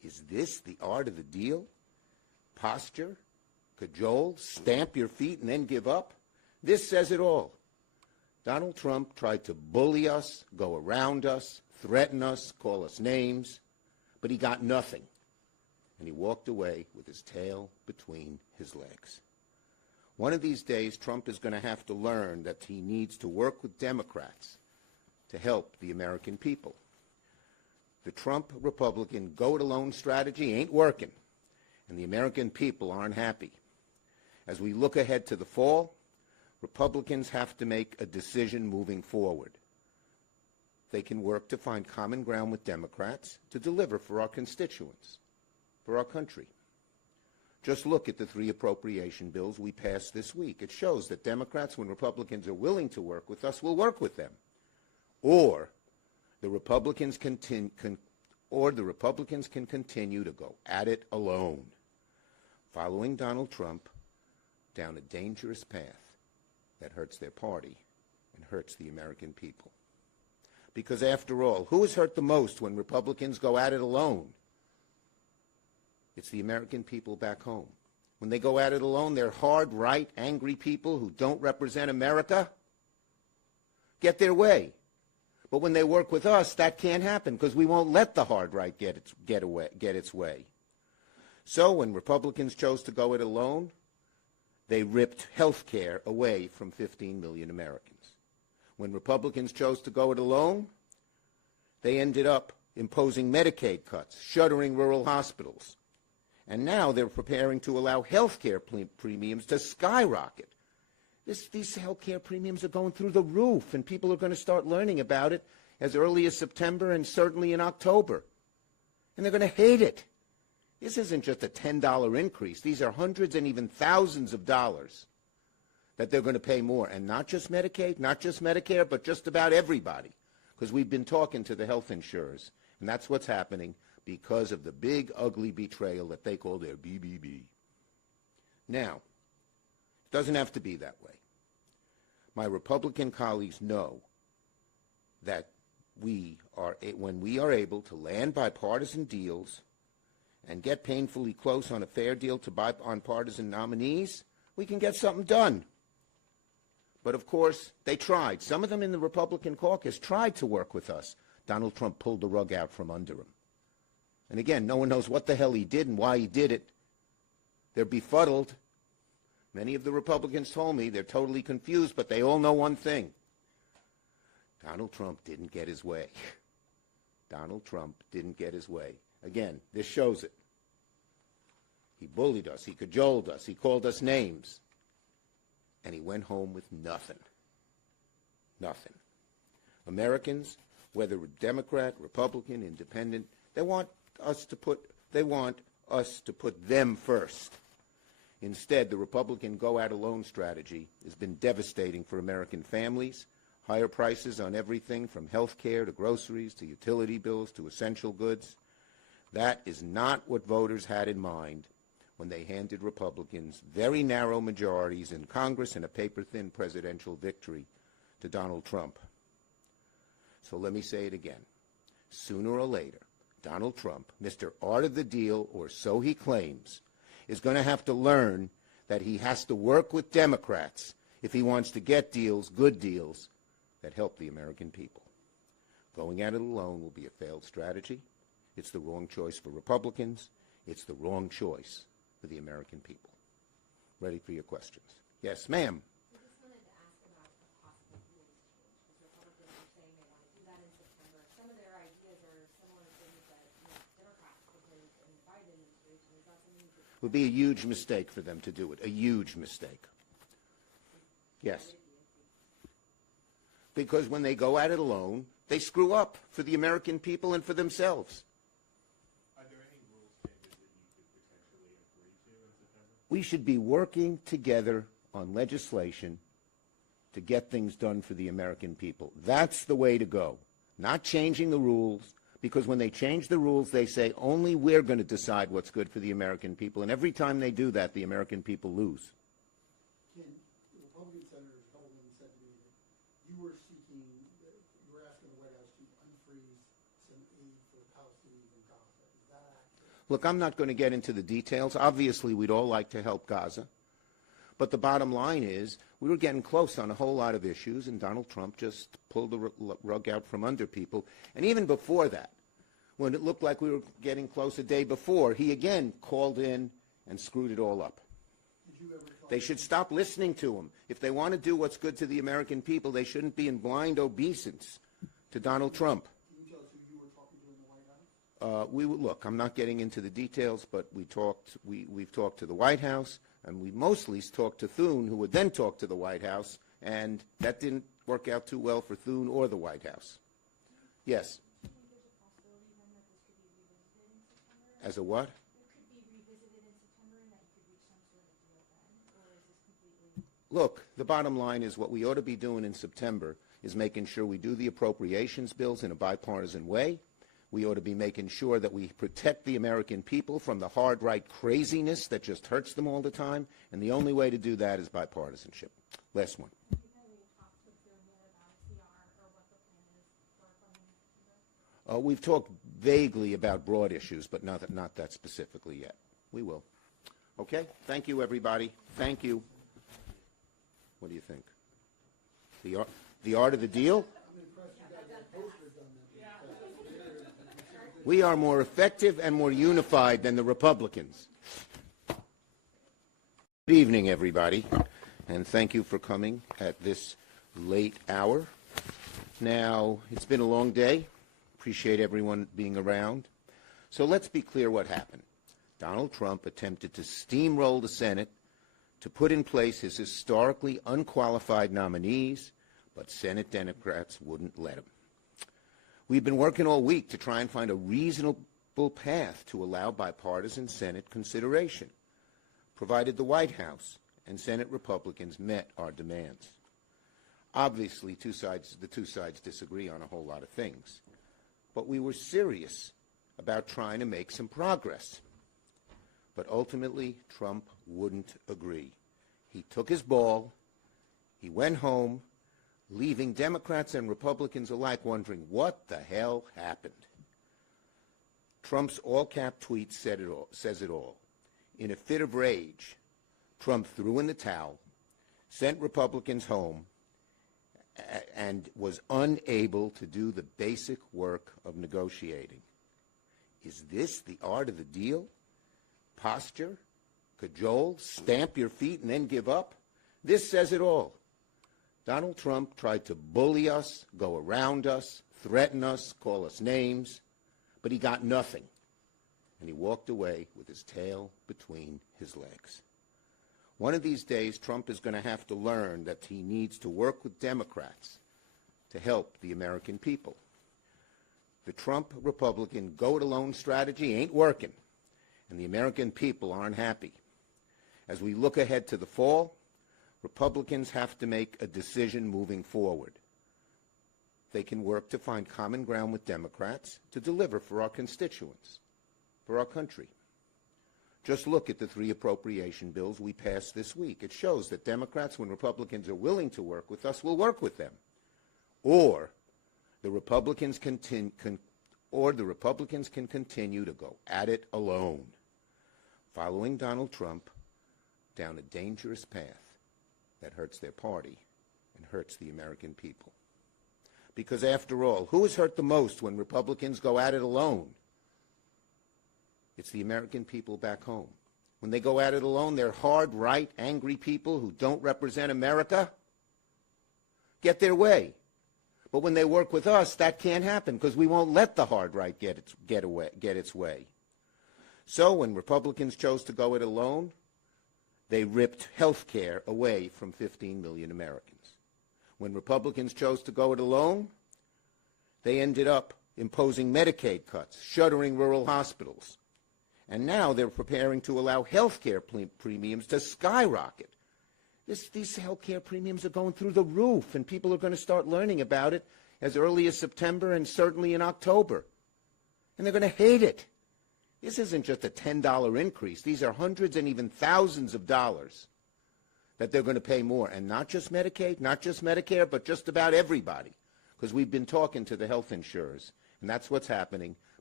Is this the art of the deal? Posture, cajole, stamp your feet and then give up? This says it all. Donald Trump tried to bully us, go around us, threaten us, call us names, but he got nothing. And he walked away with his tail between his legs. One of these days, Trump is going to have to learn that he needs to work with Democrats to help the American people. The Trump Republican go-it-alone strategy ain't working, and the American people aren't happy. As we look ahead to the fall, Republicans have to make a decision moving forward. They can work to find common ground with Democrats to deliver for our constituents, for our country. Just look at the 3 appropriation bills we passed this week. It shows that Democrats, when Republicans are willing to work with us, will work with them. Or the Republicans can continue to go at it alone, following Donald Trump down a dangerous path that hurts their party and hurts the American people. Because after all, who is hurt the most when Republicans go at it alone? It's the American people back home. When they go at it alone, they're hard, right, angry people who don't represent America get their way. But when they work with us, that can't happen because we won't let the hard right get its way. So when Republicans chose to go it alone, they ripped health care away from 15 million Americans. When Republicans chose to go it alone, they ended up imposing Medicaid cuts, shuttering rural hospitals. And now they're preparing to allow health care premiums to skyrocket. These health care premiums are going through the roof, and people are going to start learning about it as early as September and certainly in October. And they're going to hate it. This isn't just a $10 increase. These are hundreds and even thousands of dollars that they're going to pay more. And not just Medicaid, not just Medicare, but just about everybody. Because we've been talking to the health insurers, and that's what's happening because of the big, ugly betrayal that they call their BBB. Now, it doesn't have to be that way. My Republican colleagues know that when we are able to land bipartisan deals and get painfully close on a fair deal to bipartisan nominees, we can get something done. But of course, they tried. Some of them in the Republican caucus tried to work with us. Donald Trump pulled the rug out from under him. And again, no one knows what the hell he did and why he did it. They're befuddled. Many of the Republicans told me they're totally confused, but they all know one thing. Donald Trump didn't get his way. Donald Trump didn't get his way. Again, this shows it. He bullied us. He cajoled us. He called us names. And he went home with nothing. Nothing. Americans, whether Democrat, Republican, Independent, they want us to put them first. Instead, the Republican go-at-alone strategy has been devastating for American families. Higher prices on everything from health care to groceries to utility bills to essential goods. That is not what voters had in mind when they handed Republicans very narrow majorities in Congress and a paper-thin presidential victory to Donald Trump. So let me say it again. Sooner or later, Donald Trump, Mr. Art of the Deal, or so he claims, is going to have to learn that he has to work with Democrats if he wants to get deals, good deals, that help the American people. Going at it alone will be a failed strategy. It's the wrong choice for Republicans. It's the wrong choice for the American people. Ready for your questions. Yes, ma'am. I just wanted to ask about a possible rules change, because Republicans are saying they want to do that in September. Some of their ideas are similar to things that Democrats proposed in the Biden administration. Is that something you could... It would be a huge mistake for them to do it, a huge mistake. Yes. Because when they go at it alone, they screw up for the American people and for themselves. Are there any rules changes that you could potentially agree to in September? We should be working together on legislation to get things done for the American people. That's the way to go. Not changing the rules, because when they change the rules, they say only we're going to decide what's good for the American people. And every time they do that, the American people lose. Ken, the Republican senators, a couple of them said to me that you were asking the White House to unfreeze some aid for the Palestinians in Gaza. Is that accurate? Look, I'm not going to get into the details. Obviously, we'd all like to help Gaza. But the bottom line is we were getting close on a whole lot of issues, and Donald Trump just pulled the rug out from under people. And even before that, when it looked like we were getting close a day before, he again called in and screwed it all up. They should stop listening to him. If they want to do what's good to the American people, they shouldn't be in blind obeisance to Donald Trump. Can you tell us who you were talking to in the White House? Look, I'm not getting into the details, but we've talked to the White House, and we mostly talked to Thune, who would then talk to the White House, and that didn't work out too well for Thune or the White House. Yes. Do you think there's a possibility then that this could be revisited in September? As a what? It could be revisited in September and that you could reach some sort of deal then? Or is this completely... Look, the bottom line is what we ought to be doing in September is making sure we do the appropriations bills in a bipartisan way. We ought to be making sure that we protect the American people from the hard right craziness that just hurts them all the time, and the only way to do that is bipartisanship. Last one. We've talked vaguely about broad issues, but not that specifically yet. We will. Okay? Thank you, everybody. Thank you. What do you think? The art of the deal? We are more effective and more unified than the Republicans. Good evening, everybody, and thank you for coming at this late hour. Now, it's been a long day. Appreciate everyone being around. So let's be clear what happened. Donald Trump attempted to steamroll the Senate to put in place his historically unqualified nominees, but Senate Democrats wouldn't let him. We've been working all week to try and find a reasonable path to allow bipartisan Senate consideration, provided the White House and Senate Republicans met our demands. Obviously, the two sides disagree on a whole lot of things, but we were serious about trying to make some progress. But ultimately, Trump wouldn't agree. He took his ball, he went home, leaving Democrats and Republicans alike wondering what the hell happened. Trump's all-cap tweet says it all. In a fit of rage, Trump threw in the towel, sent Republicans home, and was unable to do the basic work of negotiating. Is this the art of the deal? Posture? Cajole? Stamp your feet and then give up? This says it all. Donald Trump tried to bully us, go around us, threaten us, call us names, but he got nothing. And he walked away with his tail between his legs. One of these days, Trump is going to have to learn that he needs to work with Democrats to help the American people. The Trump Republican go-it-alone strategy ain't working, and the American people aren't happy. As we look ahead to the fall, Republicans have to make a decision moving forward. They can work to find common ground with Democrats to deliver for our constituents, for our country. Just look at the 3 appropriation bills we passed this week. It shows that Democrats, when Republicans are willing to work with us, will work with them. Or the Republicans can continue to go at it alone, following Donald Trump down a dangerous path that hurts their party and hurts the American people. Because after all, who is hurt the most when Republicans go at it alone? It's the American people back home. When they go at it alone, they're hard, right, angry people who don't represent America get their way. But when they work with us, that can't happen because we won't let the hard right get its way. So when Republicans chose to go it alone, they ripped health care away from 15 million Americans. When Republicans chose to go it alone, they ended up imposing Medicaid cuts, shuttering rural hospitals. And now they're preparing to allow health care premiums to skyrocket. These health care premiums are going through the roof, and people are going to start learning about it as early as September and certainly in October. And they're going to hate it. This isn't just a $10 increase. These are hundreds and even thousands of dollars that they're going to pay more. And not just Medicaid, not just Medicare, but just about everybody. Because we've been talking to the health insurers, and that's what's happening.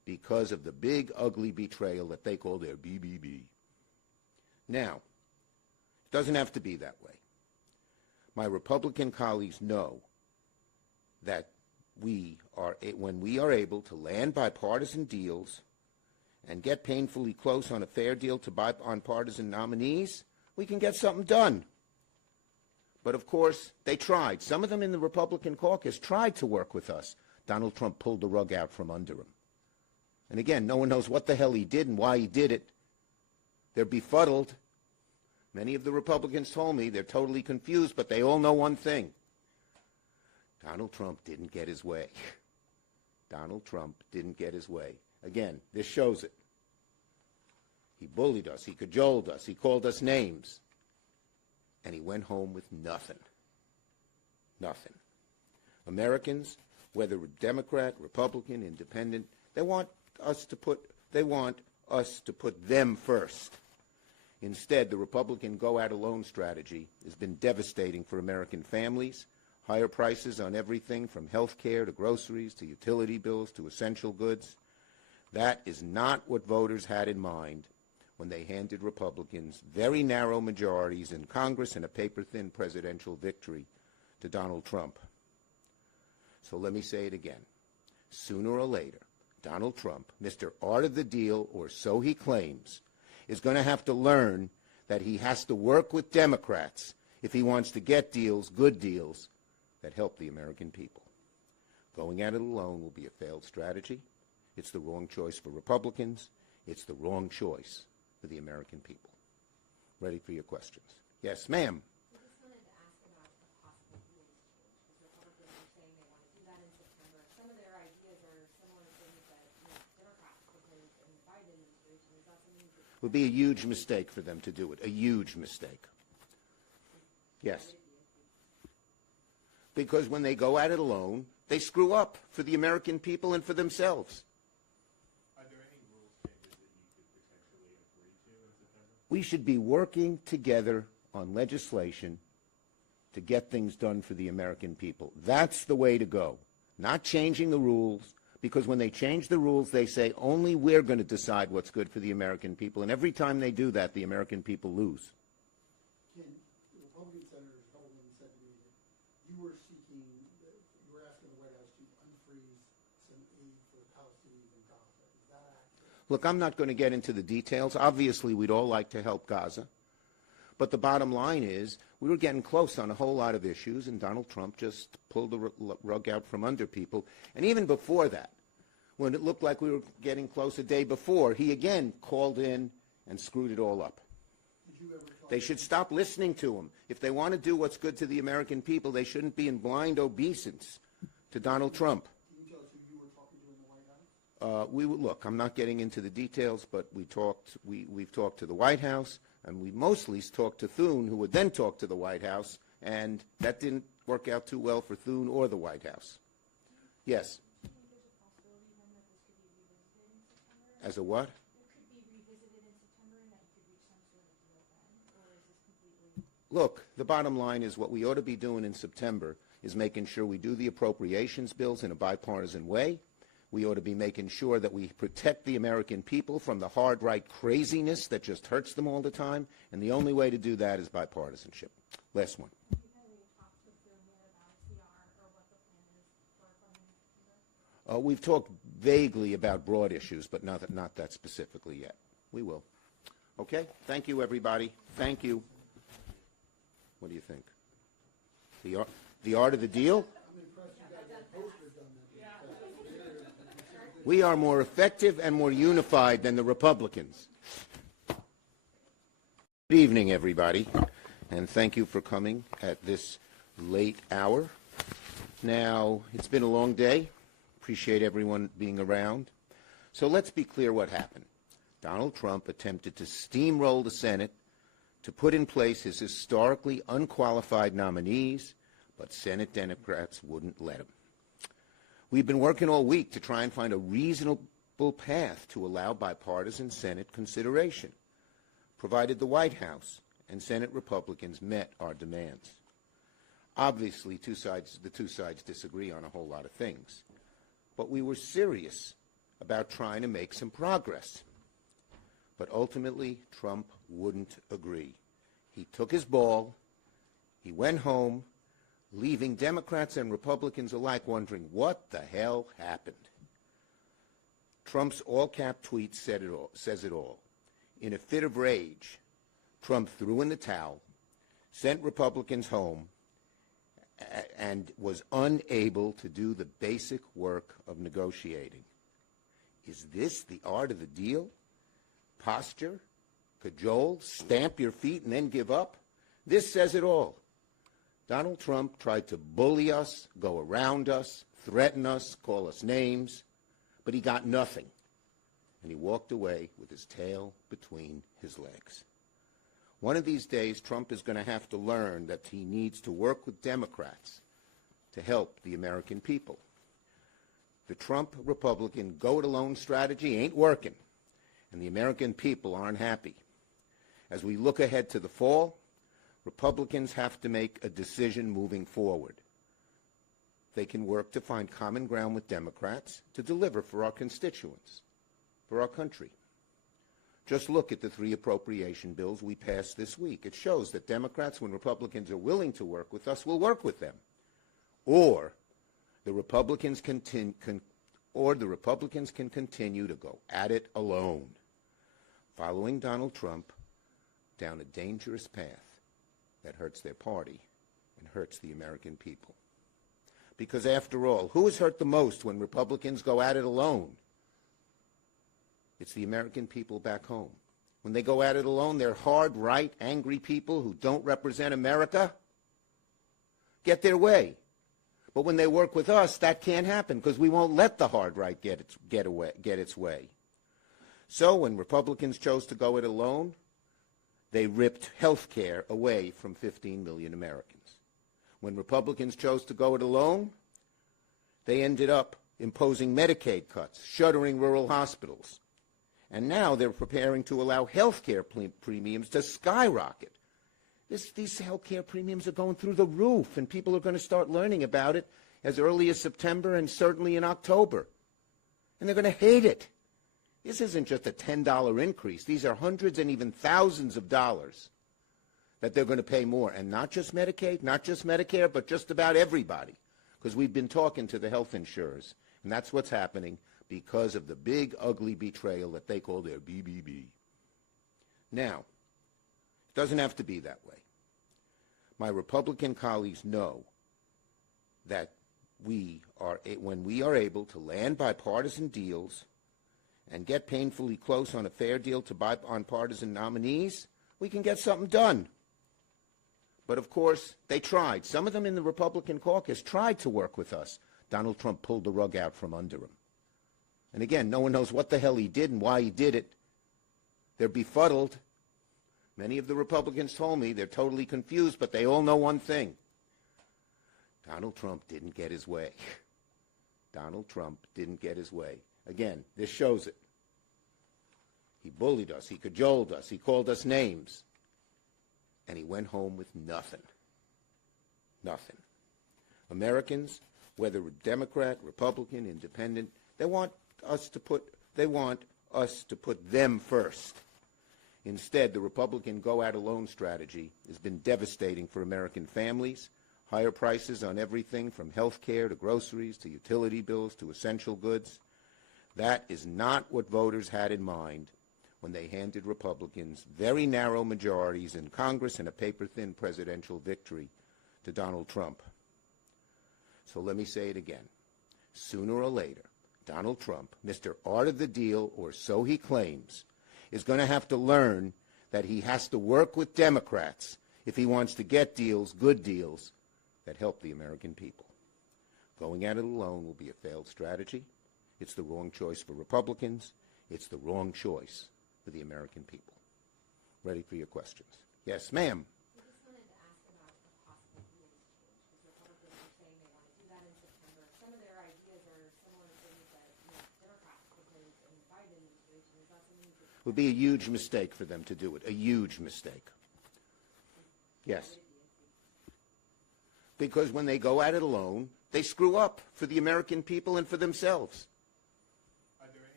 because of the big, ugly betrayal that they call their BBB. Now, it doesn't have to be that way. My Republican colleagues know that when we are able to land bipartisan deals and get painfully close on a fair deal to bipartisan nominees, we can get something done. But of course, they tried. Some of them in the Republican caucus tried to work with us. Donald Trump pulled the rug out from under him. And again, no one knows what the hell he did and why he did it. They're befuddled. Many of the Republicans told me they're totally confused, but they all know one thing. Donald Trump didn't get his way. Donald Trump didn't get his way. Again, this shows it. He bullied us. He cajoled us. He called us names. And he went home with nothing. Nothing. Americans, whether Democrat, Republican, Independent, they want us to put them first. Instead, the Republican go-out-alone strategy has been devastating for American families. Higher prices on everything from health care to groceries to utility bills to essential goods. That is not what voters had in mind when they handed Republicans very narrow majorities in Congress and a paper-thin presidential victory to Donald Trump. So let me say it again. Sooner or later, Donald Trump, Mr. Art of the Deal, or so he claims, is going to have to learn that he has to work with Democrats if he wants to get deals, good deals, that help the American people. Going at it alone will be a failed strategy. It's the wrong choice for Republicans. It's the wrong choice for the American people. Ready for your questions. Yes, ma'am. I just wanted to ask about a possible rules change, because Republicans are saying they want to do that in September. Some of their ideas are similar to things that Democrats proposed in the Biden administration. Is that something It would be a huge mistake for them to do it, a huge mistake. Yes. Because when they go at it alone, they screw up for the American people and for themselves. Are there any rules changes that you could potentially agree to in September? We should be working together on legislation to get things done for the American people. That's the way to go. Not changing the rules, because when they change the rules, they say only we're going to decide what's good for the American people. And every time they do that, the American people lose. Ken, the Republican senators, a couple of them said to me that you were asking the White House to unfreeze some aid for the Palestinians in Gaza. Is that accurate? Look, I'm not going to get into the details. Obviously, we'd all like to help Gaza. But the bottom line is we were getting close on a whole lot of issues, and Donald Trump just pulled the rug out from under people. And even before that, when it looked like we were getting close a day before, he again called in and screwed it all up. Did you ever talk They should stop listening to him. If they want to do what's good to the American people, they shouldn't be in blind obeisance to Donald Trump. Can you tell us who you were talking to in the White House? Look, I'm not getting into the details, but we've talked to the White House, and we mostly talked to Thune, who would then talk to the White House, and that didn't work out too well for Thune or the White House. Yes. do you think there's a possibility then that this could be revisited in September? As a what? It could be revisited in September and that you could reach some sort of deal then? Or is this completely... Look, the bottom line is what we ought to be doing in September is making sure we do the appropriations bills in a bipartisan way. We ought to be making sure that we protect the American people from the hard right craziness that just hurts them all the time, and the only way to do that is bipartisanship. Last one. Have you had any talks with them more about CR or what the plan is for funding in September? We've talked vaguely about broad issues, but not that specifically yet. We will. Okay? Thank you, everybody. Thank you. What do you think? The art of the deal? I'm impressed you guys have posters done that. We are more effective and more unified than the Republicans. Good evening, everybody, and thank you for coming at this late hour. Now, it's been a long day. Appreciate everyone being around. So let's be clear what happened. Donald Trump attempted to steamroll the Senate to put in place his historically unqualified nominees, but Senate Democrats wouldn't let him. We've been working all week to try and find a reasonable path to allow bipartisan Senate consideration, provided the White House and Senate Republicans met our demands. Obviously, the two sides disagree on a whole lot of things, but we were serious about trying to make some progress. But ultimately, Trump wouldn't agree. He took his ball, he went home, leaving Democrats and Republicans alike wondering what the hell happened. Trump's all-cap tweet says it all. In a fit of rage, Trump threw in the towel, sent Republicans home, and was unable to do the basic work of negotiating. Is this the art of the deal? Posture, cajole, stamp your feet and then give up? This says it all. Donald Trump tried to bully us, go around us, threaten us, call us names, but he got nothing. And he walked away with his tail between his legs. One of these days, Trump is going to have to learn that he needs to work with Democrats to help the American people. The Trump Republican go-it-alone strategy ain't working, and the American people aren't happy. As we look ahead to the fall, Republicans have to make a decision moving forward. They can work to find common ground with Democrats to deliver for our constituents, for our country. Just look at the 3 appropriation bills we passed this week. It shows that Democrats, when Republicans are willing to work with us, will work with them. Or the Republicans can continue to go at it alone, following Donald Trump down a dangerous path that hurts their party and hurts the American people. Because after all, who is hurt the most when Republicans go at it alone? It's the American people back home. When they go at it alone, they're hard, right, angry people who don't represent America get their way. But when they work with us, that can't happen because we won't let the hard right get its way. So when Republicans chose to go it alone, they ripped health care away from 15 million Americans. When Republicans chose to go it alone, they ended up imposing Medicaid cuts, shuttering rural hospitals. And now they're preparing to allow health care premiums to skyrocket. These health care premiums are going through the roof, and people are going to start learning about it as early as September and certainly in October. And they're going to hate it. This isn't just a $10 increase. These are hundreds and even thousands of dollars that they're going to pay more. And not just Medicaid, not just Medicare, but just about everybody. Because we've been talking to the health insurers, and that's what's happening because of the big, ugly betrayal that they call their BBB. Now, it doesn't have to be that way. My Republican colleagues know that when we are able to land bipartisan deals and get painfully close on a fair deal to bipartisan nominees, we can get something done. But of course, they tried. Some of them in the Republican caucus tried to work with us. Donald Trump pulled the rug out from under him. And again, no one knows what the hell he did and why he did it. They're befuddled. Many of the Republicans told me they're totally confused, but they all know one thing. Donald Trump didn't get his way. Donald Trump didn't get his way. Again, this shows it. He bullied us. He cajoled us. He called us names. And he went home with nothing. Nothing. Americans, whether Democrat, Republican, Independent, they want us to put them first. Instead, the Republican go-at-alone strategy has been devastating for American families. Higher prices on everything from health care to groceries to utility bills to essential goods. That is not what voters had in mind when they handed Republicans very narrow majorities in Congress and a paper-thin presidential victory to Donald Trump. So let me say it again. Sooner or later, Donald Trump, Mr. Art of the Deal, or so he claims, is going to have to learn that he has to work with Democrats if he wants to get deals, good deals, that help the American people. Going at it alone will be a failed strategy. It's the wrong choice for Republicans. It's the wrong choice for the American people. Ready for your questions. Yes, ma'am. I just wanted to ask about the possible rules change, because Republicans are saying they want to do that in September. Some of their ideas are similar to things that Democrats proposed in the Biden administration. Is that something you could... It would be a huge mistake for them to do it, a huge mistake. Yes. Because when they go at it alone, they screw up for the American people and for themselves. Are there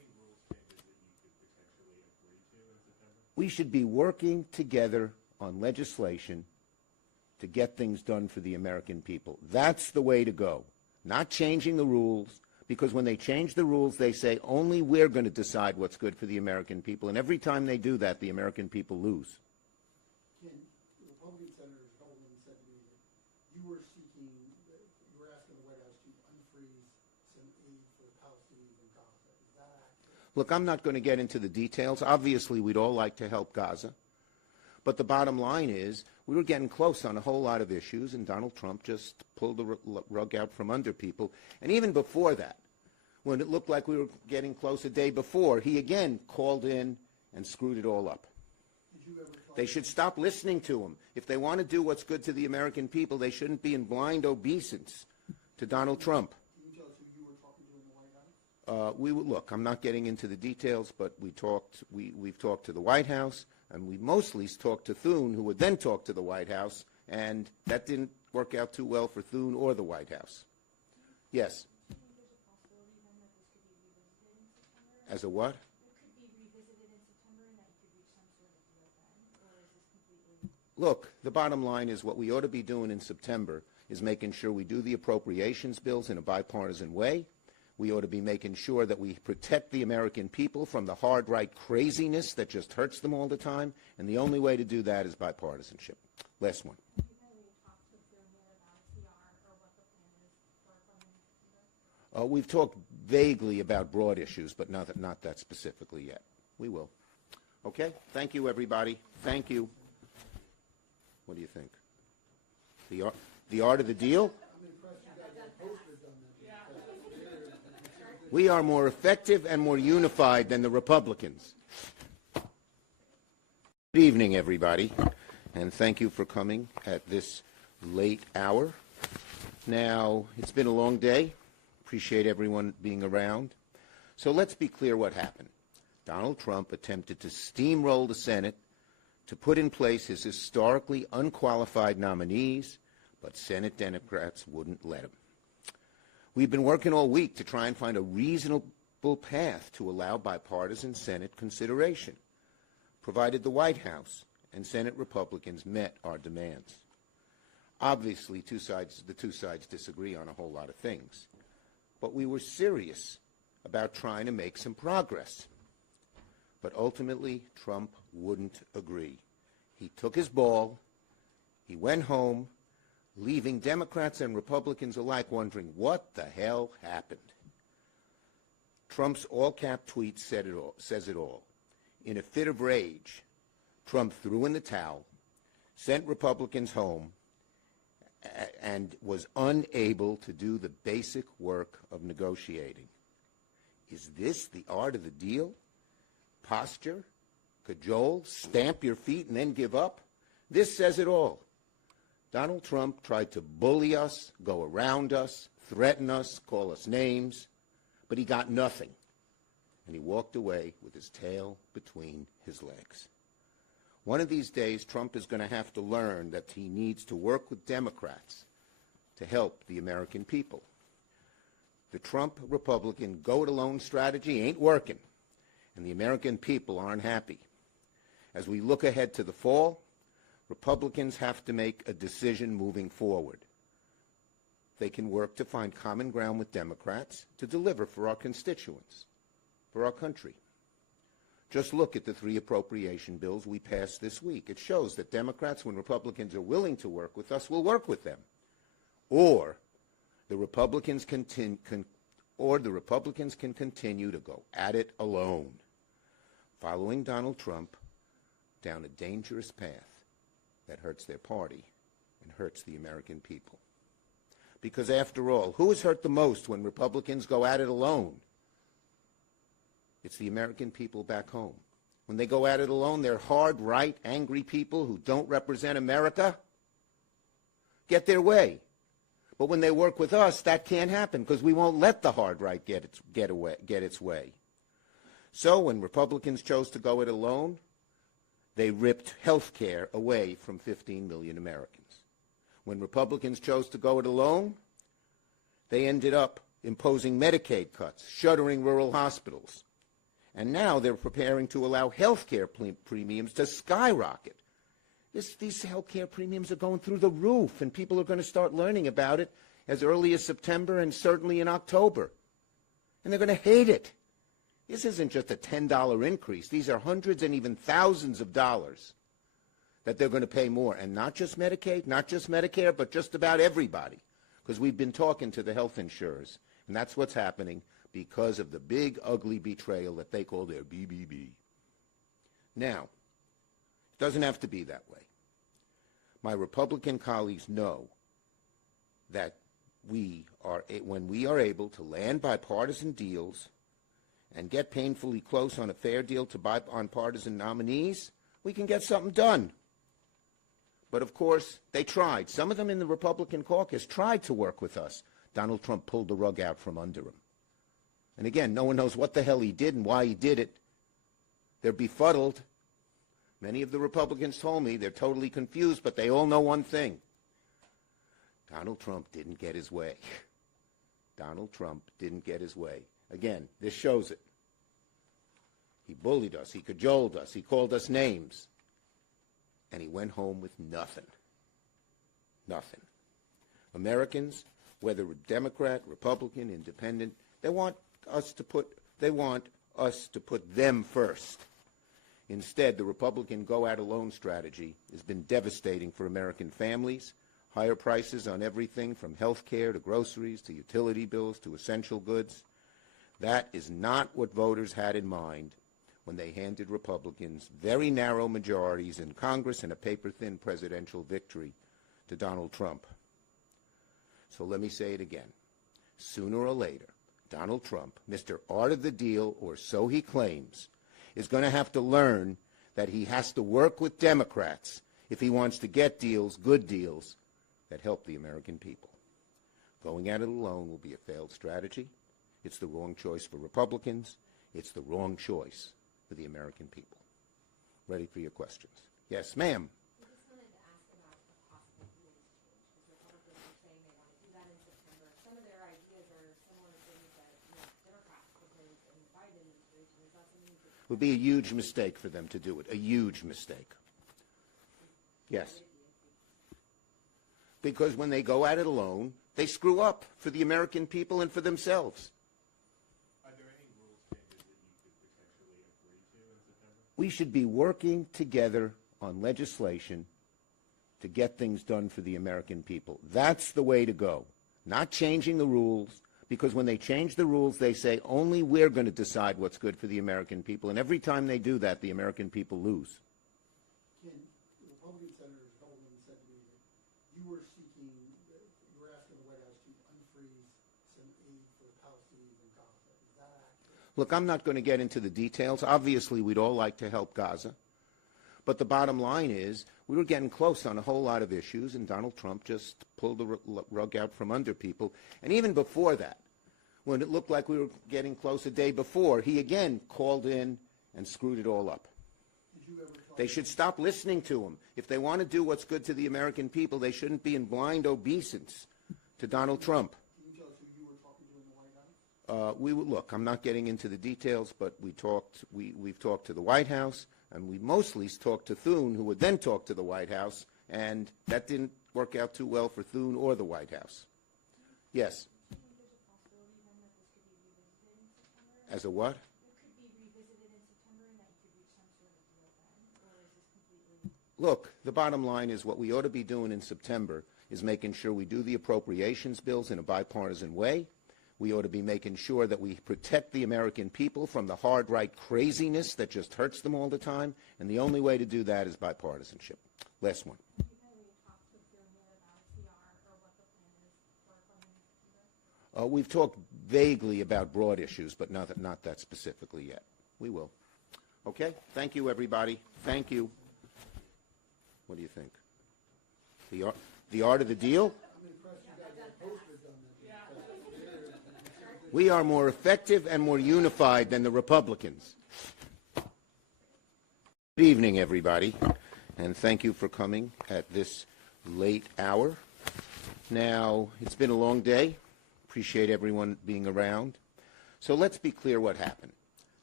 We should be working together on legislation to get things done for the American people. That's the way to go. Not changing the rules, because when they change the rules, they say only we're going to decide what's good for the American people. And every time they do that, the American people lose. Ken, the Republican senator, a couple of them said to me that you were asking the White House to unfreeze some aid for the Palestinians in Gaza. Is that accurate? Look, I'm not going to get into the details. Obviously, we'd all like to help Gaza. But the bottom line is we were getting close on a whole lot of issues, and Donald Trump just pulled the rug out from under people. And even before that, when it looked like we were getting close a day before, he again called in and screwed it all up. They should stop listening to him. If they want to do what's good to the American people, they shouldn't be in blind obeisance to Donald Trump. Can you tell us who you were talking to in the White House? Look, I'm not getting into the details, but we've talked to the White House, and we mostly talked to Thune, who would then talk to the White House, and that didn't work out too well for Thune or the White House. Yes. Do you think there's a possibility then that this could be revisited in September? As a what? It could be revisited in September and that you could reach some sort of deal then? Or is this completely... Look, the bottom line is what we ought to be doing in September is making sure we do the appropriations bills in a bipartisan way. We ought to be making sure that we protect the American people from the hard right craziness that just hurts them all the time, and the only way to do that is bipartisanship. Last one. Have you had any talks with them yet about CR or what the plan is for funding? We've talked vaguely about broad issues, but not that specifically yet. We will. Okay? Thank you, everybody. Thank you. What do you think? The art of the deal? We are more effective and more unified than the Republicans. Good evening, everybody, and thank you for coming at this late hour. Now, it's been a long day. Appreciate everyone being around. So let's be clear what happened. Donald Trump attempted to steamroll the Senate to put in place his historically unqualified nominees, but Senate Democrats wouldn't let him. We've been working all week to try and find a reasonable path to allow bipartisan Senate consideration, provided the White House and Senate Republicans met our demands. Obviously, the two sides disagree on a whole lot of things, but we were serious about trying to make some progress. But ultimately, Trump wouldn't agree. He took his ball, he went home, leaving Democrats and Republicans alike wondering what the hell happened. Trump's all-cap tweet says it all. In a fit of rage, Trump threw in the towel, sent Republicans home, and was unable to do the basic work of negotiating. Is this the art of the deal? Posture, cajole, stamp your feet and then give up? This says it all. Donald Trump tried to bully us, go around us, threaten us, call us names, but he got nothing. And he walked away with his tail between his legs. One of these days, Trump is going to have to learn that he needs to work with Democrats to help the American people. The Trump Republican go-it-alone strategy ain't working, and the American people aren't happy. As we look ahead to the fall, Republicans have to make a decision moving forward. They can work to find common ground with Democrats to deliver for our constituents, for our country. Just look at the 3 appropriation bills we passed this week. It shows that Democrats, when Republicans are willing to work with us, will work with them. Or the Republicans can continue to go at it alone, following Donald Trump down a dangerous path that hurts their party and hurts the American people. Because after all, who is hurt the most when Republicans go at it alone? It's the American people back home. When they go at it alone, they're hard, right, angry people who don't represent America get their way. But when they work with us, that can't happen because we won't let the hard right get its way. So when Republicans chose to go it alone, they ripped health care away from 15 million Americans. When Republicans chose to go it alone, they ended up imposing Medicaid cuts, shuttering rural hospitals, And now they're preparing to allow health care premiums to skyrocket. These health care premiums are going through the roof, and people are going to start learning about it as early as September and certainly in October. And they're going to hate it. This isn't just a $10 increase. These are hundreds and even thousands of dollars that they're going to pay more. And not just Medicaid, not just Medicare, but just about everybody. Because we've been talking to the health insurers, and that's what's happening because of the big, ugly betrayal that they call their BBB. Now, it doesn't have to be that way. My Republican colleagues know that when we are able to land bipartisan deals and get painfully close on a fair deal on partisan nominees, we can get something done. But, of course, they tried. Some of them in the Republican caucus tried to work with us. Donald Trump pulled the rug out from under him. And, again, no one knows what the hell he did and why he did it. They're befuddled. Many of the Republicans told me they're totally confused, but they all know one thing. Donald Trump didn't get his way. Donald Trump didn't get his way. Again, this shows it. He bullied us. He cajoled us. He called us names. And he went home with nothing. Nothing. Americans, whether Democrat, Republican, Independent, they want us to put them first. Instead, the Republican go-at-alone strategy has been devastating for American families. Higher prices on everything from health care to groceries to utility bills to essential goods. That is not what voters had in mind when they handed Republicans very narrow majorities in Congress and a paper-thin presidential victory to Donald Trump. So let me say it again. Sooner or later, Donald Trump, Mr. Art of the Deal, or so he claims, is going to have to learn that he has to work with Democrats if he wants to get deals, good deals, that help the American people. Going at it alone will be a failed strategy. It's the wrong choice for Republicans. It's the wrong choice for the American people. Ready for your questions. Yes, ma'am. I just wanted to ask about the possible rules change, because Republicans are saying they want to do that in September. Some of their ideas are similar to things that Democrats proposed in the Biden administration. Is that something that It would be a huge mistake for them to do it, a huge mistake. Yes. Because when they go at it alone, they screw up for the American people and for themselves. Are there any rules changes that you could potentially agree to in September? We should be working together on legislation to get things done for the American people. That's the way to go. Not changing the rules, because when they change the rules, they say only we're going to decide what's good for the American people. And every time they do that, the American people lose. Ken, the Republican senators, a couple of them said to me that you were asking the White House to unfreeze some aid for the Palestinians in Gaza. Is that accurate? Look, I'm not going to get into the details. Obviously, we'd all like to help Gaza. But the bottom line is we were getting close on a whole lot of issues, and Donald Trump just pulled the rug out from under people. And even before that, when it looked like we were getting close a day before, he again called in and screwed it all up. Did you ever talk They should stop listening to him. If they want to do what's good to the American people, they shouldn't be in blind obeisance to Donald Trump. Can you tell us who you were talking to in the White House? Look, I'm not getting into the details, but we've talked to the White House, and we mostly talked to Thune, who would then talk to the White House, and that didn't work out too well for Thune or the White House. Yes. do you think there's a possibility then that this could be revisited in September? As a what? It could be revisited in September and that you could reach some sort of deal then? Or is this completely... Look, the bottom line is what we ought to be doing in September is making sure we do the appropriations bills in a bipartisan way. We ought to be making sure that we protect the American people from the hard right craziness that just hurts them all the time, and the only way to do that is bipartisanship. Last one. Have you had any talks with your mayor about CR or what the plan is for funding in September? We've talked vaguely about broad issues, but not that specifically yet. We will. Okay? Thank you, everybody. Thank you. What do you think? The art of the deal? I'm impressed you guys have posters on that. We are more effective and more unified than the Republicans. Good evening, everybody, and thank you for coming at this late hour. Now, it's been a long day. Appreciate everyone being around. So let's be clear what happened.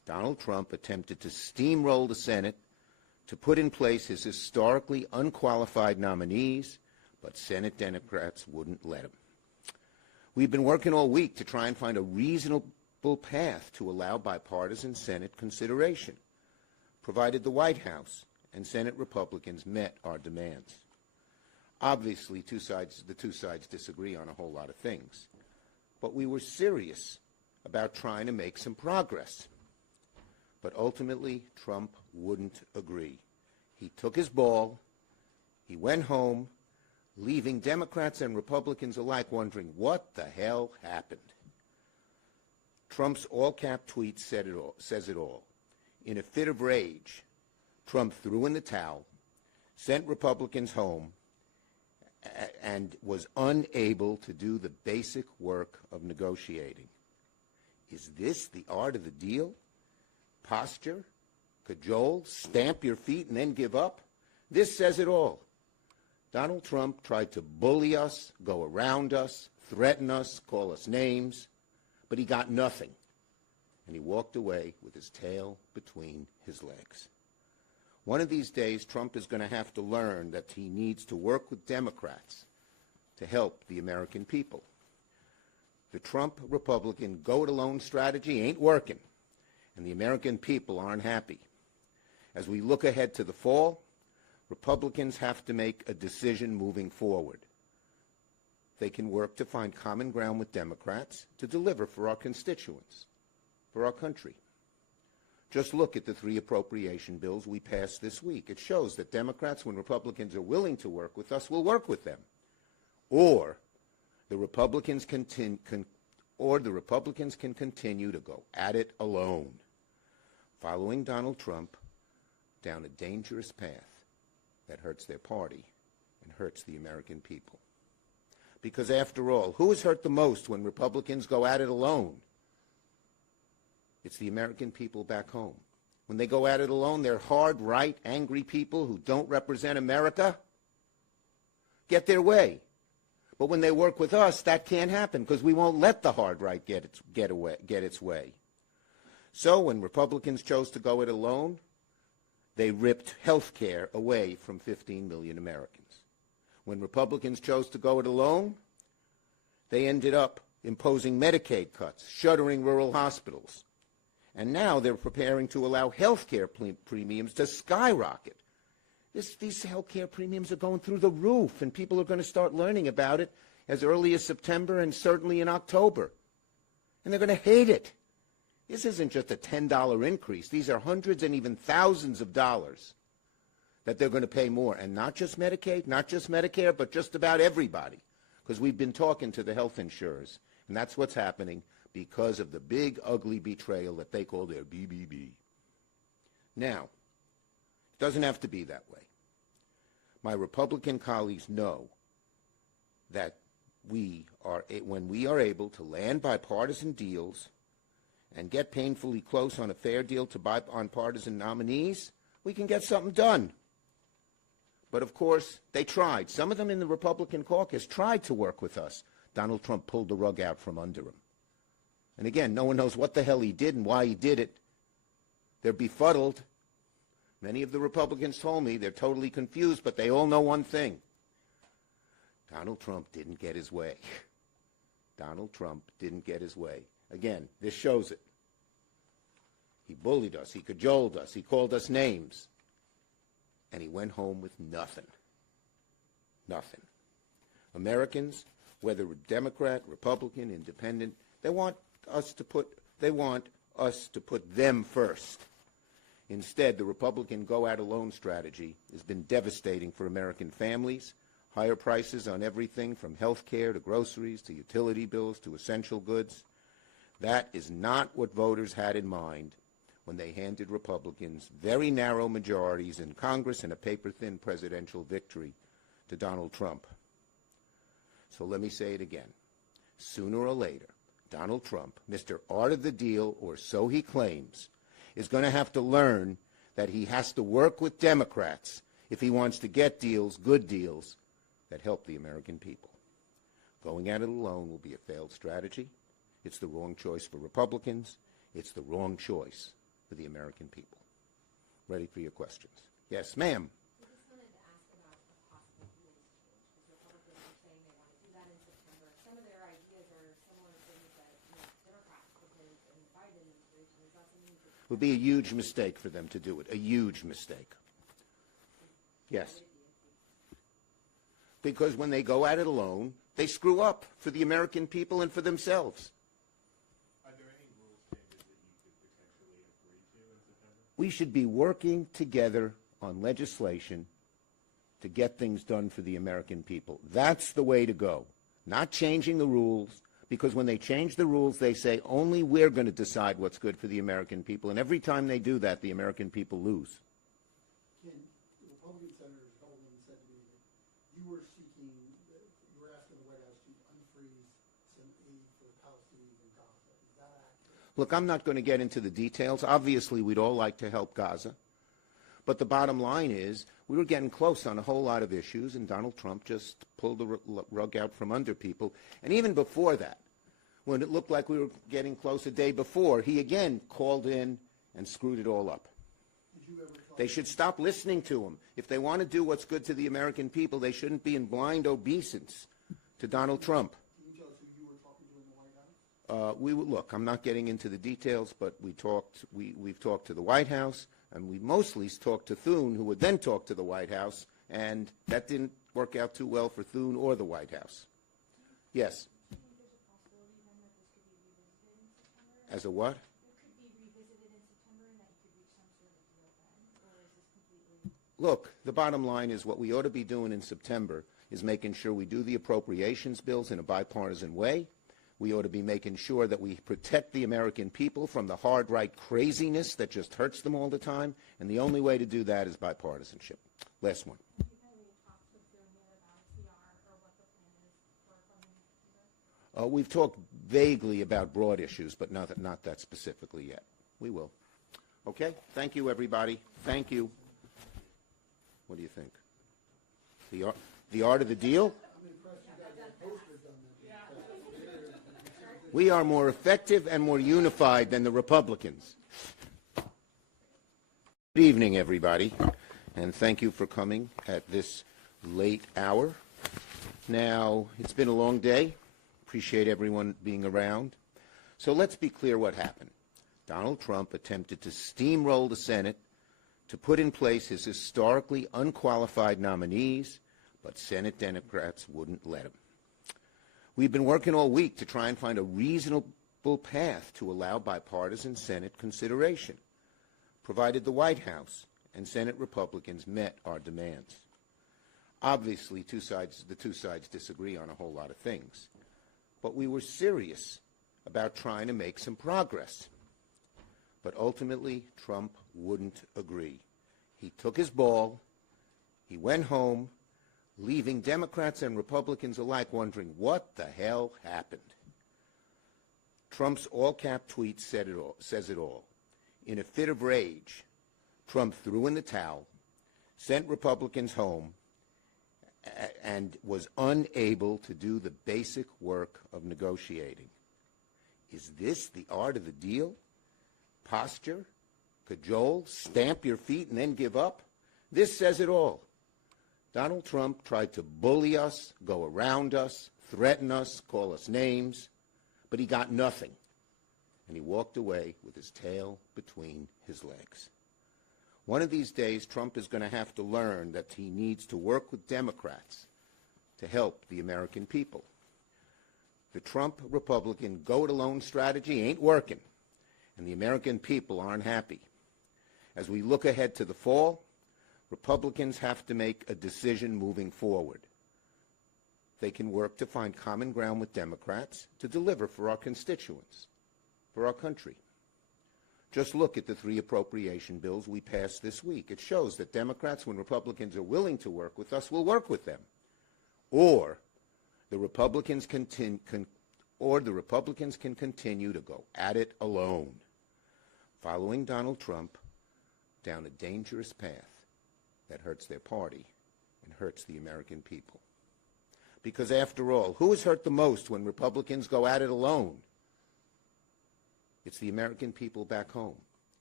Donald Trump attempted to steamroll the Senate to put in place his historically unqualified nominees, but Senate Democrats wouldn't let him. We've been working all week to try and find a reasonable path to allow bipartisan Senate consideration, provided the White House and Senate Republicans met our demands. Obviously, the two sides disagree on a whole lot of things, but we were serious about trying to make some progress. But ultimately, Trump wouldn't agree. He took his ball, he went home, leaving Democrats and Republicans alike wondering what the hell happened. Trump's all-cap tweet says it all. In a fit of rage, Trump threw in the towel, sent Republicans home, and was unable to do the basic work of negotiating. Is this the art of the deal? Posture, cajole, stamp your feet, and then give up? This says it all. Donald Trump tried to bully us, go around us, threaten us, call us names, but he got nothing. And he walked away with his tail between his legs. One of these days, Trump is going to have to learn that he needs to work with Democrats to help the American people. The Trump Republican go-it-alone strategy ain't working, and the American people aren't happy. As we look ahead to the fall, Republicans have to make a decision moving forward. They can work to find common ground with Democrats to deliver for our constituents, for our country. Just look at the 3 appropriation bills we passed this week. It shows that Democrats, when Republicans are willing to work with us, will work with them. Or the Republicans can continue to go at it alone, following Donald Trump down a dangerous path that hurts their party and hurts the American people. Because after all, who is hurt the most when Republicans go at it alone? It's the American people back home. When they go at it alone, they're hard, right, angry people who don't represent America get their way. But when they work with us, that can't happen because we won't let the hard right get its way. So when Republicans chose to go it alone, they ripped health care away from 15 million Americans. When Republicans chose to go it alone, they ended up imposing Medicaid cuts, shuttering rural hospitals. And now they're preparing to allow health care premiums to skyrocket. These health care premiums are going through the roof, and people are going to start learning about it as early as September and certainly in October. And they're going to hate it. This isn't just a $10 increase. These are hundreds and even thousands of dollars that they're going to pay more. And not just Medicaid, not just Medicare, but just about everybody. Because we've been talking to the health insurers, and that's what's happening because of the big, ugly betrayal that they call their BBB. Now, it doesn't have to be that way. My Republican colleagues know that when we are able to land bipartisan deals and get painfully close on a fair deal to bipartisan nominees, we can get something done. But of course, they tried. Some of them in the Republican caucus tried to work with us. Donald Trump pulled the rug out from under him. And again, no one knows what the hell he did and why he did it. They're befuddled. Many of the Republicans told me they're totally confused, but they all know one thing. Donald Trump didn't get his way. Donald Trump didn't get his way. Again, this shows it. He bullied us. He cajoled us. He called us names. And he went home with nothing. Nothing. Americans, whether Democrat, Republican, Independent, they want us to put them first. Instead, the Republican go-at-alone strategy has been devastating for American families. Higher prices on everything from health care to groceries to utility bills to essential goods. That is not what voters had in mind when they handed Republicans very narrow majorities in Congress and a paper-thin presidential victory to Donald Trump. So let me say it again. Sooner or later, Donald Trump, Mr. Art of the Deal, or so he claims, is going to have to learn that he has to work with Democrats if he wants to get deals, good deals, that help the American people. Going at it alone will be a failed strategy. It's the wrong choice for Republicans. It's the wrong choice for the American people. Ready for your questions. Yes, ma'am. I just wanted to ask about a possible rules change, because Republicans are saying they want to do that in September. Some of their ideas are similar things that Democrats proposed in the Biden administration. Is that something you could? It would be a huge mistake for them to do it, a huge mistake. Yes. Because when they go at it alone, they screw up for the American people and for themselves. Are there any rules changes that you could potentially agree to in September? We should be working together on legislation to get things done for the American people. That's the way to go. Not changing the rules, because when they change the rules, they say only we're going to decide what's good for the American people. And every time they do that, the American people lose. Ken, the Republican senators, a couple of them said to me that you were asking the White House to unfreeze some aid for the Palestinians in Gaza. Is that accurate? Look, I'm not going to get into the details. Obviously, we'd all like to help Gaza. But the bottom line is we were getting close on a whole lot of issues, and Donald Trump just pulled the rug out from under people. And even before that, when it looked like we were getting close a day before, he again called in and screwed it all up. Did you ever talk They should stop listening to him. If they want to do what's good to the American people, they shouldn't be in blind obeisance to Donald Trump. Can you tell us who you were talking to in the White House? Look, I'm not getting into the details, but we've talked to the White House, and we mostly talked to Thune, who would then talk to the White House, and that didn't work out too well for Thune or the White House. Yes. Do you think there's a possibility then that this could be revisited in September? As a what? It could be revisited in September and that you could reach some sort of deal then? Or is this completely? Look, the bottom line is what we ought to be doing in September is making sure we do the appropriations bills in a bipartisan way. We ought to be making sure that we protect the American people from the hard right craziness that just hurts them all the time, and the only way to do that is bipartisanship. Last one. Have you had any talks with Bill Moore about CR or what the plan is for funding in September? We've talked vaguely about broad issues, but not that specifically yet. We will. Okay? Thank you, everybody. Thank you. What do you think? The art of the deal? I'm impressed you guys have posters done that. We are more effective and more unified than the Republicans. Good evening, everybody, and thank you for coming at this late hour. Now, it's been a long day. Appreciate everyone being around. So let's be clear what happened. Donald Trump attempted to steamroll the Senate to put in place his historically unqualified nominees, but Senate Democrats wouldn't let him. We've been working all week to try and find a reasonable path to allow bipartisan Senate consideration, provided the White House and Senate Republicans met our demands. Obviously, the two sides disagree on a whole lot of things, but we were serious about trying to make some progress. But ultimately, Trump wouldn't agree. He took his ball, he went home, leaving Democrats and Republicans alike wondering what the hell happened. Trump's all-cap tweet says it all. In a fit of rage, Trump threw in the towel, sent Republicans home, and was unable to do the basic work of negotiating. Is this the art of the deal? Posture, cajole, stamp your feet, and then give up? This says it all. Donald Trump tried to bully us, go around us, threaten us, call us names, but he got nothing. And he walked away with his tail between his legs. One of these days, Trump is going to have to learn that he needs to work with Democrats to help the American people. The Trump Republican go-it-alone strategy ain't working, and the American people aren't happy. As we look ahead to the fall, Republicans have to make a decision moving forward. They can work to find common ground with Democrats to deliver for our constituents, for our country. Just look at the 3 appropriation bills we passed this week. It shows that Democrats, when Republicans are willing to work with us, will work with them. Or the Republicans can continue to go at it alone, following Donald Trump down a dangerous path that hurts their party and hurts the American people. Because after all, who is hurt the most when Republicans go at it alone? It's the American people back home.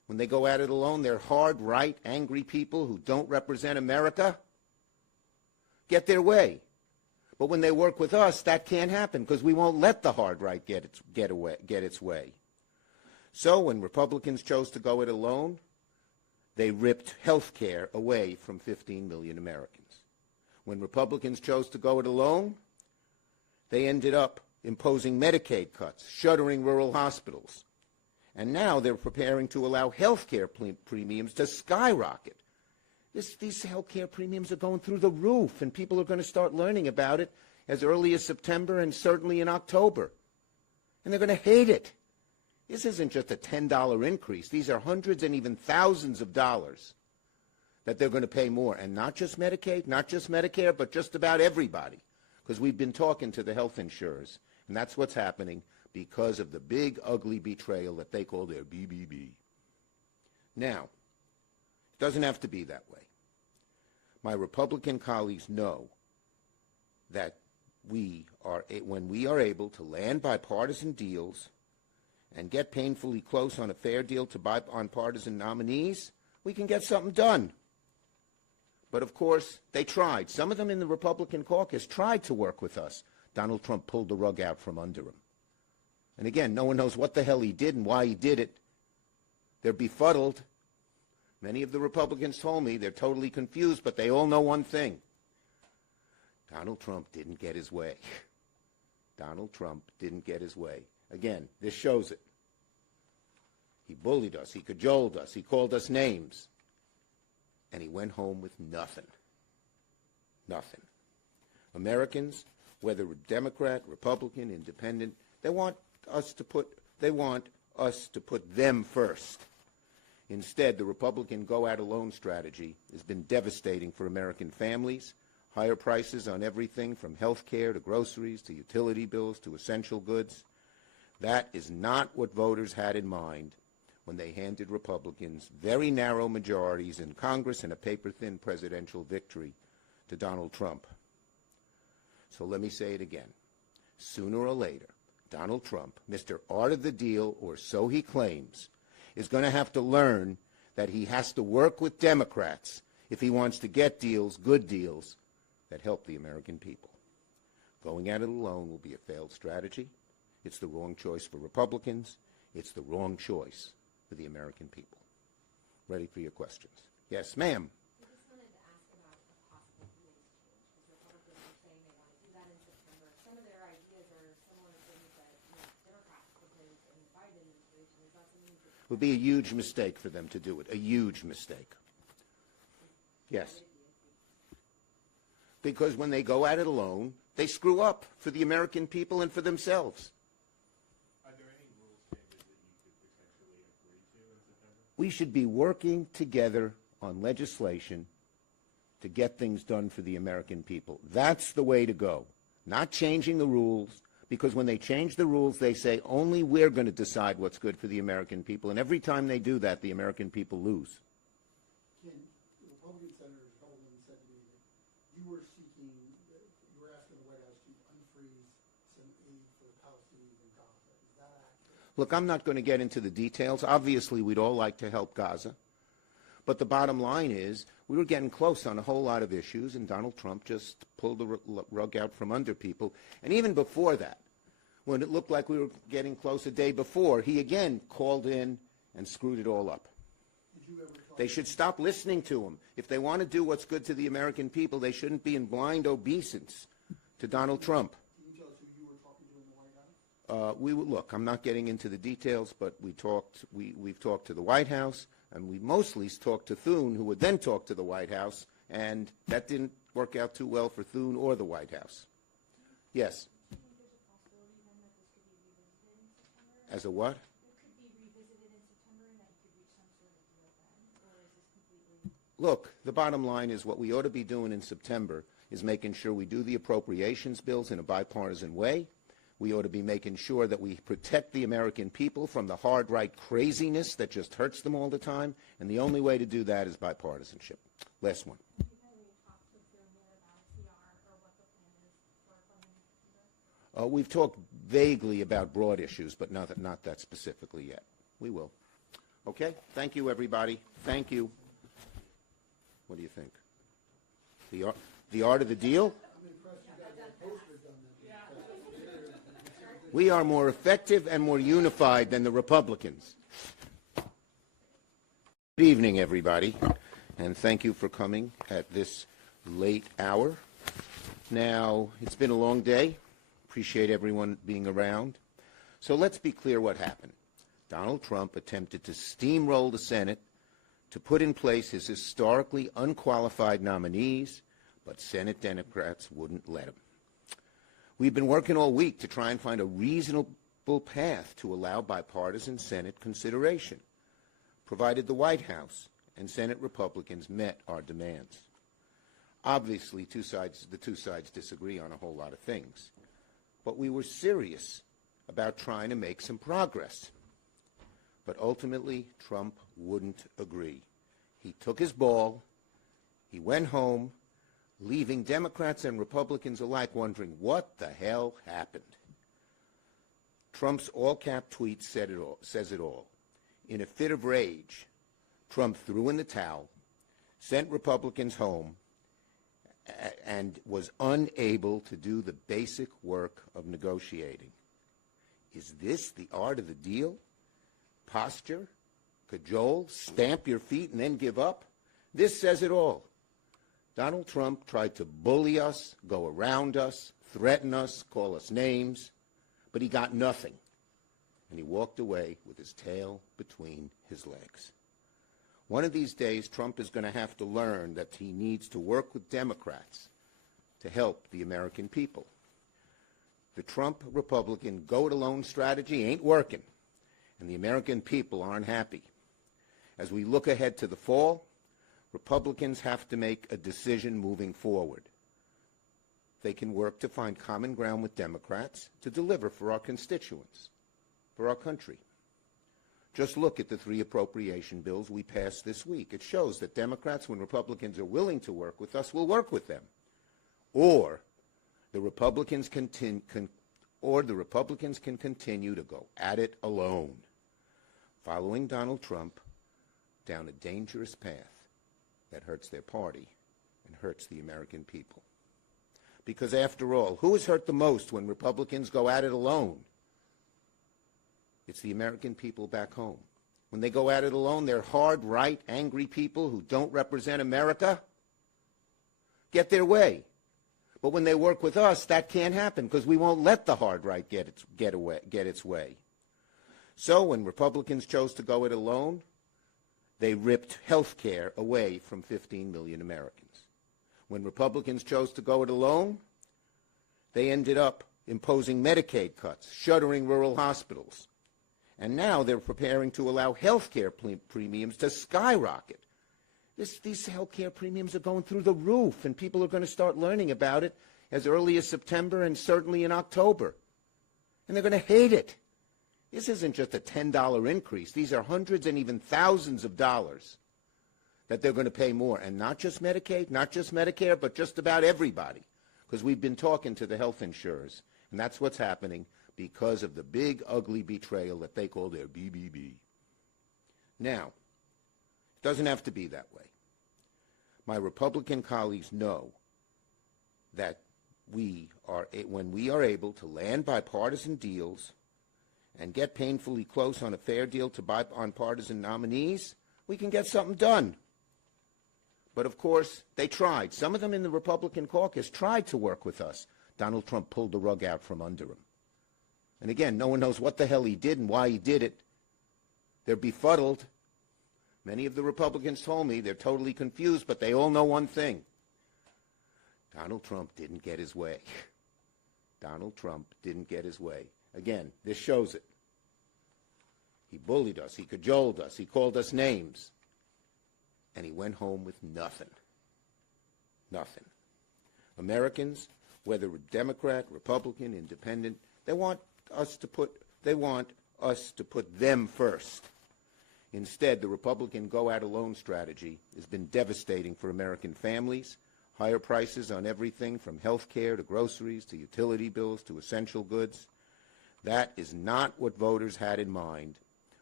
When they go at it alone, they're hard, right, angry people who don't represent America get their way. But when they work with us, that can't happen because we won't let the hard right get its way. So when Republicans chose to go it alone, they ripped health care away from 15 million Americans. When Republicans chose to go it alone, they ended up imposing Medicaid cuts, shuttering rural hospitals. And now they're preparing to allow health care premiums to skyrocket. These health care premiums are going through the roof, and people are going to start learning about it as early as September and certainly in October. And they're going to hate it. This isn't just a $10 increase. These are hundreds and even thousands of dollars that they're going to pay more. And not just Medicaid, not just Medicare, but just about everybody. Because we've been talking to the health insurers, and that's what's happening because of the big, ugly betrayal that they call their BBB. Now, it doesn't have to be that way. My Republican colleagues know that when we are able to land bipartisan deals and get painfully close on a fair deal to bipartisan nominees, we can get something done. But of course, they tried. Some of them in the Republican caucus tried to work with us. Donald Trump pulled the rug out from under him. And again, no one knows what the hell he did and why he did it. They're befuddled. Many of the Republicans told me they're totally confused, but they all know one thing. Donald Trump didn't get his way. Donald Trump didn't get his way. Again, this shows it. He bullied us. He cajoled us. He called us names. And he went home with nothing. Nothing. Americans, whether Democrat, Republican, Independent, they want us to put them first. Instead, the Republican go-at-alone strategy has been devastating for American families. Higher prices on everything from health care to groceries to utility bills to essential goods. That is not what voters had in mind when they handed Republicans very narrow majorities in Congress and a paper-thin presidential victory to Donald Trump. So let me say it again. Sooner or later, Donald Trump, Mr. Art of the Deal, or so he claims, is going to have to learn that he has to work with Democrats if he wants to get deals, good deals, that help the American people. Going at it alone will be a failed strategy. It's the wrong choice for Republicans. It's the wrong choice for the American people. Ready for your questions. Yes, ma'am. I just wanted to ask about a possible rules change, because Republicans are saying they want to do that in September. Some of their ideas are similar things that Democrats proposed in the Biden administration. Is that something you could... It would be a huge mistake for them to do it, a huge mistake. Yes. Because when they go at it alone, they screw up for the American people and for themselves. Are there any rules changes that you could potentially agree to in September? We should be working together on legislation to get things done for the American people. That's the way to go. Not changing the rules, because when they change the rules, they say only we're going to decide what's good for the American people. And every time they do that, the American people lose. Ken, the Republican senators, a couple of them said to me that you were asking the White House to unfreeze some aid for the Palestinians in Gaza. Is that accurate? Look, I'm not going to get into the details. Obviously, we'd all like to help Gaza. But the bottom line is we were getting close on a whole lot of issues, and Donald Trump just pulled the rug out from under people. And even before that, when it looked like we were getting close a day before, he again called in and screwed it all up. They should stop listening to him. If they want to do what's good to the American people, they shouldn't be in blind obeisance to Donald Trump. Can you tell us who you were talking to in the White House? Look, I'm not getting into the details, but we've talked to the White House, and we mostly talked to Thune, who would then talk to the White House, and that didn't work out too well for Thune or the White House. Yes. Do you think there's a possibility then that this could be revisited in September? As a what? It could be revisited in September and that you could reach some sort of deal then? Or is this completely... Look, the bottom line is what we ought to be doing in September is making sure we do the appropriations bills in a bipartisan way. We ought to be making sure that we protect the American people from the hard right craziness that just hurts them all the time, and the only way to do that is bipartisanship. Last one. Have you had any talks with Thune yet about a CR or what the plan is for funding in September? We've talked vaguely about broad issues, but not that specifically yet. We will. Okay? Thank you, everybody. Thank you. What do you think? The art of the deal? We are more effective and more unified than the Republicans. Good evening, everybody, and thank you for coming at this late hour. Now, it's been a long day. Appreciate everyone being around. So let's be clear what happened. Donald Trump attempted to steamroll the Senate to put in place his historically unqualified nominees, but Senate Democrats wouldn't let him. We've been working all week to try and find a reasonable path to allow bipartisan Senate consideration, provided the White House and Senate Republicans met our demands. Obviously, the two sides disagree on a whole lot of things, but we were serious about trying to make some progress. But ultimately, Trump wouldn't agree. He took his ball, he went home, leaving Democrats and Republicans alike wondering what the hell happened. Trump's all-cap tweet says it all. In a fit of rage, Trump threw in the towel, sent Republicans home, and was unable to do the basic work of negotiating. Is this the art of the deal? Posture, cajole, stamp your feet and then give up? This says it all. Donald Trump tried to bully us, go around us, threaten us, call us names, but he got nothing. And he walked away with his tail between his legs. One of these days, Trump is going to have to learn that he needs to work with Democrats to help the American people. The Trump Republican go-it-alone strategy ain't working, and the American people aren't happy. As we look ahead to the fall, Republicans have to make a decision moving forward. They can work to find common ground with Democrats to deliver for our constituents, for our country. Just look at the 3 appropriation bills we passed this week. It shows that Democrats, when Republicans are willing to work with us, will work with them. Or the Republicans can continue to go at it alone, following Donald Trump down a dangerous path that hurts their party and hurts the American people. Because after all, who is hurt the most when Republicans go at it alone? It's the American people back home. When they go at it alone, they're hard, right, angry people who don't represent America get their way. But when they work with us, that can't happen because we won't let the hard right get its way. So when Republicans chose to go it alone, they ripped health care away from 15 million Americans. When Republicans chose to go it alone, they ended up imposing Medicaid cuts, shuttering rural hospitals. And now they're preparing to allow health care premiums to skyrocket. These health care premiums are going through the roof, and people are going to start learning about it as early as September and certainly in October. And they're going to hate it. This isn't just a $10 increase. These are hundreds and even thousands of dollars that they're going to pay more. And not just Medicaid, not just Medicare, but just about everybody. Because we've been talking to the health insurers. And that's what's happening because of the big, ugly betrayal that they call their BBB. Now, it doesn't have to be that way. My Republican colleagues know that when we are able to land bipartisan deals and get painfully close on a fair deal to bipartisan nominees, we can get something done. But of course, they tried. Some of them in the Republican caucus tried to work with us. Donald Trump pulled the rug out from under him. And again, no one knows what the hell he did and why he did it. They're befuddled. Many of the Republicans told me they're totally confused, but they all know one thing. Donald Trump didn't get his way. Donald Trump didn't get his way. Again, this shows it. He bullied us. He cajoled us. He called us names. And he went home with nothing. Nothing. Americans, whether Democrat, Republican, Independent, they want us to put them first. Instead, the Republican go-at-alone strategy has been devastating for American families. Higher prices on everything from health care to groceries to utility bills to essential goods. That is not what voters had in mind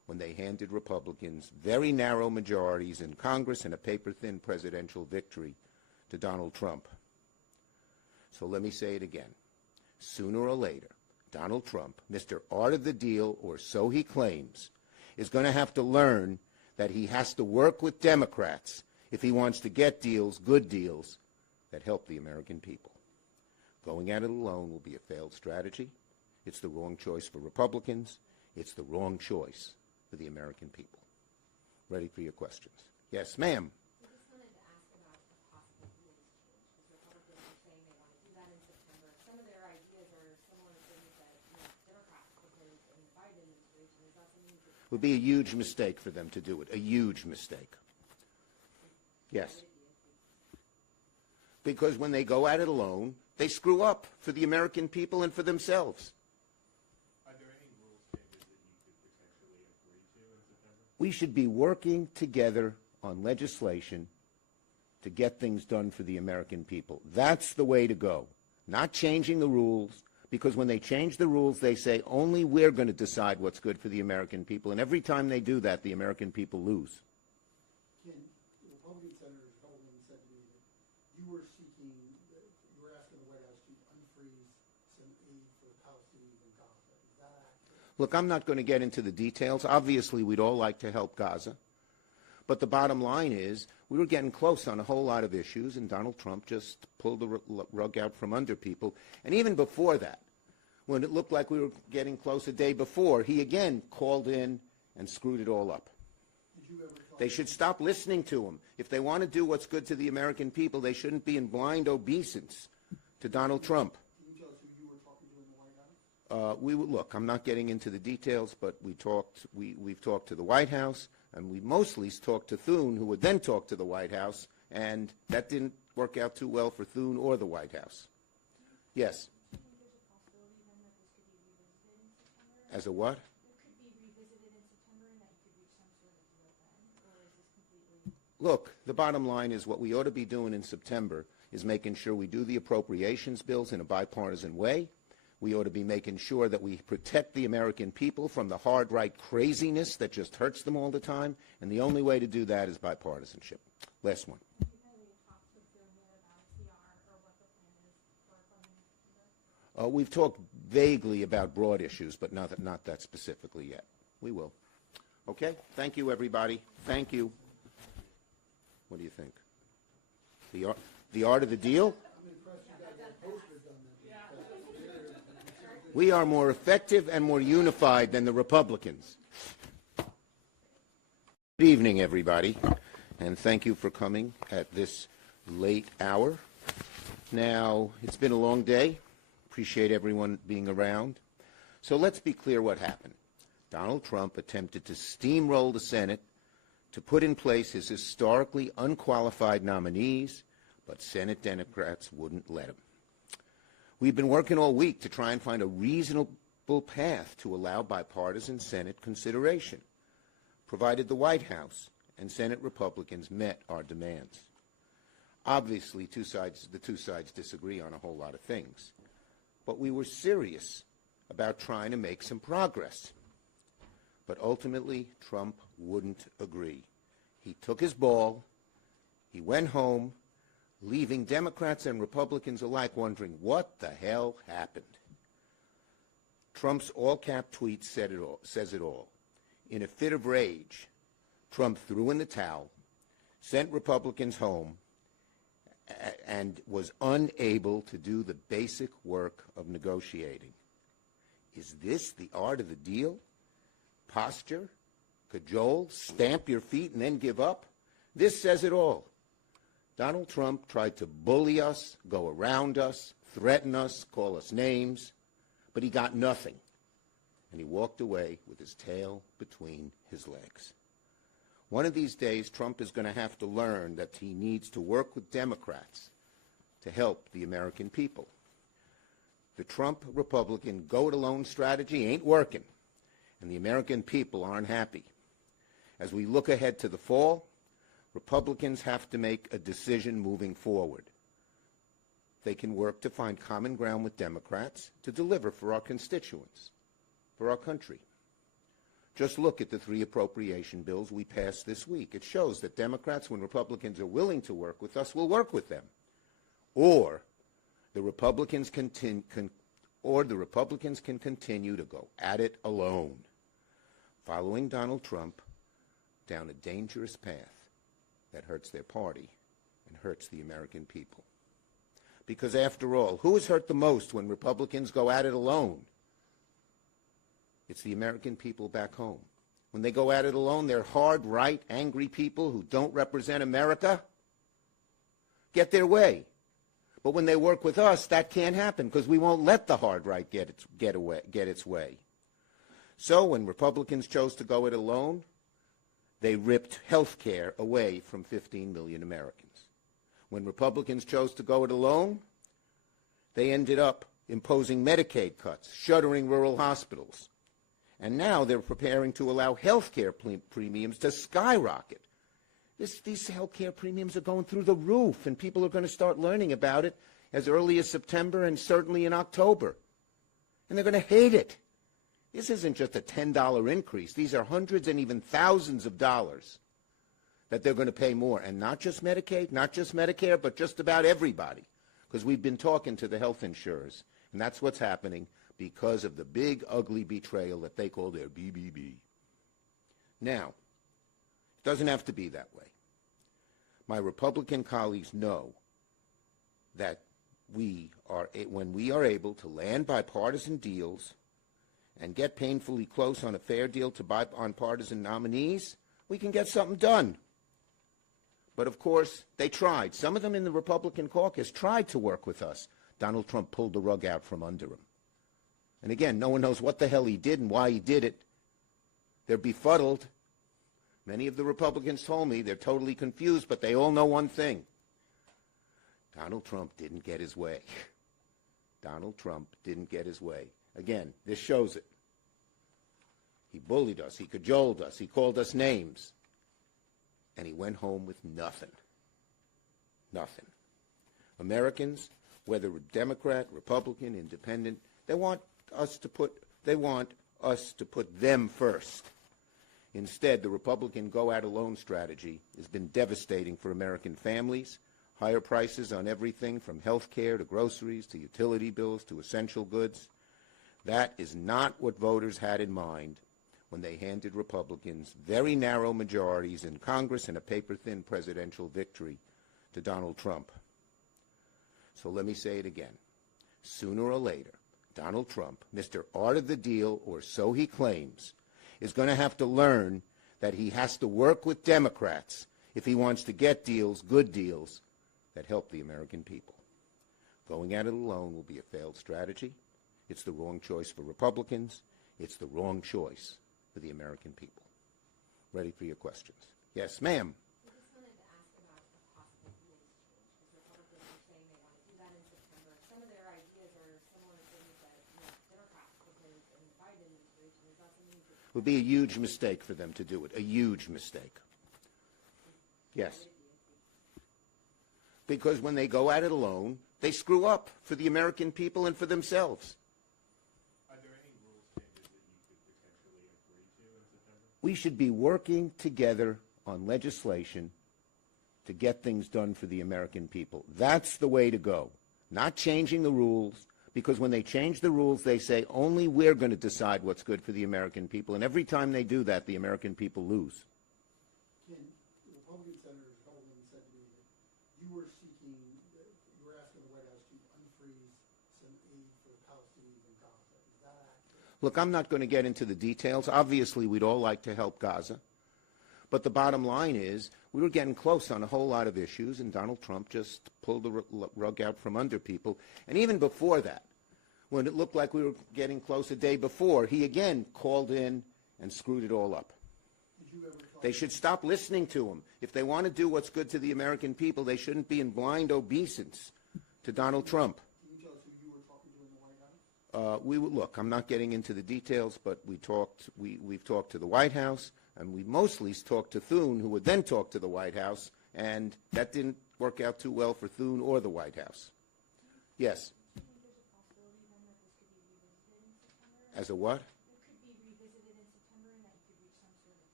when they handed Republicans very narrow majorities in Congress and a paper-thin presidential victory to Donald Trump. So let me say it again. Sooner or later, Donald Trump, Mr. Art of the Deal, or so he claims, is going to have to learn that he has to work with Democrats if he wants to get deals, good deals, that help the American people. Going at it alone will be a failed strategy. It's the wrong choice for Republicans. It's the wrong choice for the American people. Ready for your questions. Yes, ma'am. I just wanted to ask about a possible rules change, because Republicans are saying they want to do that in September. Some of their ideas are similar things that Democrats proposed in the Biden administration. Is that something you could... It would be a huge mistake for them to do it, a huge mistake. Yes. Because when they go at it alone, they screw up for the American people and for themselves. Are there any rules changes that you could potentially agree to in September? We should be working together on legislation to get things done for the American people. That's the way to go. Not changing the rules, because when they change the rules, they say only we're going to decide what's good for the American people. And every time they do that, the American people lose. Ken, the Republican senator Coleman said to me that you were seeking, you were asking the White House to unfreeze some aid for the Palestinians in Gaza. Is that accurate? Look, I'm not going to get into the details. Obviously, we'd all like to help Gaza. But the bottom line is we were getting close on a whole lot of issues, and Donald Trump just pulled the rug out from under people. And even before that, when it looked like we were getting close a day before, he again called in and screwed it all up. Did you ever talk They should stop listening to him. If they want to do what's good to the American people, they shouldn't be in blind obeisance to Donald Trump. Can you tell us who you were talking to in the White House? Look, I'm not getting into the details, but we've talked to the White House, and we mostly talked to Thune, who would then talk to the White House, and that didn't work out too well for Thune or the White House. Yes. Do you think there's a possibility then that this could be revisited in September? As a what? It could be revisited in September and that you could reach some sort of deal then? Or is this completely... Look, the bottom line is what we ought to be doing in September is making sure we do the appropriations bills in a bipartisan way. We ought to be making sure that we protect the American people from the hard right craziness that just hurts them all the time, and the only way to do that is bipartisanship. Last one. Have you had any talks with them yet about CR or what the plan is for funding in September? We've talked vaguely about broad issues, but not that specifically yet. We will. Okay? Thank you, everybody. Thank you. What do you think? The art of the deal? I'm impressed you got that poster done that. We are more effective and more unified than the Republicans. Good evening, everybody, and thank you for coming at this late hour. Now, it's been a long day. Appreciate everyone being around. So let's be clear what happened. Donald Trump attempted to steamroll the Senate to put in place his historically unqualified nominees, but Senate Democrats wouldn't let him. We've been working all week to try and find a reasonable path to allow bipartisan Senate consideration, provided the White House and Senate Republicans met our demands. Obviously, the two sides disagree on a whole lot of things, but we were serious about trying to make some progress. But ultimately, Trump wouldn't agree. He took his ball, he went home, leaving Democrats and Republicans alike wondering what the hell happened. Trump's all-cap tweet says it all. In a fit of rage, Trump threw in the towel, sent Republicans home, and was unable to do the basic work of negotiating. Is this the art of the deal? Posture? Cajole? Stamp your feet and then give up? This says it all. Donald Trump tried to bully us, go around us, threaten us, call us names, but he got nothing. And he walked away with his tail between his legs. One of these days, Trump is going to have to learn that he needs to work with Democrats to help the American people. The Trump Republican go-it-alone strategy ain't working, and the American people aren't happy. As we look ahead to the fall, Republicans have to make a decision moving forward. They can work to find common ground with Democrats to deliver for our constituents, for our country. Just look at the 3 appropriation bills we passed this week. It shows that Democrats, when Republicans are willing to work with us, will work with them. Or the Republicans can continue to go at it alone, following Donald Trump down a dangerous path that hurts their party and hurts the American people. Because after all, who is hurt the most when Republicans go at it alone? It's the American people back home. When they go at it alone, they're hard, right, angry people who don't represent America get their way. But when they work with us, that can't happen because we won't let the hard right get its way. So when Republicans chose to go it alone, they ripped health care away from 15 million Americans. When Republicans chose to go it alone, they ended up imposing Medicaid cuts, shuttering rural hospitals. And now they're preparing to allow health care premiums to skyrocket. These health care premiums are going through the roof, and people are going to start learning about it as early as September and certainly in October. And they're going to hate it. This isn't just a $10 increase. These are hundreds and even thousands of dollars that they're going to pay more. And not just Medicaid, not just Medicare, but just about everybody. Because we've been talking to the health insurers, and that's what's happening because of the big, ugly betrayal that they call their BBB. Now, it doesn't have to be that way. My Republican colleagues know that when we are able to land bipartisan deals and get painfully close on a fair deal to bipartisan nominees, we can get something done. But of course, they tried. Some of them in the Republican caucus tried to work with us. Donald Trump pulled the rug out from under him. And again, no one knows what the hell he did and why he did it. They're befuddled. Many of the Republicans told me they're totally confused, but they all know one thing. Donald Trump didn't get his way. Donald Trump didn't get his way. Again, this shows it. He bullied us. He cajoled us. He called us names. And he went home with nothing. Nothing. Americans, whether Democrat, Republican, Independent, they want us to put them first. Instead, the Republican go-at-alone strategy has been devastating for American families. Higher prices on everything from health care to groceries to utility bills to essential goods. That is not what voters had in mind when they handed Republicans very narrow majorities in Congress and a paper-thin presidential victory to Donald Trump. So let me say it again. Sooner or later, Donald Trump, Mr. Art of the Deal, or so he claims, is going to have to learn that he has to work with Democrats if he wants to get deals, good deals, that help the American people. Going at it alone will be a failed strategy. It's the wrong choice for Republicans. It's the wrong choice for the American people. Ready for your questions. Yes, ma'am. I just wanted to ask about a possible rules change, because Republicans are saying they want to do that in September. Some of their ideas are similar to things that Democrats proposed in the Biden administration. Is that something you could... It would be a huge mistake for them to do it, a huge mistake. Yes. Because when they go at it alone, they screw up for the American people and for themselves. Are there any rules changes that you could potentially agree to in September? We should be working together on legislation to get things done for the American people. That's the way to go. Not changing the rules, because when they change the rules, they say only we're going to decide what's good for the American people. And every time they do that, the American people lose. Ken, the Republican senators, a couple of them said to me that you were asking the White House to unfreeze some aid for the Palestinians in Gaza. Is that accurate? Look, I'm not going to get into the details. Obviously, we'd all like to help Gaza. But the bottom line is we were getting close on a whole lot of issues, and Donald Trump just pulled the rug out from under people. And even before that, when it looked like we were getting close a day before, he again called in and screwed it all up. Did you ever talk They should stop listening to him. If they want to do what's good to the American people, they shouldn't be in blind obeisance to Donald Trump. Can you tell us who you were talking to in the White House? Look, I'm not getting into the details, but we've talked to the White House, and we mostly talked to Thune, who would then talk to the White House, and that didn't work out too well for Thune or the White House. Yes. Do you think there's a possibility then that this could be revisited in September? As a what? It could be revisited in September and that you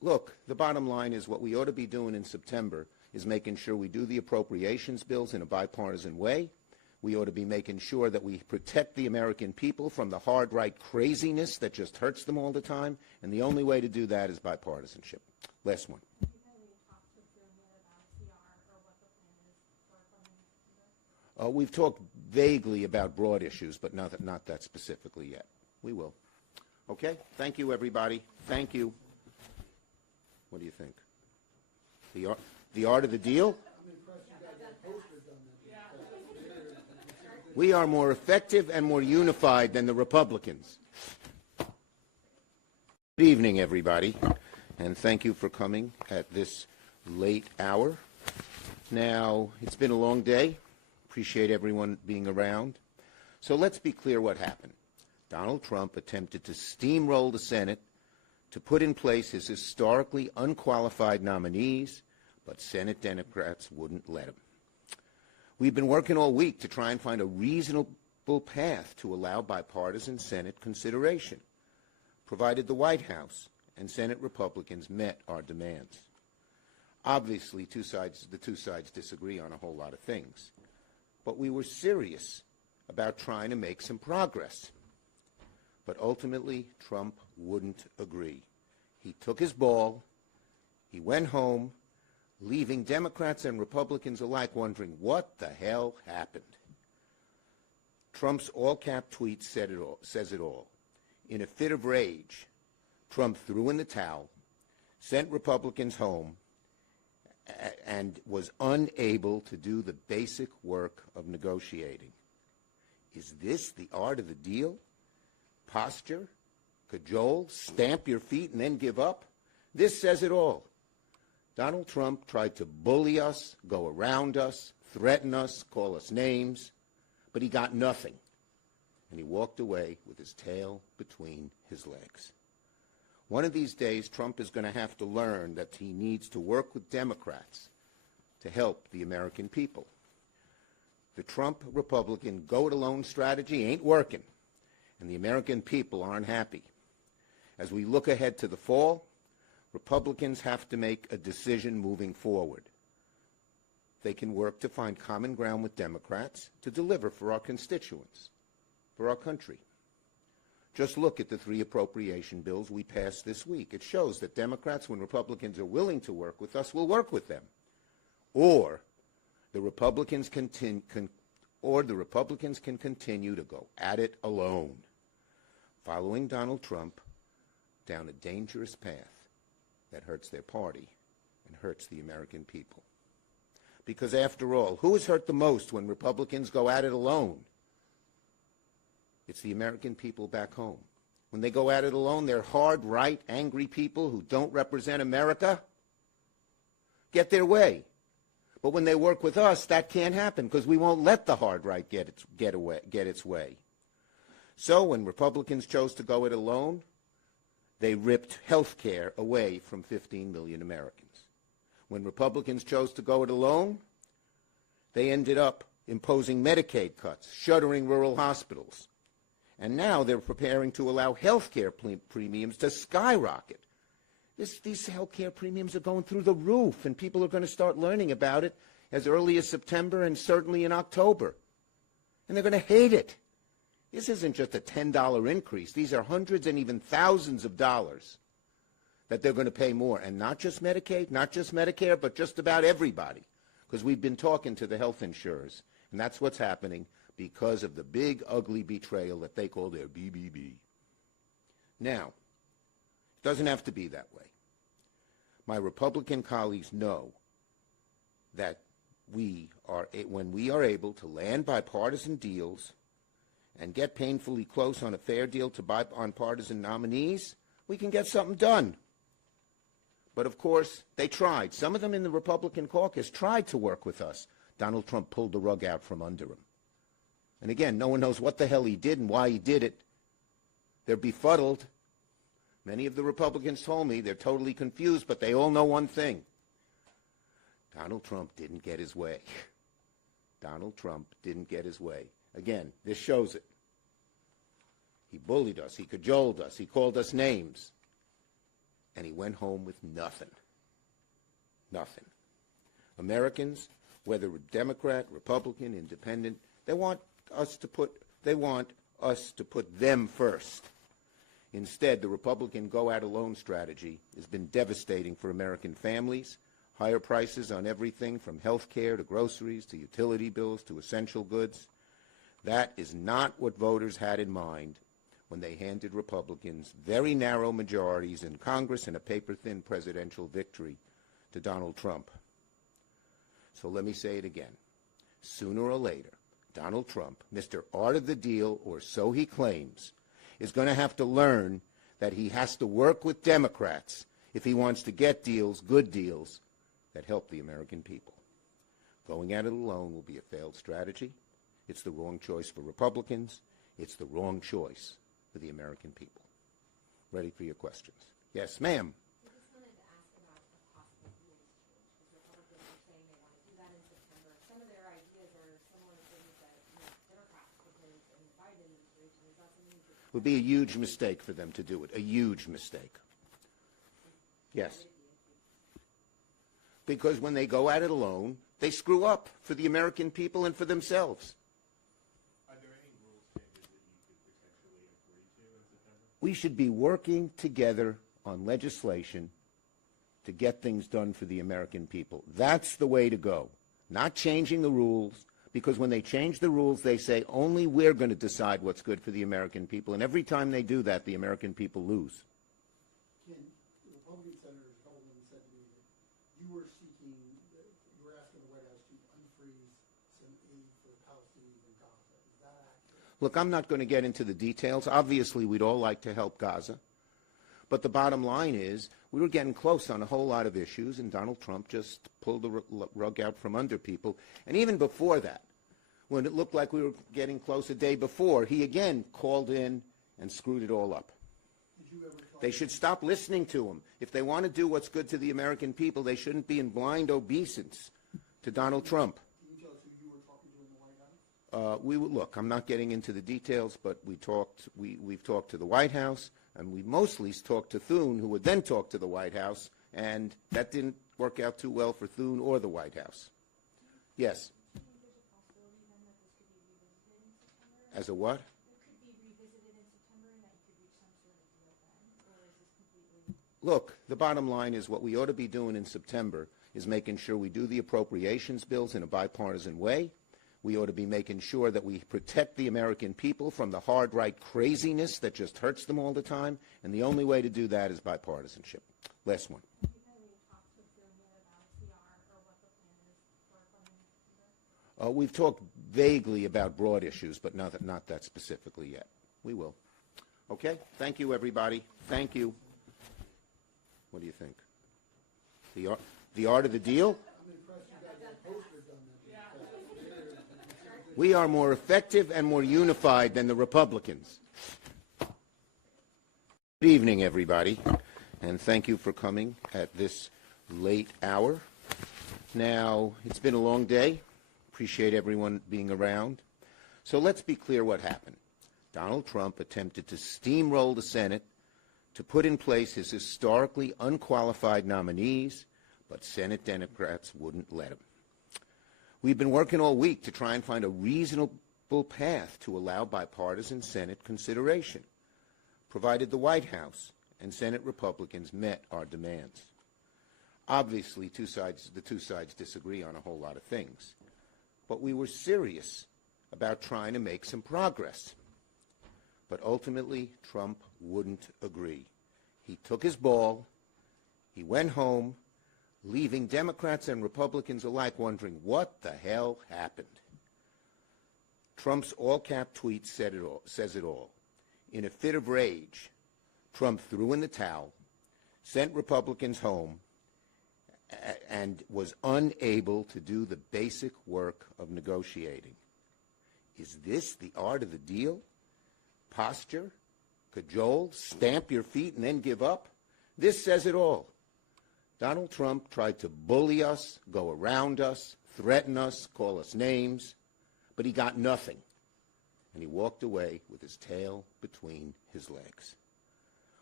look, the bottom line is what we ought to be doing in September is making sure we do the appropriations bills in a bipartisan way. We ought to be making sure that we protect the American people from the hard right craziness that just hurts them all the time, and the only way to do that is bipartisanship. Last one. We've talked vaguely about broad issues, but not that specifically yet. We will. Okay? Thank you, everybody. Thank you. What do you think? The art of the deal? We are more effective and more unified than the Republicans. Good evening, everybody, and thank you for coming at this late hour. Now, it's been a long day. Appreciate everyone being around. So let's be clear what happened. Donald Trump attempted to steamroll the Senate to put in place his historically unqualified nominees, but Senate Democrats wouldn't let him. We've been working all week to try and find a reasonable path to allow bipartisan Senate consideration, provided the White House and Senate Republicans met our demands. Obviously, the two sides disagree on a whole lot of things, but we were serious about trying to make some progress. But ultimately, Trump wouldn't agree. He took his ball, he went home, leaving Democrats and Republicans alike wondering what the hell happened. Trump's all-cap tweet says it all. In a fit of rage, Trump threw in the towel, sent Republicans home, and was unable to do the basic work of negotiating. Is this the art of the deal? Posture, cajole, stamp your feet and then give up? This says it all. Donald Trump tried to bully us, go around us, threaten us, call us names, but he got nothing. And he walked away with his tail between his legs. One of these days, Trump is going to have to learn that he needs to work with Democrats to help the American people. The Trump Republican go-it-alone strategy ain't working, and the American people aren't happy. As we look ahead to the fall, Republicans have to make a decision moving forward. They can work to find common ground with Democrats to deliver for our constituents, for our country. Just look at the 3 appropriation bills we passed this week. It shows that Democrats, when Republicans are willing to work with us, will work with them. Or the Republicans can continue to go at it alone, following Donald Trump down a dangerous path that hurts their party and hurts the American people. Because after all, who is hurt the most when Republicans go at it alone? It's the American people back home. When they go at it alone, they're hard, right, angry people who don't represent America get their way. But when they work with us, that can't happen because we won't let the hard right get its way. So when Republicans chose to go it alone, they ripped health care away from 15 million Americans. When Republicans chose to go it alone, they ended up imposing Medicaid cuts, shuttering rural hospitals. And now they're preparing to allow health care premiums to skyrocket. These health care premiums are going through the roof, and people are going to start learning about it as early as September and certainly in October. And they're going to hate it. This isn't just a $10 increase. These are hundreds and even thousands of dollars that they're going to pay more. And not just Medicaid, not just Medicare, but just about everybody. Because we've been talking to the health insurers, and that's what's happening because of the big, ugly betrayal that they call their BBB. Now, it doesn't have to be that way. My Republican colleagues know that when we are able to land bipartisan deals and get painfully close on a fair deal to bipartisan nominees, we can get something done. But, of course, they tried. Some of them in the Republican caucus tried to work with us. Donald Trump pulled the rug out from under him. And, again, no one knows what the hell he did and why he did it. They're befuddled. Many of the Republicans told me they're totally confused, but they all know one thing. Donald Trump didn't get his way. Donald Trump didn't get his way. Again, this shows it. He bullied us. He cajoled us. He called us names. and he went home with nothing. Nothing. Americans, whether Democrat, Republican, Independent, they want us to put them first. Instead, the Republican go-out-alone strategy has been devastating for American families. Higher prices on everything from health care to groceries to utility bills to essential goods. That is not what voters had in mind when they handed Republicans very narrow majorities in Congress and a paper-thin presidential victory to Donald Trump. So let me say it again. Sooner or later, Donald Trump, Mr. Art of the Deal, or so he claims, is going to have to learn that he has to work with Democrats if he wants to get deals, good deals, that help the American people. Going at it alone will be a failed strategy. It's the wrong choice for Republicans. It's the wrong choice for the American people. Ready for your questions. Yes, ma'am. I just wanted to ask about a possible rules change, because Republicans are saying they want to do that in September. Some of their ideas are similar to things that Democrats proposed in the Biden administration. Is that something you could... It would be a huge mistake for them to do it, a huge mistake. Yes. Because when they go at it alone, they screw up for the American people and for themselves. Are there any rules changes that you could potentially agree to in September? We should be working together on legislation to get things done for the American people. That's the way to go. Not changing the rules, because when they change the rules, they say only we're going to decide what's good for the American people. And every time they do that, the American people lose. Ken, the Republican senators, a couple of them said to me that you were asking the White House to unfreeze some aid for the Palestinians in Gaza. Is that accurate? Look, I'm not going to get into the details. Obviously, we'd all like to help Gaza. But the bottom line is we were getting close on a whole lot of issues, and Donald Trump just pulled the rug out from under people. And even before that, when it looked like we were getting close a day before, he again called in and screwed it all up. Did you ever talk They should stop listening to him. If they want to do what's good to the American people, they shouldn't be in blind obeisance to Donald Trump. Can you tell us who you were talking to in the White House? Look, I'm not getting into the details, but we've talked to the White House, and we mostly talked to Thune, who would then talk to the White House, and that didn't work out too well for Thune or the White House. Yes. Do you think there's a possibility then that this could be revisited in September? As a what? It could be revisited in September and that you could reach some sort of deal then? Or is this completely... Look, the bottom line is what we ought to be doing in September is making sure we do the appropriations bills in a bipartisan way. We ought to be making sure that we protect the American people from the hard right craziness that just hurts them all the time, and the only way to do that is bipartisanship. Last one. Have you had any talks with them yet about CR or what the plan is for funding in September? We've talked vaguely about broad issues, but not that specifically yet. We will. Okay? Thank you, everybody. Thank you. What do you think? The art of the deal? I'm impressed you guys have posters done that. We are more effective and more unified than the Republicans. Good evening, everybody, and thank you for coming at this late hour. Now, it's been a long day. Appreciate everyone being around. So let's be clear what happened. Donald Trump attempted to steamroll the Senate to put in place his historically unqualified nominees, but Senate Democrats wouldn't let him. We've been working all week to try and find a reasonable path to allow bipartisan Senate consideration, provided the White House and Senate Republicans met our demands. Obviously, the two sides disagree on a whole lot of things, but we were serious about trying to make some progress. But ultimately, Trump wouldn't agree. He took his ball, he went home, leaving Democrats and Republicans alike wondering what the hell happened. Trump's all-cap tweet says it all. In a fit of rage, Trump threw in the towel, sent Republicans home, and was unable to do the basic work of negotiating. Is this the art of the deal? Posture? Cajole? Stamp your feet and then give up? This says it all. Donald Trump tried to bully us, go around us, threaten us, call us names, but he got nothing. And he walked away with his tail between his legs.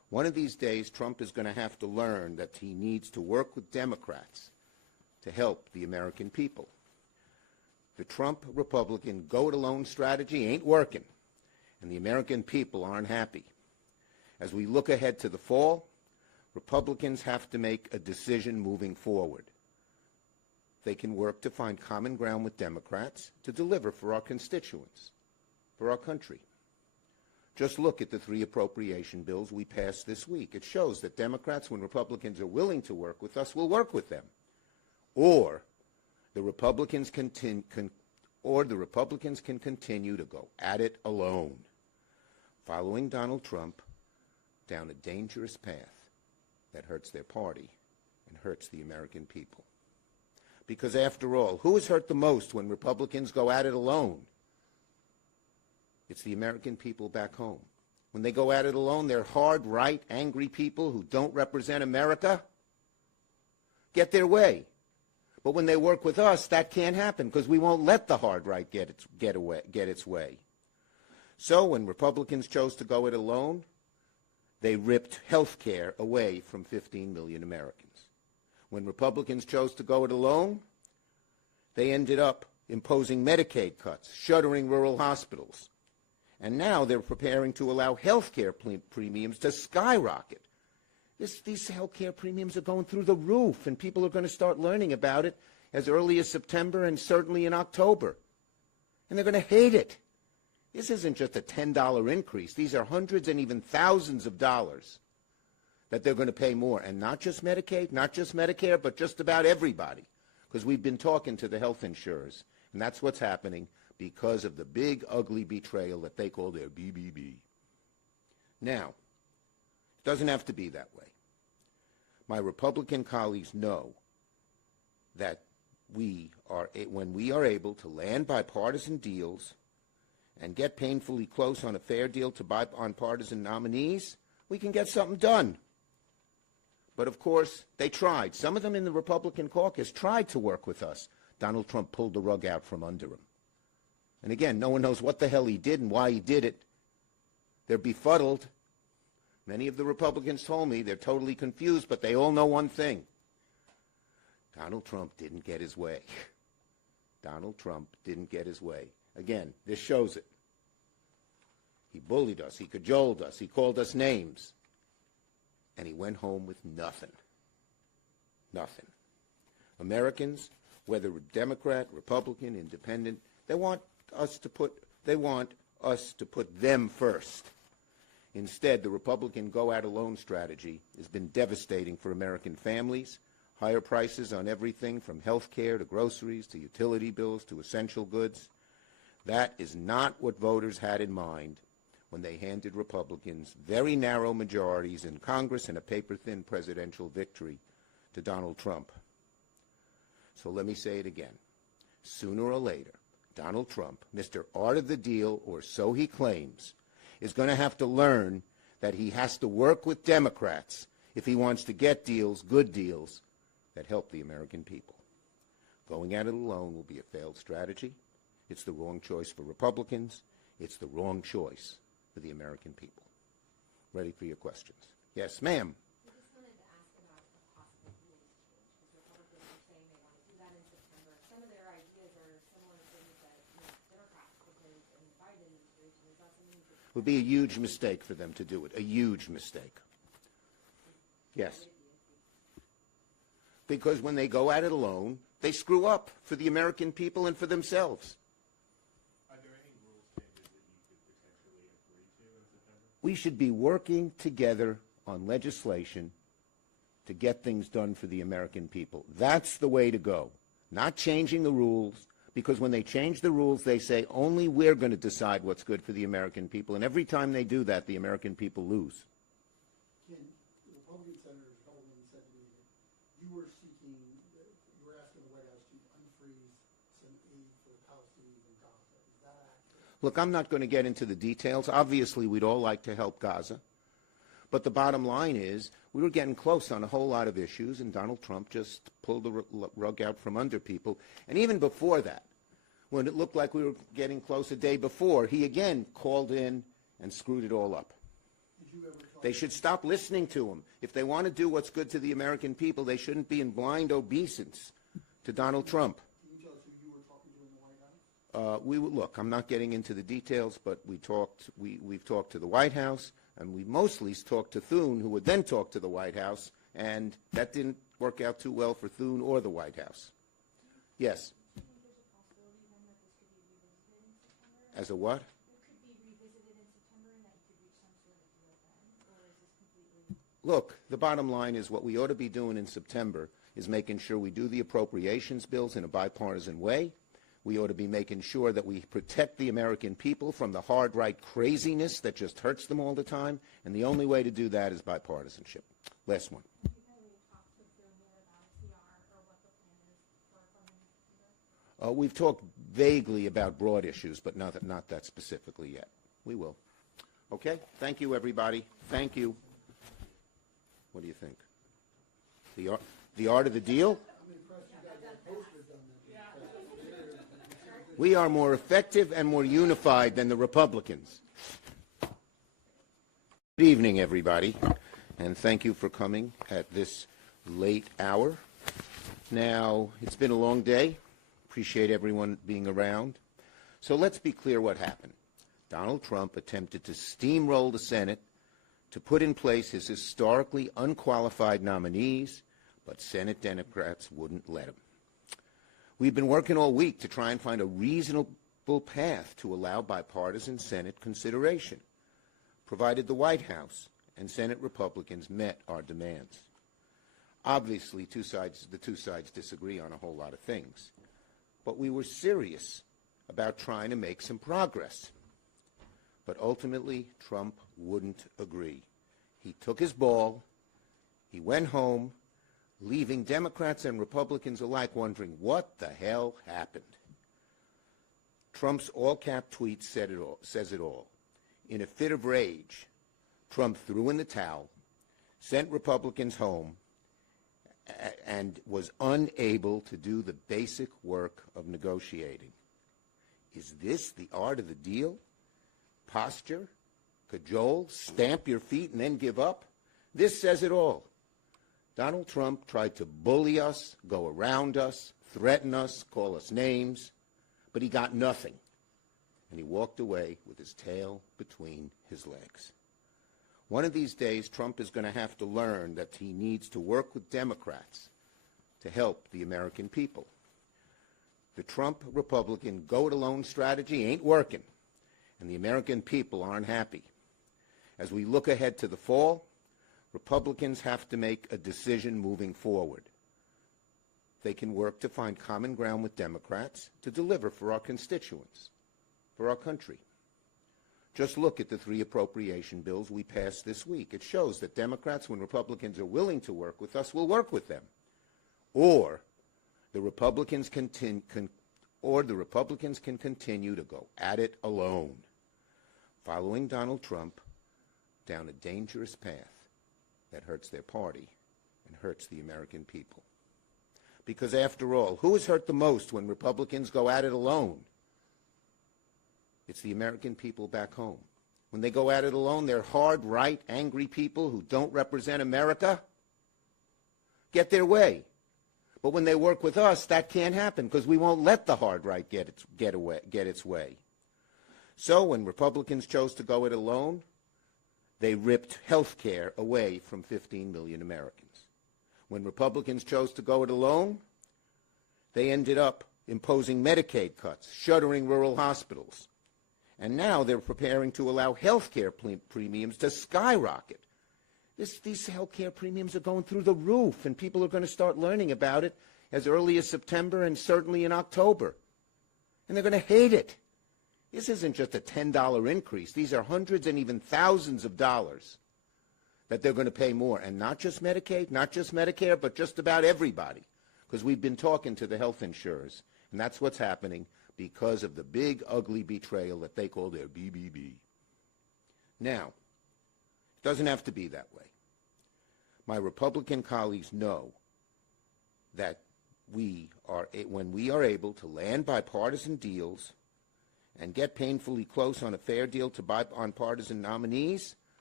One of these days, Trump is going to have to learn that he needs to work with Democrats to help the American people. The Trump Republican go-it-alone strategy ain't working, and the American people aren't happy. As we look ahead to the fall, Republicans have to make a decision moving forward. They can work to find common ground with Democrats to deliver for our constituents, for our country. Just look at the 3 appropriation bills we passed this week. It shows that Democrats, when Republicans are willing to work with us, will work with them. Or the Republicans can continue to go at it alone, following Donald Trump down a dangerous path that hurts their party and hurts the American people. Because after all, who is hurt the most when Republicans go at it alone? It's the American people back home. When they go at it alone, they're hard, right, angry people who don't represent America get their way. But when they work with us, that can't happen because we won't let the hard right get its way. So when Republicans chose to go it alone, they ripped health care away from 15 million Americans. When Republicans chose to go it alone, they ended up imposing Medicaid cuts, shuttering rural hospitals. And now they're preparing to allow health care premiums to skyrocket. These health care premiums are going through the roof, and people are going to start learning about it as early as September and certainly in October. And they're going to hate it. This isn't just a $10 increase. These are hundreds and even thousands of dollars that they're going to pay more. And not just Medicaid, not just Medicare, but just about everybody. Because we've been talking to the health insurers, and that's what's happening because of the big, ugly betrayal that they call their BBB. Now, it doesn't have to be that way. My Republican colleagues know that when we are able to land bipartisan deals and get painfully close on a fair deal to bipartisan nominees, we can get something done. But of course, they tried. Some of them in the Republican caucus tried to work with us. Donald Trump pulled the rug out from under him. And again, no one knows what the hell he did and why he did it. They're befuddled. Many of the Republicans told me they're totally confused, but they all know one thing. Donald Trump didn't get his way. Donald Trump didn't get his way. Again, this shows it. He bullied us. He cajoled us. He called us names. And he went home with nothing. Nothing. Americans, whether Democrat, Republican, Independent, they want us to put them first. Instead, the Republican go-at-alone strategy has been devastating for American families. Higher prices on everything from health care to groceries to utility bills to essential goods. That is not what voters had in mind when they handed Republicans very narrow majorities in Congress and a paper-thin presidential victory to Donald Trump. So let me say it again. Sooner or later, Donald Trump, Mr. Art of the Deal, or so he claims, is going to have to learn that he has to work with Democrats if he wants to get deals, good deals, that help the American people. Going at it alone will be a failed strategy. It's the wrong choice for Republicans. It's the wrong choice for the American people. Ready for your questions. Yes, ma'am. I just wanted to ask about a possible rules change, because Republicans are saying they want to do that in September. Some of their ideas are similar to things that Democrats proposed in the Biden administration. Is that something you could... It would be a huge mistake for them to do it, a huge mistake. Yes. Because when they go at it alone, they screw up for the American people and for themselves. Are there any rules changes that you could potentially agree to in September? We should be working together on legislation to get things done for the American people. That's the way to go. Not changing the rules, because when they change the rules, they say only we're going to decide what's good for the American people. And every time they do that, the American people lose. Ken, the Republican senator, a couple of them said to me that you were asking the White House to unfreeze some aid for the Palestinians in Gaza. Is that accurate? Look, I'm not going to get into the details. Obviously, we'd all like to help Gaza. But the bottom line is we were getting close on a whole lot of issues, and Donald Trump just pulled the rug out from under people. And even before that, when it looked like we were getting close a day before, he again called in and screwed it all up. Did you ever talk? They should stop listening to him. If they want to do what's good to the American people, they shouldn't be in blind obeisance to Donald Trump. Can you tell us who you were talking to in the White House? Look, I'm not getting into the details, but we've talked to the White House, and we mostly talked to Thune, who would then talk to the White House, and that didn't work out too well for Thune or the White House. Yes. Do you think there's a possibility then that this could be revisited in September? As a what? It could be revisited in September and that you could reach some sort of deal then? Or is this completely... Look, the bottom line is what we ought to be doing in September is making sure we do the appropriations bills in a bipartisan way. We ought to be making sure that we protect the American people from the hard right craziness that just hurts them all the time, and the only way to do that is bipartisanship. Last one. Do you think we talked to Phil more about a CR or what the plan is for funding in September? We've talked vaguely about broad issues, but not that specifically yet. We will. Okay? Thank you, everybody. Thank you. What do you think? The art of the deal? I'm impressed you got that poster done. We are more effective and more unified than the Republicans. Good evening, everybody, and thank you for coming at this late hour. Now, it's been a long day. Appreciate everyone being around. So let's be clear what happened. Donald Trump attempted to steamroll the Senate to put in place his historically unqualified nominees, but Senate Democrats wouldn't let him. We've been working all week to try and find a reasonable path to allow bipartisan Senate consideration, provided the White House and Senate Republicans met our demands. Obviously, the two sides disagree on a whole lot of things, but we were serious about trying to make some progress. But ultimately, Trump wouldn't agree. He took his ball, he went home, leaving Democrats and Republicans alike wondering what the hell happened. Trump's all-cap tweet says it all. In a fit of rage, Trump threw in the towel, sent Republicans home, and was unable to do the basic work of negotiating. Is this the art of the deal? Posture? Cajole? Stamp your feet and then give up? This says it all. Donald Trump tried to bully us, go around us, threaten us, call us names, but he got nothing. And he walked away with his tail between his legs. One of these days, Trump is going to have to learn that he needs to work with Democrats to help the American people. The Trump Republican go-it-alone strategy ain't working, and the American people aren't happy. As we look ahead to the fall, Republicans have to make a decision moving forward. They can work to find common ground with Democrats to deliver for our constituents, for our country. Just look at the 3 appropriation bills we passed this week. It shows that Democrats, when Republicans are willing to work with us, will work with them. Or the Republicans can continue to go at it alone, following Donald Trump down a dangerous path that hurts their party and hurts the American people. Because after all, who is hurt the most when Republicans go at it alone? It's the American people back home. When they go at it alone, they're hard, right, angry people who don't represent America get their way. But when they work with us, that can't happen because we won't let the hard right get its way. So when Republicans chose to go it alone, they ripped health care away from 15 million Americans. When Republicans chose to go it alone, they ended up imposing Medicaid cuts, shuttering rural hospitals. And now they're preparing to allow health care premiums to skyrocket. These health care premiums are going through the roof, and people are going to start learning about it as early as September and certainly in October. And they're going to hate it. This isn't just a $10 increase. These are hundreds and even thousands of dollars that they're going to pay more. And not just Medicaid, not just Medicare, but just about everybody. Because we've been talking to the health insurers, and that's what's happening because of the big, ugly betrayal that they call their BBB. Now, it doesn't have to be that way. My Republican colleagues know that when we are able to land bipartisan deals and get painfully close on a fair deal to bipartisan nominees,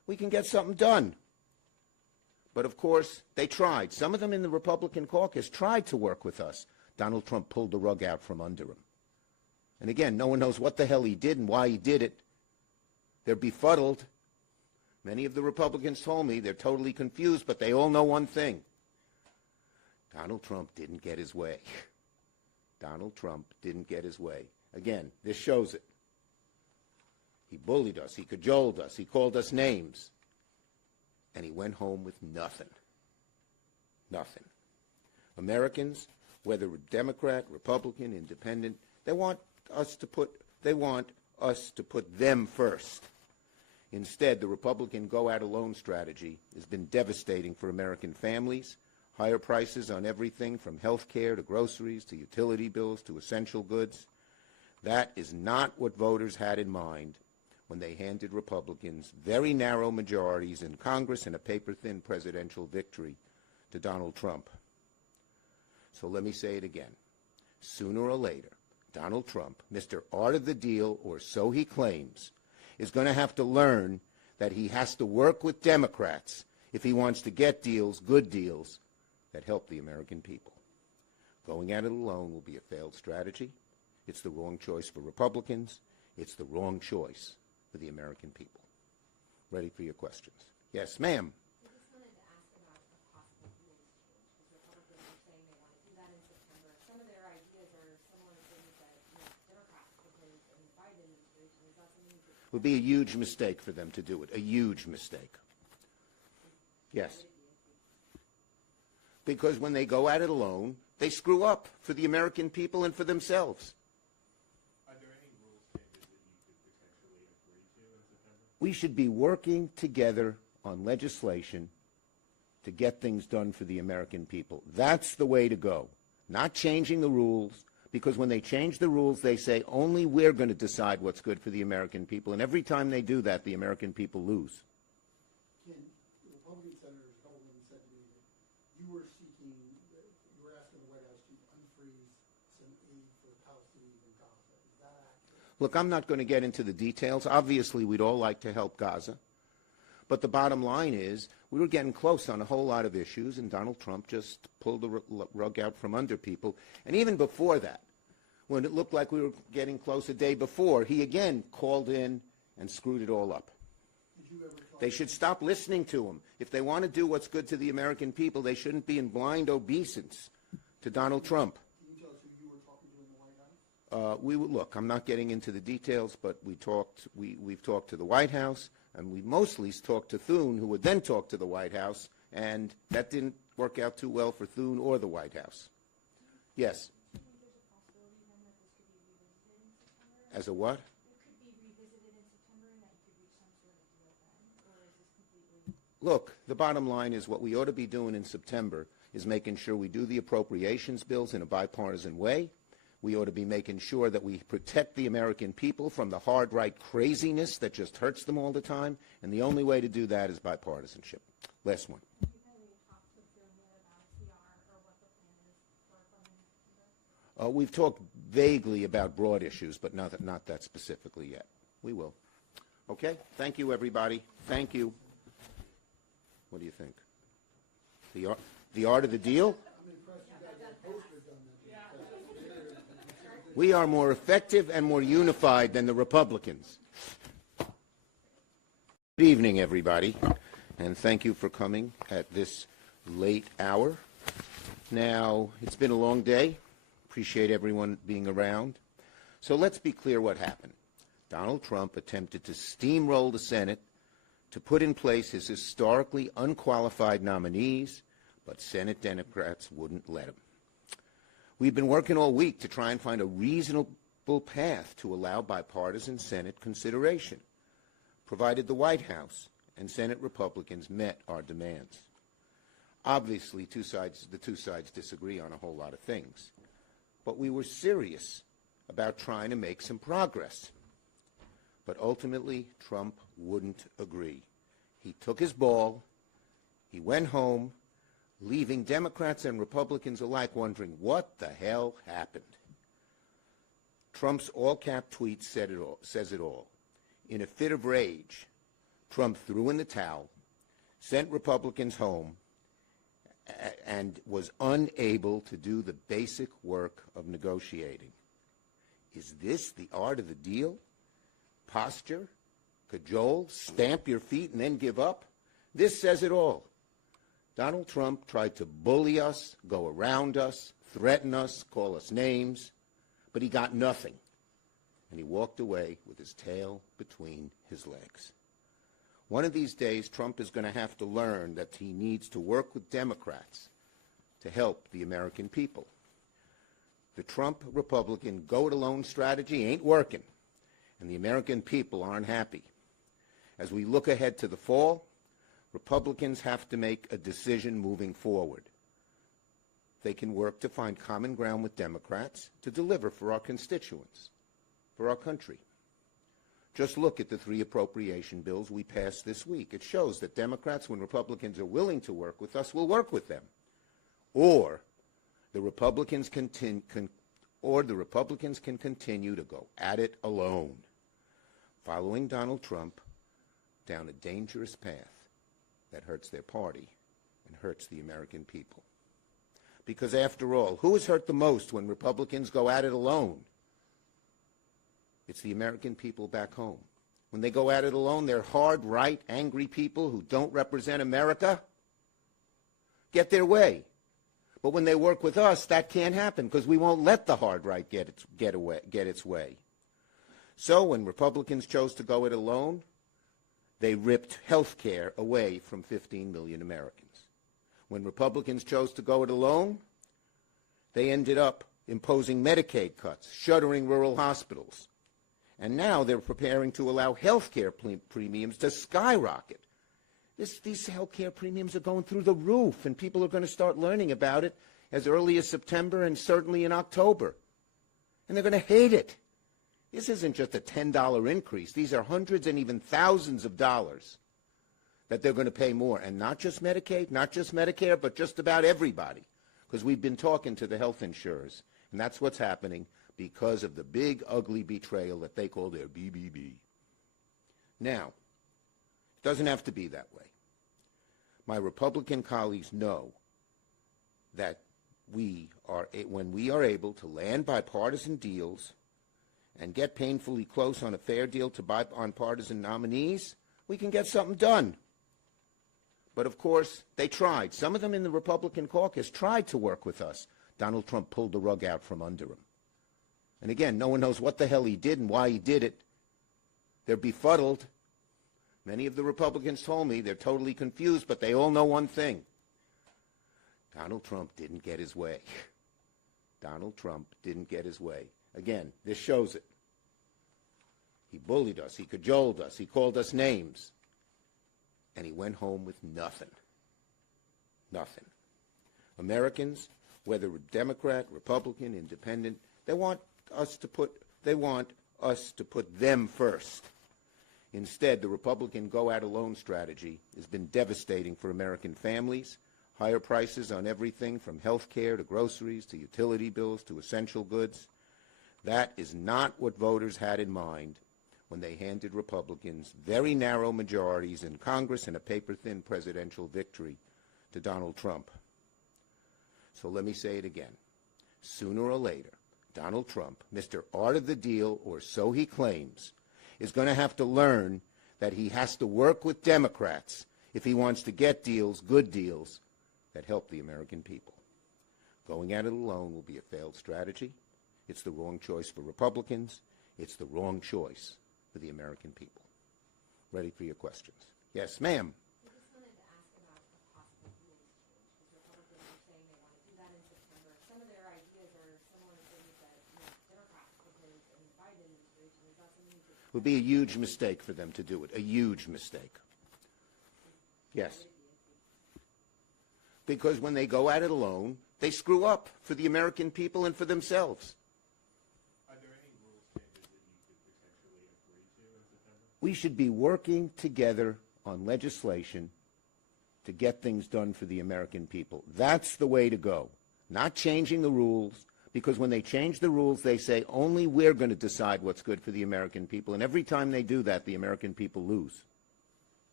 we can get something done. But of course, they tried. Some of them in the Republican caucus tried to work with us. Donald Trump pulled the rug out from under him. And again, no one knows what the hell he did and why he did it. They're befuddled. Many of the Republicans told me they're totally confused, but they all know one thing. Donald Trump didn't get his way. Donald Trump didn't get his way. Again, this shows it. He bullied us. He cajoled us. He called us names. And he went home with nothing. Nothing. Americans, whether Democrat, Republican, Independent, they want us to put them first. Instead, the Republican go-out-alone strategy has been devastating for American families. Higher prices on everything from health care to groceries to utility bills to essential goods. That is not what voters had in mind when they handed Republicans very narrow majorities in Congress and a paper-thin presidential victory to Donald Trump. So let me say it again. Sooner or later, Donald Trump, Mr. Art of the Deal, or so he claims, is going to have to learn that he has to work with Democrats if he wants to get deals, good deals, that help the American people. Going at it alone will be a failed strategy. It's the wrong choice for Republicans. It's the wrong choice for the American people. Ready for your questions. Yes, ma'am. I just wanted to ask about a possible rules change, because Republicans are saying they want to do that in September. Some of their ideas are similar things that Democrats proposed in the Biden administration. Is that something you could... It would be a huge mistake for them to do it, a huge mistake. Yes. Because when they go at it alone, they screw up for the American people and for themselves. Are there any rules changes that you could potentially agree to in September? We should be working together on legislation to get things done for the American people. That's the way to go. Not changing the rules, because when they change the rules, they say only we're going to decide what's good for the American people. And every time they do that, the American people lose. Ken, the Republican senators, a couple of them said to me that you were asking the White House to unfreeze some aid for the Palestinians in Gaza. Is that accurate? Look, I'm not going to get into the details. Obviously, we'd all like to help Gaza. But the bottom line is we were getting close on a whole lot of issues, and Donald Trump just pulled the rug out from under people. And even before that, when it looked like we were getting close a day before, he again called in and screwed it all up. Did you ever talk They should stop listening to him. If they want to do what's good to the American people, they shouldn't be in blind obeisance to Donald Trump. Can you tell us who you were talking to in the White House? Look, I'm not getting into the details, but we've talked to the White House, and we mostly talked to Thune, who would then talk to the White House, and that didn't work out too well for Thune or the White House. Yes. Do you think there's a possibility then that this could be revisited in September? As a what? It could be revisited in September and that you could reach some sort of deal then? Or is this completely... Look, the bottom line is what we ought to be doing in September is making sure we do the appropriations bills in a bipartisan way. We ought to be making sure that we protect the American people from the hard right craziness that just hurts them all the time, and the only way to do that is bipartisanship. Last one. Have you had any talks with Bill yet about CR or what the plan is for funding in September? We've talked vaguely about broad issues, but not that specifically yet. We will. Okay? Thank you, everybody. Thank you. What do you think? The art of the deal? I'm impressed you guys have posters done that. We are more effective and more unified than the Republicans. Good evening, everybody, and thank you for coming at this late hour. Now, it's been a long day. Appreciate everyone being around. So let's be clear what happened. Donald Trump attempted to steamroll the Senate to put in place his historically unqualified nominees, but Senate Democrats wouldn't let him. We've been working all week to try and find a reasonable path to allow bipartisan Senate consideration, provided the White House and Senate Republicans met our demands. Obviously, the two sides disagree on a whole lot of things, but we were serious about trying to make some progress. But ultimately, Trump wouldn't agree. He took his ball, he went home, leaving Democrats and Republicans alike wondering what the hell happened. Trump's all-cap tweet says it all. In a fit of rage, Trump threw in the towel, sent Republicans home, and was unable to do the basic work of negotiating. Is this the art of the deal? Posture? Cajole? Stamp your feet and then give up? This says it all. Donald Trump tried to bully us, go around us, threaten us, call us names, but he got nothing. And he walked away with his tail between his legs. One of these days, Trump is going to have to learn that he needs to work with Democrats to help the American people. The Trump Republican go-it-alone strategy ain't working, and the American people aren't happy. As we look ahead to the fall, Republicans have to make a decision moving forward. They can work to find common ground with Democrats to deliver for our constituents, for our country. Just look at the 3 appropriation bills we passed this week. It shows that Democrats, when Republicans are willing to work with us, will work with them. Or the Republicans can continue to go at it alone, following Donald Trump down a dangerous path that hurts their party and hurts the American people. Because after all, who is hurt the most when Republicans go at it alone? It's the American people back home. When they go at it alone, they're hard, right, angry people who don't represent America get their way. But when they work with us, that can't happen because we won't let the hard right get its way. So when Republicans chose to go it alone, they ripped health care away from 15 million Americans. When Republicans chose to go it alone, they ended up imposing Medicaid cuts, shuttering rural hospitals. And now they're preparing to allow health care premiums to skyrocket. These health care premiums are going through the roof, and people are going to start learning about it as early as September and certainly in October. And they're going to hate it. This isn't just a $10 increase. These are hundreds and even thousands of dollars that they're going to pay more. And not just Medicaid, not just Medicare, but just about everybody. Because we've been talking to the health insurers, and that's what's happening because of the big, ugly betrayal that they call their BBB. Now, it doesn't have to be that way. My Republican colleagues know that when we are able to land bipartisan deals and get painfully close on a fair deal to bipartisan nominees, we can get something done. But of course, they tried. Some of them in the Republican caucus tried to work with us. Donald Trump pulled the rug out from under him. And again, no one knows what the hell he did and why he did it. They're befuddled. Many of the Republicans told me they're totally confused, but they all know one thing. Donald Trump didn't get his way. Donald Trump didn't get his way. Again, this shows it. He bullied us. He cajoled us. He called us names. And he went home with nothing. Nothing. Americans, whether Democrat, Republican, Independent, they want us to put them first. Instead, the Republican go-at-alone strategy has been devastating for American families. Higher prices on everything from health care to groceries to utility bills to essential goods. That is not what voters had in mind when they handed Republicans very narrow majorities in Congress and a paper-thin presidential victory to Donald Trump. So let me say it again. Sooner or later, Donald Trump, Mr. Art of the Deal, or so he claims, is going to have to learn that he has to work with Democrats if he wants to get deals, good deals, that help the American people. Going at it alone will be a failed strategy. It's the wrong choice for Republicans. It's the wrong choice for the American people. Ready for your questions. Yes, ma'am. I just wanted to ask about a possible rules change, because Republicans are saying they want to do that in September. Some of their ideas are similar to things that Democrats proposed in the Biden administration. Is that something you could... It would be a huge mistake for them to do it, a huge mistake. Yes. Because when they go at it alone, they screw up for the American people and for themselves. Are there any rules changes that you could potentially agree to in September? We should be working together on legislation to get things done for the American people. That's the way to go. Not changing the rules, because when they change the rules, they say only we're going to decide what's good for the American people. And every time they do that, the American people lose.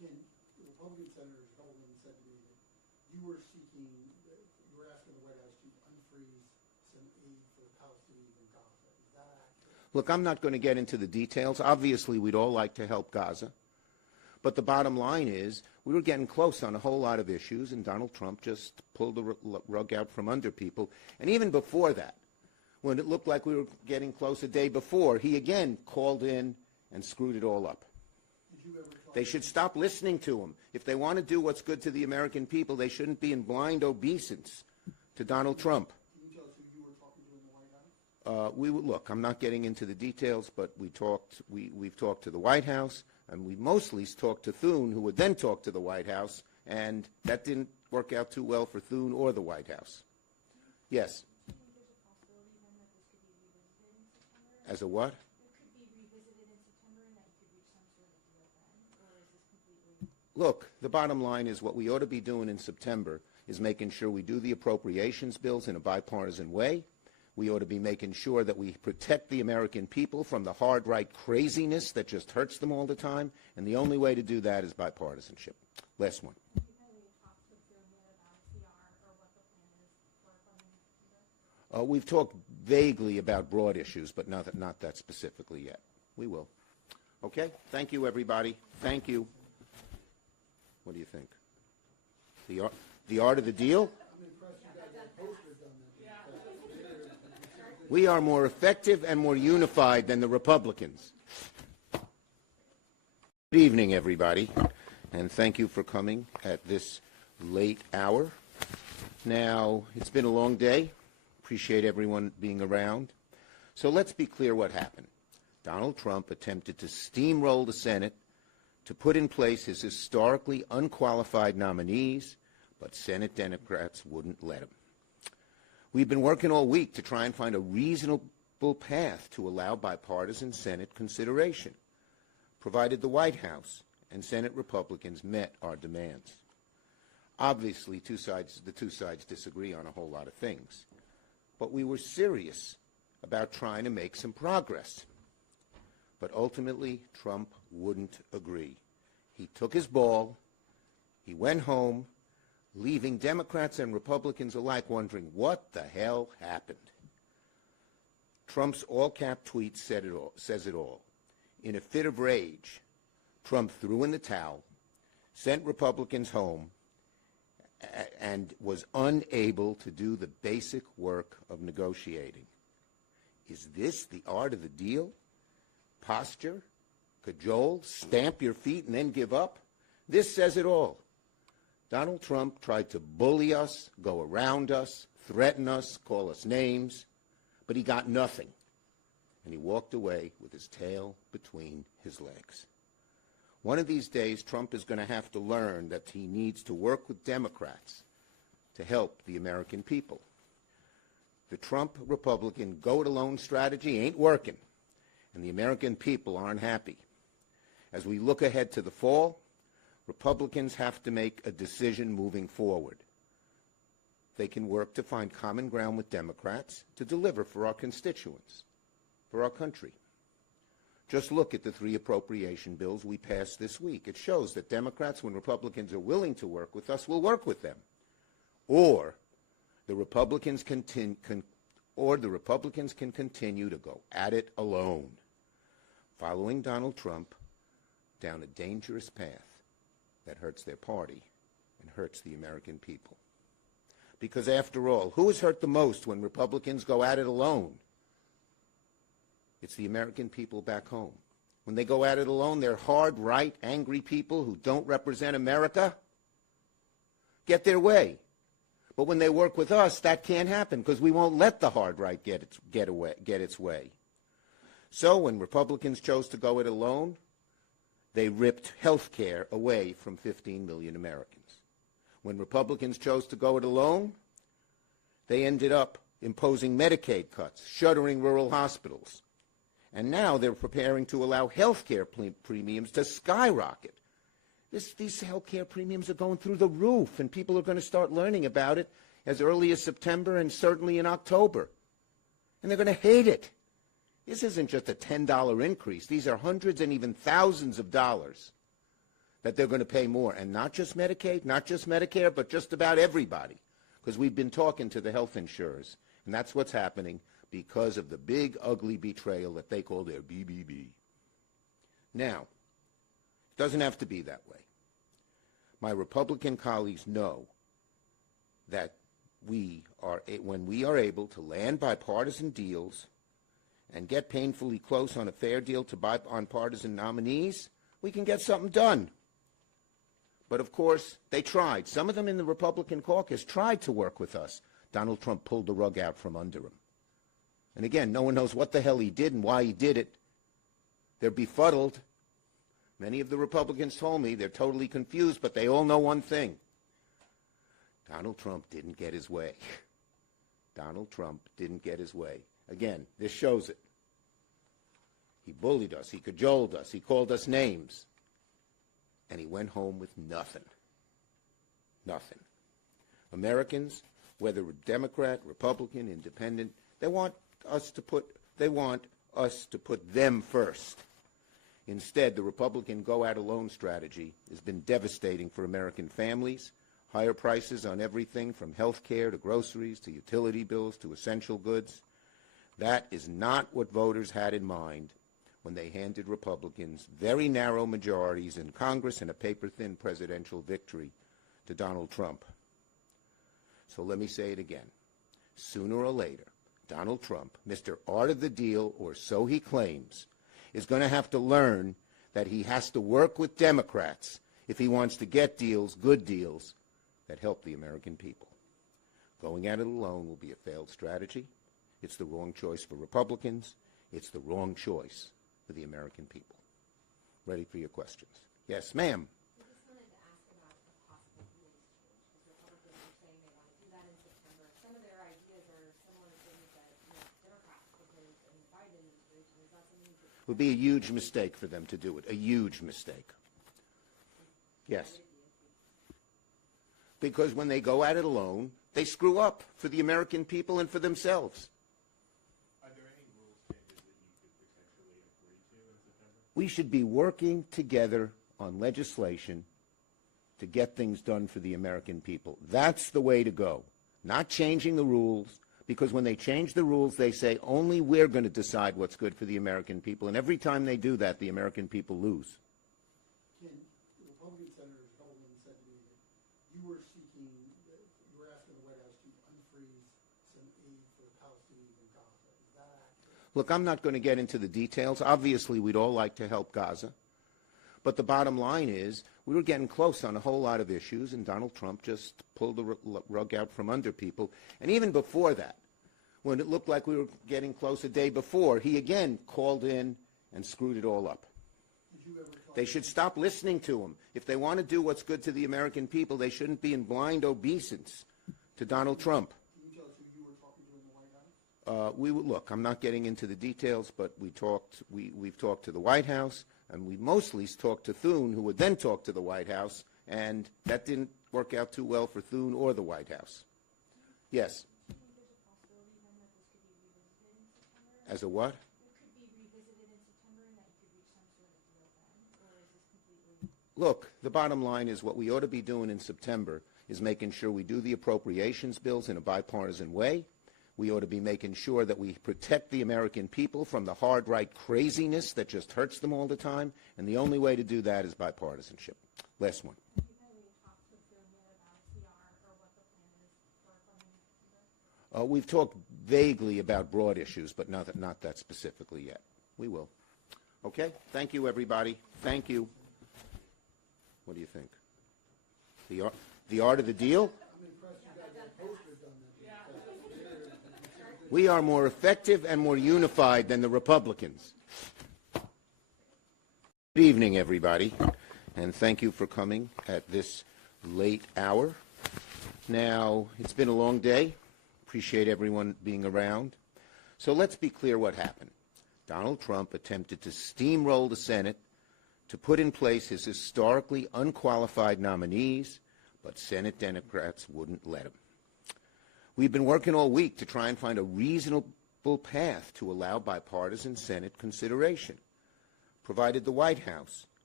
Ken, the Republican senators, a couple of them said to me that you were seeking, you were asking the White House to unfreeze some aid for the Palestinians in Gaza. Is that accurate? Look, I'm not going to get into the details. Obviously, we'd all like to help Gaza. But the bottom line is we were getting close on a whole lot of issues, and Donald Trump just pulled the rug out from under people. And even before that, when it looked like we were getting close a day before, he again called in and screwed it all up. They should stop listening to him. If they want to do what's good to the American people, they shouldn't be in blind obeisance to Donald Trump. Can you tell us who you were talking to in the White House? Look, I'm not getting into the details, but we've talked to the White House, and we mostly talked to Thune, who would then talk to the White House, and that didn't work out too well for Thune or the White House. Yes. Do you think there's a possibility then that this could be revisited in September? As a what? It could be revisited in September and that you could reach some sort of deal then? Or is this completely... Look, the bottom line is what we ought to be doing in September is making sure we do the appropriations bills in a bipartisan way. We ought to be making sure that we protect the American people from the hard right craziness that just hurts them all the time, and the only way to do that is bipartisanship. Last one. Have you had any talks with Thune yet about CR or what the plan is for funding September? We've talked vaguely about broad issues, but not that specifically yet. We will. Okay? Thank you, everybody. Thank you. What do you think? The art of the deal? I'm impressed you got that poster done. We are more effective and more unified than the Republicans. Good evening, everybody, and thank you for coming at this late hour. Now, it's been a long day. Appreciate everyone being around. So let's be clear what happened. Donald Trump attempted to steamroll the Senate to put in place his historically unqualified nominees, but Senate Democrats wouldn't let him. We've been working all week to try and find a reasonable path to allow bipartisan Senate consideration, provided the White House and Senate Republicans met our demands. Obviously, the two sides disagree on a whole lot of things, but we were serious about trying to make some progress. But ultimately, Trump wouldn't agree. He took his ball, he went home, leaving Democrats and Republicans alike wondering what the hell happened. Trump's all-cap tweet says it all. In a fit of rage, Trump threw in the towel, sent Republicans home, and was unable to do the basic work of negotiating. Is this the art of the deal? Posture? Cajole? Stamp your feet and then give up? This says it all. Donald Trump tried to bully us, go around us, threaten us, call us names, but he got nothing. And he walked away with his tail between his legs. One of these days, Trump is going to have to learn that he needs to work with Democrats to help the American people. The Trump Republican go-it-alone strategy ain't working, and the American people aren't happy. As we look ahead to the fall, Republicans have to make a decision moving forward. They can work to find common ground with Democrats to deliver for our constituents, for our country. Just look at the 3 appropriation bills we passed this week. It shows that Democrats, when Republicans are willing to work with us, will work with them. Or the Republicans can continue to go at it alone, following Donald Trump down a dangerous path that hurts their party and hurts the American people. Because after all, who is hurt the most when Republicans go at it alone? It's the American people back home. When they go at it alone, they're hard, right, angry people who don't represent America get their way. But when they work with us, that can't happen because we won't let the hard right get its way. So when Republicans chose to go it alone, they ripped health care away from 15 million Americans. When Republicans chose to go it alone, they ended up imposing Medicaid cuts, shuttering rural hospitals. And now they're preparing to allow health care premiums to skyrocket. These health care premiums are going through the roof, and people are going to start learning about it as early as September and certainly in October. And they're going to hate it. This isn't just a $10 increase. These are hundreds and even thousands of dollars that they're going to pay more, and not just Medicaid, not just Medicare, but just about everybody, because we've been talking to the health insurers, and that's what's happening because of the big, ugly betrayal that they call their BBB. Now, it doesn't have to be that way. My Republican colleagues know that when we are able to land bipartisan deals and get painfully close on a fair deal to bipartisan nominees, we can get something done. But, of course, they tried. Some of them in the Republican caucus tried to work with us. Donald Trump pulled the rug out from under him. And, again, no one knows what the hell he did and why he did it. They're befuddled. Many of the Republicans told me they're totally confused, but they all know one thing. Donald Trump didn't get his way. Donald Trump didn't get his way. Again, this shows it. He bullied us. He cajoled us. He called us names. And he went home with nothing. Nothing. Americans, whether Democrat, Republican, Independent, they want us to put them first. Instead, the Republican go-out-alone strategy has been devastating for American families. Higher prices on everything from health care to groceries to utility bills to essential goods. That is not what voters had in mind when they handed Republicans very narrow majorities in Congress and a paper-thin presidential victory to Donald Trump. So let me say it again. Sooner or later, Donald Trump, Mr. Art of the Deal, or so he claims, is going to have to learn that he has to work with Democrats if he wants to get deals, good deals, that help the American people. Going at it alone will be a failed strategy. It's the wrong choice for Republicans. It's the wrong choice for the American people. Ready for your questions. Yes, ma'am. I just wanted to ask about a possible rules change, because Republicans are saying they want to do that in September. Some of their ideas are similar to things that Democrats proposed in the Biden administration. Is that something you could... It would be a huge mistake for them to do it, a huge mistake. Yes. Because when they go at it alone, they screw up for the American people and for themselves. Are there any rules changes that you could potentially agree to in September? We should be working together on legislation to get things done for the American people. That's the way to go. Not changing the rules, because when they change the rules, they say only we're going to decide what's good for the American people. And every time they do that, the American people lose. Ken, the Republican senators, a couple of them said to me that you were asking the White House to unfreeze some aid for the Palestinians in Gaza. Is that accurate? Look, I'm not going to get into the details. Obviously, we'd all like to help Gaza. But the bottom line is we were getting close on a whole lot of issues, and Donald Trump just pulled the rug out from under people. And even before that, when it looked like we were getting close a day before, he again called in and screwed it all up. They should stop listening to him. If they want to do what's good to the American people, they shouldn't be in blind obeisance to Donald Trump. Can you tell us who you were talking to in the White House? Look, I'm not getting into the details, but we've talked to the White House, and we mostly talked to Thune, who would then talk to the White House, and that didn't work out too well for Thune or the White House. Yes. As a what? Look, the bottom line is what we ought to be doing in September is making sure we do the appropriations bills in a bipartisan way. We ought to be making sure that we protect the American people from the hard right craziness that just hurts them all the time, and the only way to do that is bipartisanship. Last one. We've talked vaguely about broad issues, but not that specifically yet. We will. Okay? Thank you, everybody. Thank you. What do you think? The art of the deal? I'm impressed you guys got posters on that. We are more effective and more unified than the Republicans. Good evening, everybody, and thank you for coming at this late hour. Now, it's been a long day. Appreciate everyone being around. So let's be clear what happened. Donald Trump attempted to steamroll the Senate to put in place his historically unqualified nominees, but Senate Democrats wouldn't let him. We've been working all week to try and find a reasonable path to allow bipartisan Senate consideration, provided the White House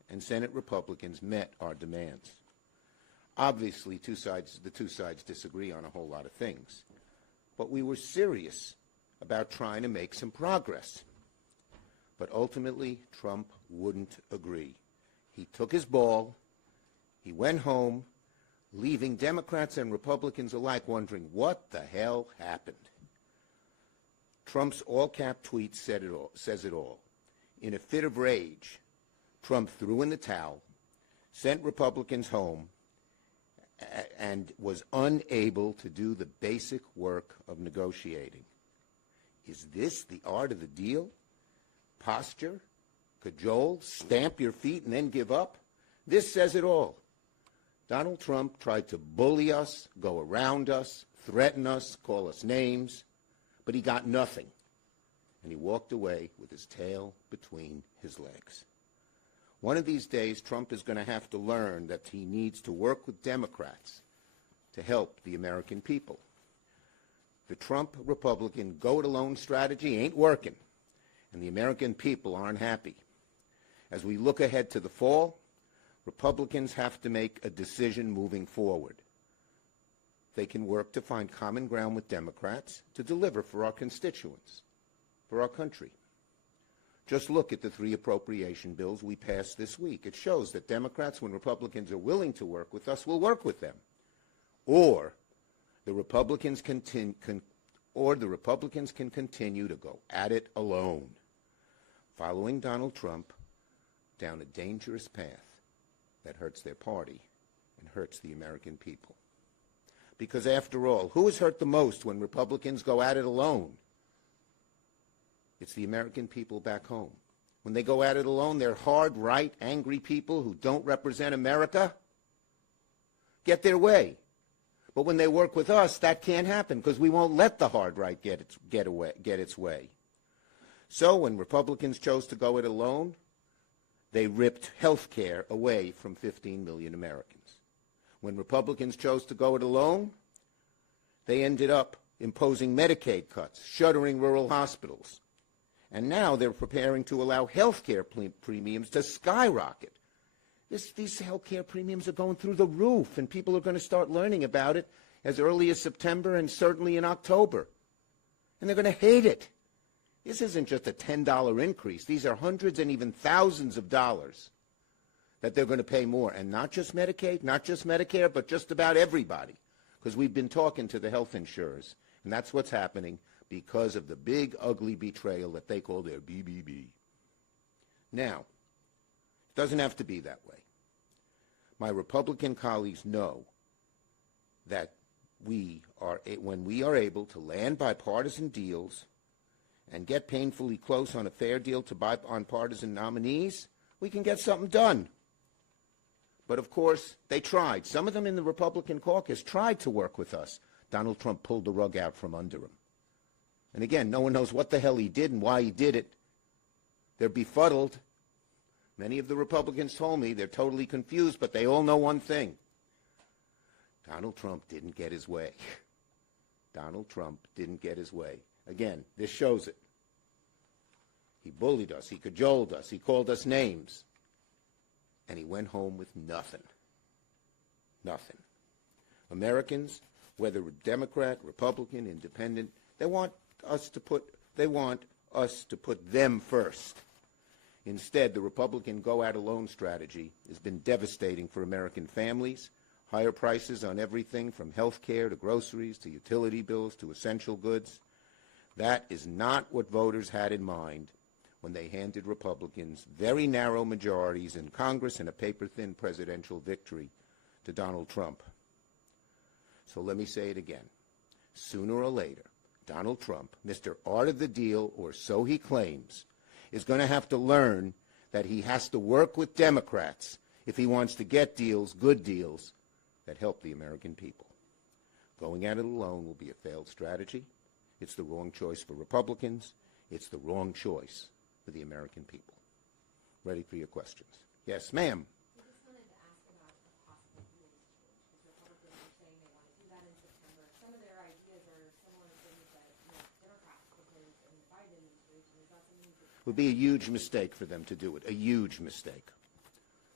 and Senate Republicans met our demands. Obviously, the two sides disagree on a whole lot of things, but we were serious about trying to make some progress. But ultimately, Trump wouldn't agree. He took his ball, he went home, leaving Democrats and Republicans alike wondering what the hell happened. Trump's all-cap tweet says it all. In a fit of rage, Trump threw in the towel, sent Republicans home, and was unable to do the basic work of negotiating. Is this the art of the deal? Posture? Cajole? Stamp your feet and then give up? This says it all. Donald Trump tried to bully us, go around us, threaten us, call us names, but he got nothing. And he walked away with his tail between his legs. One of these days, Trump is going to have to learn that he needs to work with Democrats to help the American people. The Trump Republican go-it-alone strategy ain't working, and the American people aren't happy. As we look ahead to the fall, Republicans have to make a decision moving forward. They can work to find common ground with Democrats to deliver for our constituents, for our country. Just look at the 3 appropriation bills we passed this week. It shows that Democrats, when Republicans are willing to work with us, will work with them. Or the Republicans can continue to go at it alone, following Donald Trump down a dangerous path that hurts their party and hurts the American people. Because after all, who is hurt the most when Republicans go at it alone? It's the American people back home. When they go at it alone, they're hard, right, angry people who don't represent America get their way. But when they work with us, that can't happen because we won't let the hard right get its way. So when Republicans chose to go it alone, they ripped health care away from 15 million Americans. When Republicans chose to go it alone, they ended up imposing Medicaid cuts, shuttering rural hospitals. And now they're preparing to allow health care premiums to skyrocket. These health care premiums are going through the roof, and people are going to start learning about it as early as September and certainly in October. And they're going to hate it. This isn't just a $10 increase. These are hundreds and even thousands of dollars that they're going to pay more. And not just Medicaid, not just Medicare, but just about everybody. Because we've been talking to the health insurers, and that's what's happening because of the big, ugly betrayal that they call their BBB. Now, it doesn't have to be that way. My Republican colleagues know that when we are able to land bipartisan deals and get painfully close on a fair deal on partisan nominees, we can get something done. But of course, they tried. Some of them in the Republican caucus tried to work with us. Donald Trump pulled the rug out from under him. And again, no one knows what the hell he did and why he did it. They're befuddled. Many of the Republicans told me they're totally confused, but they all know one thing. Donald Trump didn't get his way. Donald Trump didn't get his way. Again, this shows it. He bullied us. He cajoled us. He called us names. And he went home with nothing. Nothing. Americans, whether Democrat, Republican, Independent, they want us to put them first. Instead, the Republican go-at-alone strategy has been devastating for American families. Higher prices on everything from health care to groceries to utility bills to essential goods. That is not what voters had in mind when they handed Republicans very narrow majorities in Congress and a paper-thin presidential victory to Donald Trump. So let me say it again. Sooner or later, Donald Trump, Mr. Art of the Deal, or so he claims, is going to have to learn that he has to work with Democrats if he wants to get deals, good deals, that help the American people. Going at it alone will be a failed strategy. It's the wrong choice for Republicans. It's the wrong choice for the American people. Ready for your questions. Yes, ma'am. I just wanted to ask about a possible rules change, because Republicans are saying they want to do that in September. Some of their ideas are similar to things that Democrats proposed in the Biden administration. Is that something that It would be a huge mistake for them to do it, a huge mistake.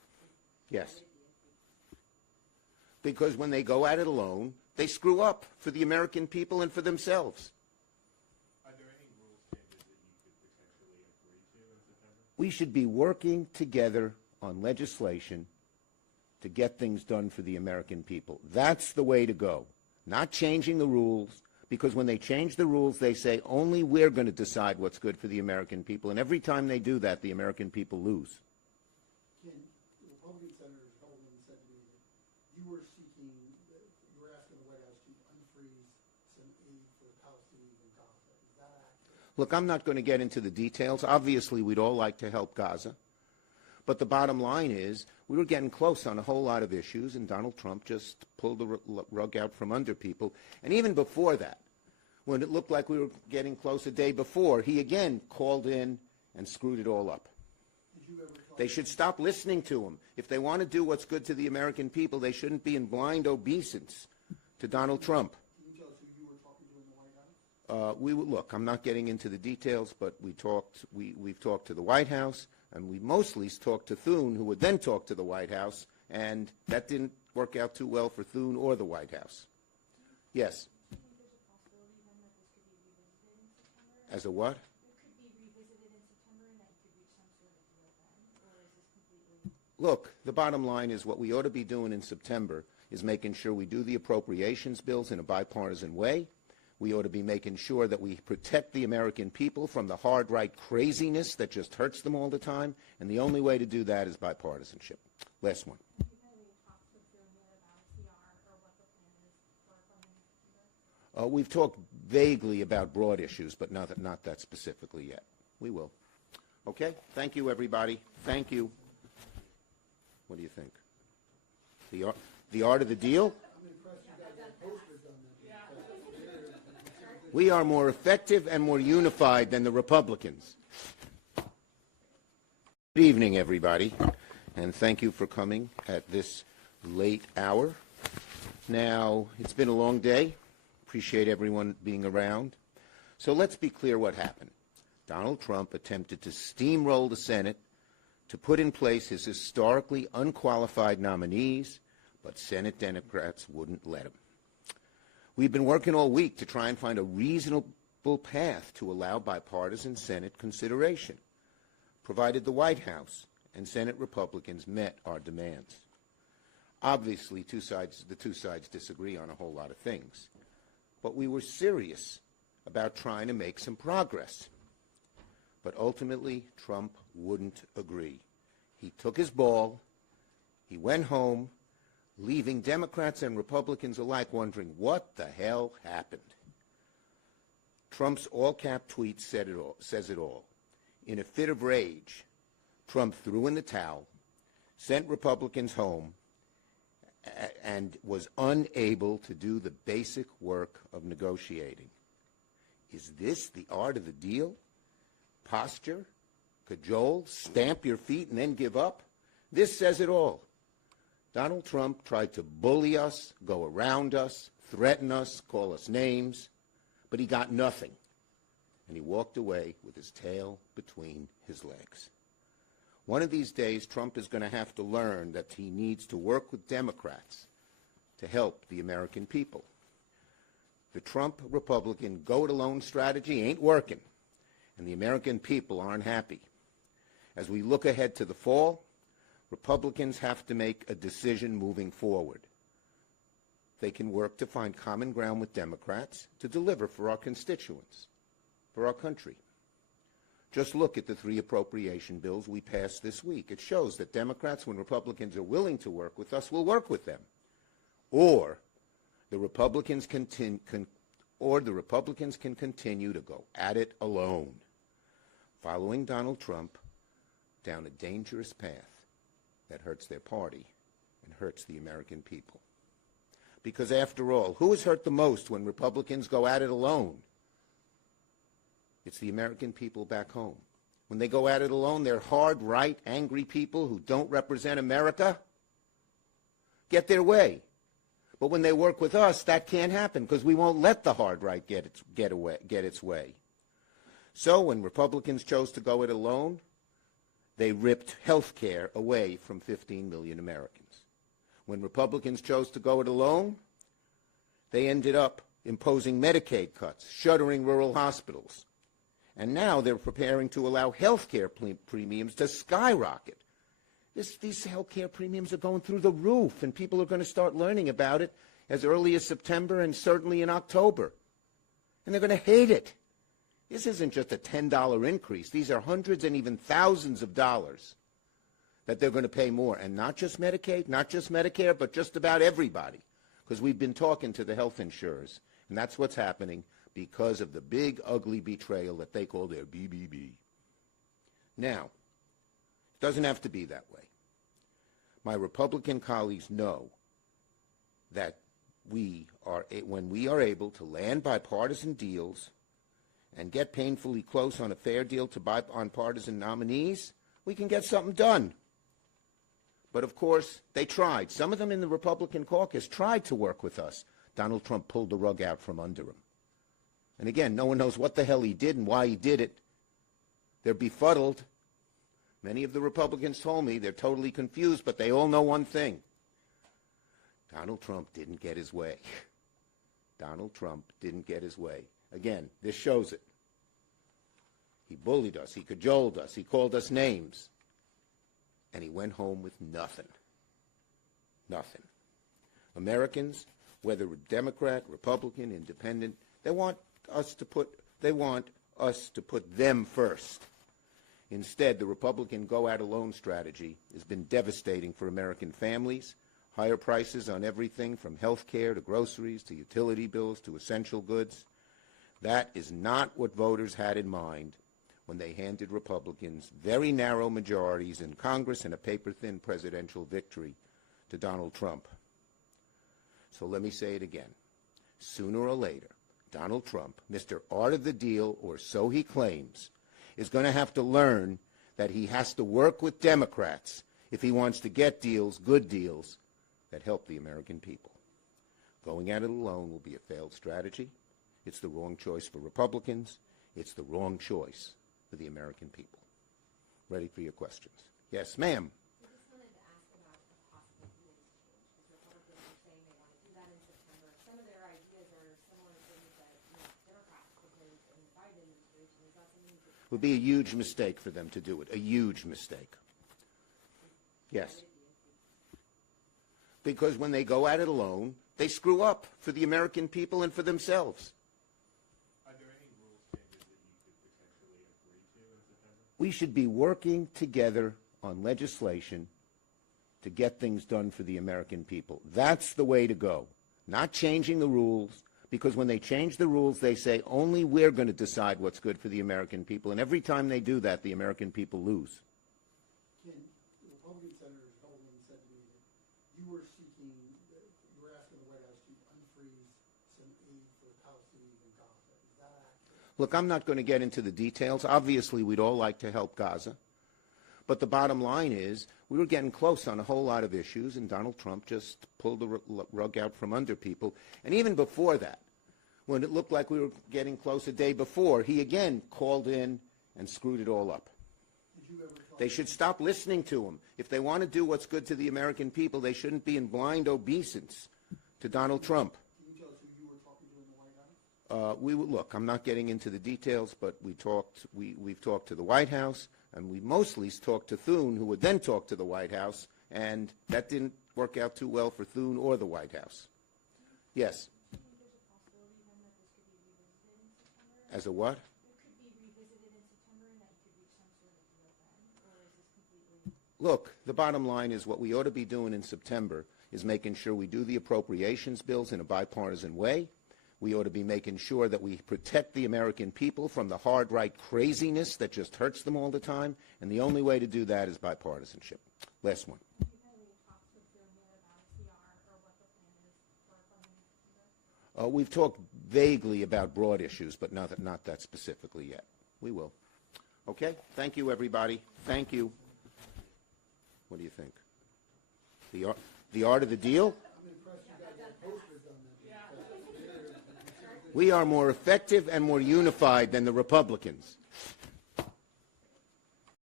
Yes. Because when they go at it alone, they screw up for the American people and for themselves. Are there any rules changes that you could potentially agree to in September? We should be working together on legislation to get things done for the American people. That's the way to go. Not changing the rules, because when they change the rules, they say only we're going to decide what's good for the American people. And every time they do that, the American people lose. Ken, the Republican Senator Coleman said to me that you were asking the White House to unfreeze some aid for the Palestinians in Gaza. Is that accurate? Look, I'm not going to get into the details. Obviously, we'd all like to help Gaza. But the bottom line is we were getting close on a whole lot of issues, and Donald Trump just pulled the rug out from under people. And even before that, when it looked like we were getting close a day before, he again called in and screwed it all up. They should stop listening to him. If they want to do what's good to the American people, they shouldn't be in blind obeisance to Donald Trump. Can you tell us who you were talking to in the White House? Look, I'm not getting into the details, but we've talked to the White House, and we mostly talked to Thune, who would then talk to the White House, and that didn't work out too well for Thune or the White House. Yes. Do you think there's a possibility then that this could be revisited in September? As a what? It could be revisited in September and that you could reach some sort of deal then? Or is this completely... Look, the bottom line is what we ought to be doing in September is making sure we do the appropriations bills in a bipartisan way. We ought to be making sure that we protect the American people from the hard right craziness that just hurts them all the time, and the only way to do that is bipartisanship. Last one. Have you had any talks with Bill yet about CR or what the plan is for funding in September? We've talked vaguely about broad issues, but not that specifically yet. We will. Okay? Thank you, everybody. Thank you. What do you think? The art of the deal? We are more effective and more unified than the Republicans. Good evening, everybody, and thank you for coming at this late hour. Now, it's been a long day. Appreciate everyone being around. So let's be clear what happened. Donald Trump attempted to steamroll the Senate to put in place his historically unqualified nominees, but Senate Democrats wouldn't let him. We've been working all week to try and find a reasonable path to allow bipartisan Senate consideration, provided the White House and Senate Republicans met our demands. Obviously, the two sides disagree on a whole lot of things, but we were serious about trying to make some progress. But ultimately, Trump wouldn't agree. He took his ball, he went home, leaving Democrats and Republicans alike wondering what the hell happened. Trump's all-cap tweet says it all. In a fit of rage, Trump threw in the towel, sent Republicans home, and was unable to do the basic work of negotiating. Is this the art of the deal? Posture, cajole, stamp your feet and then give up? This says it all. Donald Trump tried to bully us, go around us, threaten us, call us names, but he got nothing. And he walked away with his tail between his legs. One of these days, Trump is going to have to learn that he needs to work with Democrats to help the American people. The Trump Republican go-it-alone strategy ain't working, and the American people aren't happy. As we look ahead to the fall, Republicans have to make a decision moving forward. They can work to find common ground with Democrats to deliver for our constituents, for our country. Just look at the 3 appropriation bills we passed this week. It shows that Democrats, when Republicans are willing to work with us, will work with them. Or the Republicans can continue to go at it alone, following Donald Trump down a dangerous path that hurts their party and hurts the American people. Because after all, who is hurt the most when Republicans go at it alone? It's the American people back home. When they go at it alone, they're hard, right, angry people who don't represent America get their way. But when they work with us, that can't happen because we won't let the hard right get its way. So when Republicans chose to go it alone, they ripped health care away from 15 million Americans. When Republicans chose to go it alone, they ended up imposing Medicaid cuts, shuttering rural hospitals. And now they're preparing to allow health care premiums to skyrocket. These health care premiums are going through the roof, and people are going to start learning about it as early as September and certainly in October. And they're going to hate it. This isn't just a $10 increase. These are hundreds and even thousands of dollars that they're going to pay more. And not just Medicaid, not just Medicare, but just about everybody. Because we've been talking to the health insurers, and that's what's happening because of the big, ugly betrayal that they call their BBB. Now, it doesn't have to be that way. My Republican colleagues know that when we are able to land bipartisan deals and get painfully close on a fair deal to bipartisan nominees, we can get something done. But, of course, they tried. Some of them in the Republican caucus tried to work with us. Donald Trump pulled the rug out from under him. And, again, no one knows what the hell he did and why he did it. They're befuddled. Many of the Republicans told me they're totally confused, but they all know one thing. Donald Trump didn't get his way. Donald Trump didn't get his way. Again, this shows it. He bullied us. He cajoled us. He called us names. And he went home with nothing. Nothing. Americans, whether Democrat, Republican, Independent, they want us to put them first. Instead, the Republican go-out-alone strategy has been devastating for American families. Higher prices on everything from health care to groceries to utility bills to essential goods. That is not what voters had in mind when they handed Republicans very narrow majorities in Congress and a paper-thin presidential victory to Donald Trump. So let me say it again. Sooner or later, Donald Trump, Mr. Art of the Deal, or so he claims, is going to have to learn that he has to work with Democrats if he wants to get deals, good deals, that help the American people. Going at it alone will be a failed strategy. It's the wrong choice for Republicans. It's the wrong choice for the American people. Ready for your questions. Yes, ma'am. I just wanted to ask about a possible rules change, because Republicans are saying they want to do that in September. Some of their ideas are similar to things that Democrats proposed in the Biden administration. Is that something that It would be a huge mistake for them to do it, a huge mistake. Yes. Because when they go at it alone, they screw up for the American people and for themselves. Are there any rules changes that you could potentially agree to in September? We should be working together on legislation to get things done for the American people. That's the way to go. Not changing the rules, because when they change the rules, they say only we're going to decide what's good for the American people. And every time they do that, the American people lose. Ken, the Republican senators told me and said to me that you were asking the White House to unfreeze some aid for the Palestinians in Gaza. Is that accurate? Look, I'm not going to get into the details. Obviously, we'd all like to help Gaza. But the bottom line is we were getting close on a whole lot of issues, and Donald Trump just pulled the rug out from under people. And even before that, when it looked like we were getting close a day before, he again called in and screwed it all up. Did you ever talk They should stop listening to him. If they want to do what's good to the American people, they shouldn't be in blind obeisance to Donald Trump. Can you tell us who you were talking to in the White House? Look, I'm not getting into the details, but we've talked to the White House, and we mostly talked to Thune, who would then talk to the White House, and that didn't work out too well for Thune or the White House. Yes. do you think there's a possibility then that this could be revisited in September? As a what? It could be revisited in September and that you could reach some sort of deal then? Or is this completely... Look, the bottom line is what we ought to be doing in September is making sure we do the appropriations bills in a bipartisan way. We ought to be making sure that we protect the American people from the hard right craziness that just hurts them all the time. And the only way to do that is bipartisanship. Last one. Have you had any talks with your mayor about CR or what the plan is for funding in September? We've talked vaguely about broad issues, but not that specifically yet. We will. Okay? Thank you, everybody. Thank you. What do you think? The art of the deal? I'm impressed you guys have posters on that. We are more effective and more unified than the Republicans.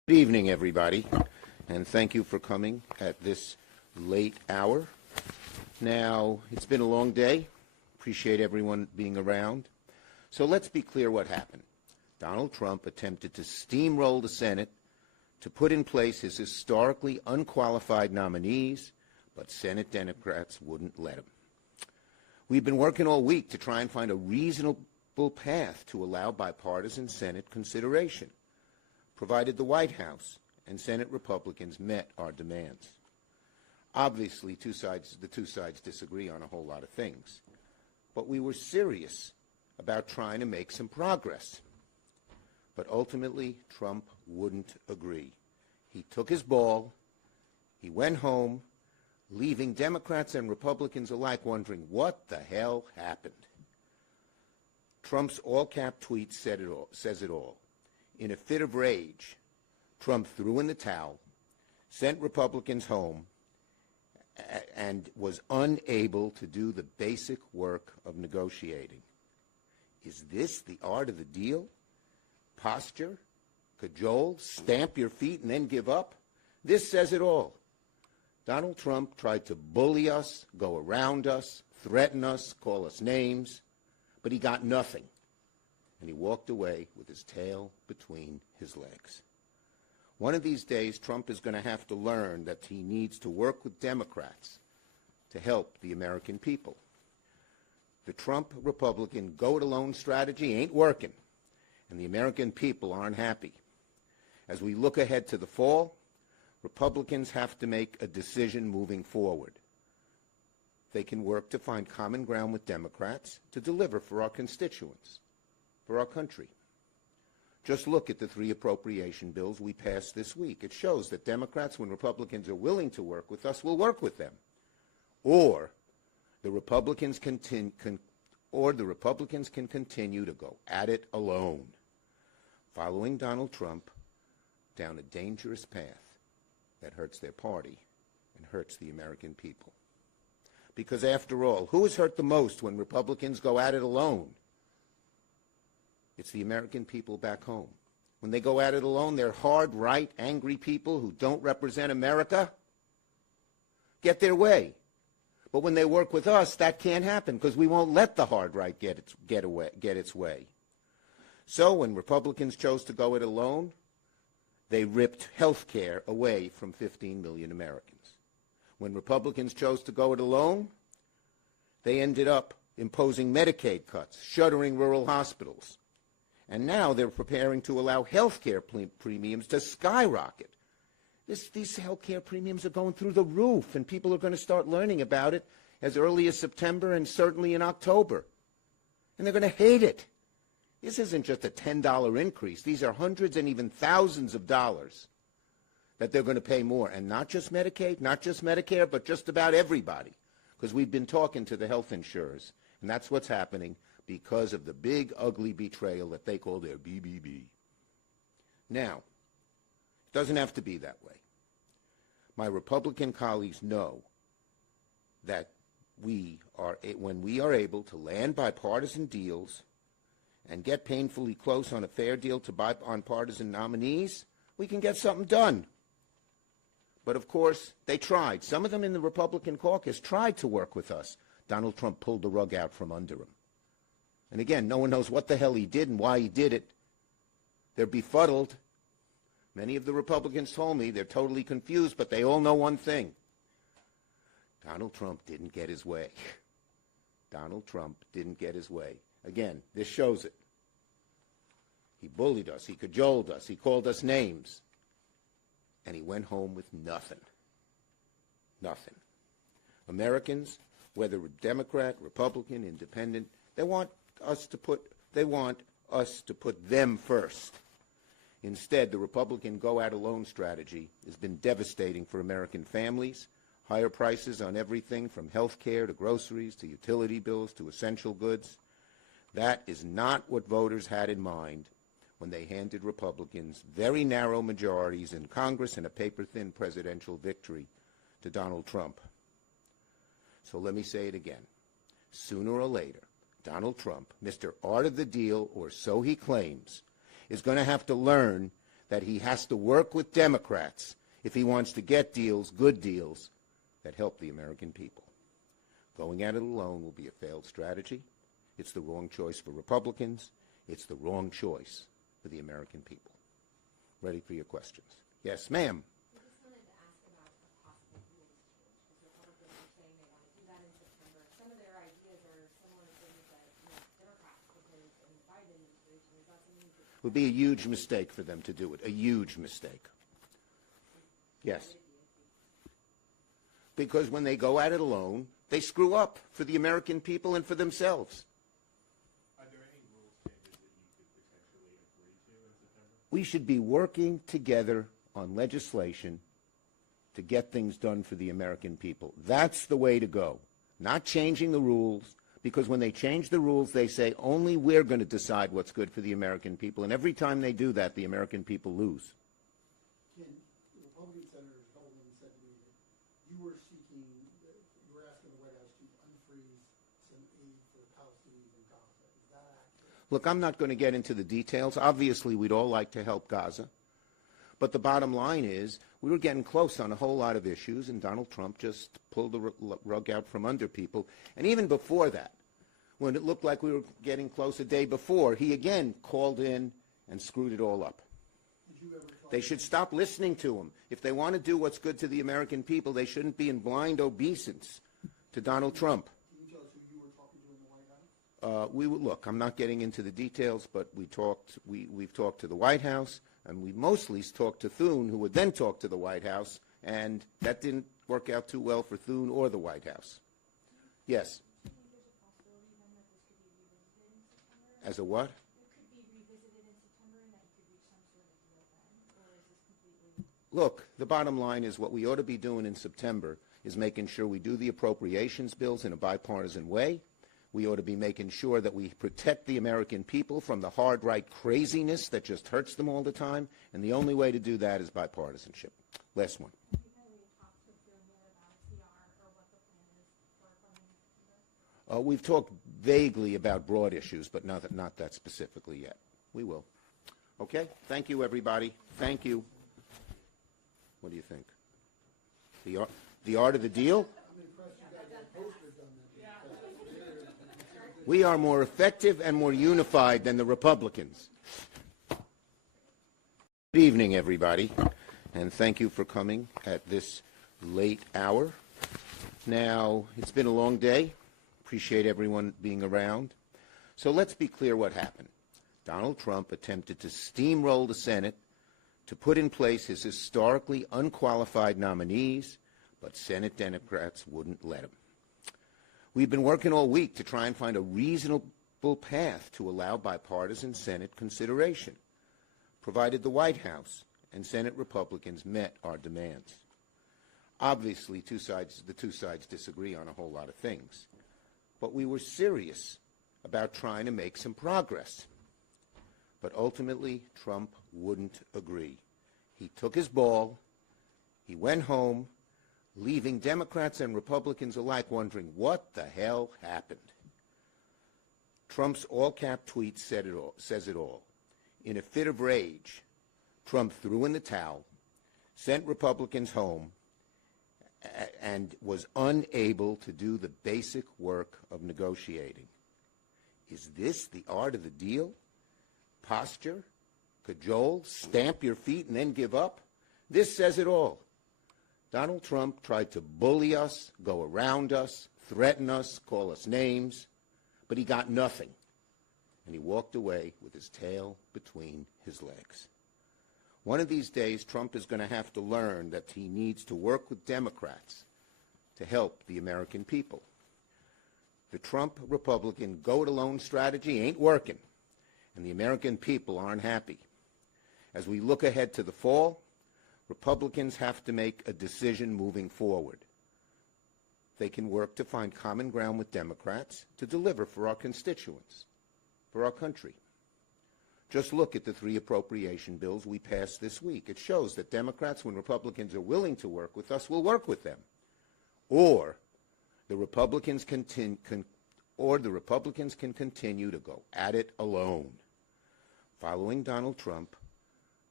Good evening, everybody, and thank you for coming at this late hour. Now, it's been a long day. Appreciate everyone being around. So let's be clear what happened. Donald Trump attempted to steamroll the Senate to put in place his historically unqualified nominees, but Senate Democrats wouldn't let him. We've been working all week to try and find a reasonable path to allow bipartisan Senate consideration, provided the White House and Senate Republicans met our demands. Obviously, the two sides disagree on a whole lot of things, but we were serious about trying to make some progress. But ultimately, Trump wouldn't agree. He took his ball, he went home, leaving Democrats and Republicans alike wondering what the hell happened. Trump's all-cap tweet says it all. In a fit of rage, Trump threw in the towel, sent Republicans home, and was unable to do the basic work of negotiating. Is this the art of the deal? Posture, cajole, stamp your feet, and then give up? This says it all. Donald Trump tried to bully us, go around us, threaten us, call us names, but he got nothing. And he walked away with his tail between his legs. One of these days, Trump is going to have to learn that he needs to work with Democrats to help the American people. The Trump Republican go-it-alone strategy ain't working, and the American people aren't happy. As we look ahead to the fall, Republicans have to make a decision moving forward. They can work to find common ground with Democrats to deliver for our constituents, for our country. Just look at the 3 appropriation bills we passed this week. It shows that Democrats, when Republicans are willing to work with us, will work with them. Or the Republicans can continue to go at it alone, following Donald Trump down a dangerous path that hurts their party and hurts the American people. Because after all, who is hurt the most when Republicans go at it alone? It's the American people back home. When they go at it alone, they're hard, right, angry people who don't represent America get their way. But when they work with us, that can't happen because we won't let the hard right get its way. So when Republicans chose to go it alone, they ripped health care away from 15 million Americans. When Republicans chose to go it alone, they ended up imposing Medicaid cuts, shuttering rural hospitals. And now they're preparing to allow health care premiums to skyrocket. These health care premiums are going through the roof, and people are going to start learning about it as early as September and certainly in October. And they're going to hate it. This isn't just a $10 increase. These are hundreds and even thousands of dollars that they're going to pay more. And not just Medicaid, not just Medicare, but just about everybody. Because we've been talking to the health insurers, and that's what's happening because of the big, ugly betrayal that they call their BBB. Now, it doesn't have to be that way. My Republican colleagues know that when we are able to land bipartisan deals and get painfully close on a fair deal to bipartisan nominees, we can get something done. But of course, they tried. Some of them in the Republican caucus tried to work with us. Donald Trump pulled the rug out from under him. And again, no one knows what the hell he did and why he did it. They're befuddled. Many of the Republicans told me they're totally confused, but they all know one thing. Donald Trump didn't get his way. Donald Trump didn't get his way. Again, this shows it. He bullied us. He cajoled us. He called us names. And he went home with nothing. Nothing. Americans, whether Democrat, Republican, Independent, they want us to put them first. Instead, the Republican go-at-alone strategy has been devastating for American families. Higher prices on everything from health care to groceries to utility bills to essential goods. That is not what voters had in mind when they handed Republicans very narrow majorities in Congress and a paper-thin presidential victory to Donald Trump. So let me say it again. Sooner or later, Donald Trump, Mr. Art of the Deal, or so he claims, is going to have to learn that he has to work with Democrats if he wants to get deals, good deals, that help the American people. Going at it alone will be a failed strategy. It's the wrong choice for Republicans. It's the wrong choice for the American people. Ready for your questions. Yes, ma'am. I just wanted to ask about a possible rules change, because Republicans are saying they want to do that in September. Some of their ideas are similar to things that Democrats proposed in the Biden administration. Is that something you could? It would be a huge mistake for them to do it, a huge mistake. Yes. Because when they go at it alone, they screw up for the American people and for themselves. Are there any rules changes that you could potentially agree to in September? We should be working together on legislation to get things done for the American people. That's the way to go. Not changing the rules, because when they change the rules, they say only we're going to decide what's good for the American people. And every time they do that, the American people lose. Ken, the Republican senators, a couple of them said to me that you were seeking, you were asking the White House to unfreeze some aid for the Palestinians in Gaza. Is that accurate? Look, I'm not going to get into the details. Obviously, we'd all like to help Gaza. But the bottom line is we were getting close on a whole lot of issues, and Donald Trump just pulled the rug out from under people. And even before that, when it looked like we were getting close a day before, he again called in and screwed it all up. Did you ever talk? They should stop listening to him. If they want to do what's good to the American people, they shouldn't be in blind obeisance to Donald Trump. Can you tell us who you were talking to in the White House? Look, I'm not getting into the details, but we've talked to the White House, and we mostly talked to Thune, who would then talk to the White House, and that didn't work out too well for Thune or the White House. Yes. Do you think there's a possibility then that this could be revisited in September? As a what? It could be revisited in September and that you could reach some sort of deal then? Or is this completely? Look, the bottom line is what we ought to be doing in September is making sure we do the appropriations bills in a bipartisan way. We ought to be making sure that we protect the American people from the hard right craziness that just hurts them all the time, and the only way to do that is bipartisanship. Last one. Have you had any talks with your mayor about a CR or what the plan is for funding in September? We've talked vaguely about broad issues, but not that specifically yet. We will. Okay? Thank you, everybody. Thank you. What do you think? The art of the deal? I'm impressed you guys have posters done that. We are more effective and more unified than the Republicans. Good evening, everybody, and thank you for coming at this late hour. Now, it's been a long day. Appreciate everyone being around. So let's be clear what happened. Donald Trump attempted to steamroll the Senate to put in place his historically unqualified nominees, but Senate Democrats wouldn't let him. We've been working all week to try and find a reasonable path to allow bipartisan Senate consideration, provided the White House and Senate Republicans met our demands. Obviously, the two sides disagree on a whole lot of things, but we were serious about trying to make some progress. But ultimately, Trump wouldn't agree. He took his ball, he went home, leaving Democrats and Republicans alike wondering what the hell happened. Trump's all-cap tweet says it all. In a fit of rage, Trump threw in the towel, sent Republicans home, and was unable to do the basic work of negotiating. Is this the art of the deal? Posture, cajole, stamp your feet and then give up? This says it all. Donald Trump tried to bully us, go around us, threaten us, call us names, but he got nothing. And he walked away with his tail between his legs. One of these days, Trump is going to have to learn that he needs to work with Democrats to help the American people. The Trump Republican go-it-alone strategy ain't working, and the American people aren't happy. As we look ahead to the fall, Republicans have to make a decision moving forward. They can work to find common ground with Democrats to deliver for our constituents, for our country. Just look at the 3 appropriation bills we passed this week. It shows that Democrats, when Republicans are willing to work with us, will work with them. Or the Republicans can continue to go at it alone. Following Donald Trump,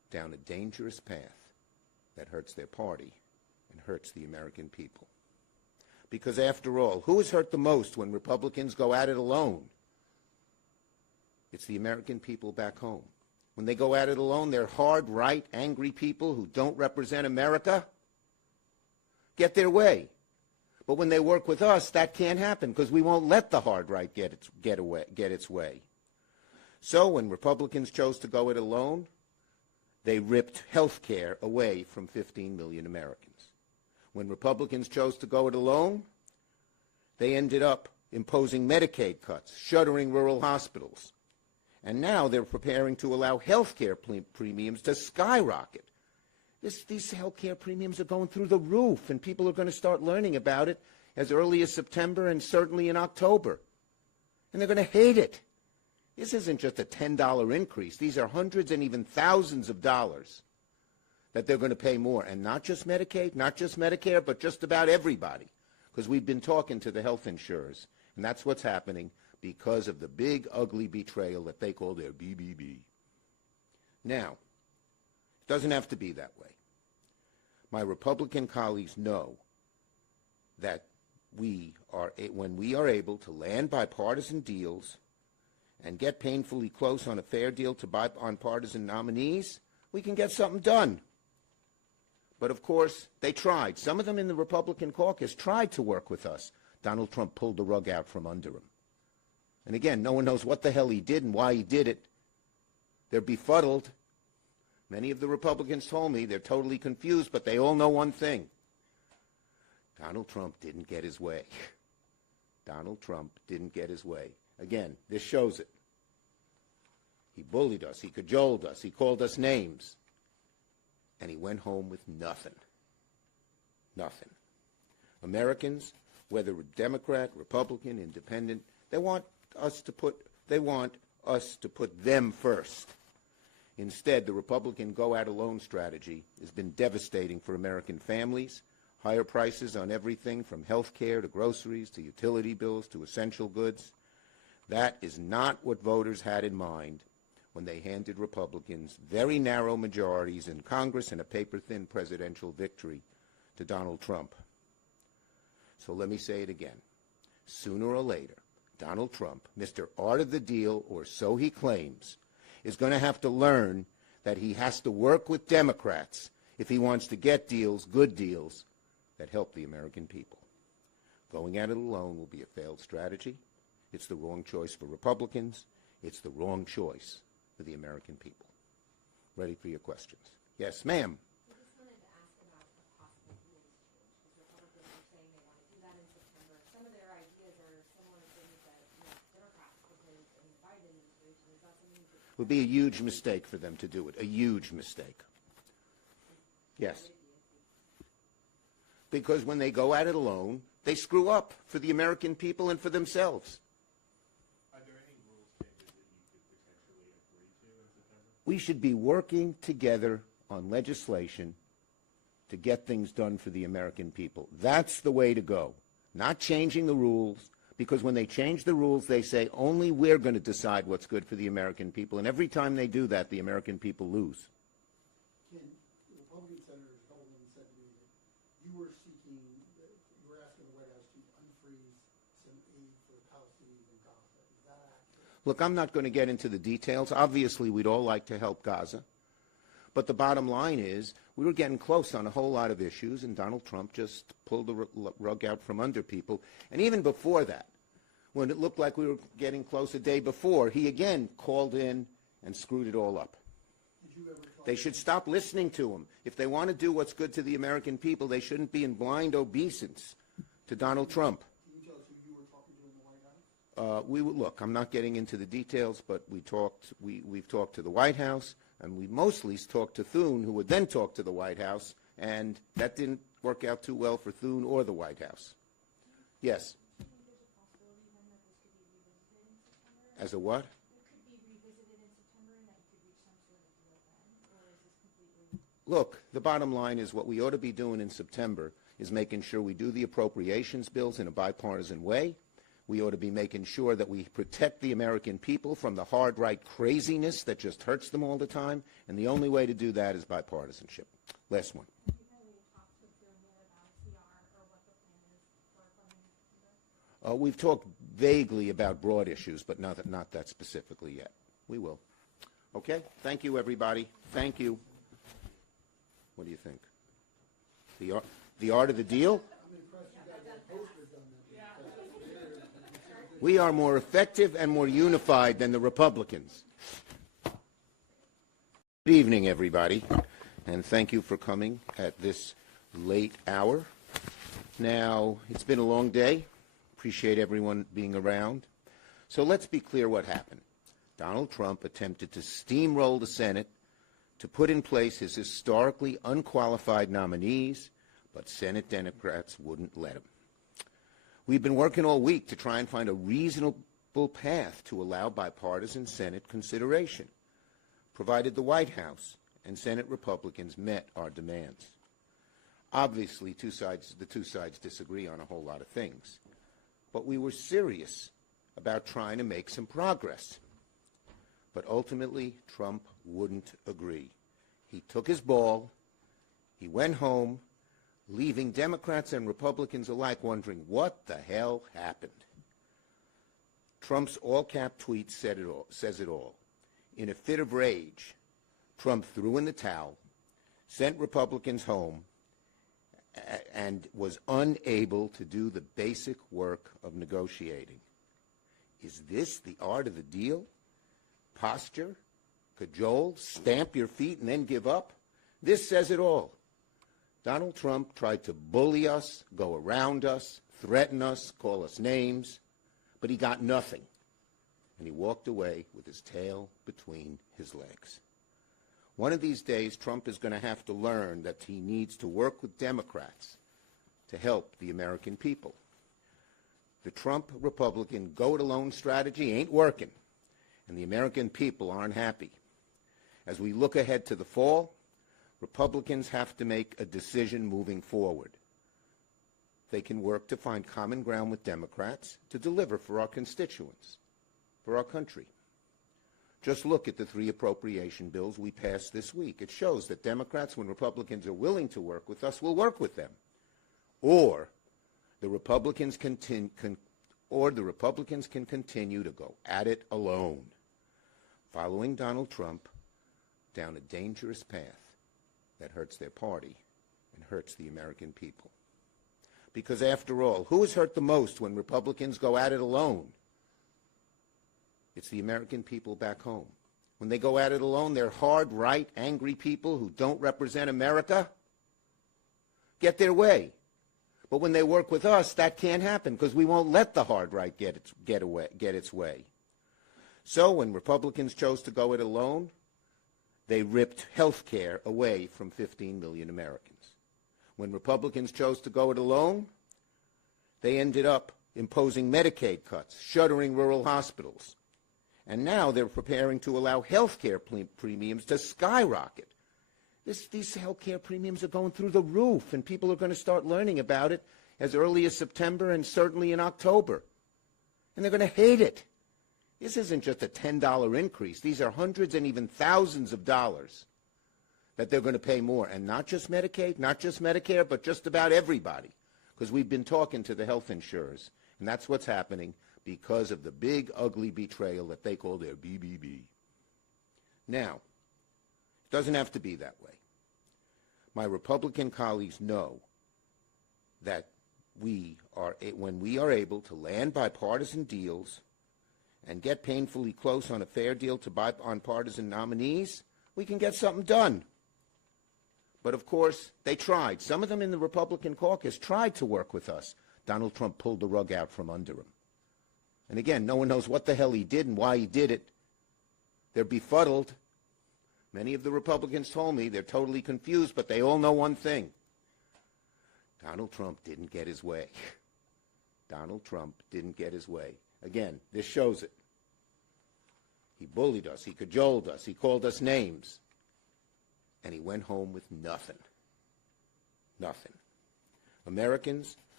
down a dangerous path that hurts their party and hurts the American people. Because after all, who is hurt the most when Republicans go at it alone? It's the American people back home. When they go at it alone, they're hard, right, angry people who don't represent America get their way. But when they work with us, that can't happen because we won't let the hard right get its way. So when Republicans chose to go it alone, they ripped health care away from 15 million Americans. When Republicans chose to go it alone, they ended up imposing Medicaid cuts, shuttering rural hospitals. And now they're preparing to allow health care premiums to skyrocket. These health care premiums are going through the roof, and people are going to start learning about it as early as September and certainly in October. And they're going to hate it. This isn't just a $10 increase. These are hundreds and even thousands of dollars that they're going to pay more. And not just Medicaid, not just Medicare, but just about everybody. Because we've been talking to the health insurers, and that's what's happening because of the big, ugly betrayal that they call their BBB. Now, it doesn't have to be that way. My Republican colleagues know that when we are able to land bipartisan deals and get painfully close on a fair deal to bipartisan nominees, we can get something done. But of course, they tried. Some of them in the Republican caucus tried to work with us. Donald Trump pulled the rug out from under him. And again, no one knows what the hell he did and why he did it. They're befuddled. Many of the Republicans told me they're totally confused, but they all know one thing. Donald Trump didn't get his way. Donald Trump didn't get his way. Again, this shows it. He bullied us. He cajoled us. He called us names. And he went home with nothing. Nothing. Americans, whether Democrat, Republican, Independent, they want us to put them first. Instead, the Republican go-at-alone strategy has been devastating for American families. Higher prices on everything from health care to groceries to utility bills to essential goods. That is not what voters had in mind when they handed Republicans very narrow majorities in Congress and a paper-thin presidential victory to Donald Trump. So let me say it again. Sooner or later, Donald Trump, Mr. Art of the Deal, or so he claims, is going to have to learn that he has to work with Democrats if he wants to get deals, good deals, that help the American people. Going at it alone will be a failed strategy. It's the wrong choice for Republicans. It's the wrong choice for the American people. Ready for your questions. Yes, ma'am. I just wanted to ask about a possible rules change, because Republicans are saying they want to do that in September. Some of their ideas are similar things that Democrats proposed in the Biden administration. Is that something that It would be a huge mistake for them to do it, a huge mistake. Yes. Because when they go at it alone, they screw up for the American people and for themselves. Are there any rules changes that you could potentially agree to in September? We should be working together on legislation to get things done for the American people. That's the way to go. Not changing the rules, because when they change the rules, they say only we're going to decide what's good for the American people. And every time they do that, the American people lose. Ken, the Republican Senator Coleman said to me that you were asking the White House to unfreeze some aid for the Palestinians in Gaza. Is that accurate? Look, I'm not going to get into the details. Obviously, we'd all like to help Gaza. But the bottom line is we were getting close on a whole lot of issues, and Donald Trump just pulled the rug out from under people. And even before that, when it looked like we were getting close a day before, he again called in and screwed it all up. Did you ever talk They should stop listening to him. If they want to do what's good to the American people, they shouldn't be in blind obeisance to Donald Trump. Can you tell us who you were talking to in the White House? Look, I'm not getting into the details, but we've talked to the White House, and we mostly talked to Thune, who would then talk to the White House, and that didn't work out too well for Thune or the White House. Yes. do you think there's a possibility then that this could be revisited in September? As a what? It could be revisited in September and that you could reach some sort of deal then? Or is this completely... Look, the bottom line is what we ought to be doing in September is making sure we do the appropriations bills in a bipartisan way. We ought to be making sure that we protect the American people from the hard right craziness that just hurts them all the time, and the only way to do that is bipartisanship. Last one. We've talked vaguely about broad issues, but not that specifically yet. We will. Okay? Thank you, everybody. Thank you. What do you think? The art of the deal? We are more effective and more unified than the Republicans. Good evening, everybody, and thank you for coming at this late hour. Now, it's been a long day. Appreciate everyone being around. So let's be clear what happened. Donald Trump attempted to steamroll the Senate to put in place his historically unqualified nominees, but Senate Democrats wouldn't let him. We've been working all week to try and find a reasonable path to allow bipartisan Senate consideration, provided the White House and Senate Republicans met our demands. Obviously, the two sides disagree on a whole lot of things, but we were serious about trying to make some progress. But ultimately, Trump wouldn't agree. He took his ball, he went home, leaving Democrats and Republicans alike wondering what the hell happened. Trump's all-cap tweet says it all. In a fit of rage, Trump threw in the towel, sent Republicans home, and was unable to do the basic work of negotiating. Is this the art of the deal? Posture, cajole, stamp your feet, and then give up? This says it all. Donald Trump tried to bully us, go around us, threaten us, call us names, but he got nothing. And he walked away with his tail between his legs. One of these days, Trump is going to have to learn that he needs to work with Democrats to help the American people. The Trump Republican go-it-alone strategy ain't working, and the American people aren't happy. As we look ahead to the fall, Republicans have to make a decision moving forward. They can work to find common ground with Democrats to deliver for our constituents, for our country. Just look at the 3 appropriation bills we passed this week. It shows that Democrats, when Republicans are willing to work with us, will work with them. Or the Republicans can continue to go at it alone, following Donald Trump down a dangerous path that hurts their party and hurts the American people. Because after all, who is hurt the most when Republicans go at it alone? It's the American people back home. When they go at it alone, they're hard, right, angry people who don't represent America get their way. But when they work with us, that can't happen because we won't let the hard right get its way. So when Republicans chose to go it alone, they ripped health care away from 15 million Americans. When Republicans chose to go it alone, they ended up imposing Medicaid cuts, shuttering rural hospitals. And now they're preparing to allow health care premiums to skyrocket. These health care premiums are going through the roof, and people are going to start learning about it as early as September and certainly in October. And they're going to hate it. This isn't just a $10 increase. These are hundreds and even thousands of dollars that they're going to pay more. And not just Medicaid, not just Medicare, but just about everybody. Because we've been talking to the health insurers, and that's what's happening because of the big, ugly betrayal that they call their BBB. Now, it doesn't have to be that way. My Republican colleagues know that when we are able to land bipartisan deals and get painfully close on a fair deal to bipartisan nominees, we can get something done. But, of course, they tried. Some of them in the Republican caucus tried to work with us. Donald Trump pulled the rug out from under him. And, again, no one knows what the hell he did and why he did it. They're befuddled. Many of the Republicans told me they're totally confused, but they all know one thing. Donald Trump didn't get his way. Donald Trump didn't get his way. Again, this shows it. He bullied us. He cajoled us. He called us names. And he went home with nothing. Nothing. Americans,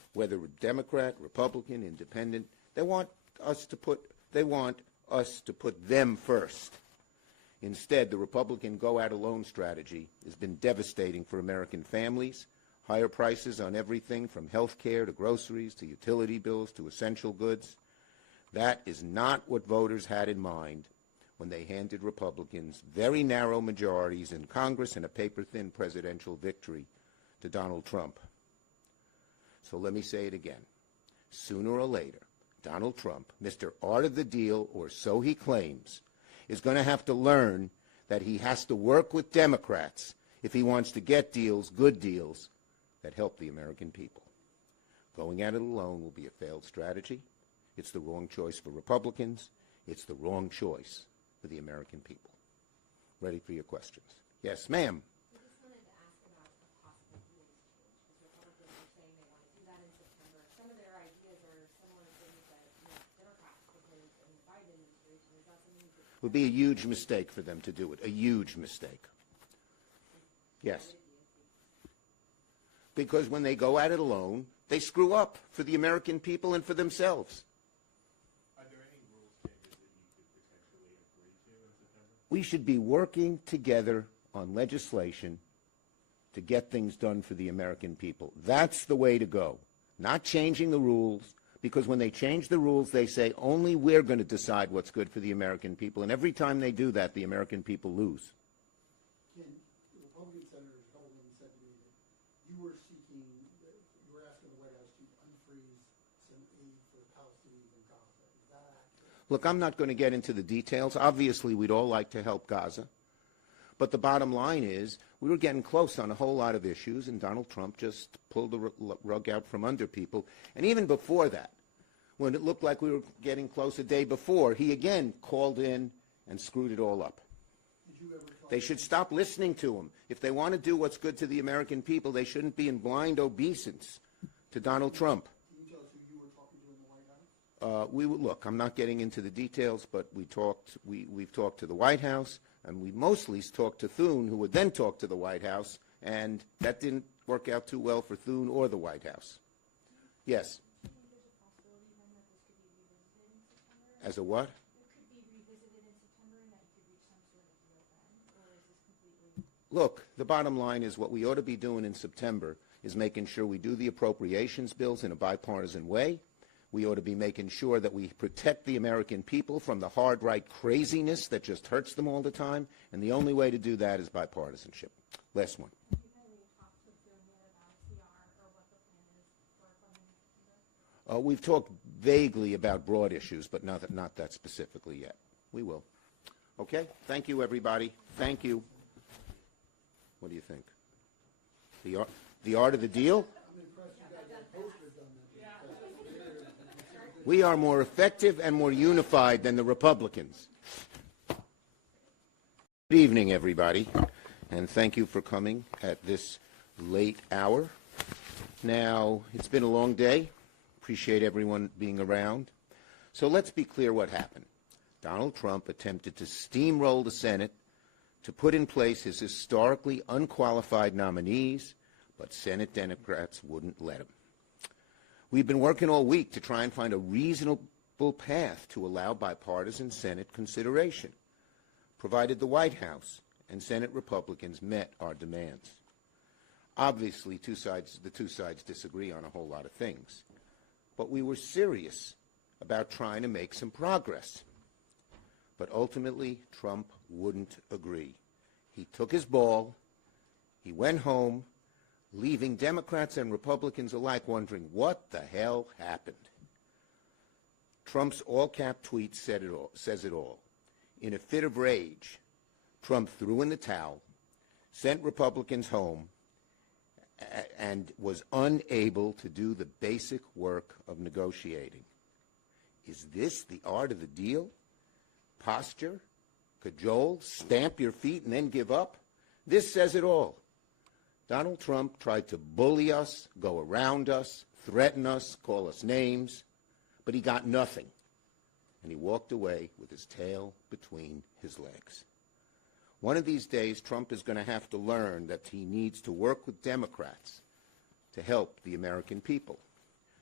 whether Democrat, Republican, Independent. They want us to put them first. Instead, the Republican go-out-alone strategy has been devastating for American families. Higher prices on everything from health care to groceries to utility bills to essential goods. That is not what voters had in mind when they handed Republicans very narrow majorities in Congress and a paper-thin presidential victory to Donald Trump. So let me say it again. Sooner or later, Donald Trump, Mr. Art of the Deal, or so he claims, is going to have to learn that he has to work with Democrats if he wants to get deals, good deals, that help the American people. Going at it alone will be a failed strategy. It's the wrong choice for Republicans. It's the wrong choice for the American people. Ready for your questions. Yes, ma'am. I just wanted to ask about a possible rules change, because Republicans are saying they want to do that in September. Some of their ideas are similar things that Democrats proposed in the Biden administration. Is that something you could... It would be a huge mistake for them to do it, a huge mistake. Yes. Because when they go at it alone, they screw up for the American people and for themselves. Are there any rules changes that you could potentially agree to in September? We should be working together on legislation to get things done for the American people. That's the way to go. Not changing the rules, because when they change the rules, they say only we're going to decide what's good for the American people. And every time they do that, the American people lose. Ken, the Republican senators, a couple of them said to me that you were asking the White House to unfreeze some aid for the Palestinians in Gaza. Is that accurate? Look, I'm not going to get into the details. Obviously, we'd all like to help Gaza. But the bottom line is we were getting close on a whole lot of issues, and Donald Trump just pulled the rug out from under people. And even before that, when it looked like we were getting close a day before, he again called in and screwed it all up. Did you ever talk They should stop listening to him. If they want to do what's good to the American people, they shouldn't be in blind obeisance to Donald Trump. Can you tell us who you were talking to in the White House? Look, I'm not getting into the details, but we've talked to the White House, and we mostly talked to Thune, who would then talk to the White House, and that didn't work out too well for Thune or the White House. Yes. Do you think there's a possibility then that this could be revisited in September? As a what? It could be revisited in September and that you could reach some sort of deal then? Or is this completely... Look, the bottom line is what we ought to be doing in September is making sure we do the appropriations bills in a bipartisan way. We ought to be making sure that we protect the American people from the hard right craziness that just hurts them all the time, and the only way to do that is bipartisanship. Last one. Have you had any talks with Bill yet about CR or what the plan is for funding in September? We've talked vaguely about broad issues, but not that specifically yet. We will. Okay? Thank you, everybody. Thank you. What do you think? The art of the deal? I'm impressed you guys have posters on that. We are more effective and more unified than the Republicans. Good evening, everybody, and thank you for coming at this late hour. Now, it's been a long day. Appreciate everyone being around. So let's be clear what happened. Donald Trump attempted to steamroll the Senate to put in place his historically unqualified nominees, but Senate Democrats wouldn't let him. We've been working all week to try and find a reasonable path to allow bipartisan Senate consideration, provided the White House and Senate Republicans met our demands. Obviously, the two sides disagree on a whole lot of things, but we were serious about trying to make some progress. But ultimately, Trump wouldn't agree. He took his ball, he went home, leaving Democrats and Republicans alike wondering what the hell happened. Trump's all-cap tweet says it all. In a fit of rage, Trump threw in the towel, sent Republicans home, and was unable to do the basic work of negotiating. Is this the art of the deal? Posture? Cajole? Stamp your feet and then give up? This says it all. Donald Trump tried to bully us, go around us, threaten us, call us names, but he got nothing. And he walked away with his tail between his legs. One of these days, Trump is going to have to learn that he needs to work with Democrats to help the American people.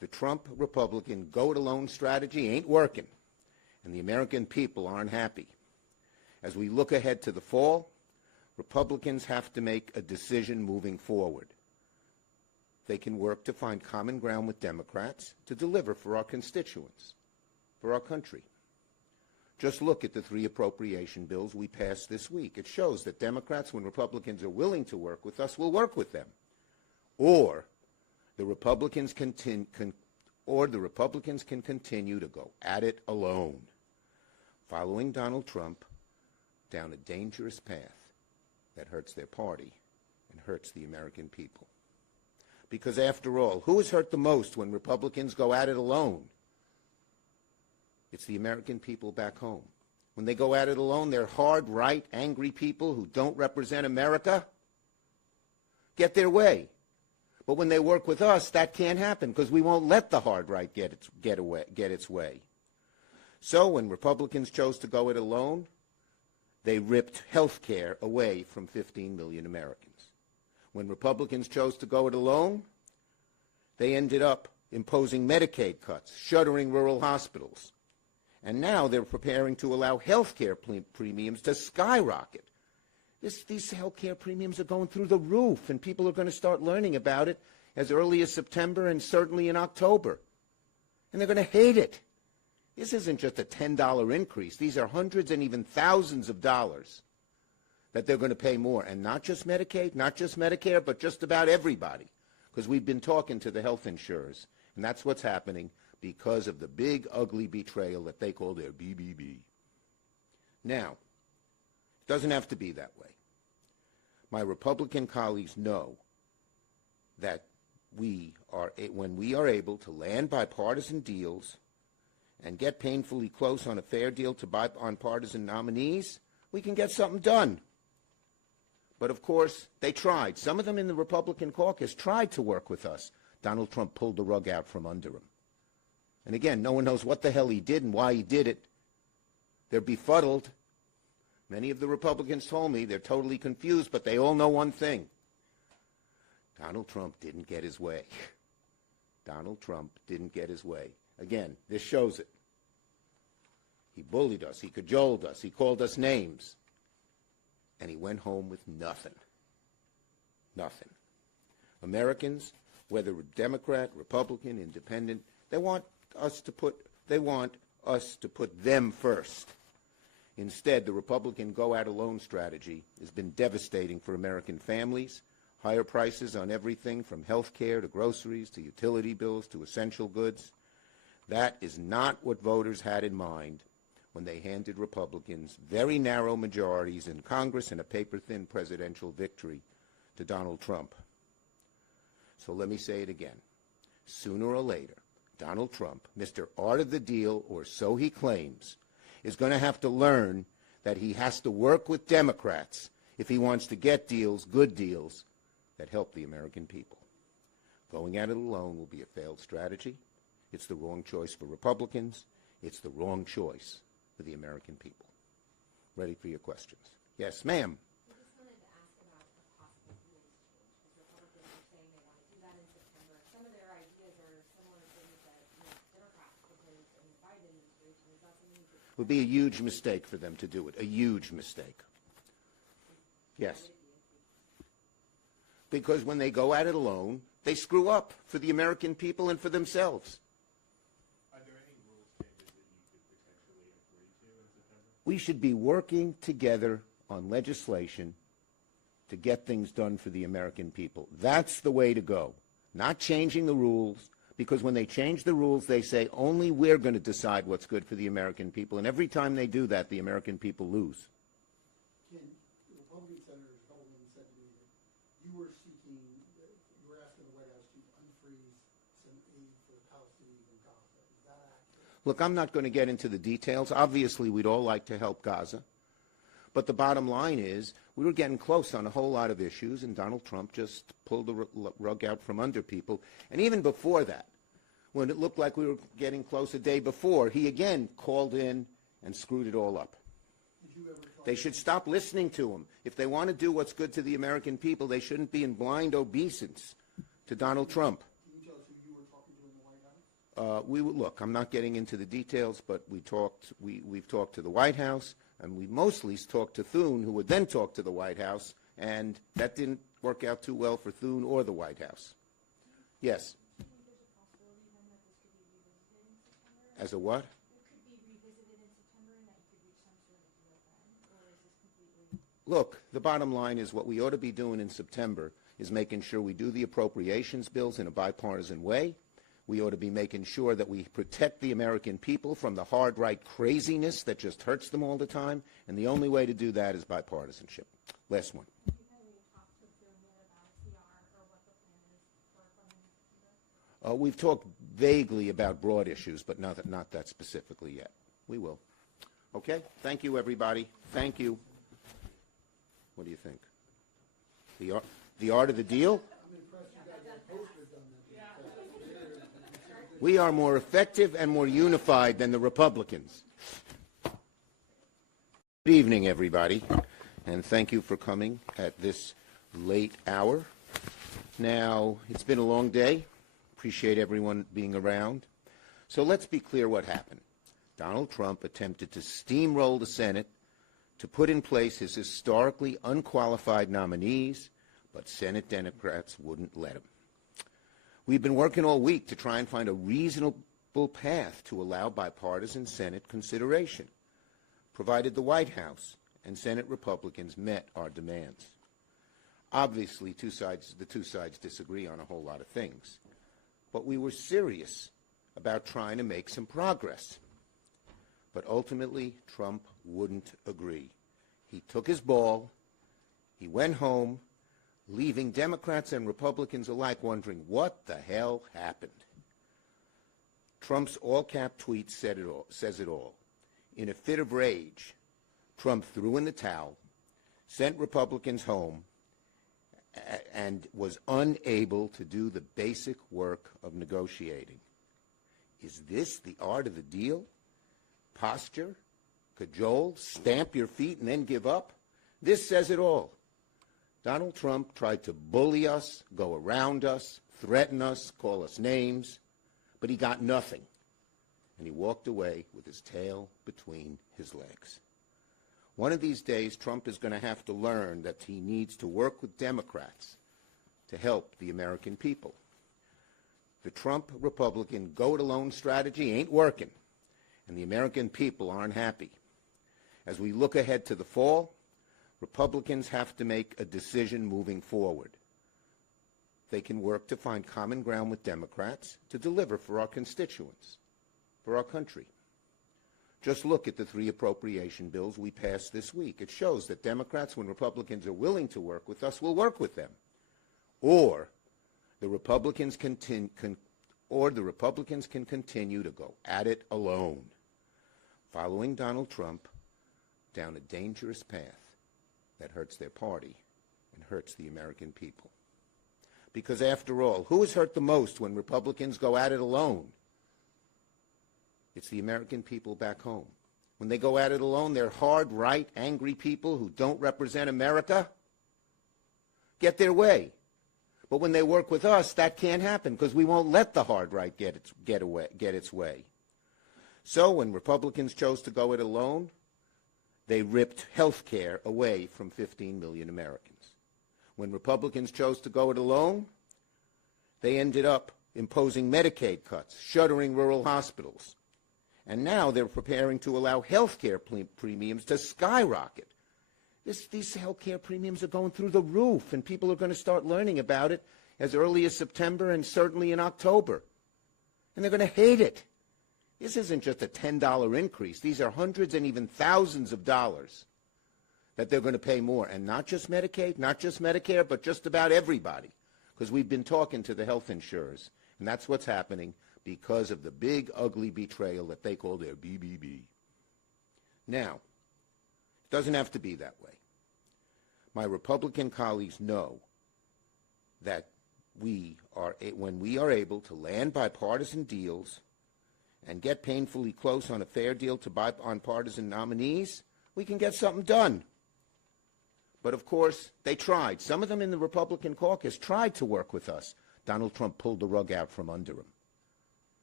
The Trump Republican go-it-alone strategy ain't working, and the American people aren't happy. As we look ahead to the fall, Republicans have to make a decision moving forward. They can work to find common ground with Democrats to deliver for our constituents, for our country. Just look at the 3 appropriation bills we passed this week. It shows that Democrats, when Republicans are willing to work with us, will work with them. Or the Republicans can continue to go at it alone, following Donald Trump down a dangerous path that hurts their party and hurts the American people. Because after all, who is hurt the most when Republicans go at it alone? It's the American people back home. When they go at it alone, they're hard, right, angry people who don't represent America get their way. But when they work with us, that can't happen because we won't let the hard right get its way. So when Republicans chose to go it alone, they ripped health care away from 15 million Americans. When Republicans chose to go it alone, they ended up imposing Medicaid cuts, shuttering rural hospitals. And now they're preparing to allow health care premiums to skyrocket. These health care premiums are going through the roof, and people are going to start learning about it as early as September and certainly in October. And they're going to hate it. This isn't just a $10 increase. These are hundreds and even thousands of dollars that they're going to pay more. And not just Medicaid, not just Medicare, but just about everybody. Because we've been talking to the health insurers, and that's what's happening because of the big, ugly betrayal that they call their BBB. Now, it doesn't have to be that way. My Republican colleagues know that when we are able to land bipartisan deals and get painfully close on a fair deal to bipartisan nominees, we can get something done. But of course, they tried. Some of them in the Republican caucus tried to work with us. Donald Trump pulled the rug out from under him. And again, no one knows what the hell he did and why he did it. They're befuddled. Many of the Republicans told me they're totally confused, but they all know one thing. Donald Trump didn't get his way. Donald Trump didn't get his way. Again, this shows it. He bullied us. He cajoled us. He called us names. And he went home with nothing. Nothing. Americans, whether Democrat, Republican, Independent, they want us to put them first. Instead, the Republican go-at-alone strategy has been devastating for American families. Higher prices on everything from health care to groceries to utility bills to essential goods. That is not what voters had in mind when they handed Republicans very narrow majorities in Congress and a paper-thin presidential victory to Donald Trump. So let me say it again. Sooner or later, Donald Trump, Mr. Art of the Deal, or so he claims, is going to have to learn that he has to work with Democrats if he wants to get deals, good deals, that help the American people. Going at it alone will be a failed strategy. It's the wrong choice for Republicans. It's the wrong choice for the American people. Ready for your questions. Yes, ma'am. I just wanted to ask about a possible rules change, because Republicans are saying they want to do that in September. Some of their ideas are similar to things that Democrats proposed in the Biden administration. Is that something you could... It would be a huge mistake for them to do it, a huge mistake. Yes. Because when they go at it alone, they screw up for the American people and for themselves. Are there any rules changes that you could potentially agree to in September? We should be working together on legislation to get things done for the American people. That's the way to go. Not changing the rules, because when they change the rules, they say only we're going to decide what's good for the American people. And every time they do that, the American people lose. Ken, the Republican senators, a couple of them said to me that you were asking the White House to unfreeze some aid for the Palestinians in Gaza. Is that accurate? Look, I'm not going to get into the details. Obviously, we'd all like to help Gaza. But the bottom line is we were getting close on a whole lot of issues, and Donald Trump just pulled the rug out from under people. And even before that, when it looked like we were getting close a day before, he again called in and screwed it all up. They should stop listening to him. If they want to do what's good to the American people, they shouldn't be in blind obeisance to Donald Trump. Can you tell us who you were talking to in the White House? Look, I'm not getting into the details, but we've talked to the White House, and we mostly talked to Thune, who would then talk to the White House, and that didn't work out too well for Thune or the White House. Yes. Do you think there's a possibility then that this could be revisited in September? As a what? It could be revisited in September and that you could reach some sort of deal then? Or is this completely... Look, the bottom line is what we ought to be doing in September is making sure we do the appropriations bills in a bipartisan way. We ought to be making sure that we protect the American people from the hard right craziness that just hurts them all the time, and the only way to do that is bipartisanship. Last one. We've talked vaguely about broad issues, but not that specifically yet. We will. Okay? Thank you, everybody. Thank you. What do you think? The art of the deal? We are more effective and more unified than the Republicans. Good evening, everybody, and thank you for coming at this late hour. Now, it's been a long day. Appreciate everyone being around. So let's be clear what happened. Donald Trump attempted to steamroll the Senate to put in place his historically unqualified nominees, but Senate Democrats wouldn't let him. We've been working all week to try and find a reasonable path to allow bipartisan Senate consideration, provided the White House and Senate Republicans met our demands. Obviously, the two sides disagree on a whole lot of things, but we were serious about trying to make some progress. But ultimately, Trump wouldn't agree. He took his ball, he went home, leaving Democrats and Republicans alike wondering what the hell happened. Trump's all-cap tweet says it all. In a fit of rage, Trump threw in the towel, sent Republicans home, and was unable to do the basic work of negotiating. Is this the art of the deal? Posture, cajole, stamp your feet and then give up? This says it all. Donald Trump tried to bully us, go around us, threaten us, call us names, but he got nothing. And he walked away with his tail between his legs. One of these days, Trump is going to have to learn that he needs to work with Democrats to help the American people. The Trump Republican go-it-alone strategy ain't working, and the American people aren't happy. As we look ahead to the fall, Republicans have to make a decision moving forward. They can work to find common ground with Democrats to deliver for our constituents, for our country. Just look at the 3 appropriation bills we passed this week. It shows that Democrats, when Republicans are willing to work with us, will work with them. Or the Republicans can continue to go at it alone, following Donald Trump down a dangerous path that hurts their party and hurts the American people. Because after all, who is hurt the most when Republicans go at it alone? It's the American people back home. When they go at it alone, they're hard, right, angry people who don't represent America get their way. But when they work with us, that can't happen because we won't let the hard right get its way. So when Republicans chose to go it alone, they ripped health care away from 15 million Americans. When Republicans chose to go it alone, they ended up imposing Medicaid cuts, shuttering rural hospitals. And now they're preparing to allow health care premiums to skyrocket. These health care premiums are going through the roof, and people are going to start learning about it as early as September and certainly in October. And they're going to hate it. This isn't just a $10 increase. These are hundreds and even thousands of dollars that they're going to pay more. And not just Medicaid, not just Medicare, but just about everybody. Because we've been talking to the health insurers, and that's what's happening because of the big, ugly betrayal that they call their BBB. Now, it doesn't have to be that way. My Republican colleagues know that when we are able to land bipartisan deals and get painfully close on a fair deal to bipartisan nominees, we can get something done. But, of course, they tried. Some of them in the Republican caucus tried to work with us. Donald Trump pulled the rug out from under him.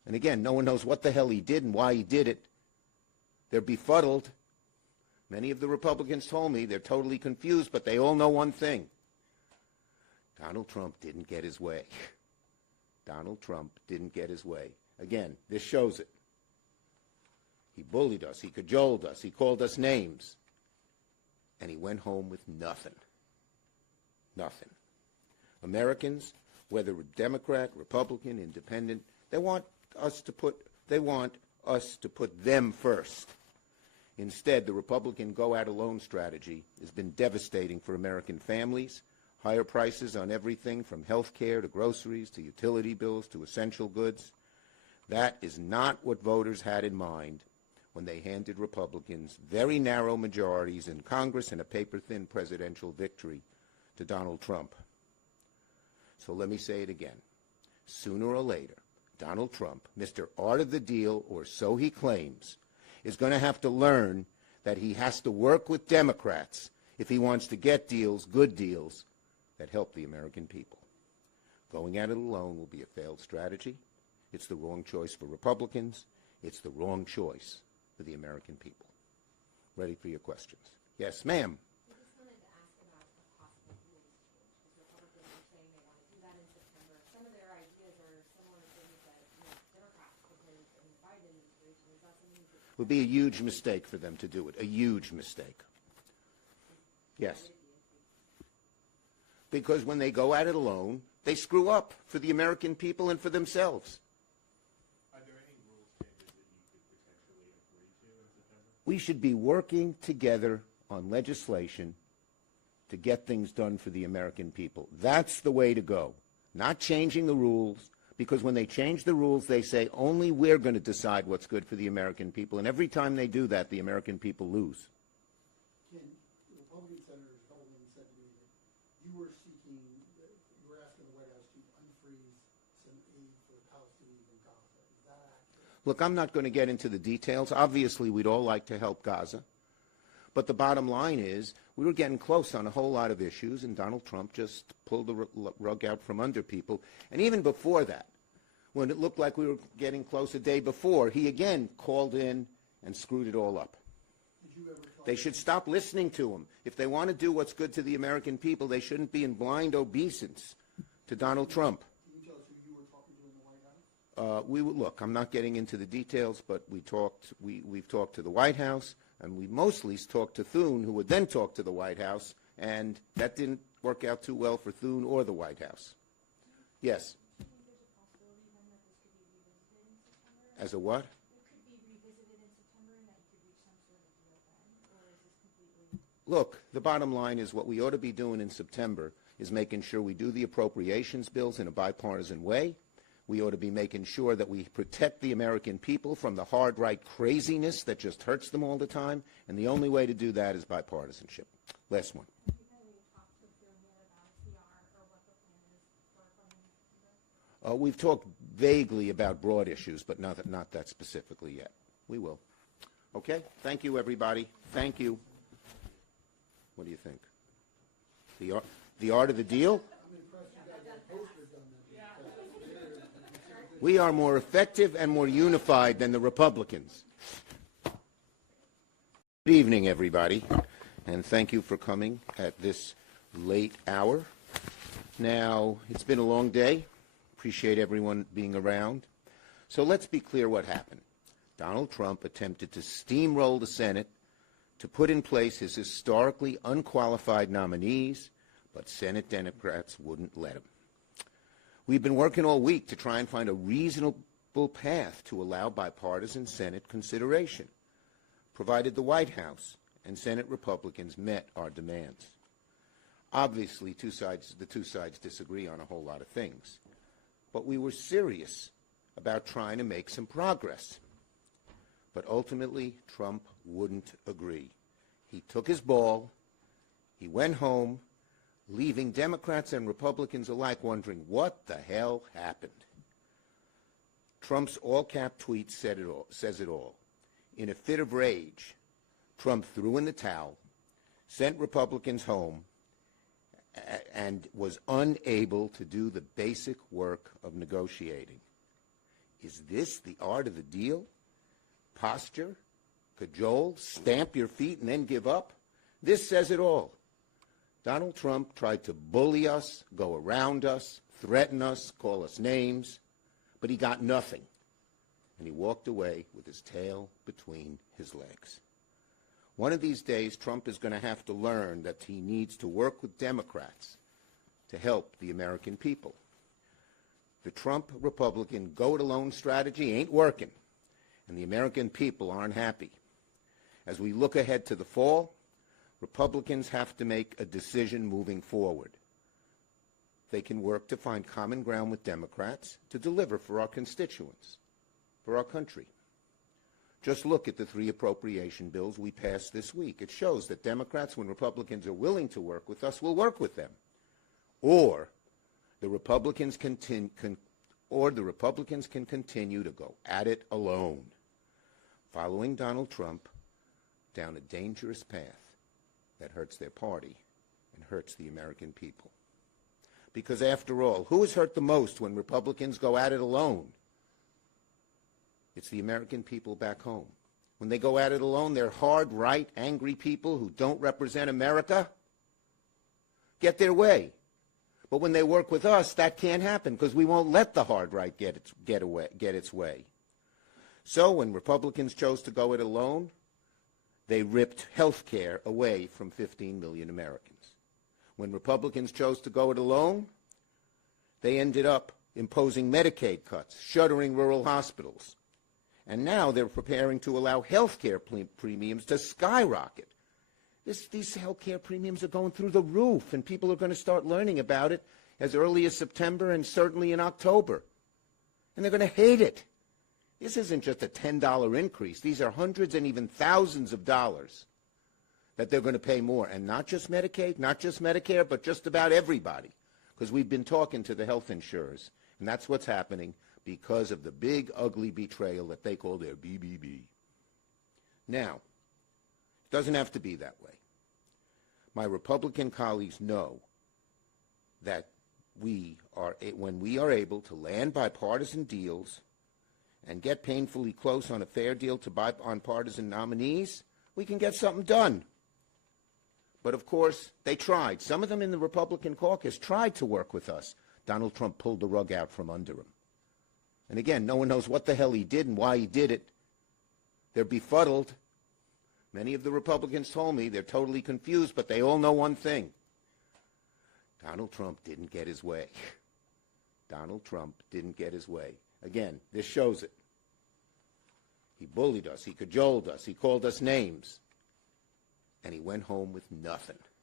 And again, no one knows what the hell he did and why he did it. They're befuddled. Many of the Republicans told me they're totally confused, but they all know one thing. Donald Trump didn't get his way. Donald Trump didn't get his way. Again, this shows it. He bullied us. He cajoled us. He called us names. And he went home with nothing. Nothing. Americans, whether Democrat, Republican, Independent, they want us to put them first. Instead, the Republican go-at-alone strategy has been devastating for American families. Higher prices on everything from health care to groceries to utility bills to essential goods. That is not what voters had in mind when they handed Republicans very narrow majorities in Congress and a paper-thin presidential victory to Donald Trump. So let me say it again. Sooner or later, Donald Trump, Mr. Art of the Deal, or so he claims, is going to have to learn that he has to work with Democrats if he wants to get deals, good deals, that help the American people. Going at it alone will be a failed strategy. It's the wrong choice for Republicans. It's the wrong choice for the American people. Ready for your questions. Yes, ma'am. I just wanted to ask about a possible rules change, because Republicans are saying they want to do that in September. Some of their ideas are similar to things that Democrats proposed in the Biden administration. Is that something that It would be a huge mistake for them to do it, a huge mistake. Yes. Because when they go at it alone, they screw up for the American people and for themselves. Are there any rules changes that you could potentially agree to in September? We should be working together on legislation to get things done for the American people. That's the way to go. Not changing the rules, because when they change the rules, they say only we're going to decide what's good for the American people. And every time they do that, the American people lose. Ken, the Republican senators told me and said to me that you were asking the White House to unfreeze some aid for the Palestinians in Gaza. Is that accurate? Look, I'm not going to get into the details. Obviously, we'd all like to help Gaza. But the bottom line is we were getting close on a whole lot of issues, and Donald Trump just pulled the rug out from under people. And even before that, when it looked like we were getting close a day before, he again called in and screwed it all up. Did you ever talk They should stop listening to him. If they want to do what's good to the American people, they shouldn't be in blind obeisance to Donald Trump. Can you tell us who you were talking to in the White House? Look, I'm not getting into the details, but we've talked to the White House, and we mostly talked to Thune, who would then talk to the White House, and that didn't work out too well for Thune or the White House. Yes. do you think there's a possibility then that this could be revisited in September? As a what? It could be revisited in September and that you could reach some sort of deal then? Or is this completely... Look, the bottom line is what we ought to be doing in September is making sure we do the appropriations bills in a bipartisan way. We ought to be making sure that we protect the American people from the hard right craziness that just hurts them all the time, and the only way to do that is bipartisanship. Last one. Have you had any talks with your mayor about CR or what the plan is for funding in September? We've talked vaguely about broad issues, but not that specifically yet. We will. Okay? Thank you, everybody. Thank you. What do you think? The art of the deal? I'm impressed you guys got posters done that. We are more effective and more unified than the Republicans. Good evening, everybody, and thank you for coming at this late hour. Now, it's been a long day. Appreciate everyone being around. So let's be clear what happened. Donald Trump attempted to steamroll the Senate to put in place his historically unqualified nominees, but Senate Democrats wouldn't let him. We've been working all week to try and find a reasonable path to allow bipartisan Senate consideration, provided the White House and Senate Republicans met our demands. Obviously, the two sides disagree on a whole lot of things, but we were serious about trying to make some progress. But ultimately, Trump wouldn't agree. He took his ball, he went home, leaving Democrats and Republicans alike wondering what the hell happened. Trump's all-cap tweet says it all. In a fit of rage, Trump threw in the towel, sent Republicans home, and was unable to do the basic work of negotiating. Is this the art of the deal? Posture, cajole, stamp your feet, and then give up? This says it all. Donald Trump tried to bully us, go around us, threaten us, call us names, but he got nothing. And he walked away with his tail between his legs. One of these days, Trump is going to have to learn that he needs to work with Democrats to help the American people. The Trump Republican go-it-alone strategy ain't working, and the American people aren't happy. As we look ahead to the fall, Republicans have to make a decision moving forward. They can work to find common ground with Democrats to deliver for our constituents, for our country. Just look at the 3 appropriation bills we passed this week. It shows that Democrats, when Republicans are willing to work with us, will work with them. Or the Republicans can continue to go at it alone, following Donald Trump down a dangerous path that hurts their party and hurts the American people. Because after all, who is hurt the most when Republicans go at it alone? It's the American people back home. When they go at it alone, they're hard, right, angry people who don't represent America get their way. But when they work with us, that can't happen because we won't let the hard right get its way. So when Republicans chose to go it alone, they ripped health care away from 15 million Americans. When Republicans chose to go it alone, they ended up imposing Medicaid cuts, shuttering rural hospitals. And now they're preparing to allow health care premiums to skyrocket. These health care premiums are going through the roof, and people are going to start learning about it as early as September and certainly in October. And they're going to hate it. This isn't just a $10 increase. These are hundreds and even thousands of dollars that they're going to pay more. And not just Medicaid, not just Medicare, but just about everybody. Because we've been talking to the health insurers, and that's what's happening because of the big, ugly betrayal that they call their BBB. Now, it doesn't have to be that way. My Republican colleagues know that when we are able to land bipartisan deals and get painfully close on a fair deal to bipartisan nominees, we can get something done. But of course, they tried. Some of them in the Republican caucus tried to work with us. Donald Trump pulled the rug out from under him. And again, no one knows what the hell he did and why he did it. They're befuddled. Many of the Republicans told me they're totally confused, but they all know one thing. Donald Trump didn't get his way. Donald Trump didn't get his way. Again, this shows it. He bullied us. He cajoled us. He called us names. And he went home with nothing.